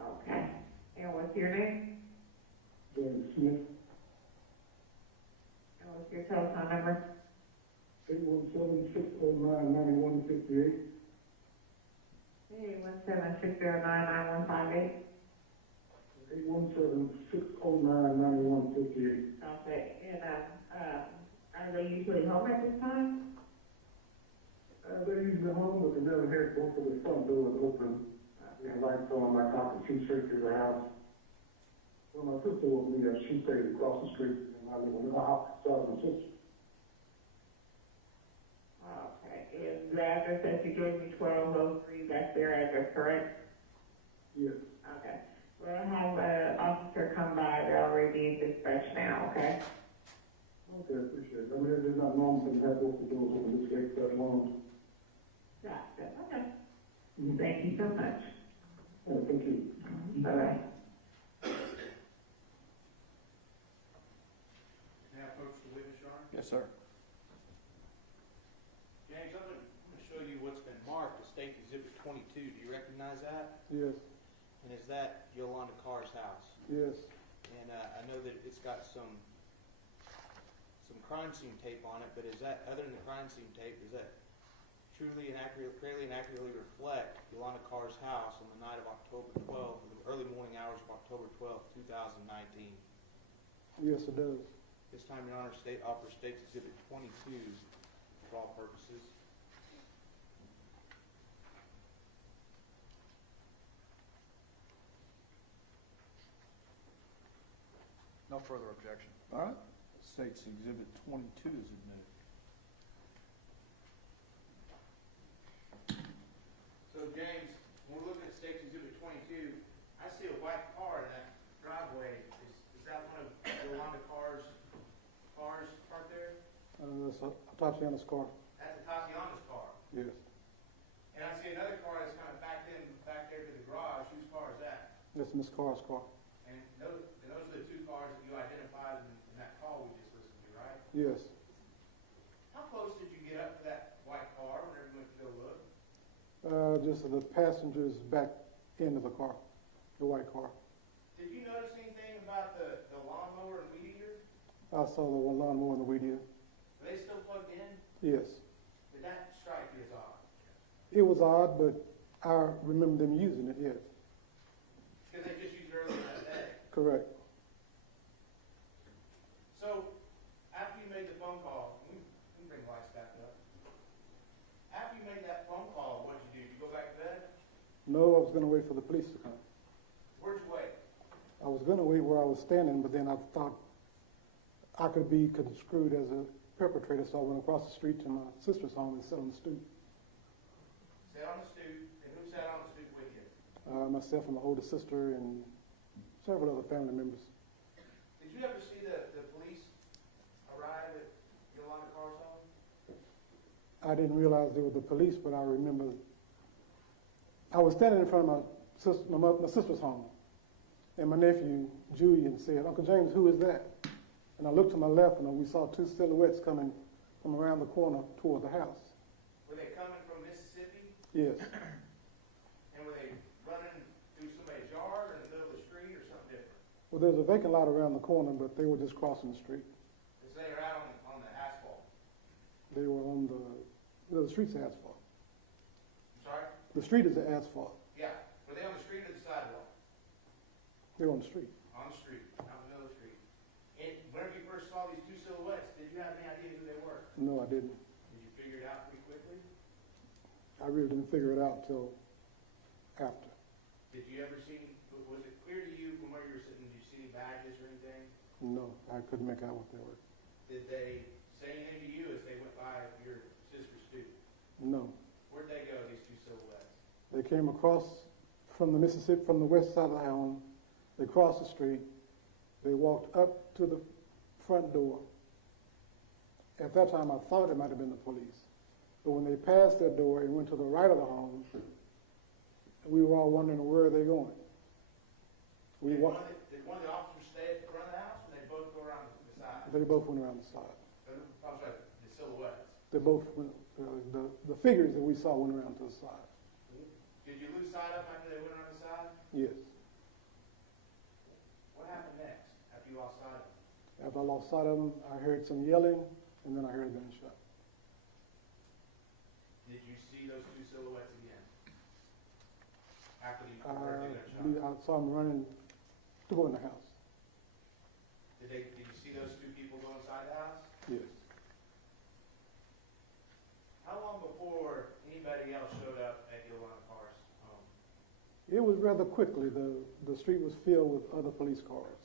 Okay. And what's your name? Dan Smith, And what's your telephone number? 817-609-9158. Hey, 176099158. 817-609-9158. Okay, and, are they usually home at this time? They're usually home, but they never had both of the front doors open. And lights on, like I can see straight through the house. Well, my sister was me, she stayed across the street, and I live in the house, so my sister. Okay, and the address that you gave me, 1203, that's their address, correct? Yes. Okay. We'll have an officer come by, they're already being dispatched now, okay? Okay, appreciate it. I mean, there's not long since I had both the doors open this gate that long. Gotcha, okay. Thank you so much. Thank you. Bye-bye. Now approach the witness, Your Honor. Yes, sir. James, I'm going to show you what's been marked as State Exhibit 22. Do you recognize that? Yes, And is that Yolanda Carr's house? yes. And I know that it's got some crime scene tape on it, but is that, other than the crime scene tape, is that truly and accurately reflect Yolanda Carr's house on the night of October 12th, the early morning hours of October 12th, 2019? Yes, it does. This time, Your Honor, State offers State's Exhibit 22 for all purposes. No further objection. All right. State's Exhibit 22 is admitted. So, James, when we're looking at State's Exhibit 22, I see a white car in that driveway. Is that one of Yolanda Carr's cars parked there? That's Atatiana's car. That's Atatiana's car. Yes. And I see another car that's kind of back there to the garage. Whose car is that? That's Miss Carr's car. And those are the two cars that you identified in that call we just listened to, right? Yes. How close did you get up to that white car whenever you went to go look? Just the passenger's back end of the car, the white car. Did you notice anything about the lawnmower and weed eater? I saw the one lawnmower and the weed eater. Are they still plugged in? Yes. Did that strike you as odd? It was odd, but I remember them using it, yes. Because they just used it earlier that day. Correct. So, after you made the phone call, we can bring lights back up. After you made that phone call, what did you do? Did you go back to bed? No, I was going to wait for the police to come. Where'd you wait? I was going to wait where I was standing, but then I thought I could be construed as a perpetrator, so I went across the street to my sister's home and sat on the stoop. Sat on the stoop, and who sat on the stoop with you? Myself and my older sister and several other family members. Did you ever see the police arrive at Yolanda Carr's home? I didn't realize they were the police, but I remember I was standing in front of my sister's home, And my nephew, Julian, said, "Uncle James, who is that?" And I looked to my left, and we saw two silhouettes coming from around the corner toward the house. Were they coming from Mississippi? Yes. And were they running through somebody's yard or in the middle of the street or something different? Well, there's a vacant lot around the corner, but they were just crossing the street. Because they were out on the asphalt. They were on the street's asphalt. I'm sorry? The street is the asphalt. Yeah. Were they on the street or the sidewalk? They were on the street. On the street, out in the middle of the street. And whenever you first saw these two silhouettes, did you have any idea who they were? No, I didn't. Did you figure it out pretty quickly? I really didn't figure it out till after. Did you ever see, was it clear to you from where you were sitting, did you see any badges or anything? No, I couldn't make out what they were. Did they say anything to you as they went by your sister's student? No. Where'd they go, these two silhouettes? They came across from the Mississippi, from the west side of the home. They crossed the street. They walked up to the front door. At that time, I thought it might have been the police. But when they passed that door and went to the right of the home, we were all wondering where are they going. Did one of the officers stay at the front of the house, or they both go around the side? They both went around the side. I'm sorry, the silhouettes. They both went, the figures that we saw went around to the side. Did you lose sight of them after they went around the side? Yes. What happened next after you lost sight of them? After I lost sight of them, I heard some yelling, and then I heard a gunshot. Did you see those two silhouettes again? After you heard the gunshot? I saw them running to go in the house. Did you see those two people go inside the house? Yes. How long before anybody else showed up at Yolanda Carr's home? It was rather quickly. The street was filled with other police cars.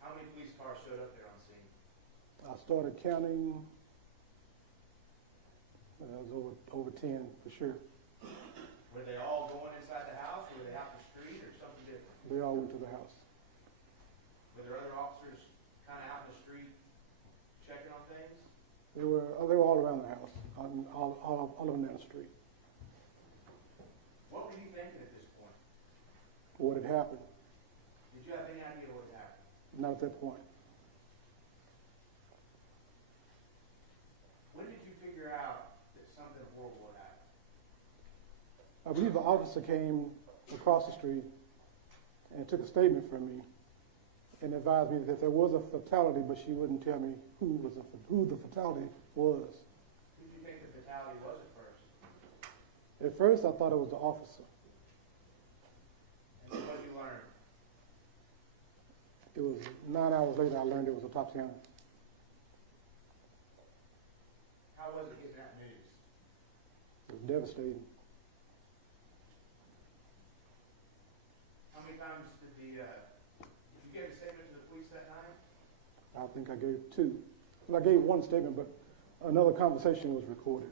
How many police cars showed up there on scene? I started counting. It was over 10 for sure. Were they all going inside the house, or were they out the street, or something different? They all went to the house. Were there other officers kind of out in the street checking on things? They were all around the house, all of them down the street. What were you thinking at this point? What had happened? Did you have any idea what had happened? Not at that point. When did you figure out that something horrible had happened? I believe the officer came across the street and took a statement from me and advised me that there was a fatality, but she wouldn't tell me who the fatality was. Who did you think the fatality was at first? At first, I thought it was the officer. And what did you learn? It was 9 hours later I learned it was Atatiana. How was it getting that news? It was devastating. How many times did you give a statement to the police that night? I think I gave 2. Well, I gave 1 statement, but another conversation was recorded.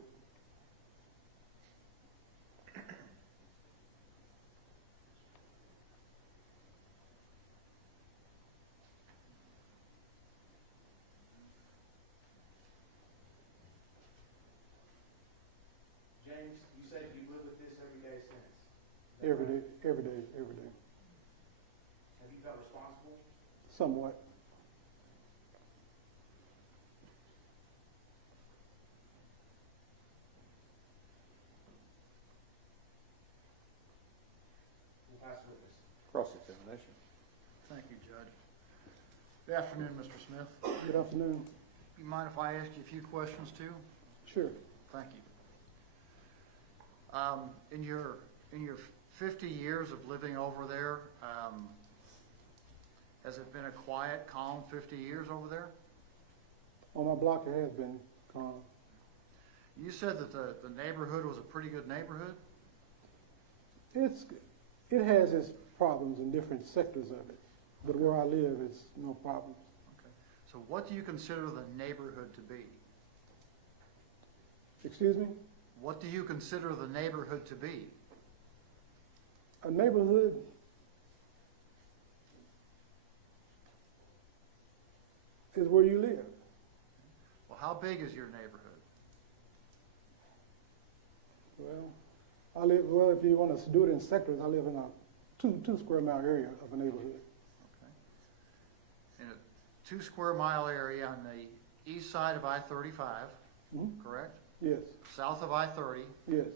James, you said you live with this every day since. Every day. Have you felt responsible? Somewhat. We'll pass witness. Cross-examination. Thank you, Judge. Good afternoon, Mr. Smith. Good afternoon. You mind if I ask you a few questions too? Sure. Thank you. In your 50 years of living over there, has it been a quiet, calm 50 years over there? On my block, it has been calm. You said that the neighborhood was a pretty good neighborhood? It has its problems in different sectors of it, but where I live, it's no problem. Okay. So what do you consider the neighborhood to be? Excuse me? What do you consider the neighborhood to be? A neighborhood is where you live. Well, how big is your neighborhood? Well, I live, well, if you want to do it in sectors, I live in a two square mile area of a neighborhood. In a 2 square mile area on the east side of I-35, Mhm. correct? Yes, South of I-30, yes,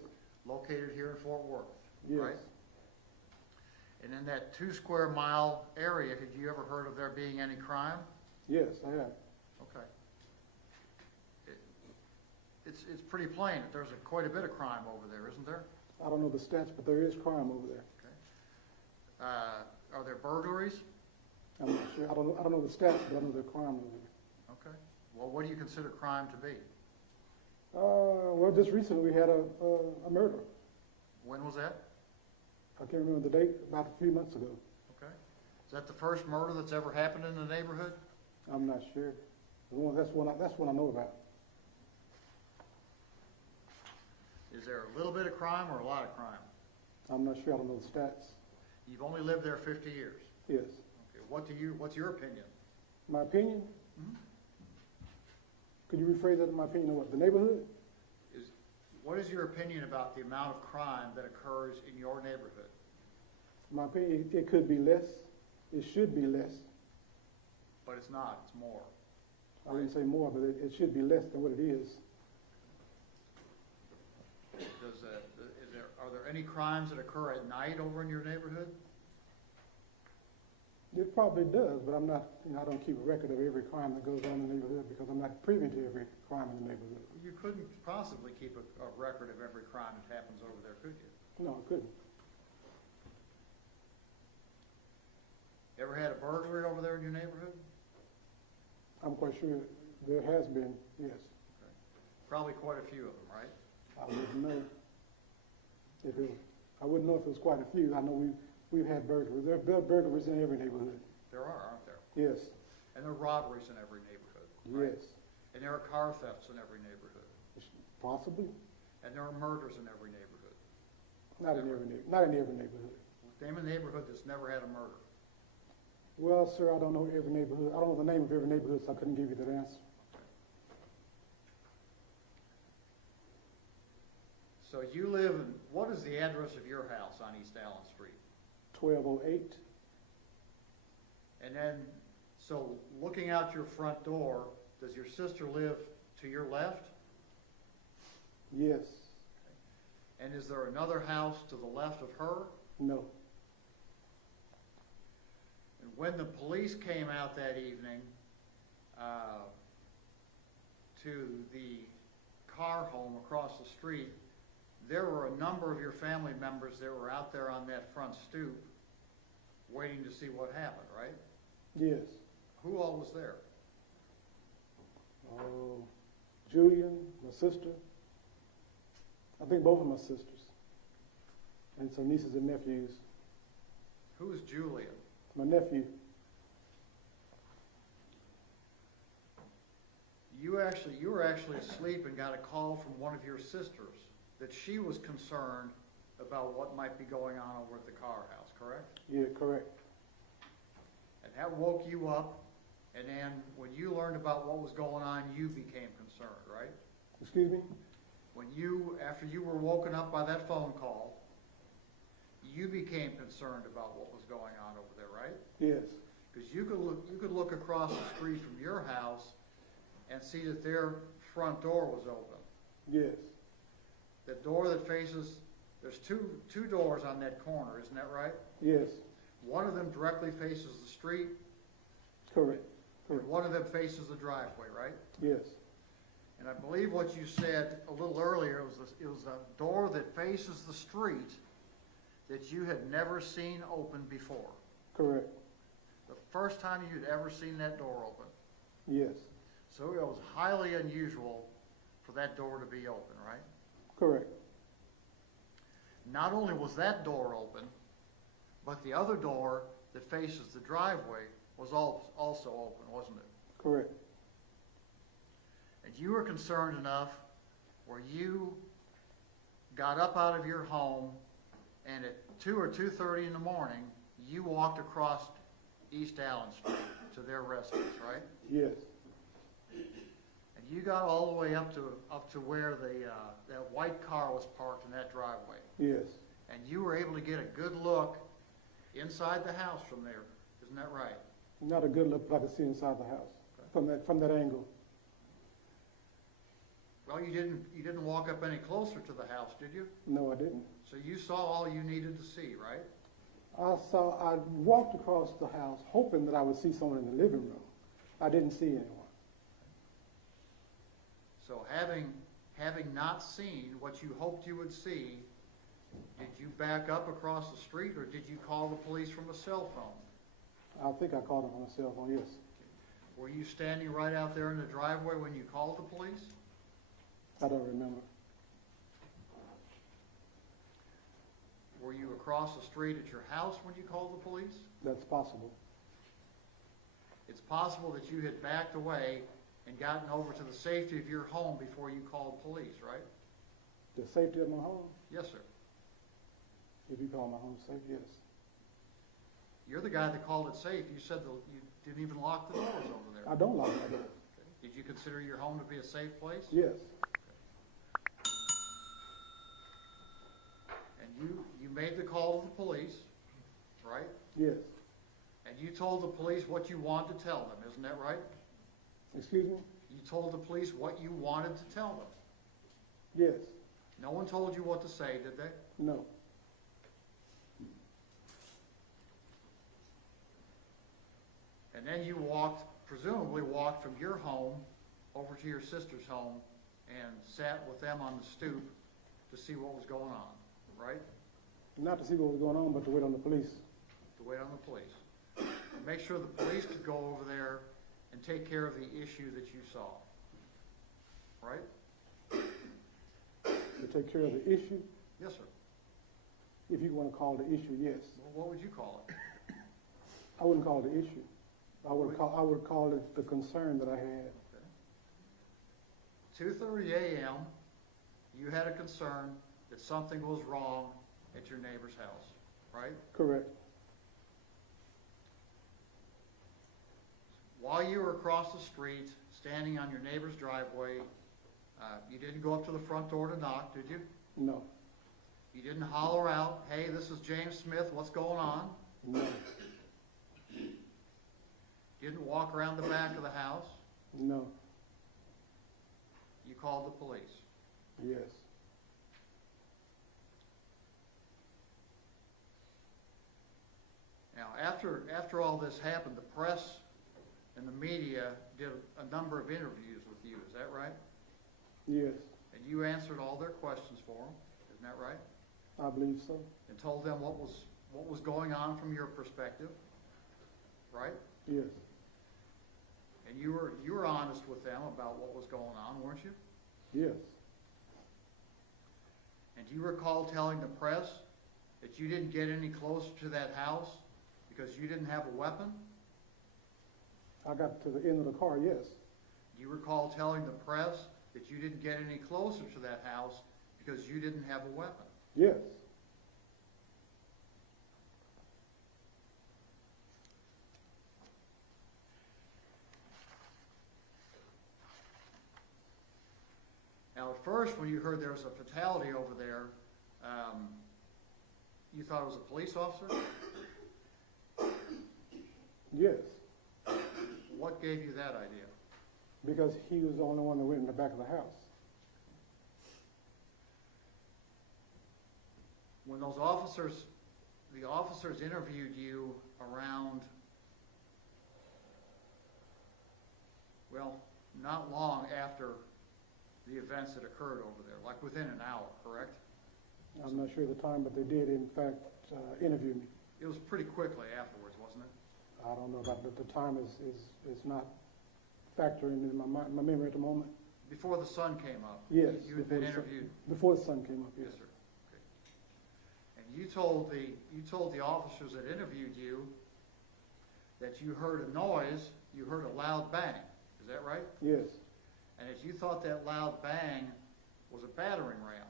located here in Fort Worth, yes. right? And in that 2 square mile area, have you ever heard of there being any crime? Yes, I have. Okay. It's pretty plain that there's quite a bit of crime over there, isn't there? I don't know the stats, but there is crime over there. Okay. Are there burglaries? I'm not sure. I don't know the stats, but I know there's crime over there. Okay. Well, what do you consider crime to be? Well, just recently we had a murder. When was that? I can't remember the date, about a few months ago. Okay. Is that the first murder that's ever happened in the neighborhood? I'm not sure. That's one I know about. Is there a little bit of crime or a lot of crime? I'm not sure. I don't know the stats. You've only lived there 50 years. Yes. Okay. What's your opinion? My opinion? Mhm. Could you rephrase that in my opinion of what? The neighborhood? What is your opinion about the amount of crime that occurs in your neighborhood? My opinion, it could be less. It should be less. But it's not, it's more. I wouldn't say more, but it should be less than what it is. Are there any crimes that occur at night over in your neighborhood? It probably does, but I'm not, I don't keep a record of every crime that goes on in the neighborhood because I'm not privy to every crime in the neighborhood. You couldn't possibly keep a record of every crime that happens over there, could you? No, I couldn't. Ever had a burglary over there in your neighborhood? I'm quite sure there has been, yes. Okay. Probably quite a few of them, right? I wouldn't know I wouldn't know if it was quite a few. I know we've had burglaries. There are burglaries in every neighborhood. There are, aren't there? Yes. And there are robberies in every neighborhood. Right? Yes. And there are car thefts in every neighborhood. Possibly. And there are murders in every neighborhood. Not in every neighborhood. Name a neighborhood that's never had a murder. Well, sir, I don't know every neighborhood. I don't know the name of every neighborhood, so I couldn't give you that answer. So you live in, what is the address of your house on East Allen Street? 1208. And then, so looking out your front door, does your sister live to your left? Yes. And is there another house to the left of her? No. And when the police came out that evening to the car home across the street, there were a number of your family members that were out there on that front stoop waiting to see what happened, right? Yes. Who all was there? Julian, my sister. I think both of my sisters. And some nieces and nephews. Who is Julian? My nephew. You were actually asleep and got a call from one of your sisters that she was concerned about what might be going on over at the car house, correct? Yeah, correct. And that woke you up, and then when you learned about what was going on, you became concerned, right? Excuse me? After you were woken up by that phone call, you became concerned about what was going on over there, right? Yes. Because you could look across the street from your house and see that their front door was open. Yes. The door that faces, there's two doors on that corner, isn't that right? Yes. One of them directly faces the street. Correct. And one of them faces the driveway, right? Yes. And I believe what you said a little earlier, it was a door that faces the street that you had never seen open before. Correct. The first time you'd ever seen that door open. Yes. So it was highly unusual for that door to be open, right? Correct. Not only was that door open, but the other door that faces the driveway was also open, wasn't it? Correct. And you were concerned enough where you got up out of your home and at 2 or 2:30 in the morning, you walked across East Allen Street to their residence, right? Yes. And And you got all the way up to where that white car was parked in that driveway. Yes. And you were able to get a good look inside the house from there. Isn't that right? Not a good look, but I could see inside the house from that angle. Well, you didn't walk up any closer to the house, did you? No, I didn't. So you saw all you needed to see, right? I walked across the house hoping that I would see someone in the living room. I didn't see anyone. So having not seen what you hoped you would see, did you back up across the street or did you call the police from a cell phone? I think I called him on a cell phone, yes. Were you standing right out there in the driveway when you called the police? I don't remember. Were you across the street at your house when you called the police? That's possible. It's possible that you had backed away and gotten over to the safety of your home before you called police, right? The safety of my home? Yes, sir. If you call my home safe, yes. You're the guy that called it safe. You said you didn't even lock the doors over there. I don't lock my door. Did you consider your home to be a safe place? Yes. And you made the call to the police, right? Yes. And you told the police what you wanted to tell them, isn't that right? Excuse me? You told the police what you wanted to tell them. Yes. No one told you what to say, did they? No. And then you presumably walked from your home over to your sister's home and sat with them on the stoop to see what was going on, right? Not to see what was going on, but to wait on the police. To wait on the police. And make sure the police could go over there and take care of the issue that you saw, right? To take care of the issue? Yes, sir. If you want to call the issue, yes. Well, what would you call it? I wouldn't call it the issue. I would call it the concern that I had. Okay. 2:30 a.m., you had a concern that something was wrong at your neighbor's house, right? Correct. While you were across the street, standing on your neighbor's driveway, you didn't go up to the front door to knock, did you? No. You didn't holler out, hey, this is James Smith, what's going on? No. Didn't walk around the back of the house? No. You called the police? Yes. Now, after all this happened, the press and the media did a number of interviews with you, is that right? Yes. And you answered all their questions for them, isn't that right? I believe so. And told them what was going on from your perspective, right? Yes. And you were honest with them about what was going on, weren't you? Yes. And do you recall telling the press that you didn't get any closer to that house because you didn't have a weapon? I got to the end of the car, yes. Do you recall telling the press that you didn't get any closer to that house because you didn't have a weapon? Yes. Now, at first, when you heard there was a fatality over there, you thought it was a police officer? Yes. What gave you that idea? Because he was the only one that went in the back of the house. When the officers interviewed you around, well, not long after the events that occurred over there, like within an hour, correct? I'm not sure of the time, but they did, in fact, interview me. It was pretty quickly afterwards, wasn't it? I don't know about the time is not factoring in my memory at the moment. Before the sun came up? Yes. You had been interviewed? Before the sun came up, yes. Yes, sir. Okay. And you told the officers that interviewed you that you heard a noise, you heard a loud bang. Is that right? Yes. And that you thought that loud bang was a battering ram.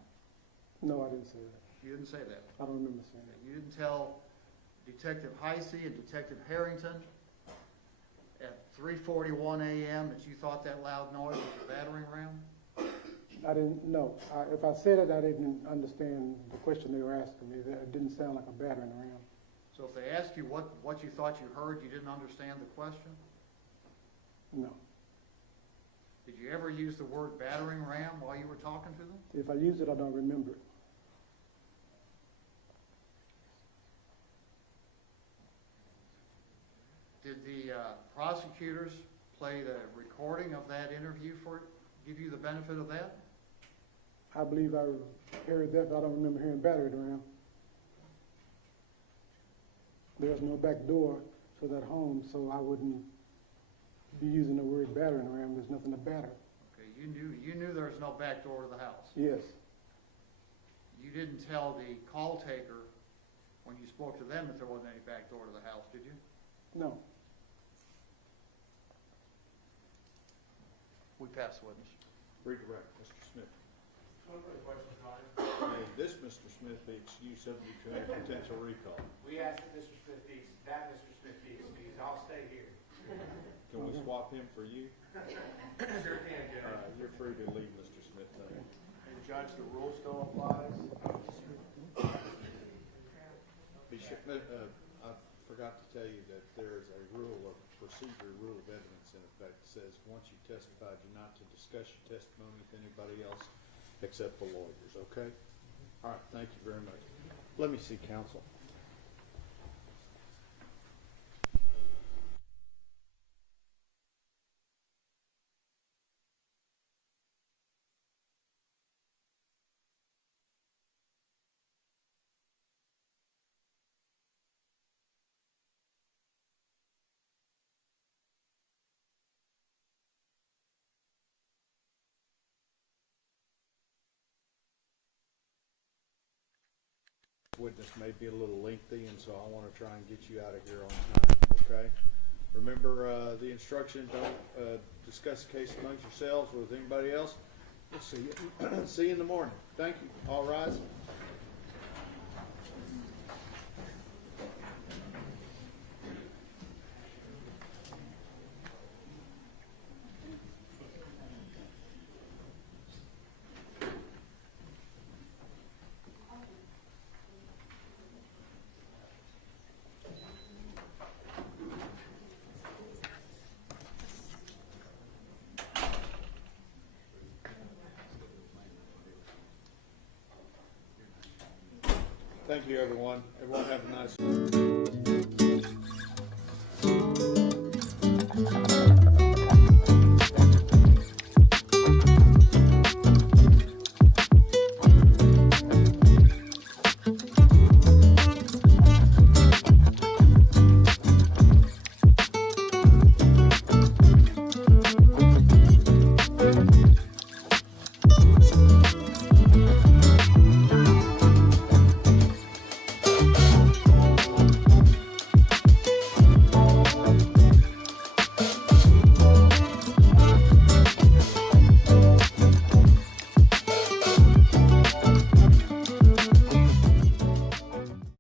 No, I didn't say that. You didn't say that? I don't remember saying that. You didn't tell Detective Heisey and Detective Harrington at 3:41 a.m. that you thought that loud noise was a battering ram? I didn't know. If I said it, I didn't understand the question they were asking me. It didn't sound like a battering ram. So if they ask you what you thought you heard, you didn't understand the question? No. Did you ever use the word battering ram while you were talking to them? If I used it, I don't remember it. Did the prosecutors play the recording of that interview give you the benefit of that? I believe I heard that, but I don't remember hearing battering ram. There's no back door to that home, so I wouldn't be using the word battering ram. There's nothing to batter. Okay, you knew there was no back door to the house. Yes. You didn't tell the call taker when you spoke to them that there wasn't any back door to the house, did you? No. We pass the witness. Redirect, Mr. Smith. One further question, Your Honor. May this Mr. Smith be excused subject to a potential recall? We asked that Mr. Smith be excused. I'll stay here. Can we swap him for you? Sure can, Judge. All right, you're free to leave, Mr. Smith. Then. And Judge, the rule still applies? Be sure, I forgot to tell you that there is a rule of procedure, rule of evidence in effect that says once you testified, you're not to discuss your testimony with anybody else except the lawyers, okay? All right, thank you very much. Let me see counsel. Witness may be a little lengthy, and so I want to try and get you out of here on time, okay? Remember the instruction, don't discuss the case amongst yourselves or with anybody else. We'll see you, see you in the morning. Thank you. All rise. Thank you, everyone. Everyone have a nice